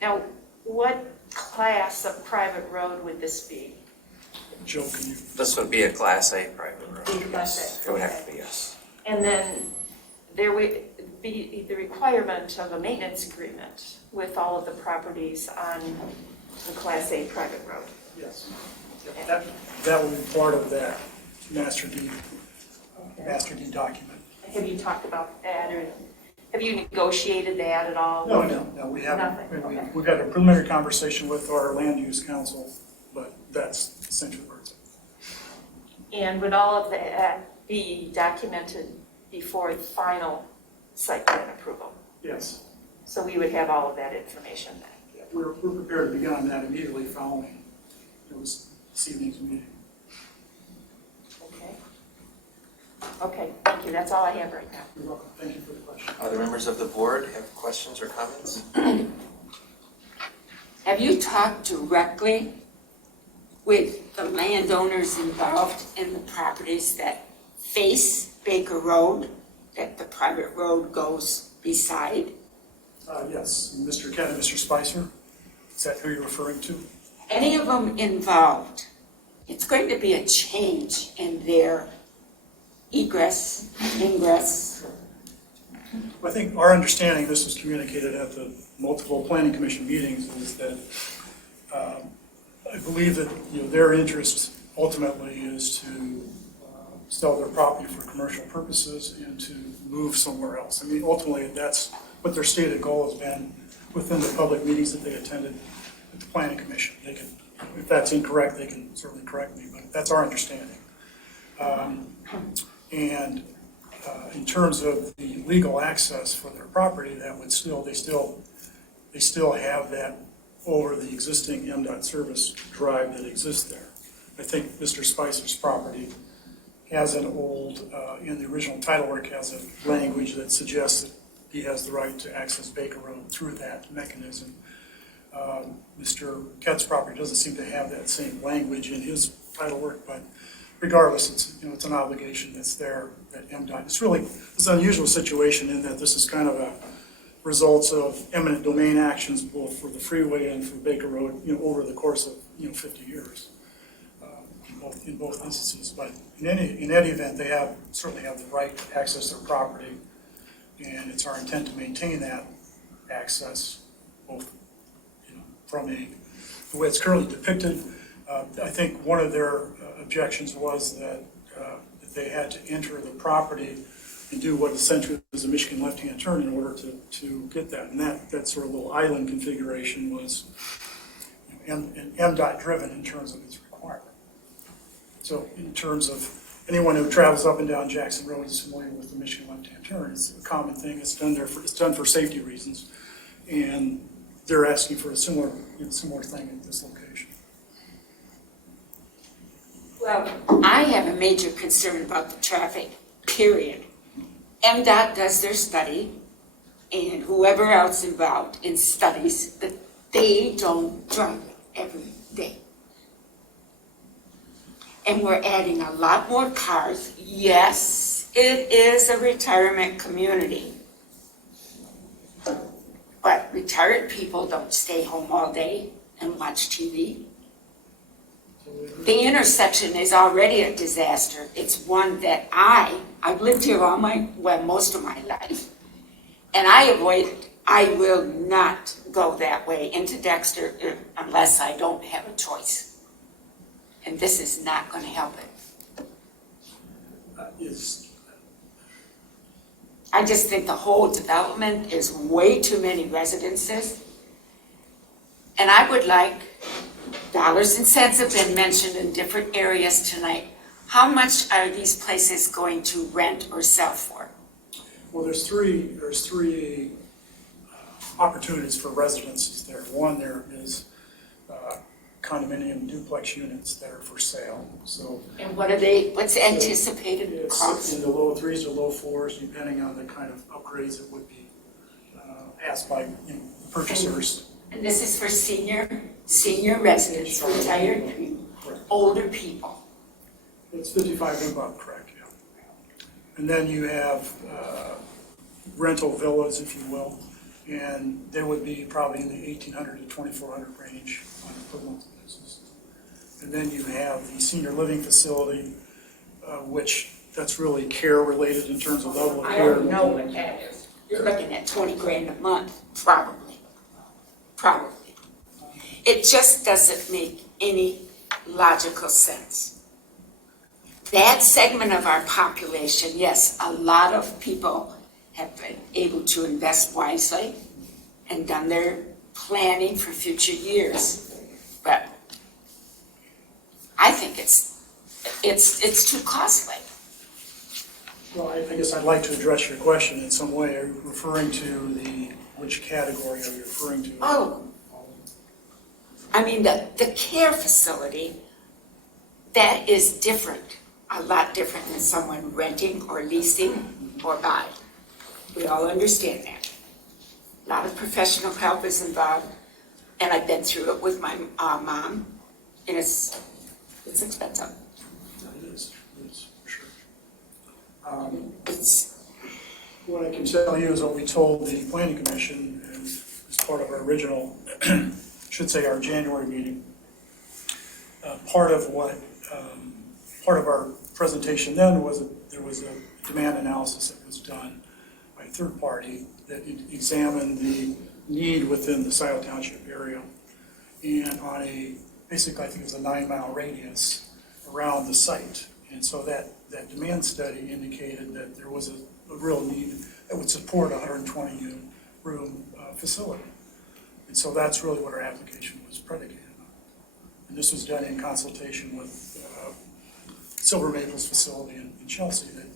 now what class of private road would this be? Joe, can you? This would be a Class A private road. Class A. It would have to be, yes. And then there would be the requirement of a maintenance agreement with all of the properties on the Class A private road. Yes. That would be part of that master deed document. Have you talked about that, or have you negotiated that at all? No, we haven't. Nothing. Okay. We've had a preliminary conversation with our land use council, but that's essentially where it's at. And would all of that be documented before the final site plan approval? Yes. So we would have all of that information then? Yeah, we're prepared to begin on that immediately following this evening's meeting. Okay, thank you, that's all I have right now. You're welcome. Thank you for the question. Other members of the board have questions or comments? Have you talked directly with the landowners involved in the properties that face Baker Road, that the private road goes beside? Yes, Mr. Kent and Mr. Spicer, is that who you're referring to? Any of them involved, it's going to be a change in their egress, ingress. I think our understanding, this was communicated at the multiple planning commission meetings, is that I believe that their interest ultimately is to sell their property for commercial purposes and to move somewhere else. I mean, ultimately, that's what their stated goal has been within the public meetings that they attended at the planning commission. They can, if that's incorrect, they can certainly correct me, but that's our understanding. In terms of the legal access for their property, that would still, they still have that over the existing MDOT service drive that exists there. I think Mr. Spicer's property has an old, in the original title work, has a language that suggests that he has the right to access Baker Road through that mechanism. Mr. Kett's property doesn't seem to have that same language in his title work, but regardless, it's an obligation that's there at MDOT. It's really an unusual situation in that this is kind of a results of eminent domain actions both for the freeway and for Baker Road, over the course of 50 years in both instances. But in any event, they certainly have the right to access their property, and it's our intent to maintain that access both from the way it's currently depicted. I think one of their objections was that they had to enter the property and do what essentially is a Michigan left-hand turn in order to get that. And that sort of little island configuration was MDOT driven in terms of its requirement. So in terms of anyone who travels up and down Jackson Road is familiar with the Michigan left-hand turn. It's a common thing. It's done for safety reasons, and they're asking for a similar thing at this location. Well, I have a major concern about the traffic, period. MDOT does their study, and whoever else involved in studies, that they don't drive it every day. And we're adding a lot more cars. Yes, it is a retirement community. But retired people don't stay home all day and watch TV. The intersection is already a disaster. It's one that I've lived here most of my life, and I will not go that way into Dexter unless I don't have a choice. And this is not going to help it. I just think the whole development is way too many residences. And I would like, dollars and cents have been mentioned in different areas tonight. How much are these places going to rent or sell for? Well, there's three opportunities for residences there. One, there is condominium duplex units that are for sale. So, and what's the anticipated cost? In the low 3s or low 4s, depending on the kind of upgrades that would be asked by purchasers. And this is for senior residents, retired people, older people. It's 55 and above, correct, yeah. And then you have rental villas, if you will, and they would be probably in the 1,800 to 2,400 range on a per month basis. And then you have the senior living facility, which that's really care related in terms of level of care. I don't know what that is. You're looking at 20 grand a month, probably. It just doesn't make any logical sense. That segment of our population, yes, a lot of people have been able to invest wisely and done their planning for future years, but I think it's too costly. Well, I guess I'd like to address your question in some way. Are you referring to which category are you referring to? Oh, I mean, the care facility, that is different. a lot different than someone renting or leasing or buying. We all understand that. A lot of professional help is involved, and I've been through it with my mom, and it's expensive. It is, for sure. What I can tell you is what we told the planning commission as part of our original, should say our January meeting. Part of our presentation then was there was a demand analysis that was done by a third party that examined the need within the Scio Township area. And on basically I think it was a 9-mile radius around the site. And so that demand study indicated that there was a real need that would support a 120 room facility. And so that's really what our application was predicated on. And this was done in consultation with Silver Maples facility in Chelsea that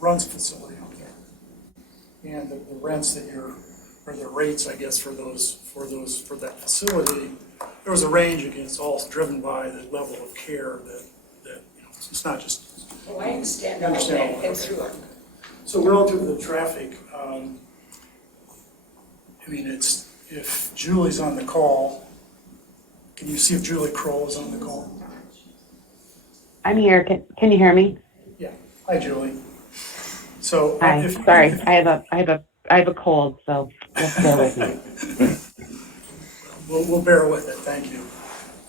runs a facility out there. And the rents that or the rates, I guess, for that facility, there was a range again. It's all driven by the level of care that it's not just. Oh, I understand all that. Been through it. So relative to the traffic, I mean, if Julie's on the call, can you see if Julie Kroll is on the call? I'm here. Can you hear me? Yeah. Hi, Julie. So hi. Sorry, I have a cold, so just bear with me. We'll bear with it. Thank you.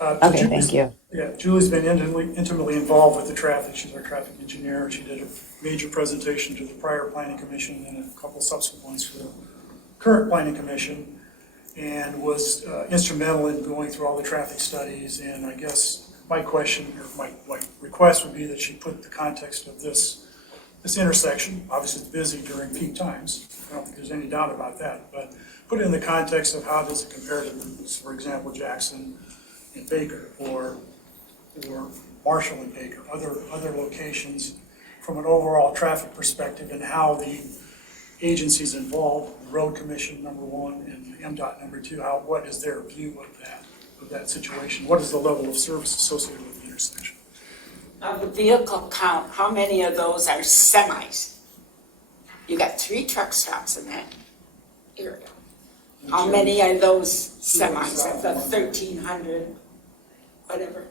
Okay, thank you. Yeah, Julie's been intimately involved with the traffic. She's our traffic engineer. She did a major presentation to the prior planning commission and a couple subsequent ones for the current planning commission, and was instrumental in going through all the traffic studies. And I guess my question or my request would be that she put the context of this intersection. Obviously, it's busy during peak times. I don't think there's any doubt about that. But put it in the context of how does it compare to, for example, Jackson and Baker, or Marshall and Baker, other locations from an overall traffic perspective, and how the agencies involved, the road commission number one and MDOT number two, what is their view of that situation? What is the level of service associated with the intersection? Now, the vehicle count, how many of those are semis? You got 3 truck stops in that area. How many are those semis of the 1,300, whatever?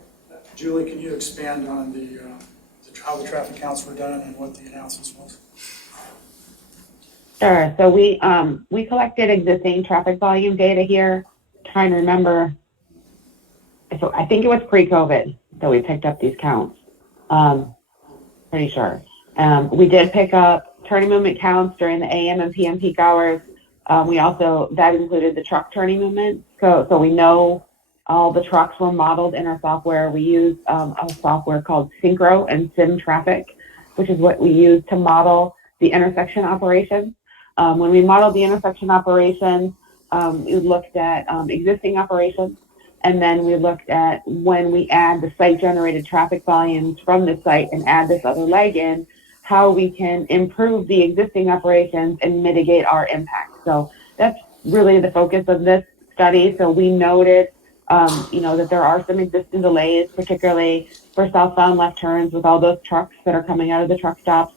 Julie, can you expand on how the traffic counts were done and what the analysis was? Sure. So we collected existing traffic volume data here. Trying to remember. So I think it was pre-COVID that we picked up these counts. Pretty sure. We did pick up turning movement counts during the AM and PM peak hours. That included the truck turning movement. So we know all the trucks were modeled in our software. We use a software called Synchro and Sim Traffic, which is what we use to model the intersection operations. When we modeled the intersection operations, we looked at existing operations, and then we looked at when we add the site-generated traffic volumes from the site and add this other leg in, how we can improve the existing operations and mitigate our impact. So that's really the focus of this study. So we noted, that there are some existing delays, particularly for southbound left turns with all those trucks that are coming out of the truck stops.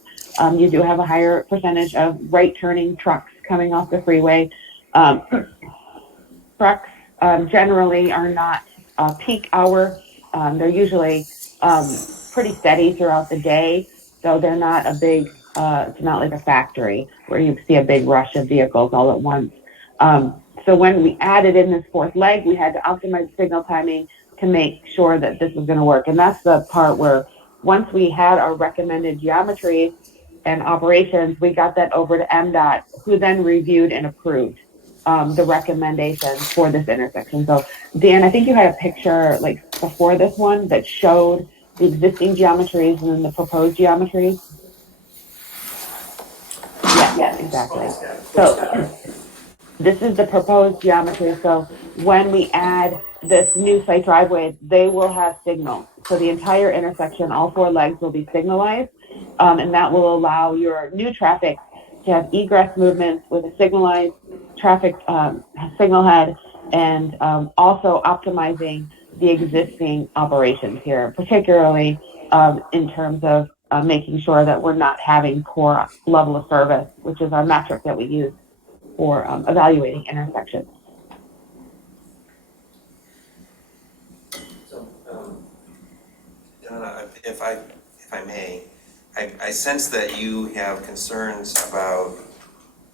You do have a higher percentage of right turning trucks coming off the freeway. Trucks generally are not peak hour. They're usually pretty steady throughout the day. So they're not a big, it's not like a factory where you see a big rush of vehicles all at once. So when we added in this fourth leg, we had to optimize signal timing to make sure that this was going to work. And that's the part where once we had our recommended geometries and operations, we got that over to MDOT, who then reviewed and approved the recommendations for this intersection. So Dan, I think you had a picture like before this one that showed the existing geometries and then the proposed geometries. Yeah, exactly. So this is the proposed geometry. So when we add this new site driveway, they will have signal. So the entire intersection, all 4 legs will be signalized, and that will allow your new traffic to have egress movements with a signalized traffic signal head, and also optimizing the existing operations here, particularly in terms of making sure that we're not having poor level of service, which is our metric that we use for evaluating intersections. So, Donna, if I may, I sense that you have concerns about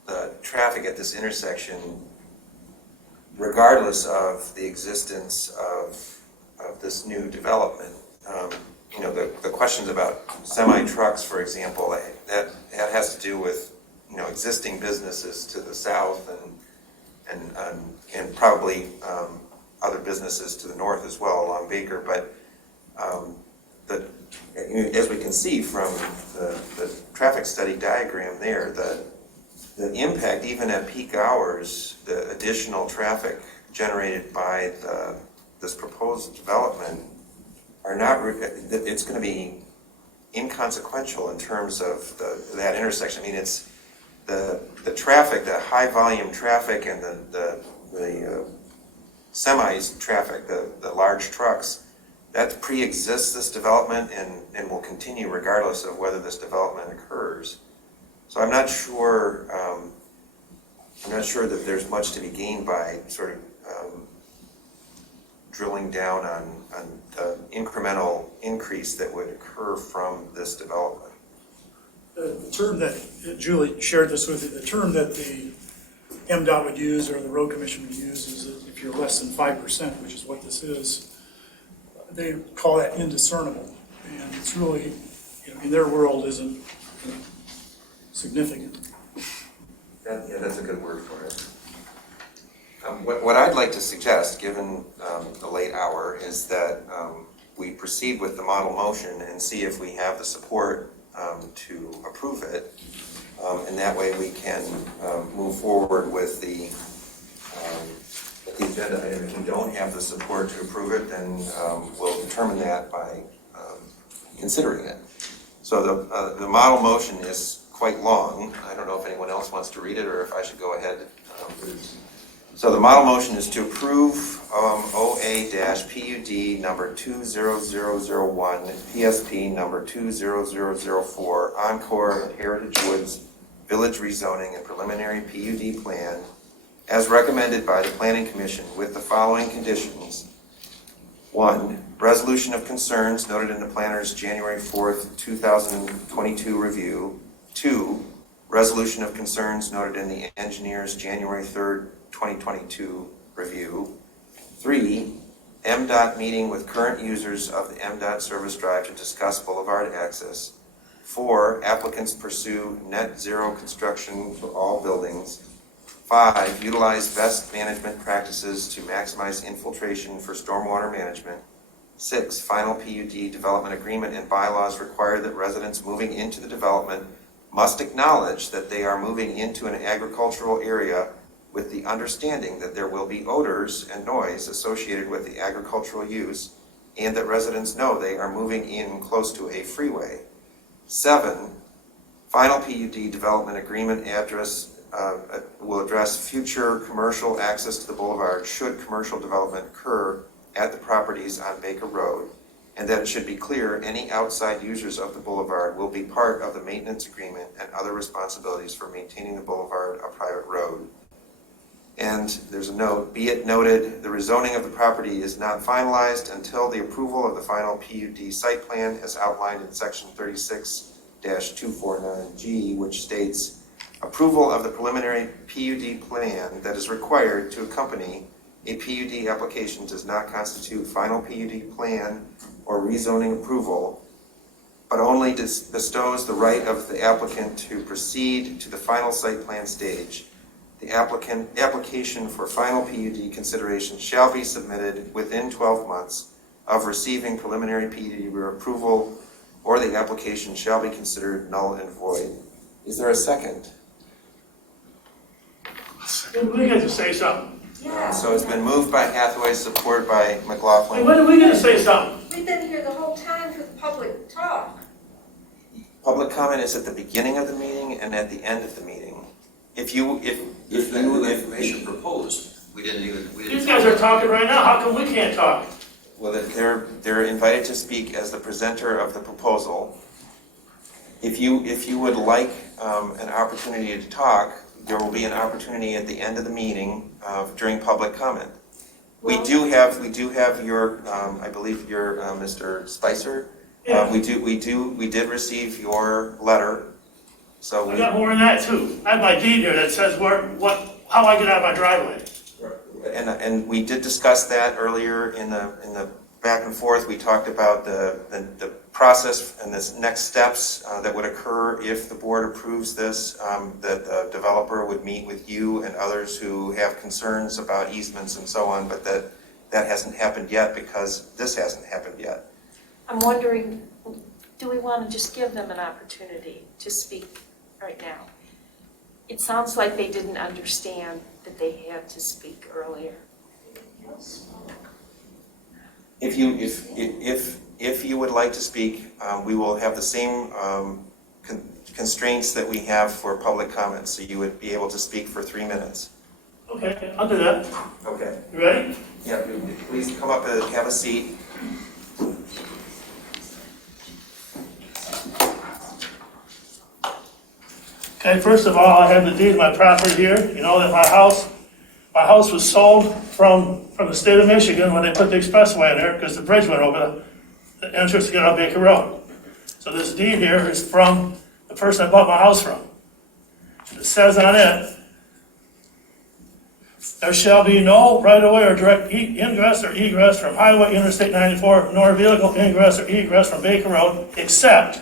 the traffic at this intersection, regardless of the existence of this new development. You know, the questions about semi-trucks, for example, that has to do with, you know, existing businesses to the south and probably other businesses to the north as well along Baker. But as we can see from the traffic study diagram there, the impact even at peak hours, the additional traffic generated by this proposed development are not, it's going to be inconsequential in terms of that intersection. I mean, it's the traffic, the high volume traffic and the semis traffic, the large trucks, that pre-exists this development and will continue regardless of whether this development occurs. So I'm not sure that there's much to be gained by sort of drilling down on the incremental increase that would occur from this development. The term that Julie shared this with you, the term that the MDOT would use or the road commission would use is that if you're less than 5%, which is what this is, they call that indiscernible. And it's really, you know, in their world isn't, you know, significant. Yeah, that's a good word for it. What I'd like to suggest, given the late hour, is that we proceed with the model motion and see if we have the support to approve it. And that way we can move forward with the agenda item. If we don't have the support to approve it, then we'll determine that by considering it. So the model motion is quite long. I don't know if anyone else wants to read it or if I should go ahead. So the model motion is to approve OA-PUD number 20001, PSP number 20004, Encore Heritage Woods Village Rezoning and Preliminary PUD Plan as recommended by the Planning Commission with the following conditions. 1, resolution of concerns noted in the planner's January 4th, 2022 review. 2, resolution of concerns noted in the engineer's January 3rd, 2022 review. 3, MDOT meeting with current users of the MDOT service drive to discuss boulevard access. 4, applicants pursue net zero construction for all buildings. 5, utilize best management practices to maximize infiltration for stormwater management. 6, final PUD development agreement and bylaws require that residents moving into the development must acknowledge that they are moving into an agricultural area with the understanding that there will be odors and noise associated with the agricultural use and that residents know they are moving in close to a freeway. 7, final PUD development agreement will address future commercial access to the boulevard should commercial development occur at the properties on Baker Road, and that it should be clear any outside users of the boulevard will be part of the maintenance agreement and other responsibilities for maintaining the boulevard a private road. And there's a note, be it noted, the rezoning of the property is not finalized until the approval of the final PUD site plan as outlined in section 36-249G, which states, approval of the preliminary PUD plan that is required to accompany a PUD application does not constitute final PUD plan or rezoning approval, but only bestows the right of the applicant to proceed to the final site plan stage. The application for final PUD consideration shall be submitted within 12 months of receiving preliminary PUD approval, or the application shall be considered null and void. Is there a second? We got to say something. Yeah. So it's been moved by Hathaway, support by McLaughlin. Hey, when are we going to say something? We've been here the whole time for the public talk. Public comment is at the beginning of the meeting and at the end of the meeting. If There's been new information proposed. We didn't These guys are talking right now. How come we can't talk? Well, they're invited to speak as the presenter of the proposal. If you would like an opportunity to talk, there will be an opportunity at the end of the meeting during public comment. We do have your, I believe your Mr. Spicer. Yeah. We did receive your letter. So I got more than that too. I have my deed here that says how I get out of my driveway. And we did discuss that earlier in the back and forth. We talked about the process and the next steps that would occur if the board approves this, that the developer would meet with you and others who have concerns about easements and so on, but that hasn't happened yet because this hasn't happened yet. I'm wondering, do we want to just give them an opportunity to speak right now? It sounds like they didn't understand that they had to speak earlier. If you would like to speak, we will have the same constraints that we have for public comments, so you would be able to speak for 3 minutes. Okay, I'll do that. Okay. You ready? Yeah, please come up and have a seat. Okay, first of all, I have the deed of my property here. You know that my house was sold from the state of Michigan when they put the expressway in there because the bridge went over the entrance to get on Baker Road. So this deed here is from the person I bought my house from. It says on it, there shall be no right-of-way or direct ingress or egress from Highway Interstate 94, nor vehicle ingress or egress from Baker Road, except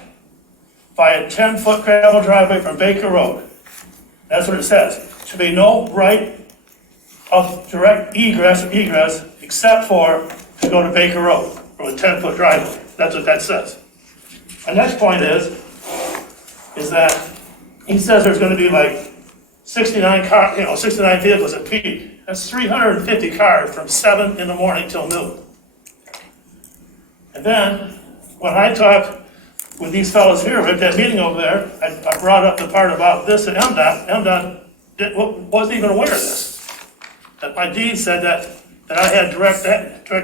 by a 10-foot gravel driveway from Baker Road. That's what it says. Should be no right of direct egress or egress except for to go to Baker Road from a 10-foot driveway. That's what that says. My next point is that he says there's going to be like 69 vehicles at peak. That's 350 cars from 7 in the morning till noon. And then when I talk with these fellows here at that meeting over there, I brought up the part about this at MDOT. MDOT wasn't even aware of this. That my deed said that I had direct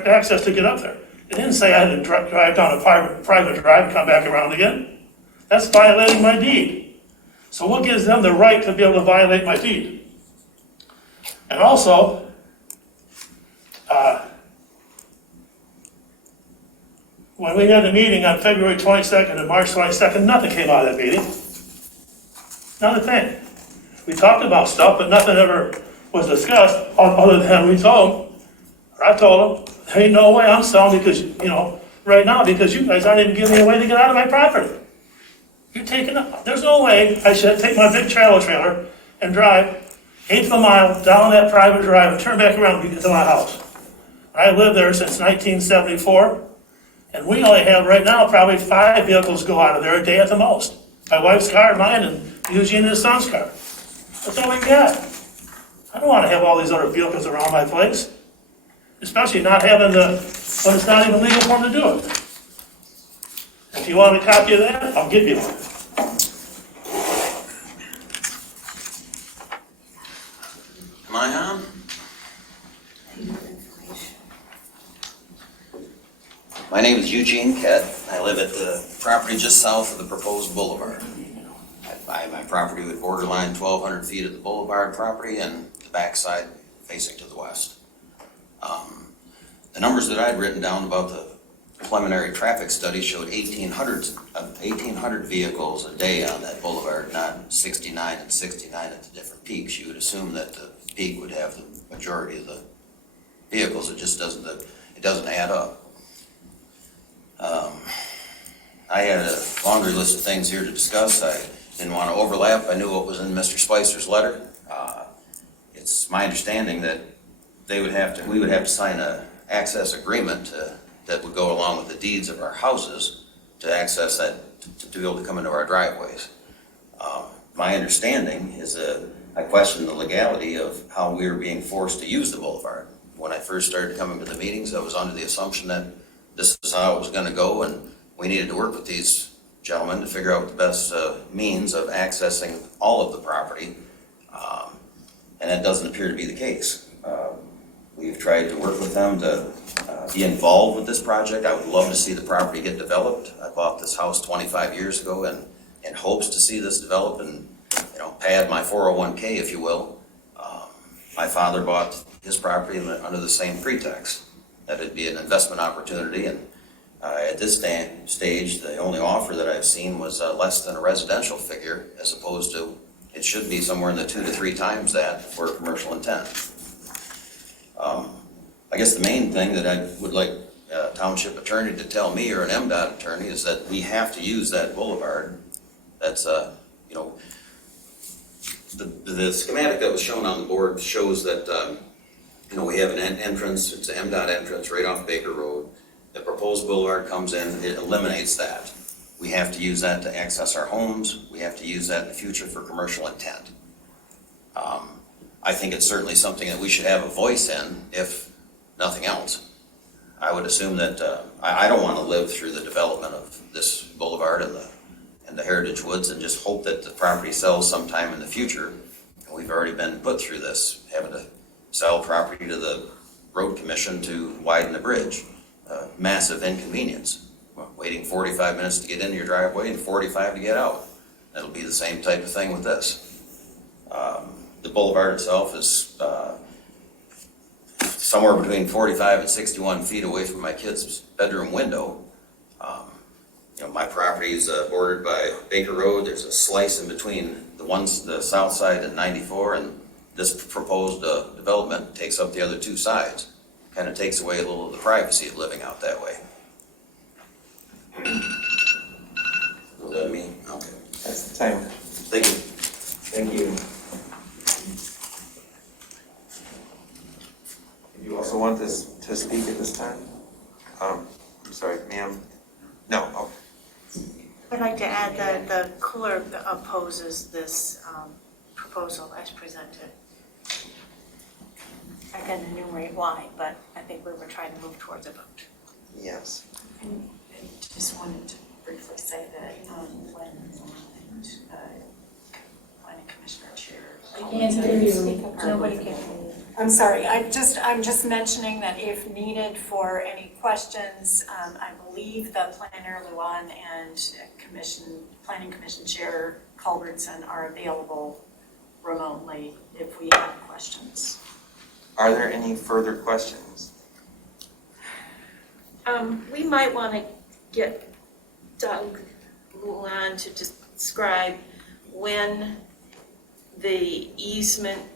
access to get up there. It didn't say I had to drive down a private drive and come back around again. That's violating my deed. So what gives them the right to be able to violate my deed? And also, when we had the meeting on February 22nd and March 22nd, nothing came out of that meeting. Not a thing. We talked about stuff, but nothing ever was discussed other than I told them, there ain't no way I'm selling because, right now, because you guys aren't even giving me a way to get out of my property. You're taking up, there's no way I should take my big trailer and drive 1/8 of a mile down that private drive and turn back around to my house. I lived there since 1974, and we only have right now probably 5 vehicles go out of there a day at the most. My wife's car, mine, and Eugene and his son's car. That's all we got. I don't want to have all these other vehicles around my place, especially not having when it's not even legal for them to do it. If you want a copy of that, I'll give you one. Am I on? My name is Eugene Kett. I live at the property just south of the proposed boulevard. I buy my property with borderline 1,200 feet of the boulevard property and the backside facing to the west. The numbers that I'd written down about the preliminary traffic study showed 1,800 vehicles a day on that boulevard, not 69 and 69 at the different peaks. You would assume that the peak would have the majority of the vehicles. It just doesn't add up. I had a laundry list of things here to discuss. I didn't want to overlap. I knew what was in Mr. Spicer's letter. It's my understanding that we would have to sign an access agreement that would go along with the deeds of our houses to access that, to be able to come into our driveways. My understanding is that I question the legality of how we are being forced to use the boulevard. When I first started coming to the meetings, I was under the assumption that this is how it was going to go, and we needed to work with these gentlemen to figure out the best means of accessing all of the property, and that doesn't appear to be the case. We've tried to work with them to be involved with this project. I would love to see the property get developed. I bought this house 25 years ago and in hopes to see this develop and, pad my 401k, if you will. My father bought his property under the same pretext, that it'd be an investment opportunity. And at this stage, the only offer that I've seen was less than a residential figure, as opposed to it should be somewhere in the 2 to 3 times that for commercial intent. I guess the main thing that I would like a township attorney to tell me, or an MDOT attorney, is that we have to use that boulevard. That's, the schematic that was shown on the board shows that, we have an entrance, it's an MDOT entrance right off Baker Road. The proposed boulevard comes in, it eliminates that. We have to use that to access our homes. We have to use that in the future for commercial intent. I think it's certainly something that we should have a voice in, if nothing else. I would assume that, I don't want to live through the development of this boulevard and the Heritage Woods and just hope that the property sells sometime in the future. And we've already been put through this, having to sell property to the road commission to widen the bridge. Massive inconvenience. Waiting 45 minutes to get into your driveway and 45 to get out. It'll be the same type of thing with this. The boulevard itself is somewhere between 45 and 61 feet away from my kid's bedroom window. My property is bordered by Baker Road. There's a slice in between the south side and 94, and this proposed development takes up the other 2 sides. Kind of takes away a little of the privacy of living out that way. Is that me? Okay. That's the time. Thank you. Thank you. You also want this to speak at this time? I'm sorry, ma'am. No. Oh. I'd like to add that the cooler opposes this proposal as presented. I can enumerate why, but I think we were trying to move towards a vote. Yes. And I just wanted to briefly say that when planning commissioner chair. I can't hear you. Nobody can hear you. I'm sorry, I'm just mentioning that if needed for any questions, I believe that Planner Luan and Planning Commission Chair Culbertson are available remotely if we have questions. Are there any further questions? We might want to get Doug Luan to describe when the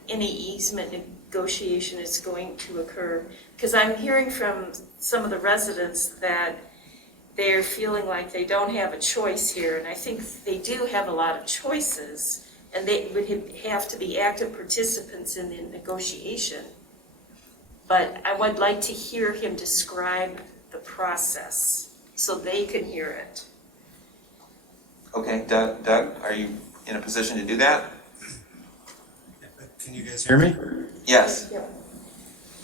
any easement negotiation is going to occur. Because I'm hearing from some of the residents that they're feeling like they don't have a choice here, and I think they do have a lot of choices, and they would have to be active participants in the negotiation. But I would like to hear him describe the process so they can hear it. Okay, Doug, are you in a position to do that? Can you guys hear me? Yes.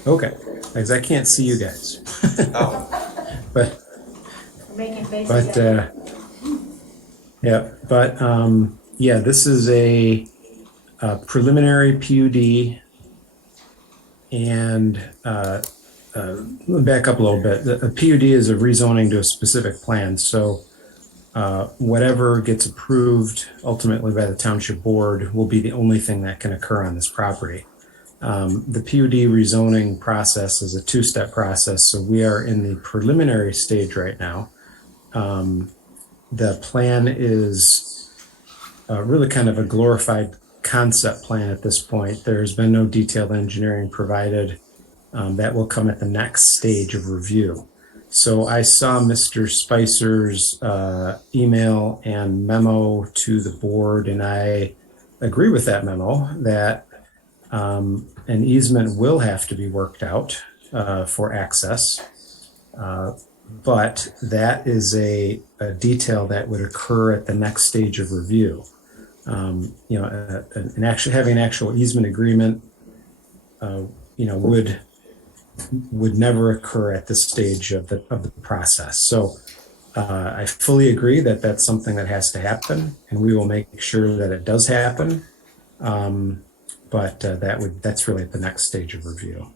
Okay, because I can't see you guys. Oh. But, We're making faces. yeah, this is a preliminary PUD, and back up a little bit. A PUD is a rezoning to a specific plan, so whatever gets approved ultimately by the township board will be the only thing that can occur on this property. The PUD rezoning process is a 2-step process, so we are in the preliminary stage right now. The plan is really kind of a glorified concept plan at this point. There's been no detailed engineering provided. That will come at the next stage of review. So I saw Mr. Spicer's email and memo to the board, and I agree with that memo that an easement will have to be worked out for access. But that is a detail that would occur at the next stage of review. Having an actual easement agreement, would never occur at this stage of the process. So I fully agree that that's something that has to happen, and we will make sure that it does happen. But that's really at the next stage of review.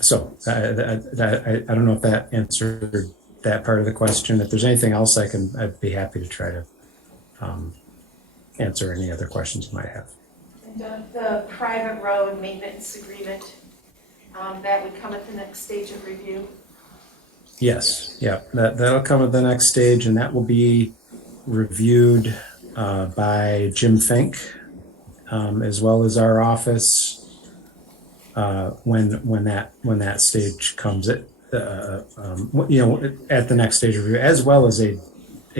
So I don't know if that answered that part of the question. If there's anything else, I'd be happy to try to answer any other questions you might have. And the private road maintenance agreement, that would come at the next stage of review. Yes, yeah, that'll come at the next stage, and that will be reviewed by Jim Fink, as well as our office when that stage comes at at the next stage of review, as well as a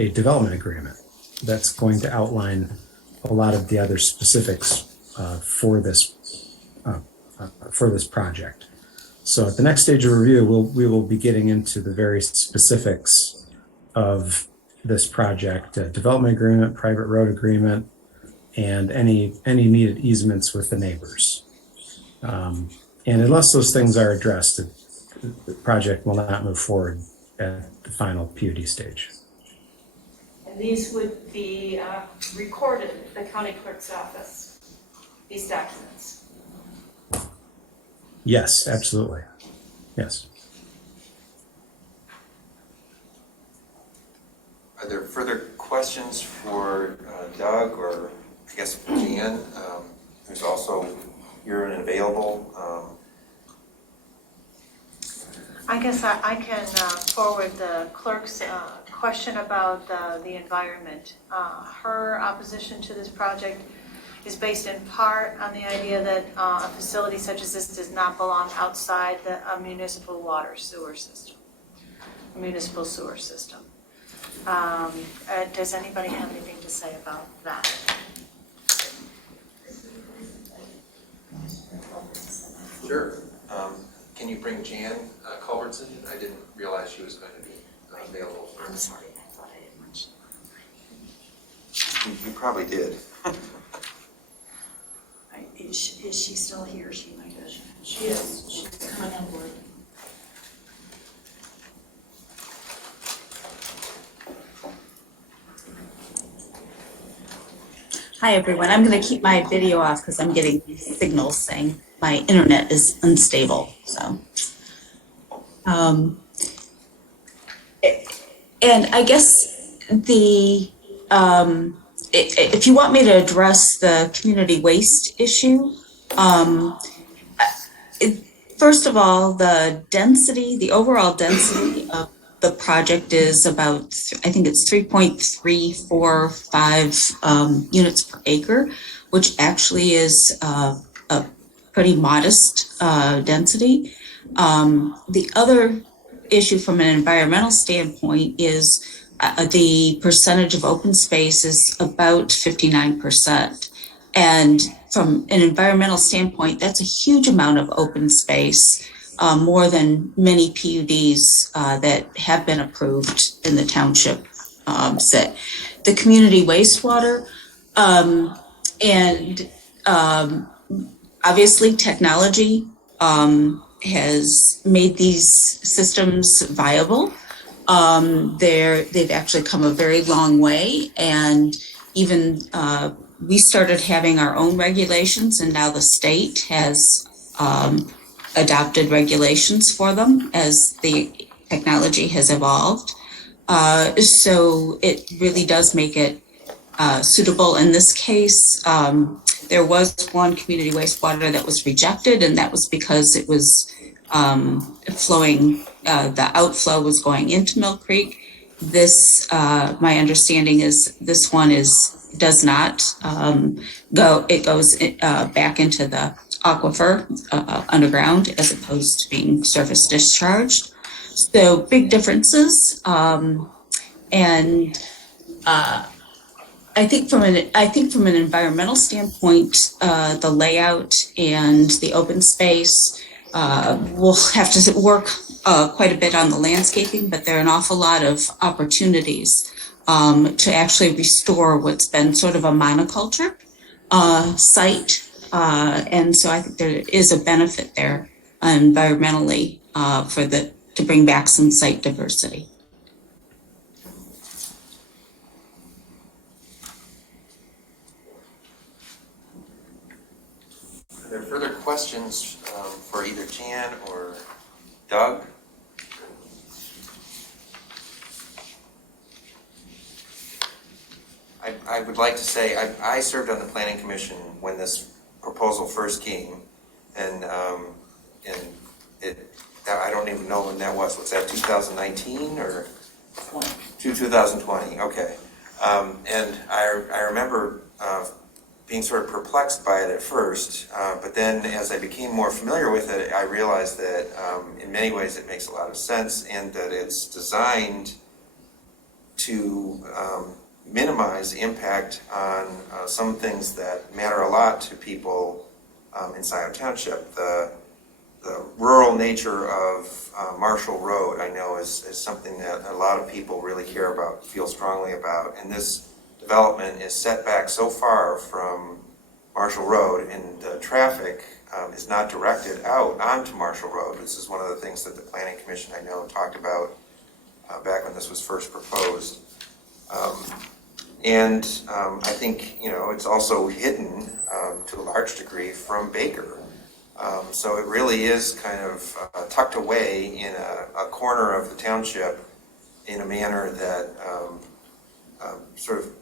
development agreement that's going to outline a lot of the other specifics for this project. So at the next stage of review, we will be getting into the very specifics of this project, development agreement, private road agreement, and any needed easements with the neighbors. And unless those things are addressed, the project will not move forward at the final PUD stage. And these would be recorded at the county clerk's office, these documents. Yes, absolutely. Yes. Are there further questions for Doug or I guess Jan, who's also here and available? I guess I can forward the clerk's question about the environment. Her opposition to this project is based in part on the idea that a facility such as this does not belong outside the municipal sewer system. Does anybody have anything to say about that? Sure. Can you bring Jan Culbertson? I didn't realize she was going to be available. I'm sorry, I thought I didn't mention. You probably did. Is she still here? She might be. She is. She's coming on board. Hi, everyone. I'm going to keep my video off because I'm getting signals saying my internet is unstable. So, and I guess if you want me to address the community waste issue, first of all, the overall density of the project is about, I think it's 3.345 units per acre, which actually is a pretty modest density. The other issue from an environmental standpoint is the percentage of open space is about 59%. And from an environmental standpoint, that's a huge amount of open space, more than many PUDs that have been approved in the township set. The community wastewater and obviously technology has made these systems viable. They've actually come a very long way, and even we started having our own regulations, and now the state has adopted regulations for them as the technology has evolved. So it really does make it suitable. In this case, there was one community wastewater that was rejected, and that was because it was flowing, the outflow was going into Mill Creek. This, my understanding is this one does not go, it goes back into the aquifer underground as opposed to being surface discharged. So big differences. I think from an environmental standpoint, the layout and the open space, we'll have to work quite a bit on the landscaping, but there are an awful lot of opportunities to actually restore what's been sort of a monoculture site. And so I think there is a benefit there environmentally to bring back some site diversity. Are there further questions for either Jan or Doug. I would like to say, I served on the planning commission when this proposal first came, and I don't even know when that was. Was that 2019 or? 2020, okay. And I remember being sort of perplexed by it at first, but then as I became more familiar with it, I realized that in many ways it makes a lot of sense, and that it's designed to minimize impact on some things that matter a lot to people in Scio Township. The rural nature of Marshall Road, I know, is something that a lot of people really care about, feel strongly about, and this development is set back so far from Marshall Road, and the traffic is not directed out onto Marshall Road. This is one of the things that the Planning Commission, I know, talked about back when this was first proposed. I think, it's also hidden to a large degree from Baker. So it really is kind of tucked away in a corner of the township in a manner that sort of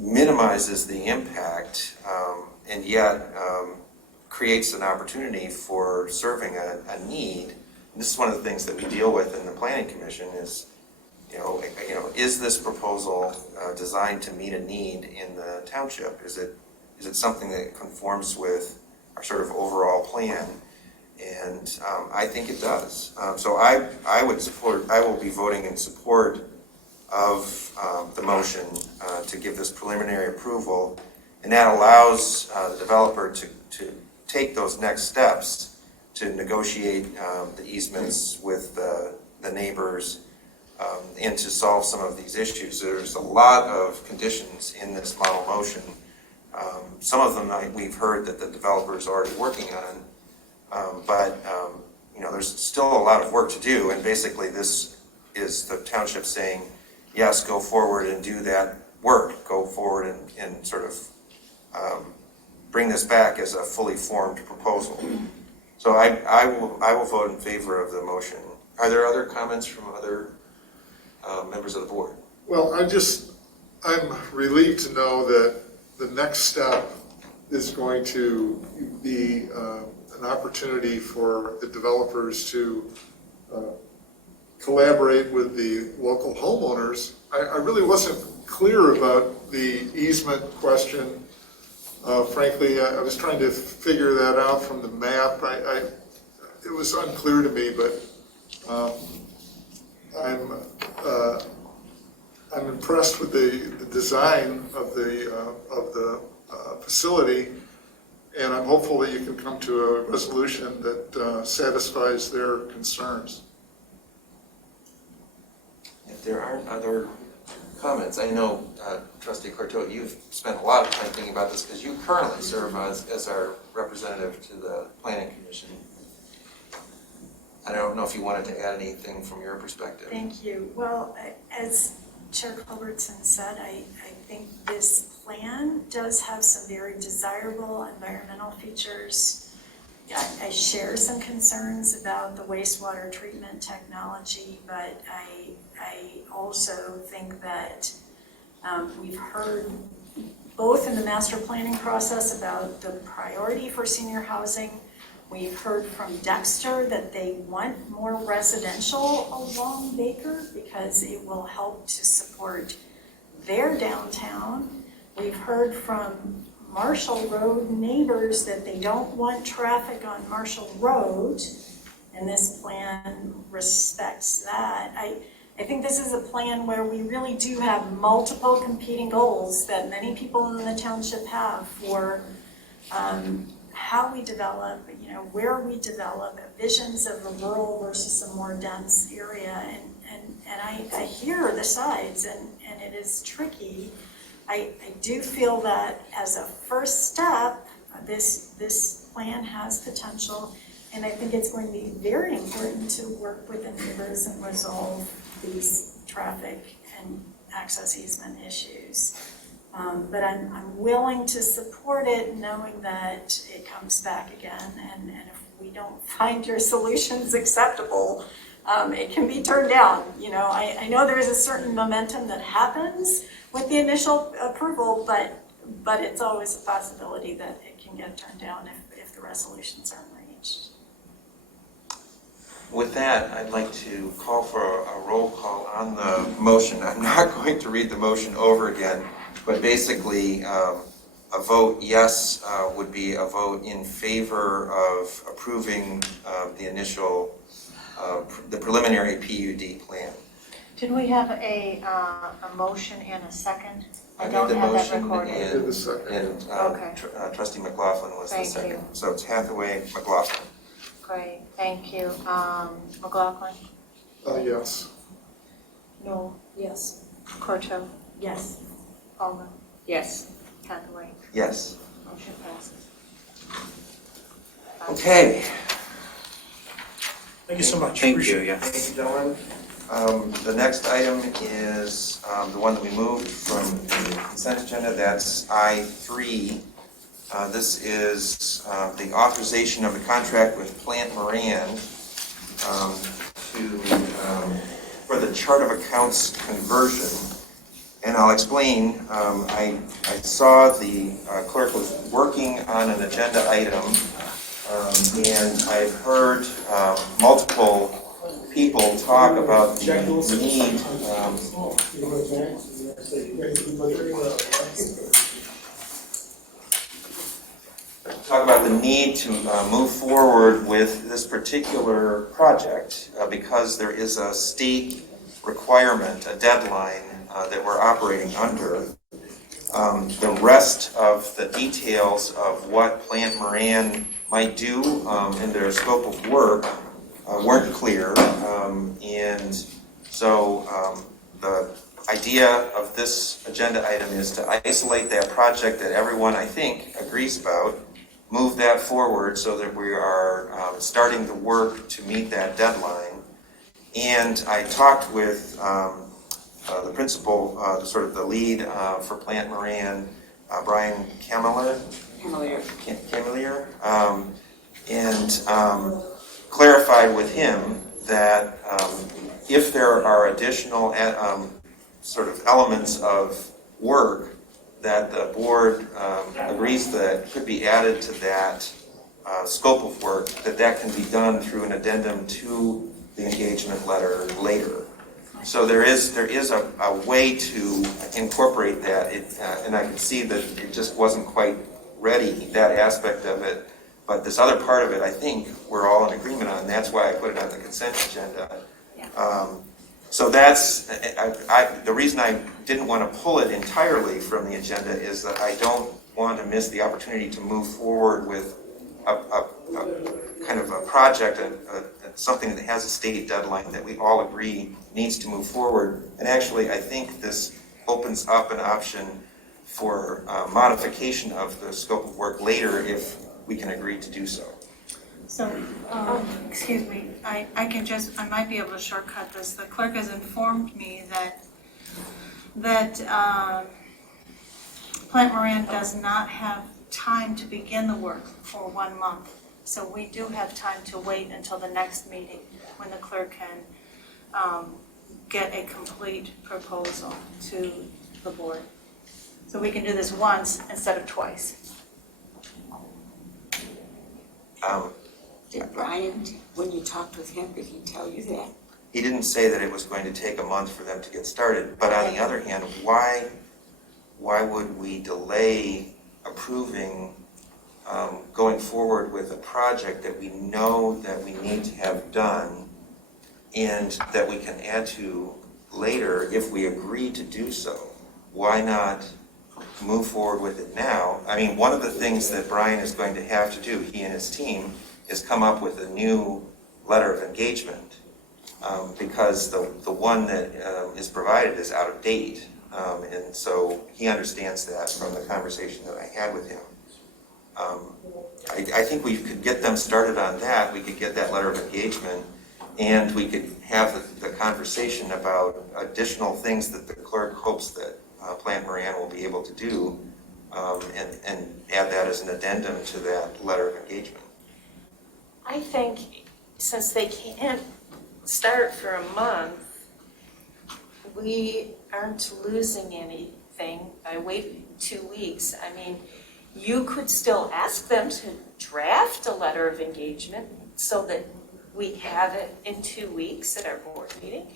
minimizes the impact and yet creates an opportunity for serving a need. And this is one of the things that we deal with in the Planning Commission is, is this proposal designed to meet a need in the township? Is it something that conforms with our sort of overall plan? And I think it does. So I will be voting in support of the motion to give this preliminary approval, and that allows the developer to take those next steps to negotiate the easements with the neighbors and to solve some of these issues. There's a lot of conditions in this model motion. Some of them we've heard that the developer is already working on, but there's still a lot of work to do, and basically this is the township saying, yes, go forward and do that work, go forward and sort of bring this back as a fully formed proposal. So I will vote in favor of the motion. Are there other comments from other members of the board? Well, I'm relieved to know that the next step is going to be an opportunity for the developers to collaborate with the local homeowners. I really wasn't clear about the easement question. Frankly, I was trying to figure that out from the map. It was unclear to me, but I'm impressed with the design of the facility, and I'm hopeful that you can come to a resolution that satisfies their concerns. If there aren't other comments, I know Trustee Courteau, you've spent a lot of time thinking about this because you currently serve as our representative to the Planning Commission. I don't know if you wanted to add anything from your perspective. Thank you. Well, as Chair Culbertson said, I think this plan does have some very desirable environmental features. I share some concerns about the wastewater treatment technology, but I also think that we've heard both in the master planning process about the priority for senior housing. We've heard from Dexter that they want more residential along Baker because it will help to support their downtown. We've heard from Marshall Road neighbors that they don't want traffic on Marshall Road, and this plan respects that. I think this is a plan where we really do have multiple competing goals that many people in the township have for how we develop, where we develop, visions of a rural versus a more dense area. And I hear the sides, and it is tricky. I do feel that as a first step, this plan has potential, and I think it's going to be very important to work with the neighbors and resolve these traffic and access easement issues. But I'm willing to support it knowing that it comes back again, and if we don't find your solutions acceptable, it can be turned down. You know, I know there is a certain momentum that happens with the initial approval, but it's always a possibility that it can get turned down if the resolutions aren't reached. With that, I'd like to call for a roll call on the motion. I'm not going to read the motion over again, but basically, a vote yes would be a vote in favor of approving the initial, the preliminary PUD plan. Did we have a motion and a second? I made don't the have that motion recorded. and Okay. Trustee McLaughlin was the Thank second. you. So it's Hathaway, McLaughlin. Great, thank you. McLaughlin? Yes. No. Yes. Corto? Yes. Palmer? Yes. Hathaway? Yes. Motion passes. Okay. Thank you so much. Thank Appreciate you, it. yeah. Thank you, gentlemen. The next item is the one that we moved from the consent agenda. That's I3. This is the authorization of the contract with Plant Moran for the chart of accounts conversion. And I'll explain. I saw the clerk was working on an agenda item, and I've heard multiple people talk about the need. Talk about the need to move forward with this particular project because there is a state requirement, a deadline that we're operating under. The rest of the details of what Plant Moran might do in their scope of work weren't clear, and so the idea of this agenda item is to isolate that project that everyone, I think, agrees about, move that forward so that we are starting the work to meet that deadline. And I talked with the principal, sort of the lead for Plant Moran, Brian Camelier, and clarified with him that if there are additional sort of elements of work that the board agrees that could be added to that scope of work, that can be done through an addendum to the engagement letter later. So there is a way to incorporate that, and I could see that it just wasn't quite ready, that aspect of it. But this other part of it, I think we're all in agreement on. That's why I put it on the consent agenda. So that's the reason I didn't want to pull it entirely from the agenda is that I don't want to miss the opportunity to move forward with a kind of a project, something that has a stated deadline that we all agree needs to move forward. And actually, I think this opens up an option for modification of the scope of work later if we can agree to do so. So, excuse me, I might be able to shortcut this. The clerk has informed me that Plant Moran does not have time to begin the work for 1 month. So we do have time to wait until the next meeting when the clerk can get a complete proposal to the board. So we can do this once instead of twice. Did Brian, when you talked with him, did he tell you that? He didn't say that it was going to take a month for them to get started, but on the other hand, why would we delay approving going forward with a project that we know that we need to have done and that we can add to later if we agree to do so? Why not move forward with it now? I mean, one of the things that Brian is going to have to do, he and his team, is come up with a new letter of engagement because the one that is provided is out of date. And so he understands that from the conversation that I had with him. I think we could get them started on that. We could get that letter of engagement and we could have the conversation about additional things that the clerk hopes that Plant Moran will be able to do and add that as an addendum to that letter of engagement. I think since they can't start for a month, we aren't losing anything by waiting 2 weeks. I mean, you could still ask them to draft a letter of engagement so that we have it in 2 weeks at our board meeting.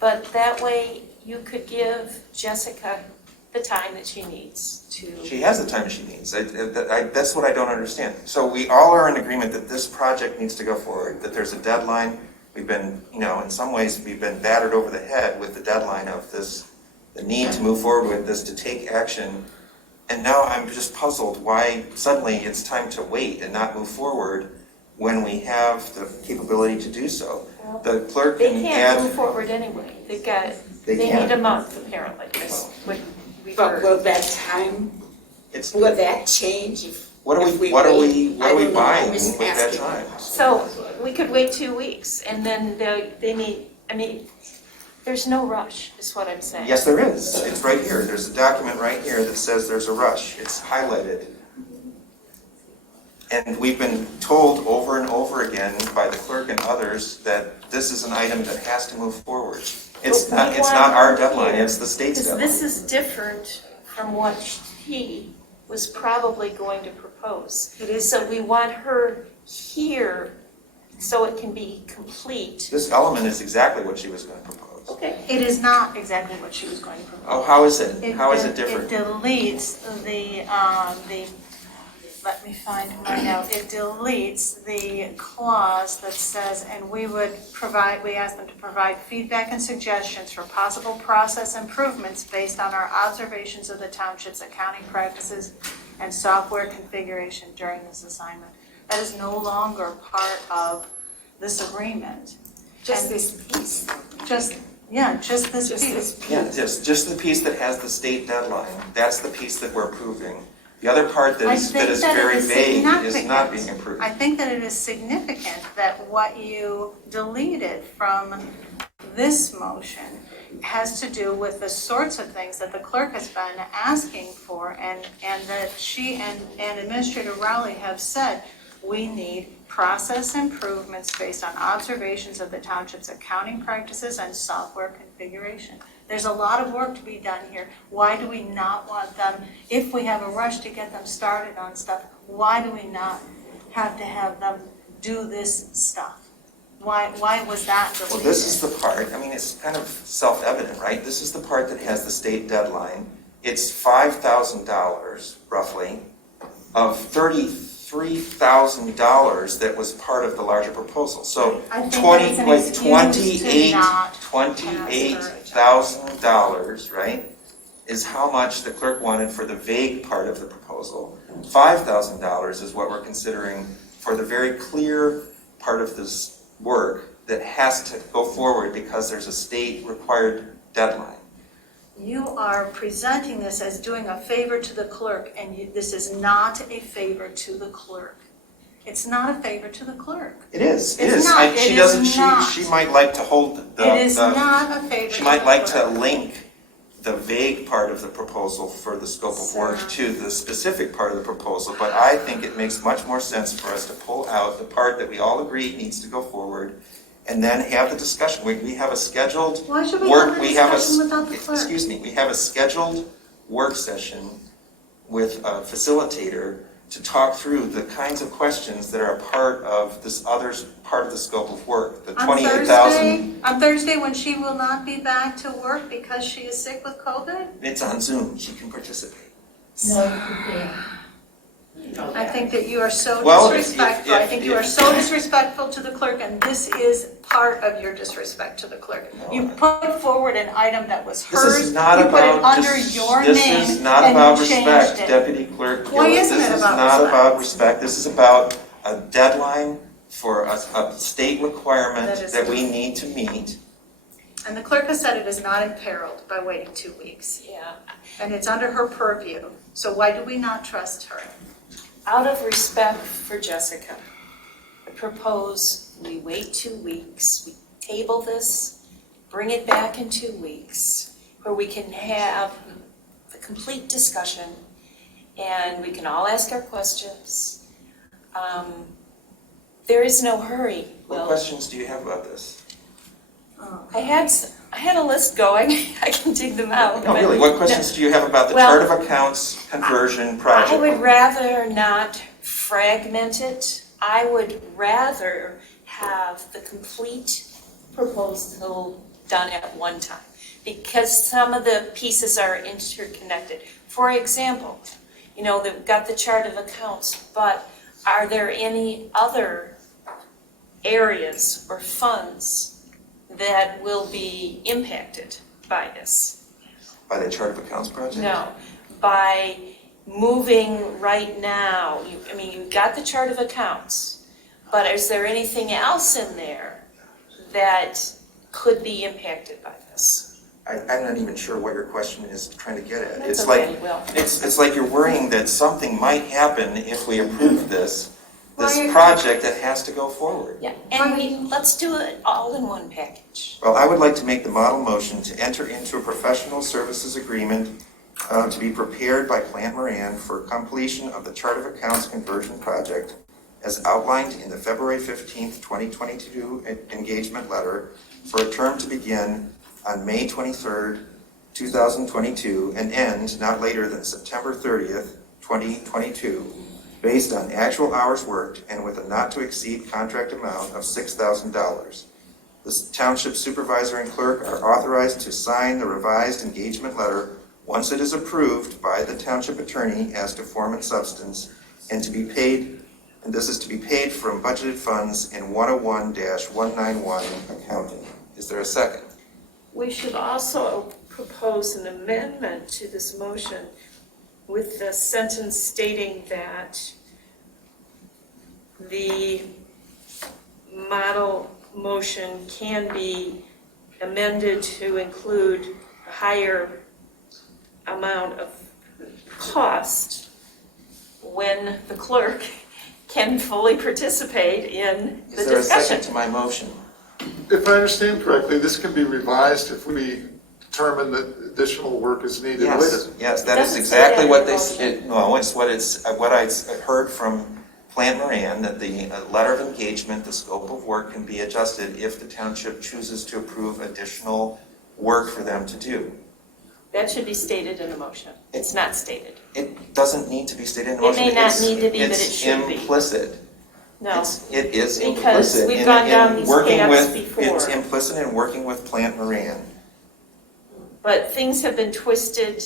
But that way you could give Jessica the time that she needs to. She has the time she needs. That's what I don't understand. So we all are in agreement that this project needs to go forward, that there's a deadline. We've been, in some ways, we've been battered over the head with the deadline of this, the need to move forward with this, to take action. And now I'm just puzzled why suddenly it's time to wait and not move forward when we have the capability to do so. The clerk They can can't add. move forward anyway. They can. need a month apparently, is what we've But heard. will that time, will that change if What are if we wait? I buying don't know, I'm with just that asking. time? So we could wait 2 weeks and then they need, there's no rush, is what I'm saying. Yes, there is. It's right here. There's a document right here that says there's a rush. It's highlighted. And we've been told over and over again by the clerk and others that this is an item that has to move forward. It's But we not want our her deadline, here, it's the state's because deadline. this is different from what he was probably going to propose. It is. So we want her here so it can be complete. This element is exactly what she was going to propose. Okay. It is not exactly what she was going to propose. Oh, how is it? How is it different? It deletes let me find my note. It deletes the clause that says, and we ask them to provide feedback and suggestions for possible process improvements based on our observations of the township's accounting practices and software configuration during this assignment. That is no longer part of this agreement. Just this piece. Just this piece. Yeah, just the piece that has the state deadline. That's the piece that we're approving. The other part that is very vague is not being approved. I think that it is significant that what you deleted from this motion has to do with the sorts of things that the clerk has been asking for, and that she and Administrator Rowley have said, we need process improvements based on observations of the township's accounting practices and software configuration. There's a lot of work to be done here. Why do we not want them, if we have a rush to get them started on stuff, why do we not have to have them do this stuff? Why was that deleted? Well, this is the part, it's kind of self-evident, right? This is the part that has the state deadline. It's $5,000 roughly of $33,000 that was part of the larger proposal. So $28,000, right, is how much the clerk wanted for the vague part of the proposal. $5,000 is what we're considering for the very clear part of this work that has to go forward because there's a state required deadline. You are presenting this as doing a favor to the clerk, and this is not a favor to the clerk. It's not a favor to the clerk. It is. It It's is. not. She It doesn't. is not. She might like to hold the. It is not a favor. She might like to link the vague part of the proposal for the scope of work to the specific part of the proposal. But I think it makes much more sense for us to pull out the part that we all agree needs to go forward, and then have the discussion. We have a scheduled work. Why should we have a discussion without the clerk? Excuse me. We have a scheduled work session with a facilitator to talk through the kinds of questions that are a part of this other part of the scope of work, the 28,000. On Thursday, when she will not be back to work because she is sick with COVID? It's on Zoom, she can participate. I think that you are so Well, disrespectful. I think you are so disrespectful to the clerk, and this is part of your disrespect to the clerk. You put forward an item that was This hers, is not you put it about, under your this name, is not and about you changed respect, it. Deputy Clerk Why Gillis. isn't it This is about not respect? about respect, this is about a deadline for a state requirement That is that we true. need to meet. And the clerk has said it is not imperiled by waiting 2 weeks. Yeah. And it's under her purview. So why do we not trust her? Out of respect for Jessica, I propose we wait 2 weeks, we table this, bring it back in 2 weeks, where we can have the complete discussion, and we can all ask our questions. there is no hurry, What Will. questions do you have about this? I had a list going, I can dig them out. No, but- really, what questions do you have about the Well, chart of accounts conversion project? I would rather not fragment it. I would rather have the complete proposal done at one time, because some of the pieces are interconnected. For example, they've got the chart of accounts, but are there any other areas or funds that will be impacted by this? By the chart of accounts project? No, by moving right now, you've got the chart of accounts, but is there anything else in there that could be impacted by this? I'm not even sure what your question is trying to get at. That's It's okay, like, Will. it's like you're worrying that something might happen if we approve this Well, project that has to go forward. Yeah, and let's do it all in one package. Well, I would like to make the model motion to enter into a professional services agreement to be prepared by Plant Moran for completion of the chart of accounts conversion project as outlined in the February 15th, 2022 engagement letter for a term to begin on May 23rd, 2022 and end not later than September 30th, 2022, based on actual hours worked and with a not to exceed contract amount of $6,000. The township supervisor and clerk are authorized to sign the revised engagement letter once it is approved by the township attorney as to form and substance, and this is to be paid from budgeted funds in 101-191 accounting. Is there a second? We should also propose an amendment to this motion with the sentence stating that the model motion can be amended to include a higher amount of cost when the clerk can fully participate in the Is there a discussion. second to my motion? If I understand correctly, this can be revised if we determine that additional work is needed later. Yes, that is exactly what they said. No, it's what I heard from Plant Moran, that the letter of engagement, the scope of work can be adjusted if the township chooses to approve additional work for them to do. That should be stated in the motion. It's not stated. It doesn't need to be stated in the It motion. may not need to be, but it should be. It's implicit. No. It is Because implicit we've gone down these working paths with, before. it's implicit in working with Plant Moran. But things have been twisted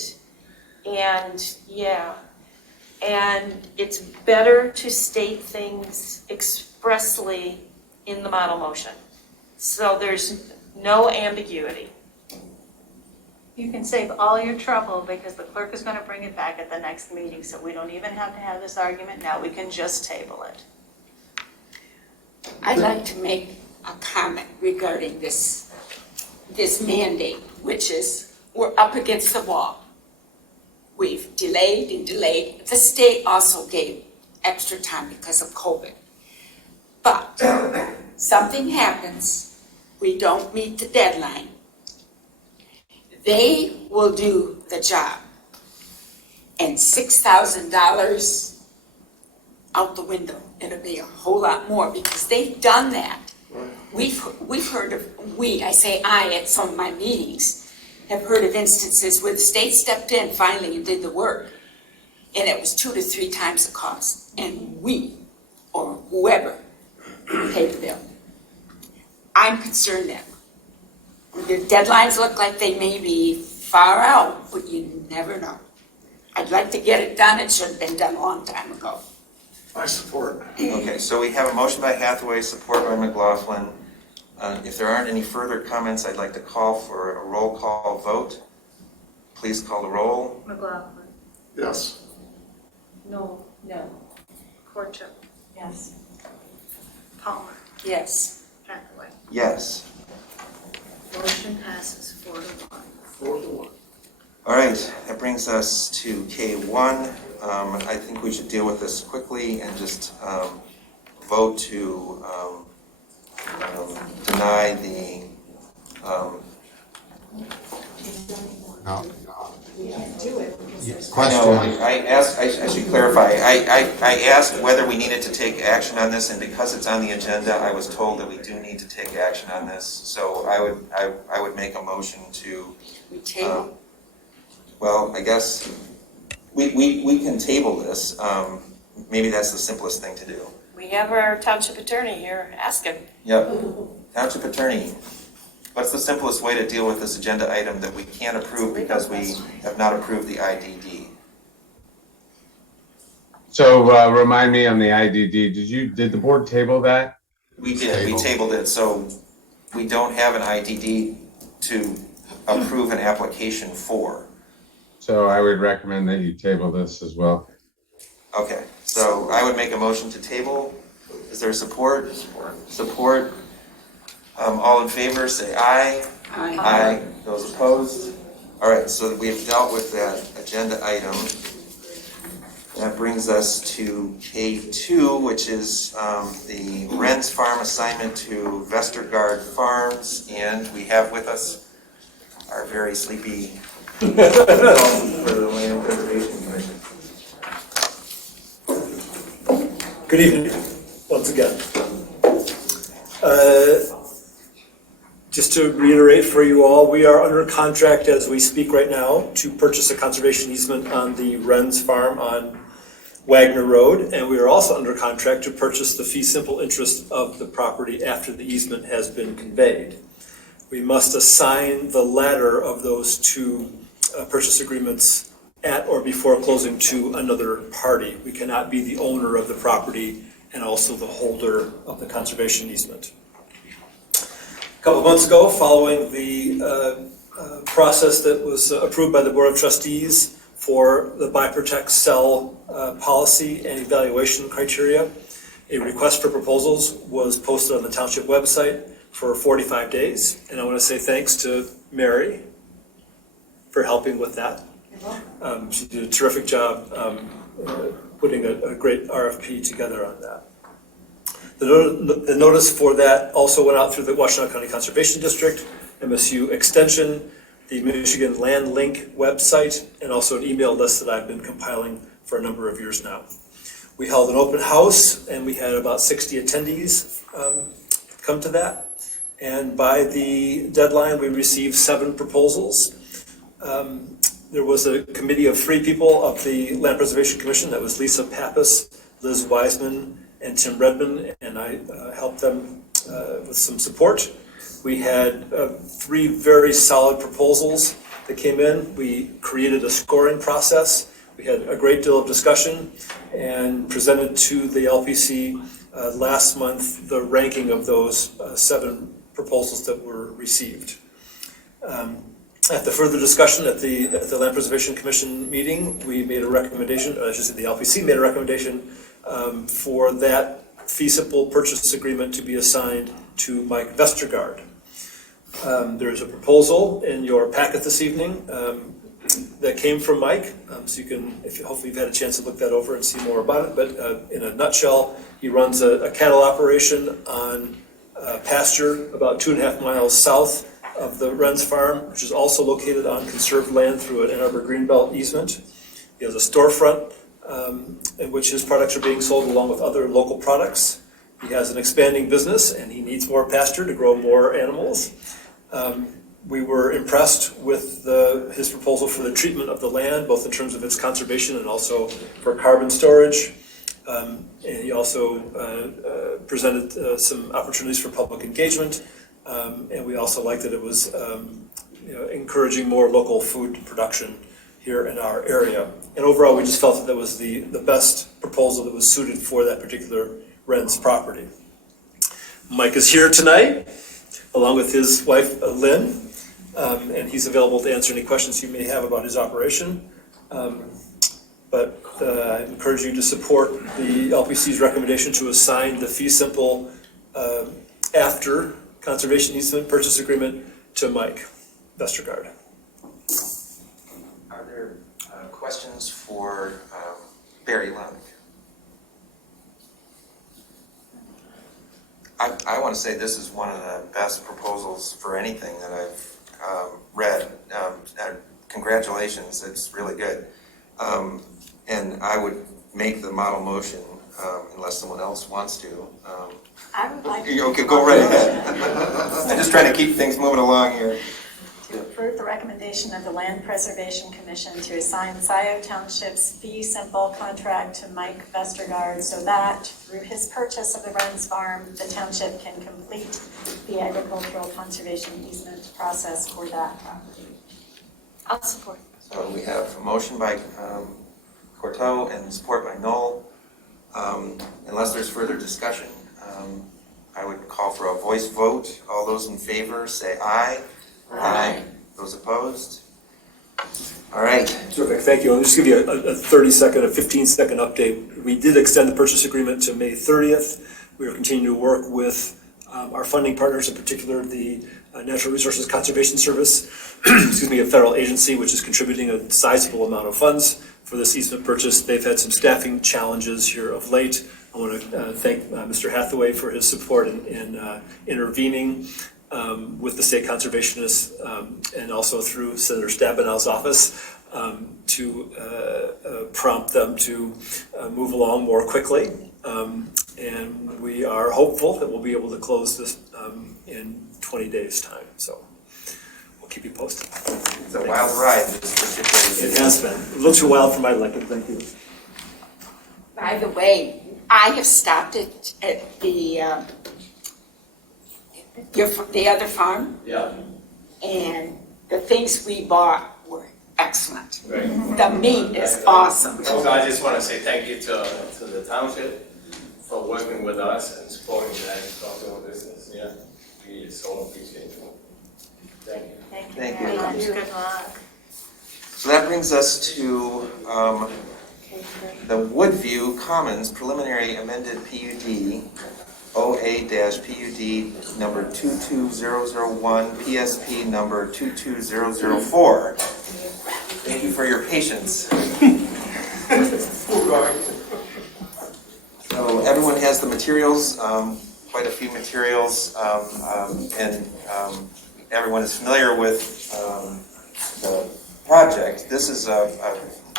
and it's better to state things expressly in the model motion. So there's no ambiguity. You can save all your trouble because the clerk is going to bring it back at the next meeting, so we don't even have to have this argument now. We can just table it. I'd like to make a comment regarding this mandate, which is we're up against the wall. We've delayed and delayed. The state also gave extra time because of COVID. But something happens, we don't meet the deadline. They will do the job. And $6,000 out the window. It'll be a whole lot more because they've done that. We've heard of, I at some of my meetings, have heard of instances where the state stepped in finally and did the work. And it was 2 to 3 times the cost. And we, or whoever, paid the bill. I'm concerned that the deadlines look like they may be far out, but you never know. I'd like to get it done. It should have been done a long time ago. I support. Okay, so we have a motion by Hathaway, support by McLaughlin. If there aren't any further comments, I'd like to call for a roll call vote. Please call the roll. McLaughlin. Yes. No. Corchup. Yes. Palmer. Yes. Hathaway. Yes. Motion passes 4-1. 4-1. All right, that brings us to K1. I think we should deal with this quickly and just vote to deny the know, I should clarify, I asked whether we needed to take action on this, and because it's on the agenda, I was told that we do need to take action on this, so I would make a motion to. We table. Well, I guess we can table this, maybe that's the simplest thing to do. We have our township attorney here, ask him. Yep, township attorney, what's the simplest way to deal with this agenda item that we can't approve because we have not approved the IDD? So remind me on the IDD, did the board table that? We did, we tabled it, so we don't have an IDD to approve an application for. So I would recommend that you table this as well. Okay, so I would make a motion to table. Is there support? Support. All in favor, say aye. Aye. Aye. Those opposed? All right, so we've dealt with that agenda item. That brings us to K2, which is the Wren's Farm assignment to Vestergaard Farms. And we have with us our very sleepy consultant for the Land Preservation Commission. Good evening, once again. Just to reiterate for you all, we are under contract as we speak right now to purchase a conservation easement on the Wren's Farm on Wagner Road, and we are also under contract to purchase the fee simple interest of the property after the easement has been conveyed. We must assign the latter of those two purchase agreements at or before closing to another party. We cannot be the owner of the property and also the holder of the conservation easement. A couple of months ago, following the process that was approved by the Board of Trustees for the buy, protect, sell policy and evaluation criteria, a request for proposals was posted on the township website for 45 days. And I want to say thanks to Mary for helping with that. She did a terrific job putting a great RFP together on that. The notice for that also went out through the Washtenaw County Conservation District, MSU Extension, the Michigan Land Link website, and also an email list that I've been compiling for a number of years now. We held an open house and we had about 60 attendees come to that. And by the deadline, we received 7 proposals. There was a committee of 3 people of the Land Preservation Commission. That was Lisa Pappas, Liz Wiseman, and Tim Redmond, and I helped them with some support. We had 3 very solid proposals that came in. We created a scoring process. We had a great deal of discussion and presented to the LPC last month the ranking of those 7 proposals that were received. After further discussion at the Land Preservation Commission meeting, we made a recommendation, I should say the LPC made a recommendation for that fee simple purchase agreement to be assigned to Mike Vestergaard. There is a proposal in your packet this evening that came from Mike, so you can, hopefully you've had a chance to look that over and see more about it, but in a nutshell, he runs a cattle operation on pasture about 2.5 miles south of the Wren's Farm, which is also located on conserved land through an Ann Arbor Greenbelt easement. He has a storefront in which his products are being sold along with other local products. He has an expanding business and he needs more pasture to grow more animals. We were impressed with his proposal for the treatment of the land, both in terms of its conservation and also for carbon storage. And he also presented some opportunities for public engagement. And we also liked that it was encouraging more local food production here in our area. And overall, we just felt that was the best proposal that was suited for that particular Wren's property. Mike is here tonight, along with his wife, Lynn, and he's available to answer any questions you may have about his operation. But I encourage you to support the LPC's recommendation to assign the fee simple after conservation easement purchase agreement to Mike Vestergaard. Are there questions for Barry Lund? I want to say this is one of the best proposals for anything that I've read. Congratulations, it's really good. And I would make the model motion unless someone else wants to. I would like to. Okay, go right ahead. I'm just trying to keep things moving along here. To approve the recommendation of the Land Preservation Commission to assign Scio Township's fee simple contract to Mike Vestergaard so that through his purchase of the Ren's Farm, the township can complete the agricultural conservation easement process for that property. I'll support. So we have a motion by Corto and support by Knoll. Unless there's further discussion, I would call for a voice vote. All those in favor say aye. Aye. Those opposed? All right. Terrific, thank you. I'll just give you a 30-second, a 15-second update. We did extend the purchase agreement to May 30th. We are continuing to work with our funding partners, in particular the Natural Resources Conservation Service, excuse me, a federal agency which is contributing a sizable amount of funds for this easement purchase. They've had some staffing challenges here of late. I want to thank Mr. Hathaway for his support in intervening with the state conservationists and also through Senator Stabenow's office to prompt them to move along more quickly. And we are hopeful that we'll be able to close this in 20 days' time. So we'll keep you posted. It's a wild ride, this particular. It has been. A little too wild for my liking, thank you. By the way, I have stopped at the other farm. Yeah. And the things we bought were excellent. Right. The meat is awesome. Also, I just want to say thank you to the township for working with us and supporting the agricultural business. Yeah, we so appreciate it. Thank you. Thank you Thank very you. much. Good luck. So that brings us to the Woodview Commons preliminary amended PUD, OA-PUD number 22001, PSP number 22004. Thank you for your patience. So everyone has the materials, quite a few materials, and everyone is familiar with the project. This is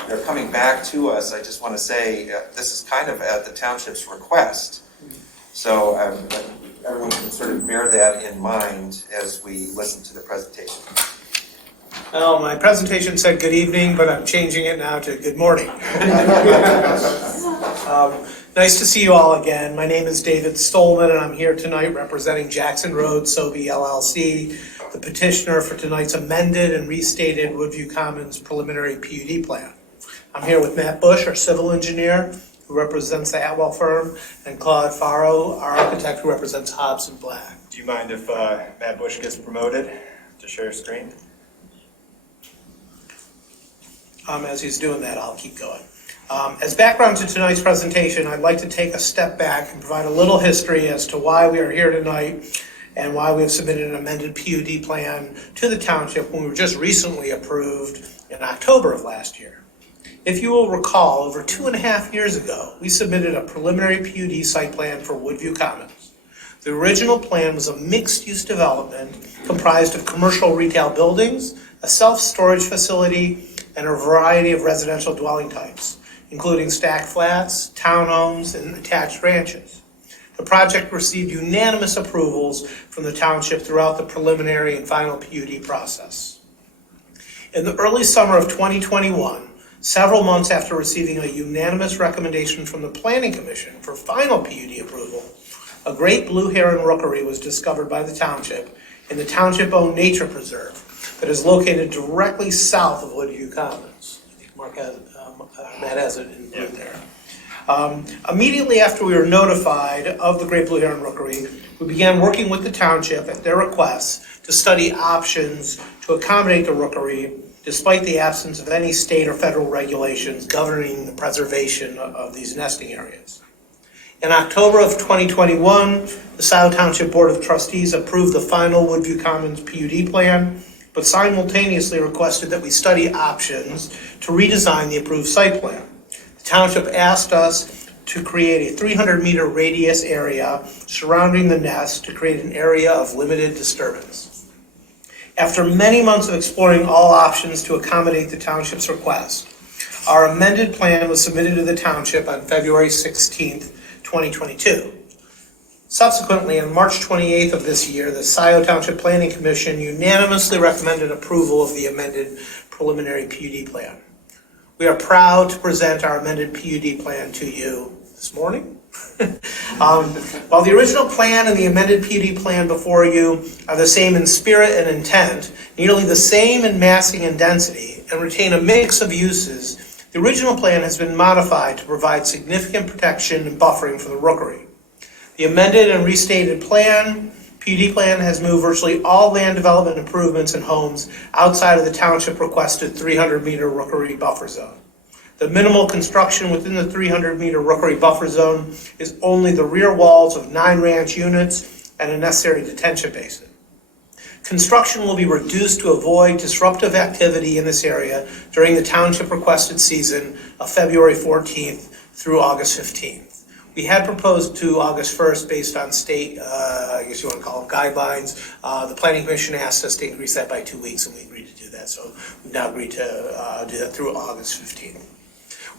they're coming back to us. I just want to say this is kind of at the township's request. So everyone can sort of bear that in mind as we listen to the presentation. Well, my presentation said good evening, but I'm changing it now to good morning. Nice to see you all again. My name is David Stolman, and I'm here tonight representing Jackson Road Sobey LLC, the petitioner for tonight's amended and restated Woodview Commons preliminary PUD plan. I'm here with Matt Bush, our civil engineer, who represents the Atwell firm, and Claude Faro, our architect, who represents Hobbs & Black. Do you mind if Matt Bush gets promoted to share screen? As he's doing that, I'll keep going. As background to tonight's presentation, I'd like to take a step back and provide a little history as to why we are here tonight and why we have submitted an amended PUD plan to the township when we were just recently approved in October of last year. If you will recall, over 2.5 years ago, we submitted a preliminary PUD site plan for Woodview Commons. The original plan was a mixed-use development comprised of commercial retail buildings, a self-storage facility, and a variety of residential dwelling types, including stacked flats, townhomes, and attached ranches. The project received unanimous approvals from the township throughout the preliminary and final PUD process. In the early summer of 2021, several months after receiving a unanimous recommendation from the Planning Commission for final PUD approval, a great blue heron rookery was discovered by the township in the township-owned nature preserve that is located directly south of Woodview Commons. I think Matt has it in blue there. Immediately after we were notified of the Great Blue Heron Rookery, we began working with the township at their request to study options to accommodate the rookery despite the absence of any state or federal regulations governing the preservation of these nesting areas. In October of 2021, the Scio Township Board of Trustees approved the final Woodview Commons PUD plan, but simultaneously requested that we study options to redesign the approved site plan. The township asked us to create a 300-meter radius area surrounding the nest to create an area of limited disturbance. After many months of exploring all options to accommodate the township's request, Our amended plan was submitted to the township on February 16th, 2022. Subsequently, on March 28th of this year, the Scio Township Planning Commission unanimously recommended approval of the amended preliminary PUD plan. We are proud to present our amended PUD plan to you this morning. While the original plan and the amended PUD plan before you are the same in spirit and intent, nearly the same in massing and density, and retain a mix of uses, the original plan has been modified to provide significant protection and buffering for the rookery. The amended and restated PUD plan has moved virtually all land development improvements and homes outside of the township requested 300-meter rookery buffer zone. The minimal construction within the 300-meter rookery buffer zone is only the rear walls of 9 ranch units and a necessary detention basin. Construction will be reduced to avoid disruptive activity in this area during the township requested season of February 14th through August 15th. We had proposed to August 1st based on state, I guess you want to call them guidelines. The Planning Commission asked us to increase that by 2 weeks, and we agreed to do that. So we've now agreed to do that through August 15th.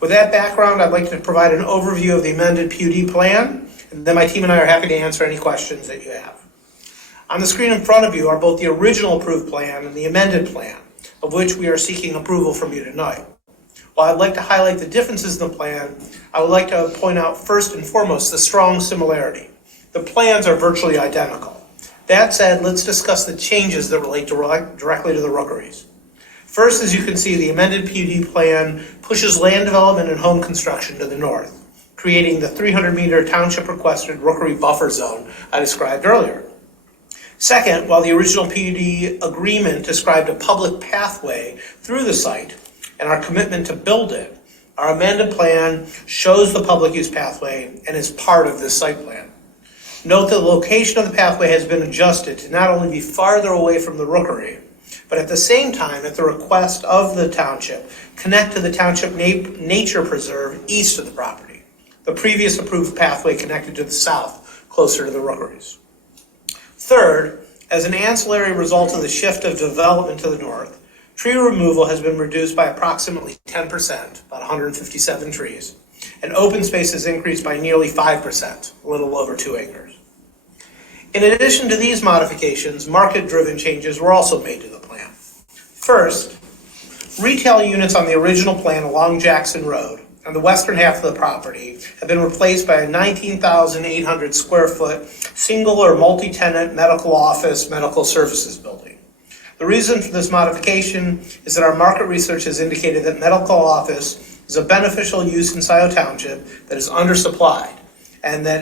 With that background, I'd like to provide an overview of the amended PUD plan, and then my team and I are happy to answer any questions that you have. On the screen in front of you are both the original approved plan and the amended plan, of which we are seeking approval from you tonight. While I'd like to highlight the differences in the plan, I would like to point out first and foremost the strong similarity. The plans are virtually identical. That said, let's discuss the changes that relate directly to the rookeries. First, as you can see, the amended PUD plan pushes land development and home construction to the north, creating the 300-meter township requested rookery buffer zone I described earlier. Second, while the original PUD agreement described a public pathway through the site and our commitment to build it, our amended plan shows the public use pathway and is part of this site plan. Note that the location of the pathway has been adjusted to not only be farther away from the rookery, but at the same time, at the request of the township, connect to the township nature preserve east of the property. The previous approved pathway connected to the south, closer to the rookeries. Third, as an ancillary result of the shift of development to the north, tree removal has been reduced by approximately 10%, about 157 trees, and open space has increased by nearly 5%, a little over 2 acres. In addition to these modifications, market-driven changes were also made to the plan. First, retail units on the original plan along Jackson Road on the western half of the property have been replaced by a 19,800 square foot single or multi-tenant medical office, medical services building. The reason for this modification is that our market research has indicated that medical office is a beneficial use in Scio Township that is undersupplied, and that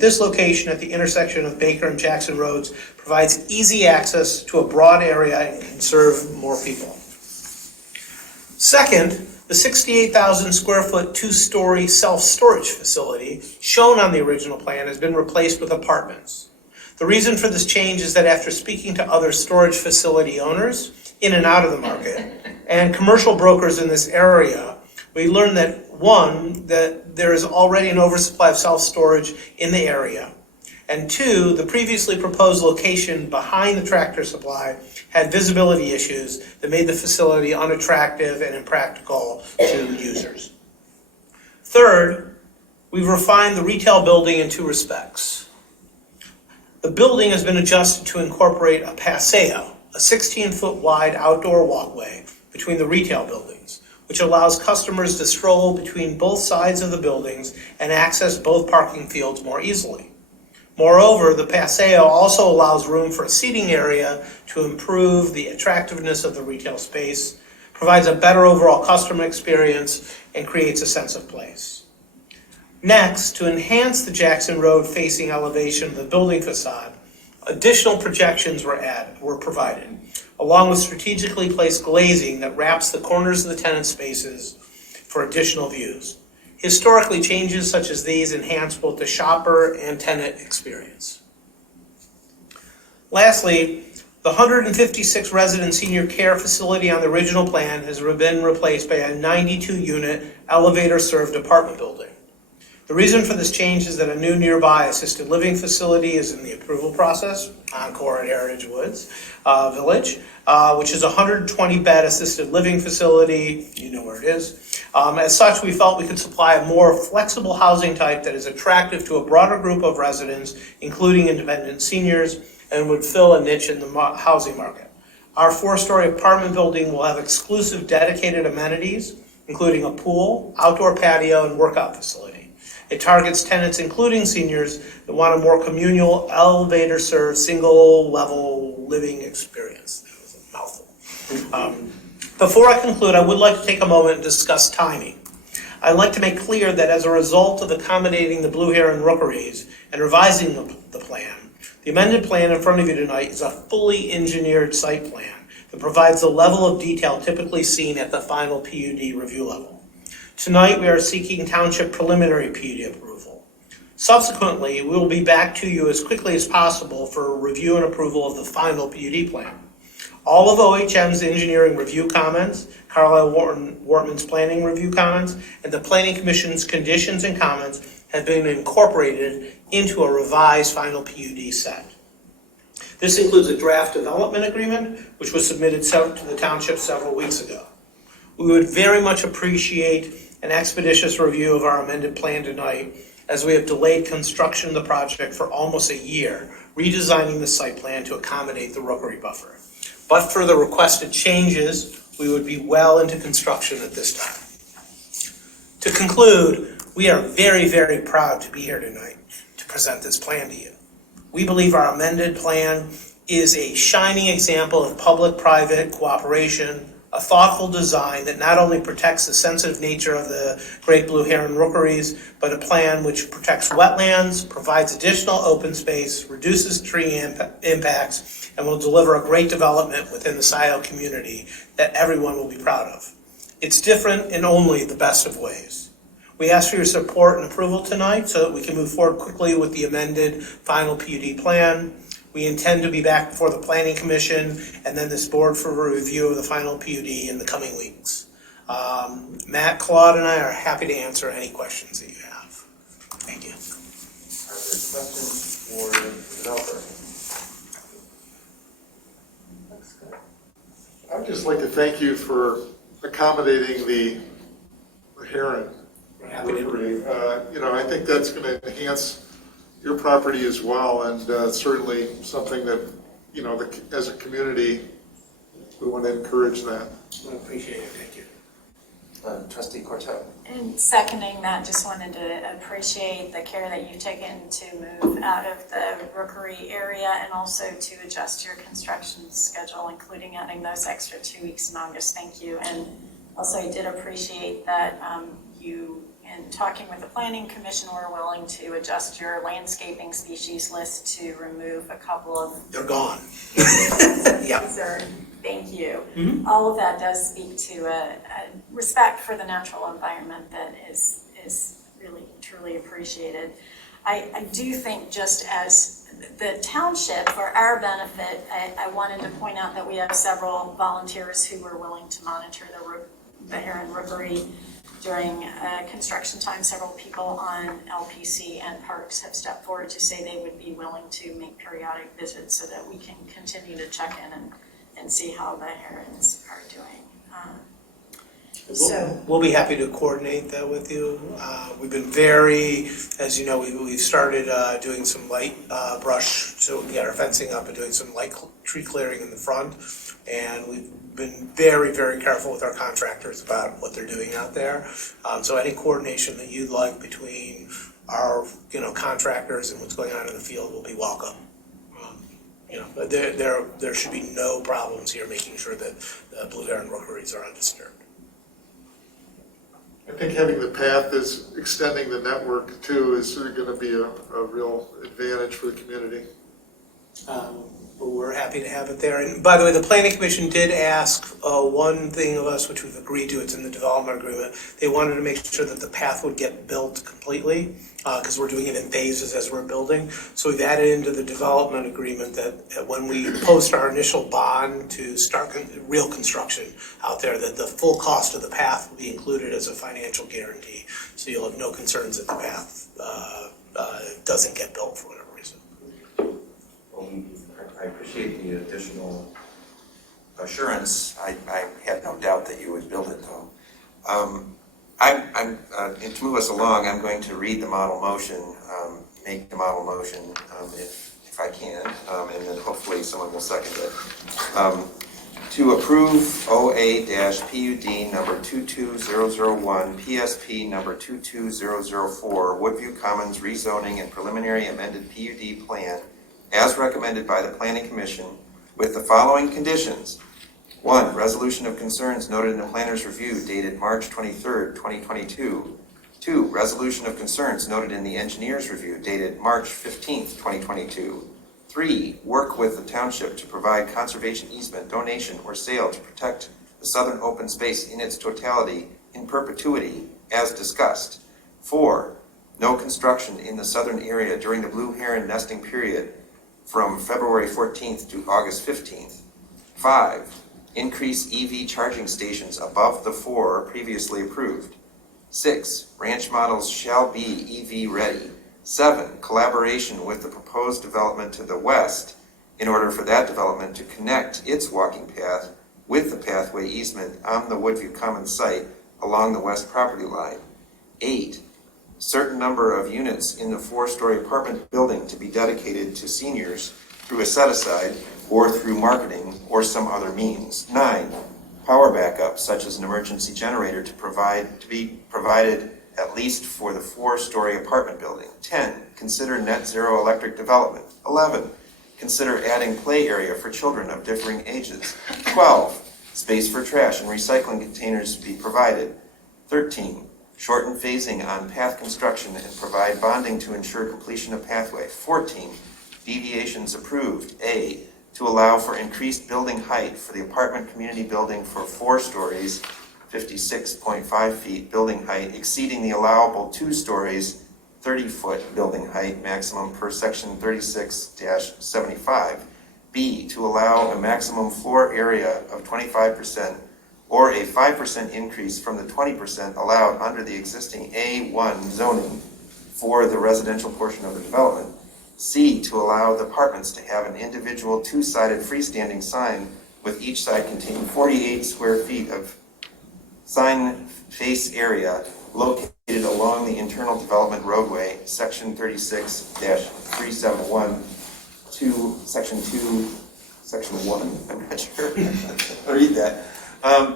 this location at the intersection of Baker and Jackson Roads provides easy access to a broad area and can serve more people. Second, the 68,000 square foot 2-story self-storage facility shown on the original plan has been replaced with apartments. The reason for this change is that after speaking to other storage facility owners in and out of the market and commercial brokers in this area, we learned that one, that there is already an oversupply of self-storage in the area, and two, the previously proposed location behind the Tractor Supply had visibility issues that made the facility unattractive and impractical to users. Third, we've refined the retail building in 2 respects. The building has been adjusted to incorporate a paseo, a 16-foot wide outdoor walkway between the retail buildings, which allows customers to stroll between both sides of the buildings and access both parking fields more easily. Moreover, the paseo also allows room for a seating area to improve the attractiveness of the retail space, provides a better overall customer experience, and creates a sense of place. Next, to enhance the Jackson Road facing elevation of the building facade, additional projections were provided, along with strategically placed glazing that wraps the corners of the tenant spaces for additional views. Historically, changes such as these enhance both the shopper and tenant experience. Lastly, the 156 resident senior care facility on the original plan has been replaced by a 92-unit elevator-served apartment building. The reason for this change is that a new nearby assisted living facility is in the approval process, Encore at Heritage Woods Village, which is a 120-bed assisted living facility, you know where it is, As such, we felt we could supply a more flexible housing type that is attractive to a broader group of residents, including independent seniors, and would fill a niche in the housing market. Our 4-story apartment building will have exclusive dedicated amenities, including a pool, outdoor patio, and workout facility. It targets tenants, including seniors, that want a more communal, elevator-served, single-level living experience. That was a mouthful. Before I conclude, I would like to take a moment and discuss timing. I'd like to make clear that as a result of accommodating the blue heron rookeries and revising the plan, the amended plan in front of you tonight is a fully engineered site plan that provides the level of detail typically seen at the final PUD review level. Tonight, we are seeking township preliminary PUD approval. Subsequently, we will be back to you as quickly as possible for review and approval of the final PUD plan. All of OHM's engineering review comments, Carlisle Wortman's planning review comments, and the Planning Commission's conditions and comments have been incorporated into a revised final PUD set. This includes a draft development agreement, which was submitted to the township several weeks ago. We would very much appreciate an expeditious review of our amended plan tonight, as we have delayed construction of the project for almost a year, redesigning the site plan to accommodate the rookery buffer. But for the requested changes, we would be well into construction at this time. To conclude, we are very, very proud to be here tonight to present this plan to you. We believe our amended plan is a shining example of public-private cooperation, a thoughtful design that not only protects the sensitive nature of the great blue heron rookeries, but a plan which protects wetlands, provides additional open space, reduces tree impacts, and will deliver a great development within the Scio community that everyone will be proud of. It's different in only the best of ways. We ask for your support and approval tonight so that we can move forward quickly with the amended final PUD plan. We intend to be back before the Planning Commission and then this board for a review of the final PUD in the coming weeks. Matt, Claude, and I are happy to answer any questions that you have. Thank you. Are there questions for the developer? I'd just like to thank you for accommodating the heron. rookery. I think that's going to enhance your property as well, and certainly something that, as a community, we want to encourage that. I appreciate it, thank you. Trustee Cortell. And seconding that, just wanted to appreciate the care that you've taken to move out of the rookery area and also to adjust your construction schedule, including adding those extra 2 weeks in August. Thank you. And also I did appreciate that you, in talking with the Planning Commission, were willing to adjust your landscaping species list to remove a couple of... They're gone. Yeah. Thank you. Mm-hmm. All of that does speak to a respect for the natural environment that is really, truly appreciated. I do think, just as the township, for our benefit, I wanted to point out that we have several volunteers who were willing to monitor the heron rookery during construction time. Several people on LPC and Parks have stepped forward to say they would be willing to make periodic visits so that we can continue to check in and see how the herons are doing. We'll be happy to coordinate that with you. We've been very, as you know, we've started doing some light brush, so we got our fencing up and doing some light tree clearing in the front. And we've been very, very careful with our contractors about what they're doing out there. So any coordination that you'd like between our, contractors and what's going on in the field will be welcome. But there should be no problems here making sure that the blue heron rookeries are undisturbed. I think having the path is extending the network too is going to be a real advantage for the community. We're happy to have it there. And by the way, the Planning Commission did ask one thing of us, which we've agreed to. It's in the development agreement. They wanted to make sure that the path would get built completely, because we're doing it in phases as we're building. So we've added into the development agreement that when we post our initial bond to start real construction out there, that the full cost of the path will be included as a financial guarantee. So you'll have no concerns that the path doesn't get built for whatever reason. I appreciate the additional assurance. I have no doubt that you would build it, though. And to move us along, I'm going to read the model motion, make the model motion, if I can, and then hopefully someone will second it. To approve OA-PUD number 22001, PSP number 22004, Woodview Commons rezoning and preliminary amended PUD plan as recommended by the Planning Commission with the following conditions. 1. Resolution of concerns noted in the planner's review dated March 23rd, 2022. 2. Resolution of concerns noted in the engineer's review dated March 15th, 2022. 3. Work with the township to provide conservation easement, donation, or sale to protect the southern open space in its totality in perpetuity as discussed. 4. No construction in the southern area during the blue heron nesting period from February 14th to August 15th. 5. Increase EV charging stations above the 4 previously approved. 6. Ranch models shall be EV ready. 7. Collaboration with the proposed development to the west in order for that development to connect its walking path with the pathway easement on the Woodview Commons site along the west property line. 8. Certain number of units in the 4-story apartment building to be dedicated to seniors through a set-aside or through marketing or some other means. 9. Power backup, such as an emergency generator to be provided at least for the 4-story apartment building. 10. Consider net zero electric development. 11. Consider adding play area for children of differing ages. 12. Space for trash and recycling containers to be provided. 13. Shorten phasing on path construction and provide bonding to ensure completion of pathway. 14. Deviations approved. A. To allow for increased building height for the apartment community building for 4 stories, 56.5 feet building height, exceeding the allowable 2 stories, 30-foot building height maximum per section 36-75. B. To allow a maximum floor area of 25% or a 5% increase from the 20% allowed under the existing A1 zoning for the residential portion of the development. C. To allow the apartments to have an individual 2-sided freestanding sign with each side containing 48 square feet of sign face area located along the internal development roadway, section 36-371 to section 2, section 1. I'm not sure. I'll read that.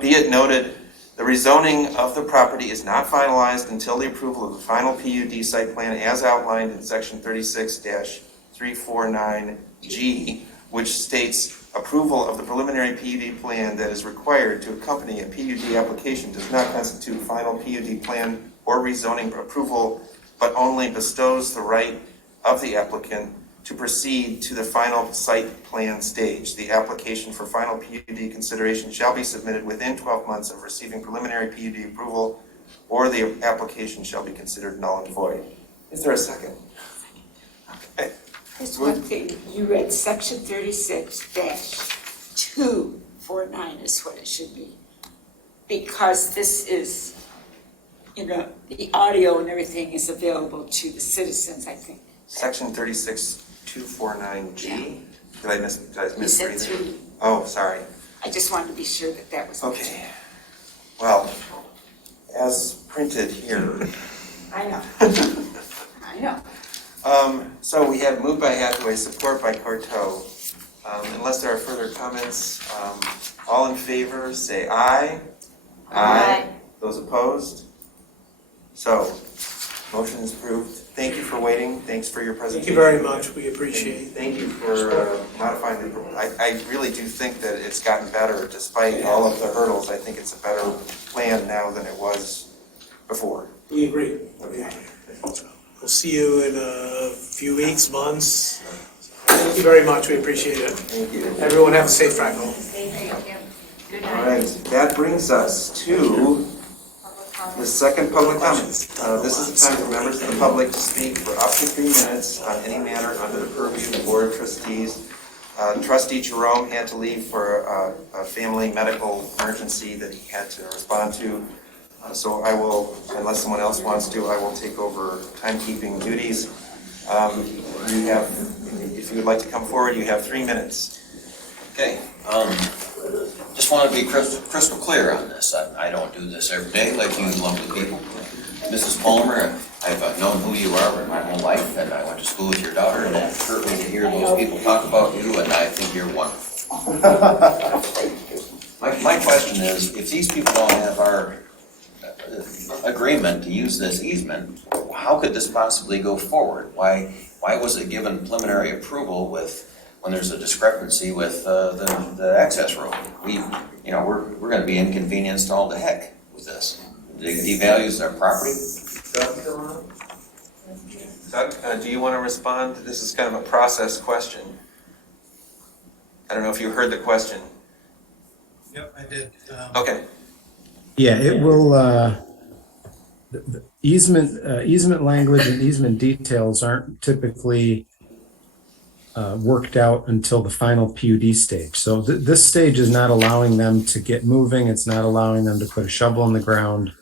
Be it noted, the rezoning of the property is not finalized until the approval of the final PUD site plan as outlined in section 36-349G, which states approval of the preliminary PUD plan that is required to accompany a PUD application does not constitute final PUD plan or rezoning approval, but only bestows the right of the applicant to proceed to the final site plan stage. The application for final PUD consideration shall be submitted within 12 months of receiving preliminary PUD approval, or the application shall be considered null and void. Is there a second? Okay. There's one thing, you read section 36-249 is what it should be. Because this is, the audio and everything is available to the citizens, I think. Section 36-249G? Did I misread You said it? 3. Oh, sorry. I just wanted to be sure that that was. Okay. Well, as printed here. I know. I know. So we have moved by Hathaway, support by Corto. Unless there are further comments, all in favor say aye. Aye. Those opposed? So, motion is approved. Thank you for waiting. Thanks for your presentation. Thank you very much. We appreciate it. Thank you for modifying the, I really do think that it's gotten better despite all of the hurdles. I think it's a better plan now than it was before. We agree. Okay. We'll see you in a few weeks, months. Thank you very much. We appreciate it. Thank you. Everyone have a safe drive home. Thank you. Good All night. right, that brings us to the second public comments. This is the time for members of the public to speak for up to 3 minutes on any matter under the purview of the Board of Trustees. Trustee Jerome had to leave for a family medical emergency that he had to respond to. So I will, unless someone else wants to, I will take over timekeeping duties. You have, if you would like to come forward, you have 3 minutes. Okay, just just want to be crystal clear on this. I don't do this every day like you lovely people. Mrs. Palmer, I've known who you are my whole life, and I went to school with your daughter, and it hurt me to hear those people talk about you, and I think you're wonderful. My question is, if these people don't have our agreement to use this easement, how could this possibly go forward? Why was it given preliminary approval when there's a discrepancy with the access road? We're going to be inconvenienced all to heck with this. It devalues their property. Doug, do you want to respond? This is kind of a process question. I don't know if you heard the question. Yep, I did. Okay. Yeah, it will, the easement language and easement details aren't typically worked out until the final PUD stage. So this stage is not allowing them to get moving. It's not allowing them to put a shovel in the ground.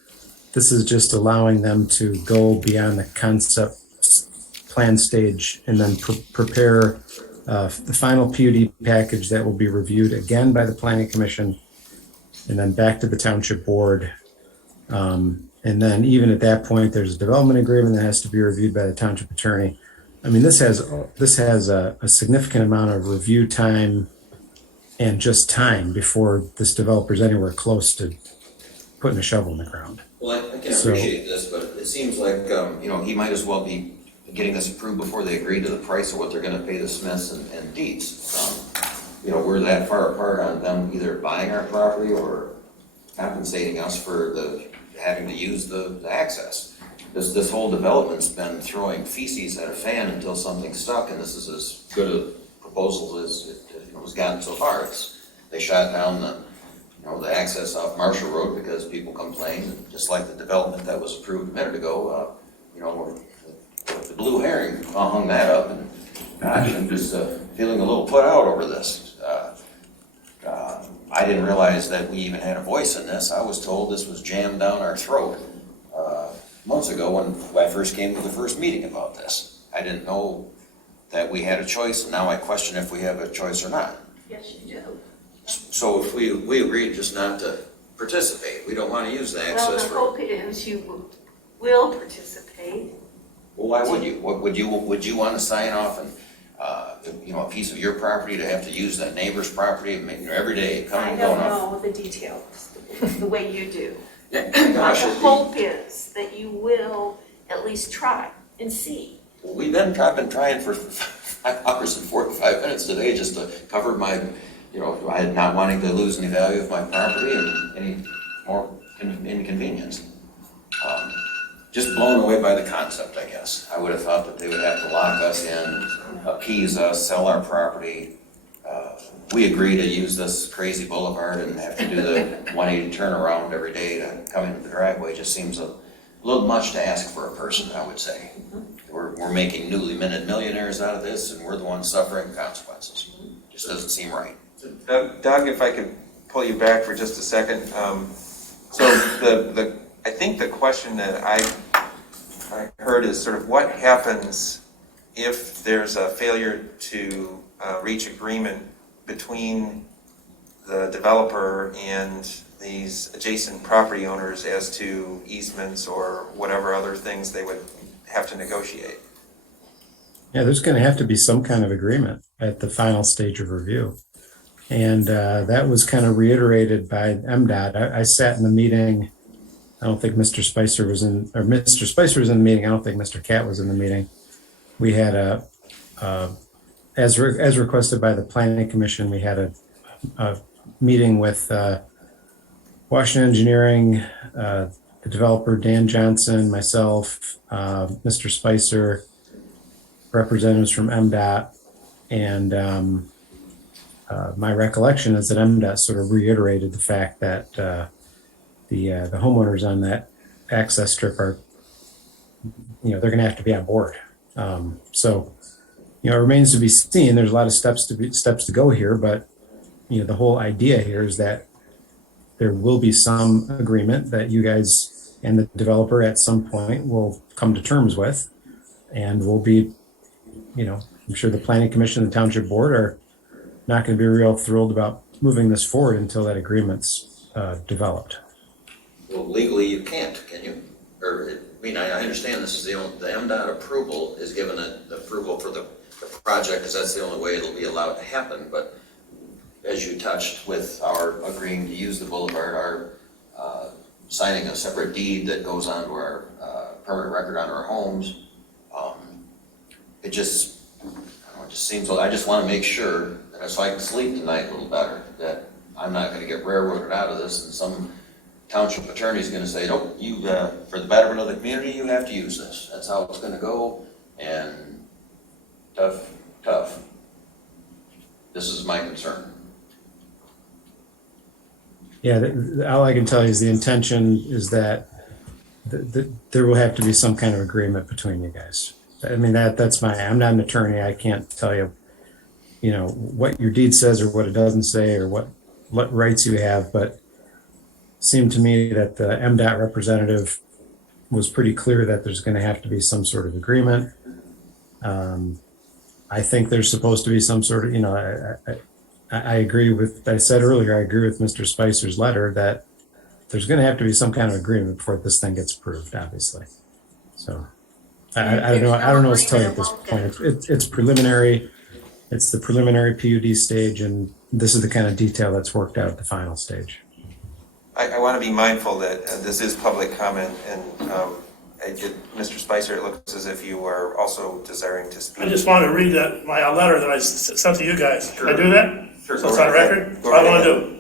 This is just allowing them to go beyond the concept plan stage and then prepare the final PUD package that will be reviewed again by the Planning Commission and then back to the Township Board. And then even at that point, there's a development agreement that has to be reviewed by the Township Attorney. I mean, this has a significant amount of review time and just time before this developer's anywhere close to putting a shovel in the ground. Well, I can appreciate this, but it seems like, he might as well be getting this approved before they agree to the price of what they're gonna pay the Smiths and Deeds. We're that far apart on them either buying our property or compensating us for having to use the access. This whole development's been throwing feces at a fan until something's stuck, and this is as good a proposal as it was gotten so far. They shot down the access off Marshall Road because people complained, just like the development that was approved a minute ago. The blue herring hung that up, and gosh, I'm just feeling a little put out over this. I didn't realize that we even had a voice in this. I was told this was jammed down our throat months ago when I first came to the first meeting about this. I didn't know that we had a choice, and now I question if we have a choice or not. Yes, you do. So if we agreed just not to participate, we don't want to use the access road. Well, the hope is you will participate. Well, why would you? Would you want to sign off and a piece of your property to have to use that neighbor's property every day coming and going off? I don't know the details the way you do. Gosh, The hope is that you will at least try and see. well, I've been trying for 5 hours and 45 minutes today just to cover my, I not wanting to lose any value of my property and any more inconvenience. Just blown away by the concept, I guess. I would have thought that they would have to lock us in, appease us, sell our property. We agree to use this crazy boulevard and have to do the 180 turnaround every day to come into the driveway. Just seems a little much to ask for a person, I would say. We're making newly minted millionaires out of this, and we're the ones suffering the consequences. Just doesn't seem right. Doug, if I could pull you back for just a second. I think the question that I heard is sort of what happens if there's a failure to reach agreement between the developer and these adjacent property owners as to easements or whatever other things they would have to negotiate. Yeah, there's going to have to be some kind of agreement at the final stage of review. And that was kind of reiterated by MDOT. I sat in the meeting. I don't think Mr. Spicer was in, or Mr. Spicer was in the meeting. I don't think Mr. Catt was in the meeting. We had as requested by the Planning Commission, we had a meeting with Washington Engineering, the developer Dan Johnson, myself, Mr. Spicer, representatives from MDOT, and my recollection is that MDOT sort of reiterated the fact that the homeowners on that access strip are, they're going to have to be on board. So, it remains to be seen. There's a lot of steps to go here, but the whole idea here is that there will be some agreement that you guys and the developer at some point will come to terms with, and we'll be, I'm sure the Planning Commission and the Township Board are not going to be real thrilled about moving this forward until that agreement's developed. Well, legally, you can't, can you? Or, I mean, I understand this is the MDOT approval is given the approval for the project, because that's the only way it'll be allowed to happen, but as you touched with our agreeing to use the boulevard, our signing a separate deed that goes onto our permanent record on our homes, it just, I don't know, it just seems like, I just want to make sure that so I can sleep tonight a little better, that I'm not going to get railroaded out of this and some township attorney is going to say, nope, you, for the betterment of the community, you have to use this. That's how it's going to go, and tough. This is my concern. Yeah, all I can tell you is the intention is that there will have to be some kind of agreement between you guys. I mean, that's I'm not an attorney. I can't tell you, what your deed says or what it doesn't say or what rights you have, but it seemed to me that the MDOT representative was pretty clear that there's going to have to be some sort of agreement. I think there's supposed to be some sort of, I agree with, I said earlier, I agree with Mr. Spicer's letter that there's going to have to be some kind of agreement before this thing gets approved, obviously. So I don't know what to tell you at this point. It's preliminary. It's the preliminary PUD stage, and this is the kind of detail that's worked out at the final stage. I want to be mindful that this is public comment, and Mr. Spicer, it looks as if you are also desiring to speak. I just want to read my letter that I sent to you guys. Can I do that? Sure, So it's on record? That's what I want to do.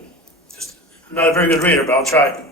I'm not a very good reader, but I'll try.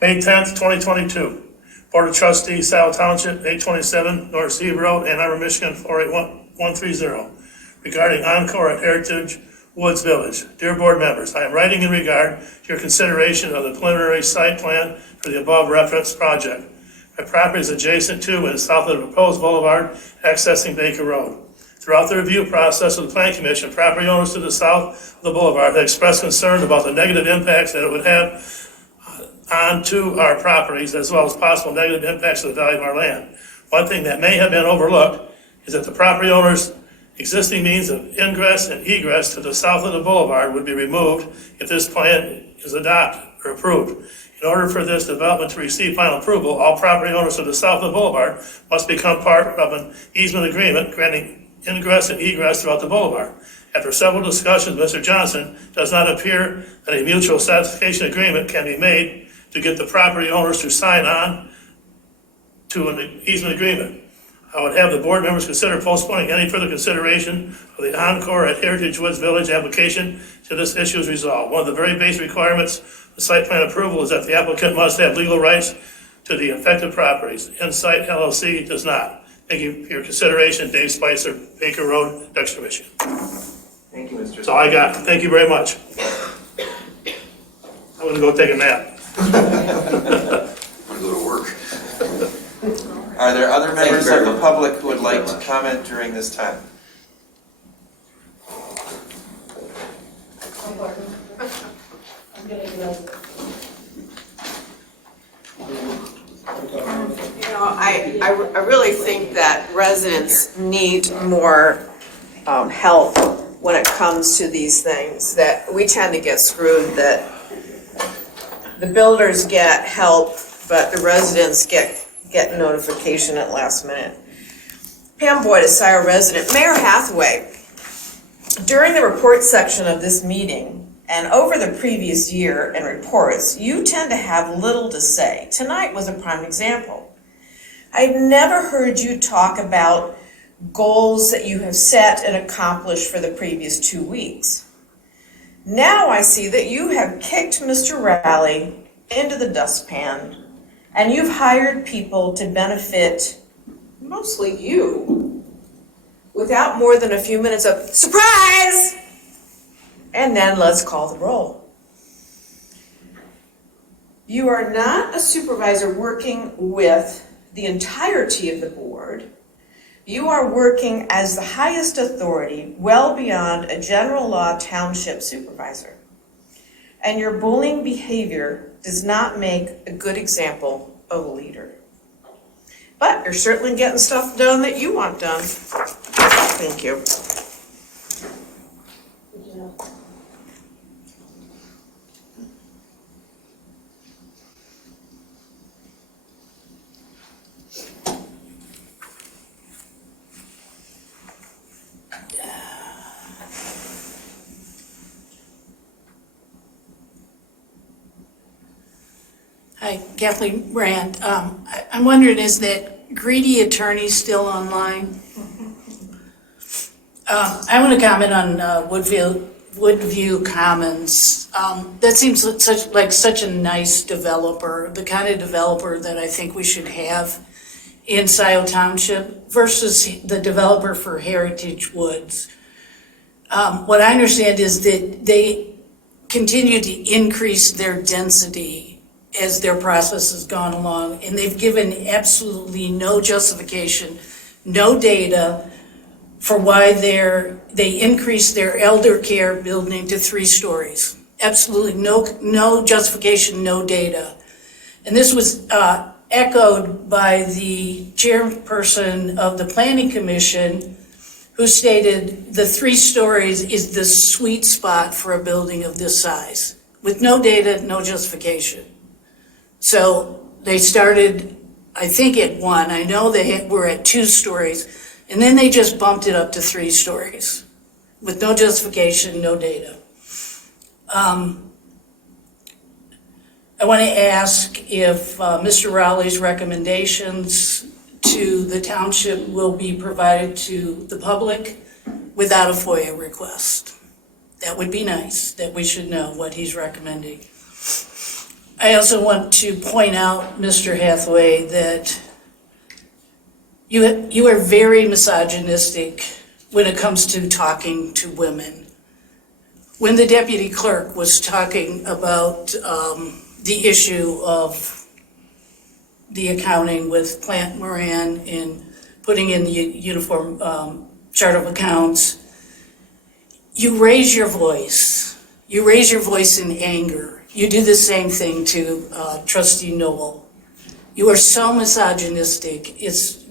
May 10th, 2022. Board of Trustees, Scio Township, 827 North Steve Road, Ann Arbor, Michigan, 48130. Regarding Encore at Heritage Woods Village. Dear board members, I am writing in regard to your consideration of the preliminary site plan for the above referenced project. My property is adjacent to and south of the proposed boulevard accessing Baker Road. Throughout the review process of the Planning Commission, property owners to the south of the boulevard have expressed concern about the negative impacts that it would have onto our properties, as well as possible negative impacts to the value of our land. One thing that may have been overlooked is that the property owners' existing means of ingress and egress to the south of the boulevard would be removed if this plan is adopted or approved. In order for this development to receive final approval, all property owners to the south of the boulevard must become part of an easement agreement granting ingress and egress throughout the boulevard. After several discussions, Mr. Johnson does not appear that a mutual satisfaction agreement can be made to get the property owners to sign on to an easement agreement. I would have the board members consider postponing any further consideration of the Encore at Heritage Woods Village application till this issue is resolved. One of the very basic requirements of site plan approval is that the applicant must have legal rights to the affected properties. Insight LLC does not. Thank you for your consideration. Dave Spicer, Baker Road, Dexter, Michigan. Thank you, Mr. That's all I got. Thank you very much. I'm gonna go take a nap. I'm gonna go to work. Are there other members of the public who would like to comment during this time? I really think that residents need more help when it comes to these things, that we tend to get screwed, that the builders get help, but the residents get notification at last minute. Pam Boyd, a Scio resident. Mayor Hathaway, during the report section of this meeting and over the previous year in reports, you tend to have little to say. Tonight was a prime example. I've never heard you talk about goals that you have set and accomplished for the previous 2 weeks. Now I see that you have kicked Mr. Raleigh into the dustpan, and you've hired people to benefit mostly you without more than a few minutes of surprise, and then let's call the roll. You are not a supervisor working with the entirety of the board. You are working as the highest authority, well beyond a general law township supervisor. And your bullying behavior does not make a good example of a leader. But you're certainly getting stuff done that you want done. Thank you. Hi, Kathleen Rand. I'm wondering, is that greedy attorney still online? I want to comment on Woodview Commons. That seems like such a nice developer, the kind of developer that I think we should have in Scio Township versus the developer for Heritage Woods. What I understand is that they continue to increase their density as their process has gone along, and they've given absolutely no justification, no data for why they increased their elder care building to 3 stories. Absolutely no justification, no data. And this was echoed by the chairperson of the Planning Commission, who stated the 3 stories is the sweet spot for a building of this size, with no data, no justification. So they started, I think, at 1. I know they were at 2 stories, and then they just bumped it up to 3 stories with no justification, no data. I want to ask if Mr. Rowley's recommendations to the township will be provided to the public without a FOIA request. That would be nice, that we should know what he's recommending. I also want to point out, Mr. Hathaway, that you are very misogynistic when it comes to talking to women. When the deputy clerk was talking about the issue of the accounting with Plant Moran and putting in the uniform chart of accounts, you raise your voice. You raise your voice in anger. You do the same thing to Trustee Noel. You are so misogynistic. It's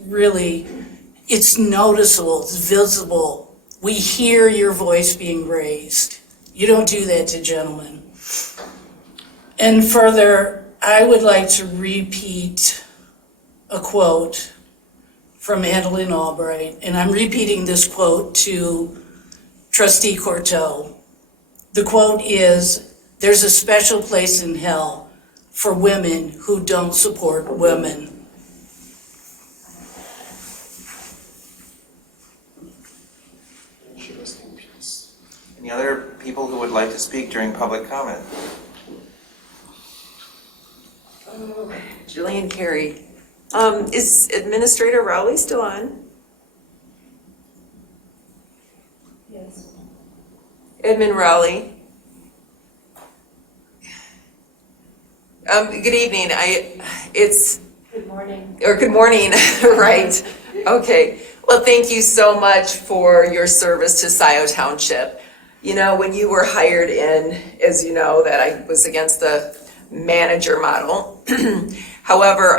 noticeable, it's visible. We hear your voice being raised. You don't do that to gentlemen. And further, I would like to repeat a quote from Madeline Albright, and I'm repeating this quote to Trustee Cortell. The quote is, "There's a special place in hell for women who don't support women." Any other people who would like to speak during public comment? Jillian Carey. Is Administrator Rowley still on? Yes. Edmund Rowley. Good evening. Good morning. Or good morning, right? Okay. Well, thank you so much for your service to Scio Township. You know, when you were hired in, as you know, that I was against the manager model. However,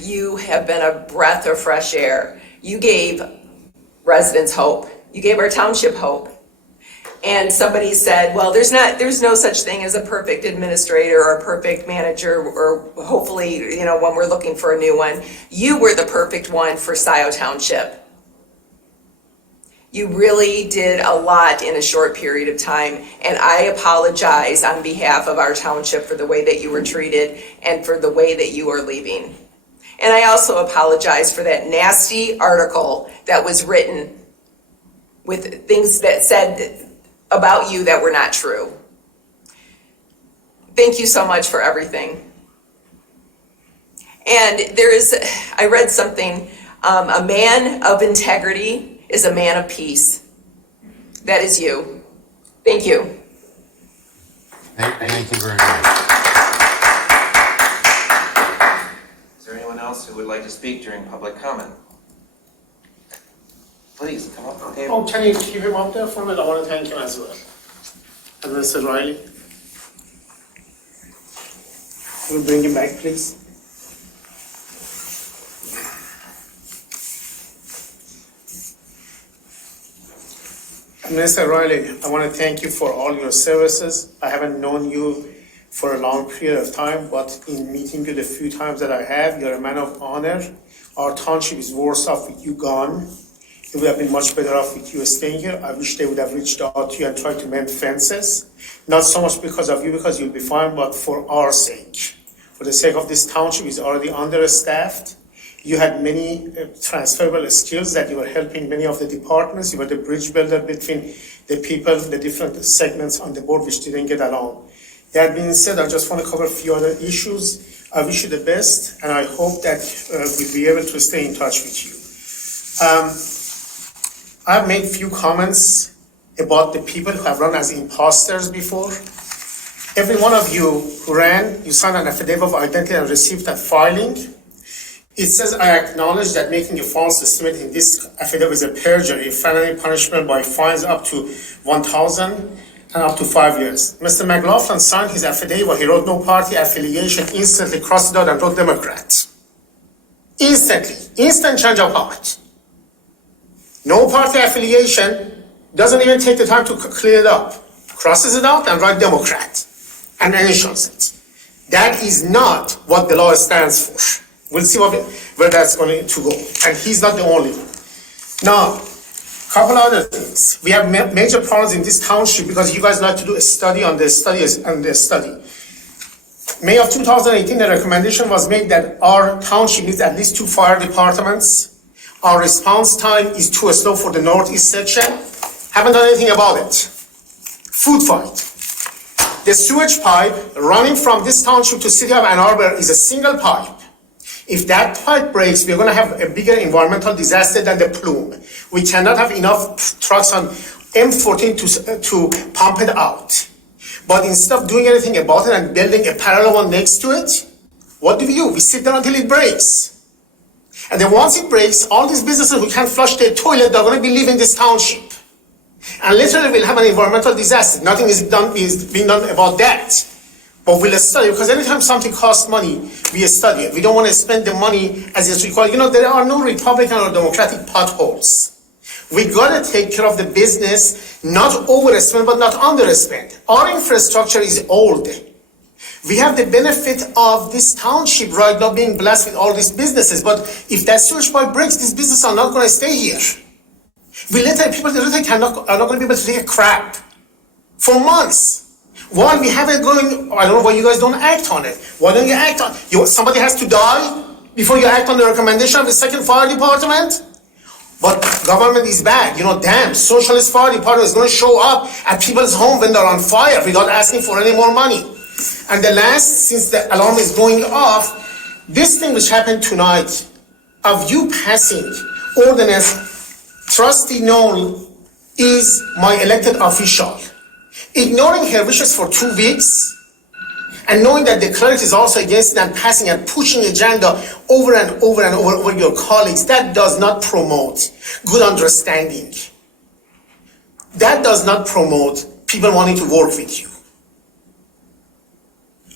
you have been a breath of fresh air. You gave residents hope. You gave our township hope. And somebody said, well, there's no such thing as a perfect administrator or a perfect manager, or hopefully, you know, when we're looking for a new one. You were the perfect one for Scio Township. You really did a lot in a short period of time, and I apologize on behalf of our township for the way that you were treated and for the way that you are leaving. And I also apologize for that nasty article that was written with things that said about you that were not true. Thank you so much for everything. And I read something, a man of integrity is a man of peace. That is you. Thank you. Thank you very much. Is there anyone else who would like to speak during public comment? Please, come up to the table. Oh, can you keep him up there for a minute? I want to thank him as well. And Mr. Riley. We'll bring him back, please. Mr. Riley, I want to thank you for all your services. I haven't known you for a long period of time, but in meeting you the few times that I have, you're a man of honor. Our township is worse off with you gone. It would have been much better off with you staying here. I wish they would have reached out to you and tried to mend fences. Not so much because of you, because you'll be fine, but for our sake. for the sake of this township is already understaffed. You had many transferable skills that you were helping many of the departments. You were the bridge builder between the people, the different segments on the board which didn't get along. That being said, I just want to cover a few other issues. I wish you the best, and I hope that we'll be able to stay in touch with you. I've made few comments about the people who have run as imposters before. Every one of you who ran, you signed an affidavit of identity and received a filing. It says, I acknowledge that making a false statement in this affidavit is a perjury, felony punishable by fines up to $1,000 and up to 5 years. Mr. McLaughlin signed his affidavit. He wrote no party affiliation, instantly crossed it out and wrote Democrat. Instantly, instant change of heart. No party affiliation, doesn't even take the time to clear it up. Crosses it out and write Democrat and initials it. That is not what the law stands for. We'll see where that's going to go. And he's not the only one. Now, couple other things. We have major problems in this township because you guys like to do a study on the studies and the study. May of 2018, the recommendation was made that our township needs at least 2 fire departments. Our response time is too slow for the northeast section. Haven't done anything about it. Food fight. The sewage pipe running from this township to city of Ann Arbor is a single pipe. If that pipe breaks, we're going to have a bigger environmental disaster than the plume. We cannot have enough trucks on M14 to pump it out. But instead of doing anything about it and building a parallel one next to it, what do? We sit there until it breaks. And then once it breaks, all these businesses who can't flush their toilet, they're going to be leaving this township. And literally we'll have an environmental disaster. Nothing is being done about that. But we'll study, because anytime something costs money, we study it. We don't want to spend the money as it's required. There are no Republican or Democratic potholes. We got to take care of the business, not overspend, but not underspend. Our infrastructure is old. We have the benefit of this township right now being blessed with all these businesses. But if that sewage pipe breaks, these businesses are not going to stay here. People are not going to be able to take a crap for months. Why we haven't going? I don't know why you guys don't act on it. Why don't you act on it? Somebody has to die before you act on the recommendation of the second fire department? But government is bad. Damn, socialist fire department is going to show up at people's home when they're on fire without asking for any more money. And the last, since the alarm is going off, this thing which happened tonight, of you passing ordinance, Trustee Noel is my elected official. Ignoring her wishes for 2 weeks and knowing that the clerk is also against it and passing and pushing agenda over and over and over your colleagues, that does not promote good understanding. That does not promote people wanting to work with you.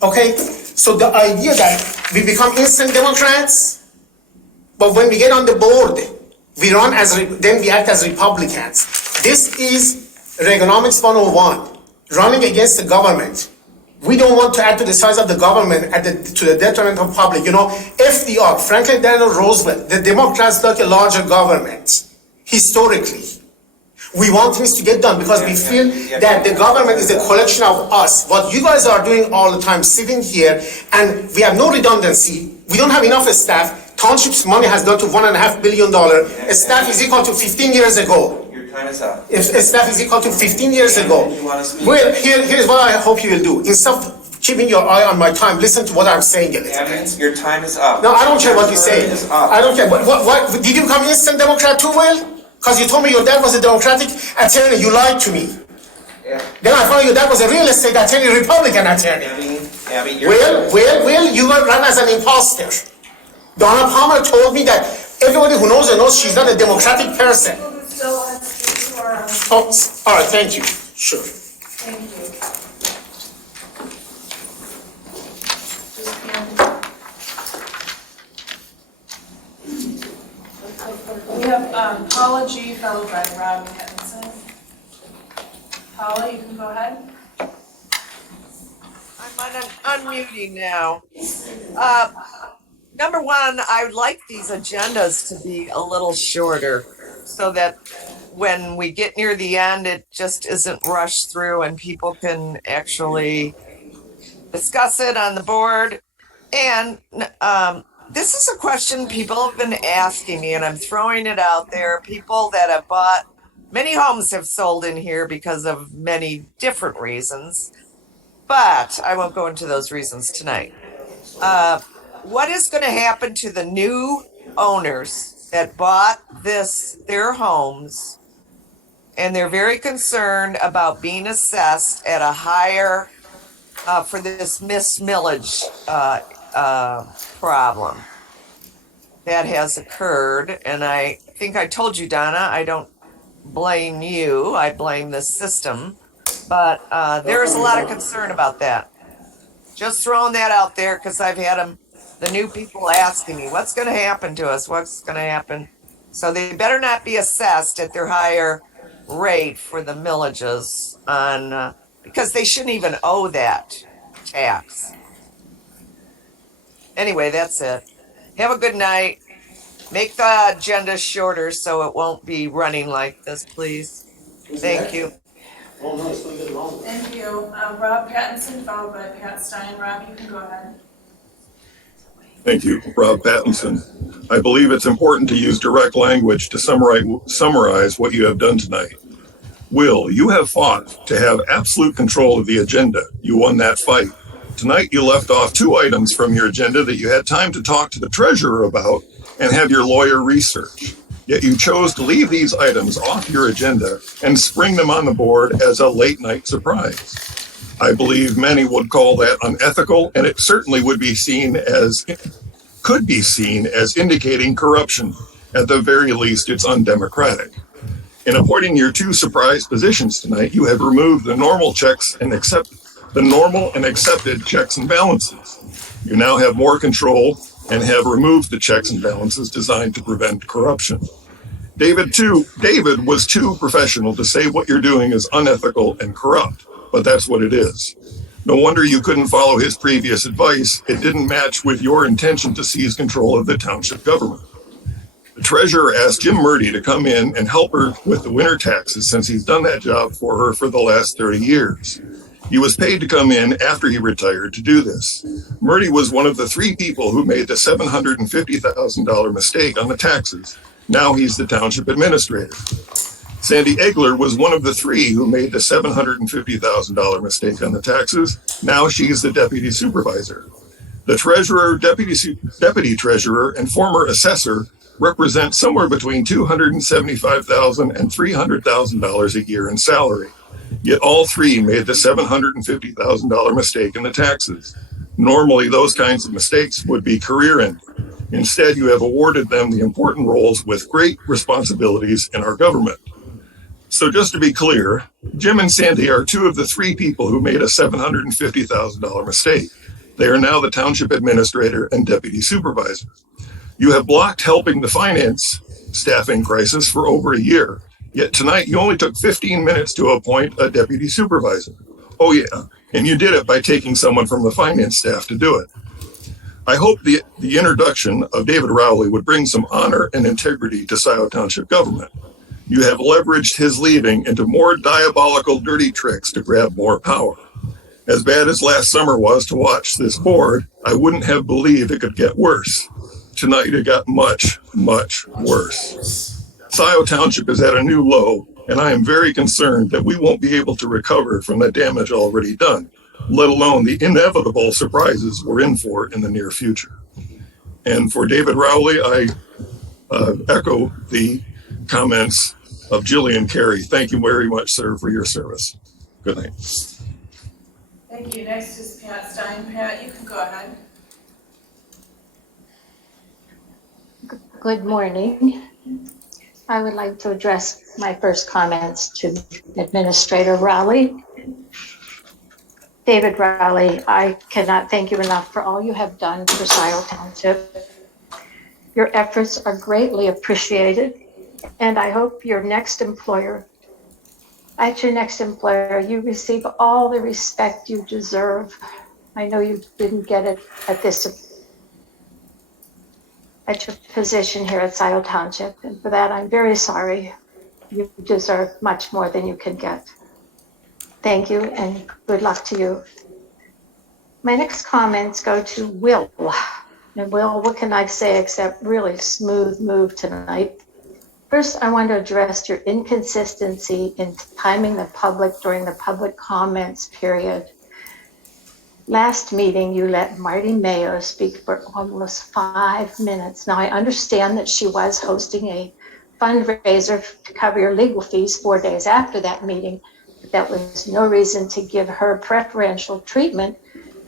Okay? So the idea that we become instant Democrats, but when we get on the board, we run then we act as Republicans. This is Reaganomics 101. Running against the government. We don't want to add to the size of the government to the detriment of public. FDR, Franklin Delano Roosevelt, the Democrats like a larger government, historically. We want things to get done because we feel that the government is a collection of us. What you guys are doing all the time, sitting here, and we have no redundancy. We don't have enough staff. Township's money has gone to $1.5 billion. Staff is equal to 15 years ago. Time is up. If staff is equal to 15 years ago. Well, here's what I hope you will do. Instead of keeping your eye on my time, listen to what I'm saying a little bit. Your time is up. No, I don't care what you say. I don't care. What did you become instant Democrat too, Will? Because you told me your dad was a Democratic attorney. You lied to me. Yeah. Then I found your dad was a real estate attorney, Republican attorney. Will, you run as an imposter. Donna Palmer told me that everybody who knows her knows she's not a Democratic person. Oh, all right, thank you. Sure. Thank you. We have Paula G. followed by Rob Pattinson. Paula, you can go ahead. I'm unmuting now. Number one, I would like these agendas to be a little shorter so that when we get near the end, it just isn't rushed through and people can actually discuss it on the board And this is a question people have been asking me, and I'm throwing it out there. People that have bought many homes have sold in here because of many different reasons, but I won't go into those reasons tonight. What is going to happen to the new owners that bought their homes, and they're very concerned about being assessed at a higher for this millage problem that has occurred? And I think I told you, Donna, I don't blame you, I blame the system, but there's a lot of concern about that. Just throwing that out there because I've had the new people asking me, what's going to happen to us? What's going to happen? So they better not be assessed at their higher rate for the millages on, because they shouldn't even owe that tax. Anyway, that's it. Have a good night. Make the agenda shorter so it won't be running like this, please. Thank you. Thank you. Rob Pattinson, followed by Pat Stein. Rob, you can go ahead. Thank you, Rob Pattinson. I believe it's important to use direct language to summarize what you have done tonight. Will, you have fought to have absolute control of the agenda. You won that fight. Tonight you left off 2 items from your agenda that you had time to talk to the treasurer about and have your lawyer research. Yet you chose to leave these items off your agenda and spring them on the board as a late night surprise. I believe many would call that unethical, and it certainly could be seen as indicating corruption. At the very least, it's undemocratic. In appointing your 2 surprise positions tonight, you have removed the normal and accepted checks and balances. You now have more control and have removed the checks and balances designed to prevent corruption. David was too professional to say what you're doing is unethical and corrupt, but that's what it is. No wonder you couldn't follow his previous advice. It didn't match with your intention to seize control of the township government. The treasurer asked Jim Murdy to come in and help her with the winter taxes since he's done that job for her for the last 30 years. He was paid to come in after he retired to do this. Murdy was one of the 3 people who made the $750,000 mistake on the taxes. Now he's the township administrator. Sandy Egler was one of the 3 who made the $750,000 mistake on the taxes. Now she's the deputy supervisor. The treasurer, deputy treasurer, and former assessor represent somewhere between $275,000 and $300,000 a year in salary. Yet all 3 made the $750,000 mistake in the taxes. Normally, those kinds of mistakes would be career-ending. Instead, you have awarded them the important roles with great responsibilities in our government. So just to be clear, Jim and Sandy are 2 of the 3 people who made a $750,000 mistake. They are now the township administrator and deputy supervisor. You have blocked helping the finance staffing crisis for over a year. Yet tonight you only took 15 minutes to appoint a deputy supervisor. Oh yeah, and you did it by taking someone from the finance staff to do it. I hope the introduction of David Rowley would bring some honor and integrity to Scio Township government. You have leveraged his leaving into more diabolical, dirty tricks to grab more power. As bad as last summer was to watch this board, I wouldn't have believed it could get worse. Tonight it got much, much worse. Scio Township is at a new low, and I am very concerned that we won't be able to recover from the damage already done, let alone the inevitable surprises we're in for in the near future. And for David Rowley, I echo the comments of Jillian Carey. Thank you very much, sir, for your service. Good night. Thank you. Next is Pat Stein. Pat, you can go ahead. Good morning. I would like to address my first comments to Administrator Rowley. David Rowley, I cannot thank you enough for all you have done for Scio Township. Your efforts are greatly appreciated, and I hope your next employer, you receive all the respect you deserve. I know you didn't get it at your position here at Scio Township, and for that I'm very sorry. You deserve much more than you can get. Thank you, and good luck to you. My next comments go to Will. And Will, what can I say except really smooth move tonight? First, I want to address your inconsistency in timing the public during the public comments period. Last meeting, you let Marty Mayo speak for almost 5 minutes. Now, I understand that she was hosting a fundraiser to cover your legal fees 4 days after that meeting, but that was no reason to give her preferential treatment.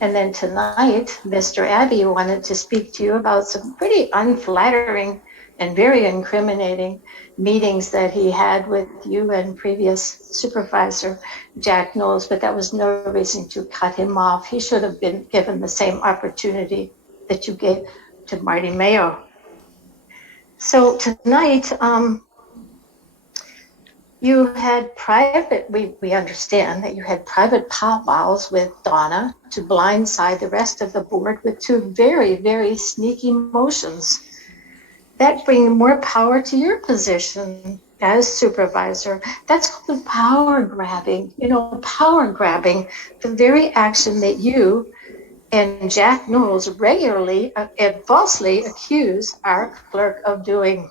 And then tonight, Mr. Abbey wanted to speak to you about some pretty unflattering and very incriminating meetings that he had with you and previous supervisor Jack Knowles, but that was no reason to cut him off. He should have been given the same opportunity that you gave to Marty Mayo. So tonight, you had private, we understand that you had private powwows with Donna to blindside the rest of the board with two very, very sneaky motions. That brings more power to your position as supervisor. That's called power grabbing. You know, power grabbing, the very action that you and Jack Knowles regularly and falsely accuse our clerk of doing.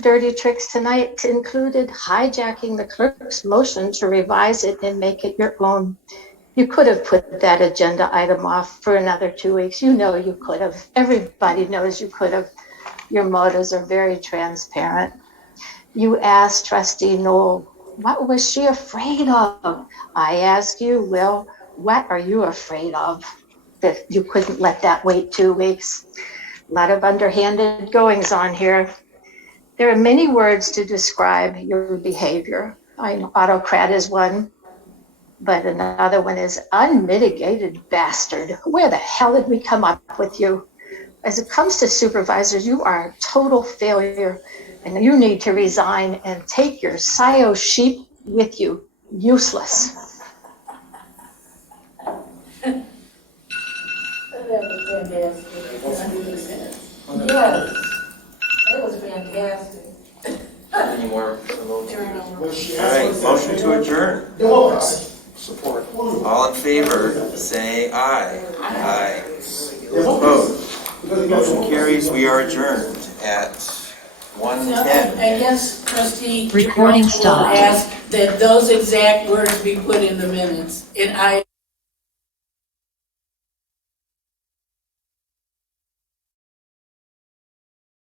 Dirty tricks tonight included hijacking the clerk's motion to revise it and make it your own. You could have put that agenda item off for another 2 weeks. You know you could have. Everybody knows you could have. Your motives are very transparent. You asked Trustee Knoll, what was she afraid of? I ask you, Will, what are you afraid of that you couldn't let that wait 2 weeks? A lot of underhanded goings on here. There are many words to describe your behavior. I know autocrat is one, but another one is unmitigated bastard. Where the hell did we come up with you? As it comes to supervisors, you are a total failure, and you need to resign and take your Scio sheep with you. Useless. That was fantastic. Yes. It was fantastic. Any more? All right, motion to adjourn. Support. All in favor, say aye. Aye. Opposed? Motion carries. We are adjourned at 1:10. I guess trustee. Recording stopped. Asked that those exact words be put in the minutes. And I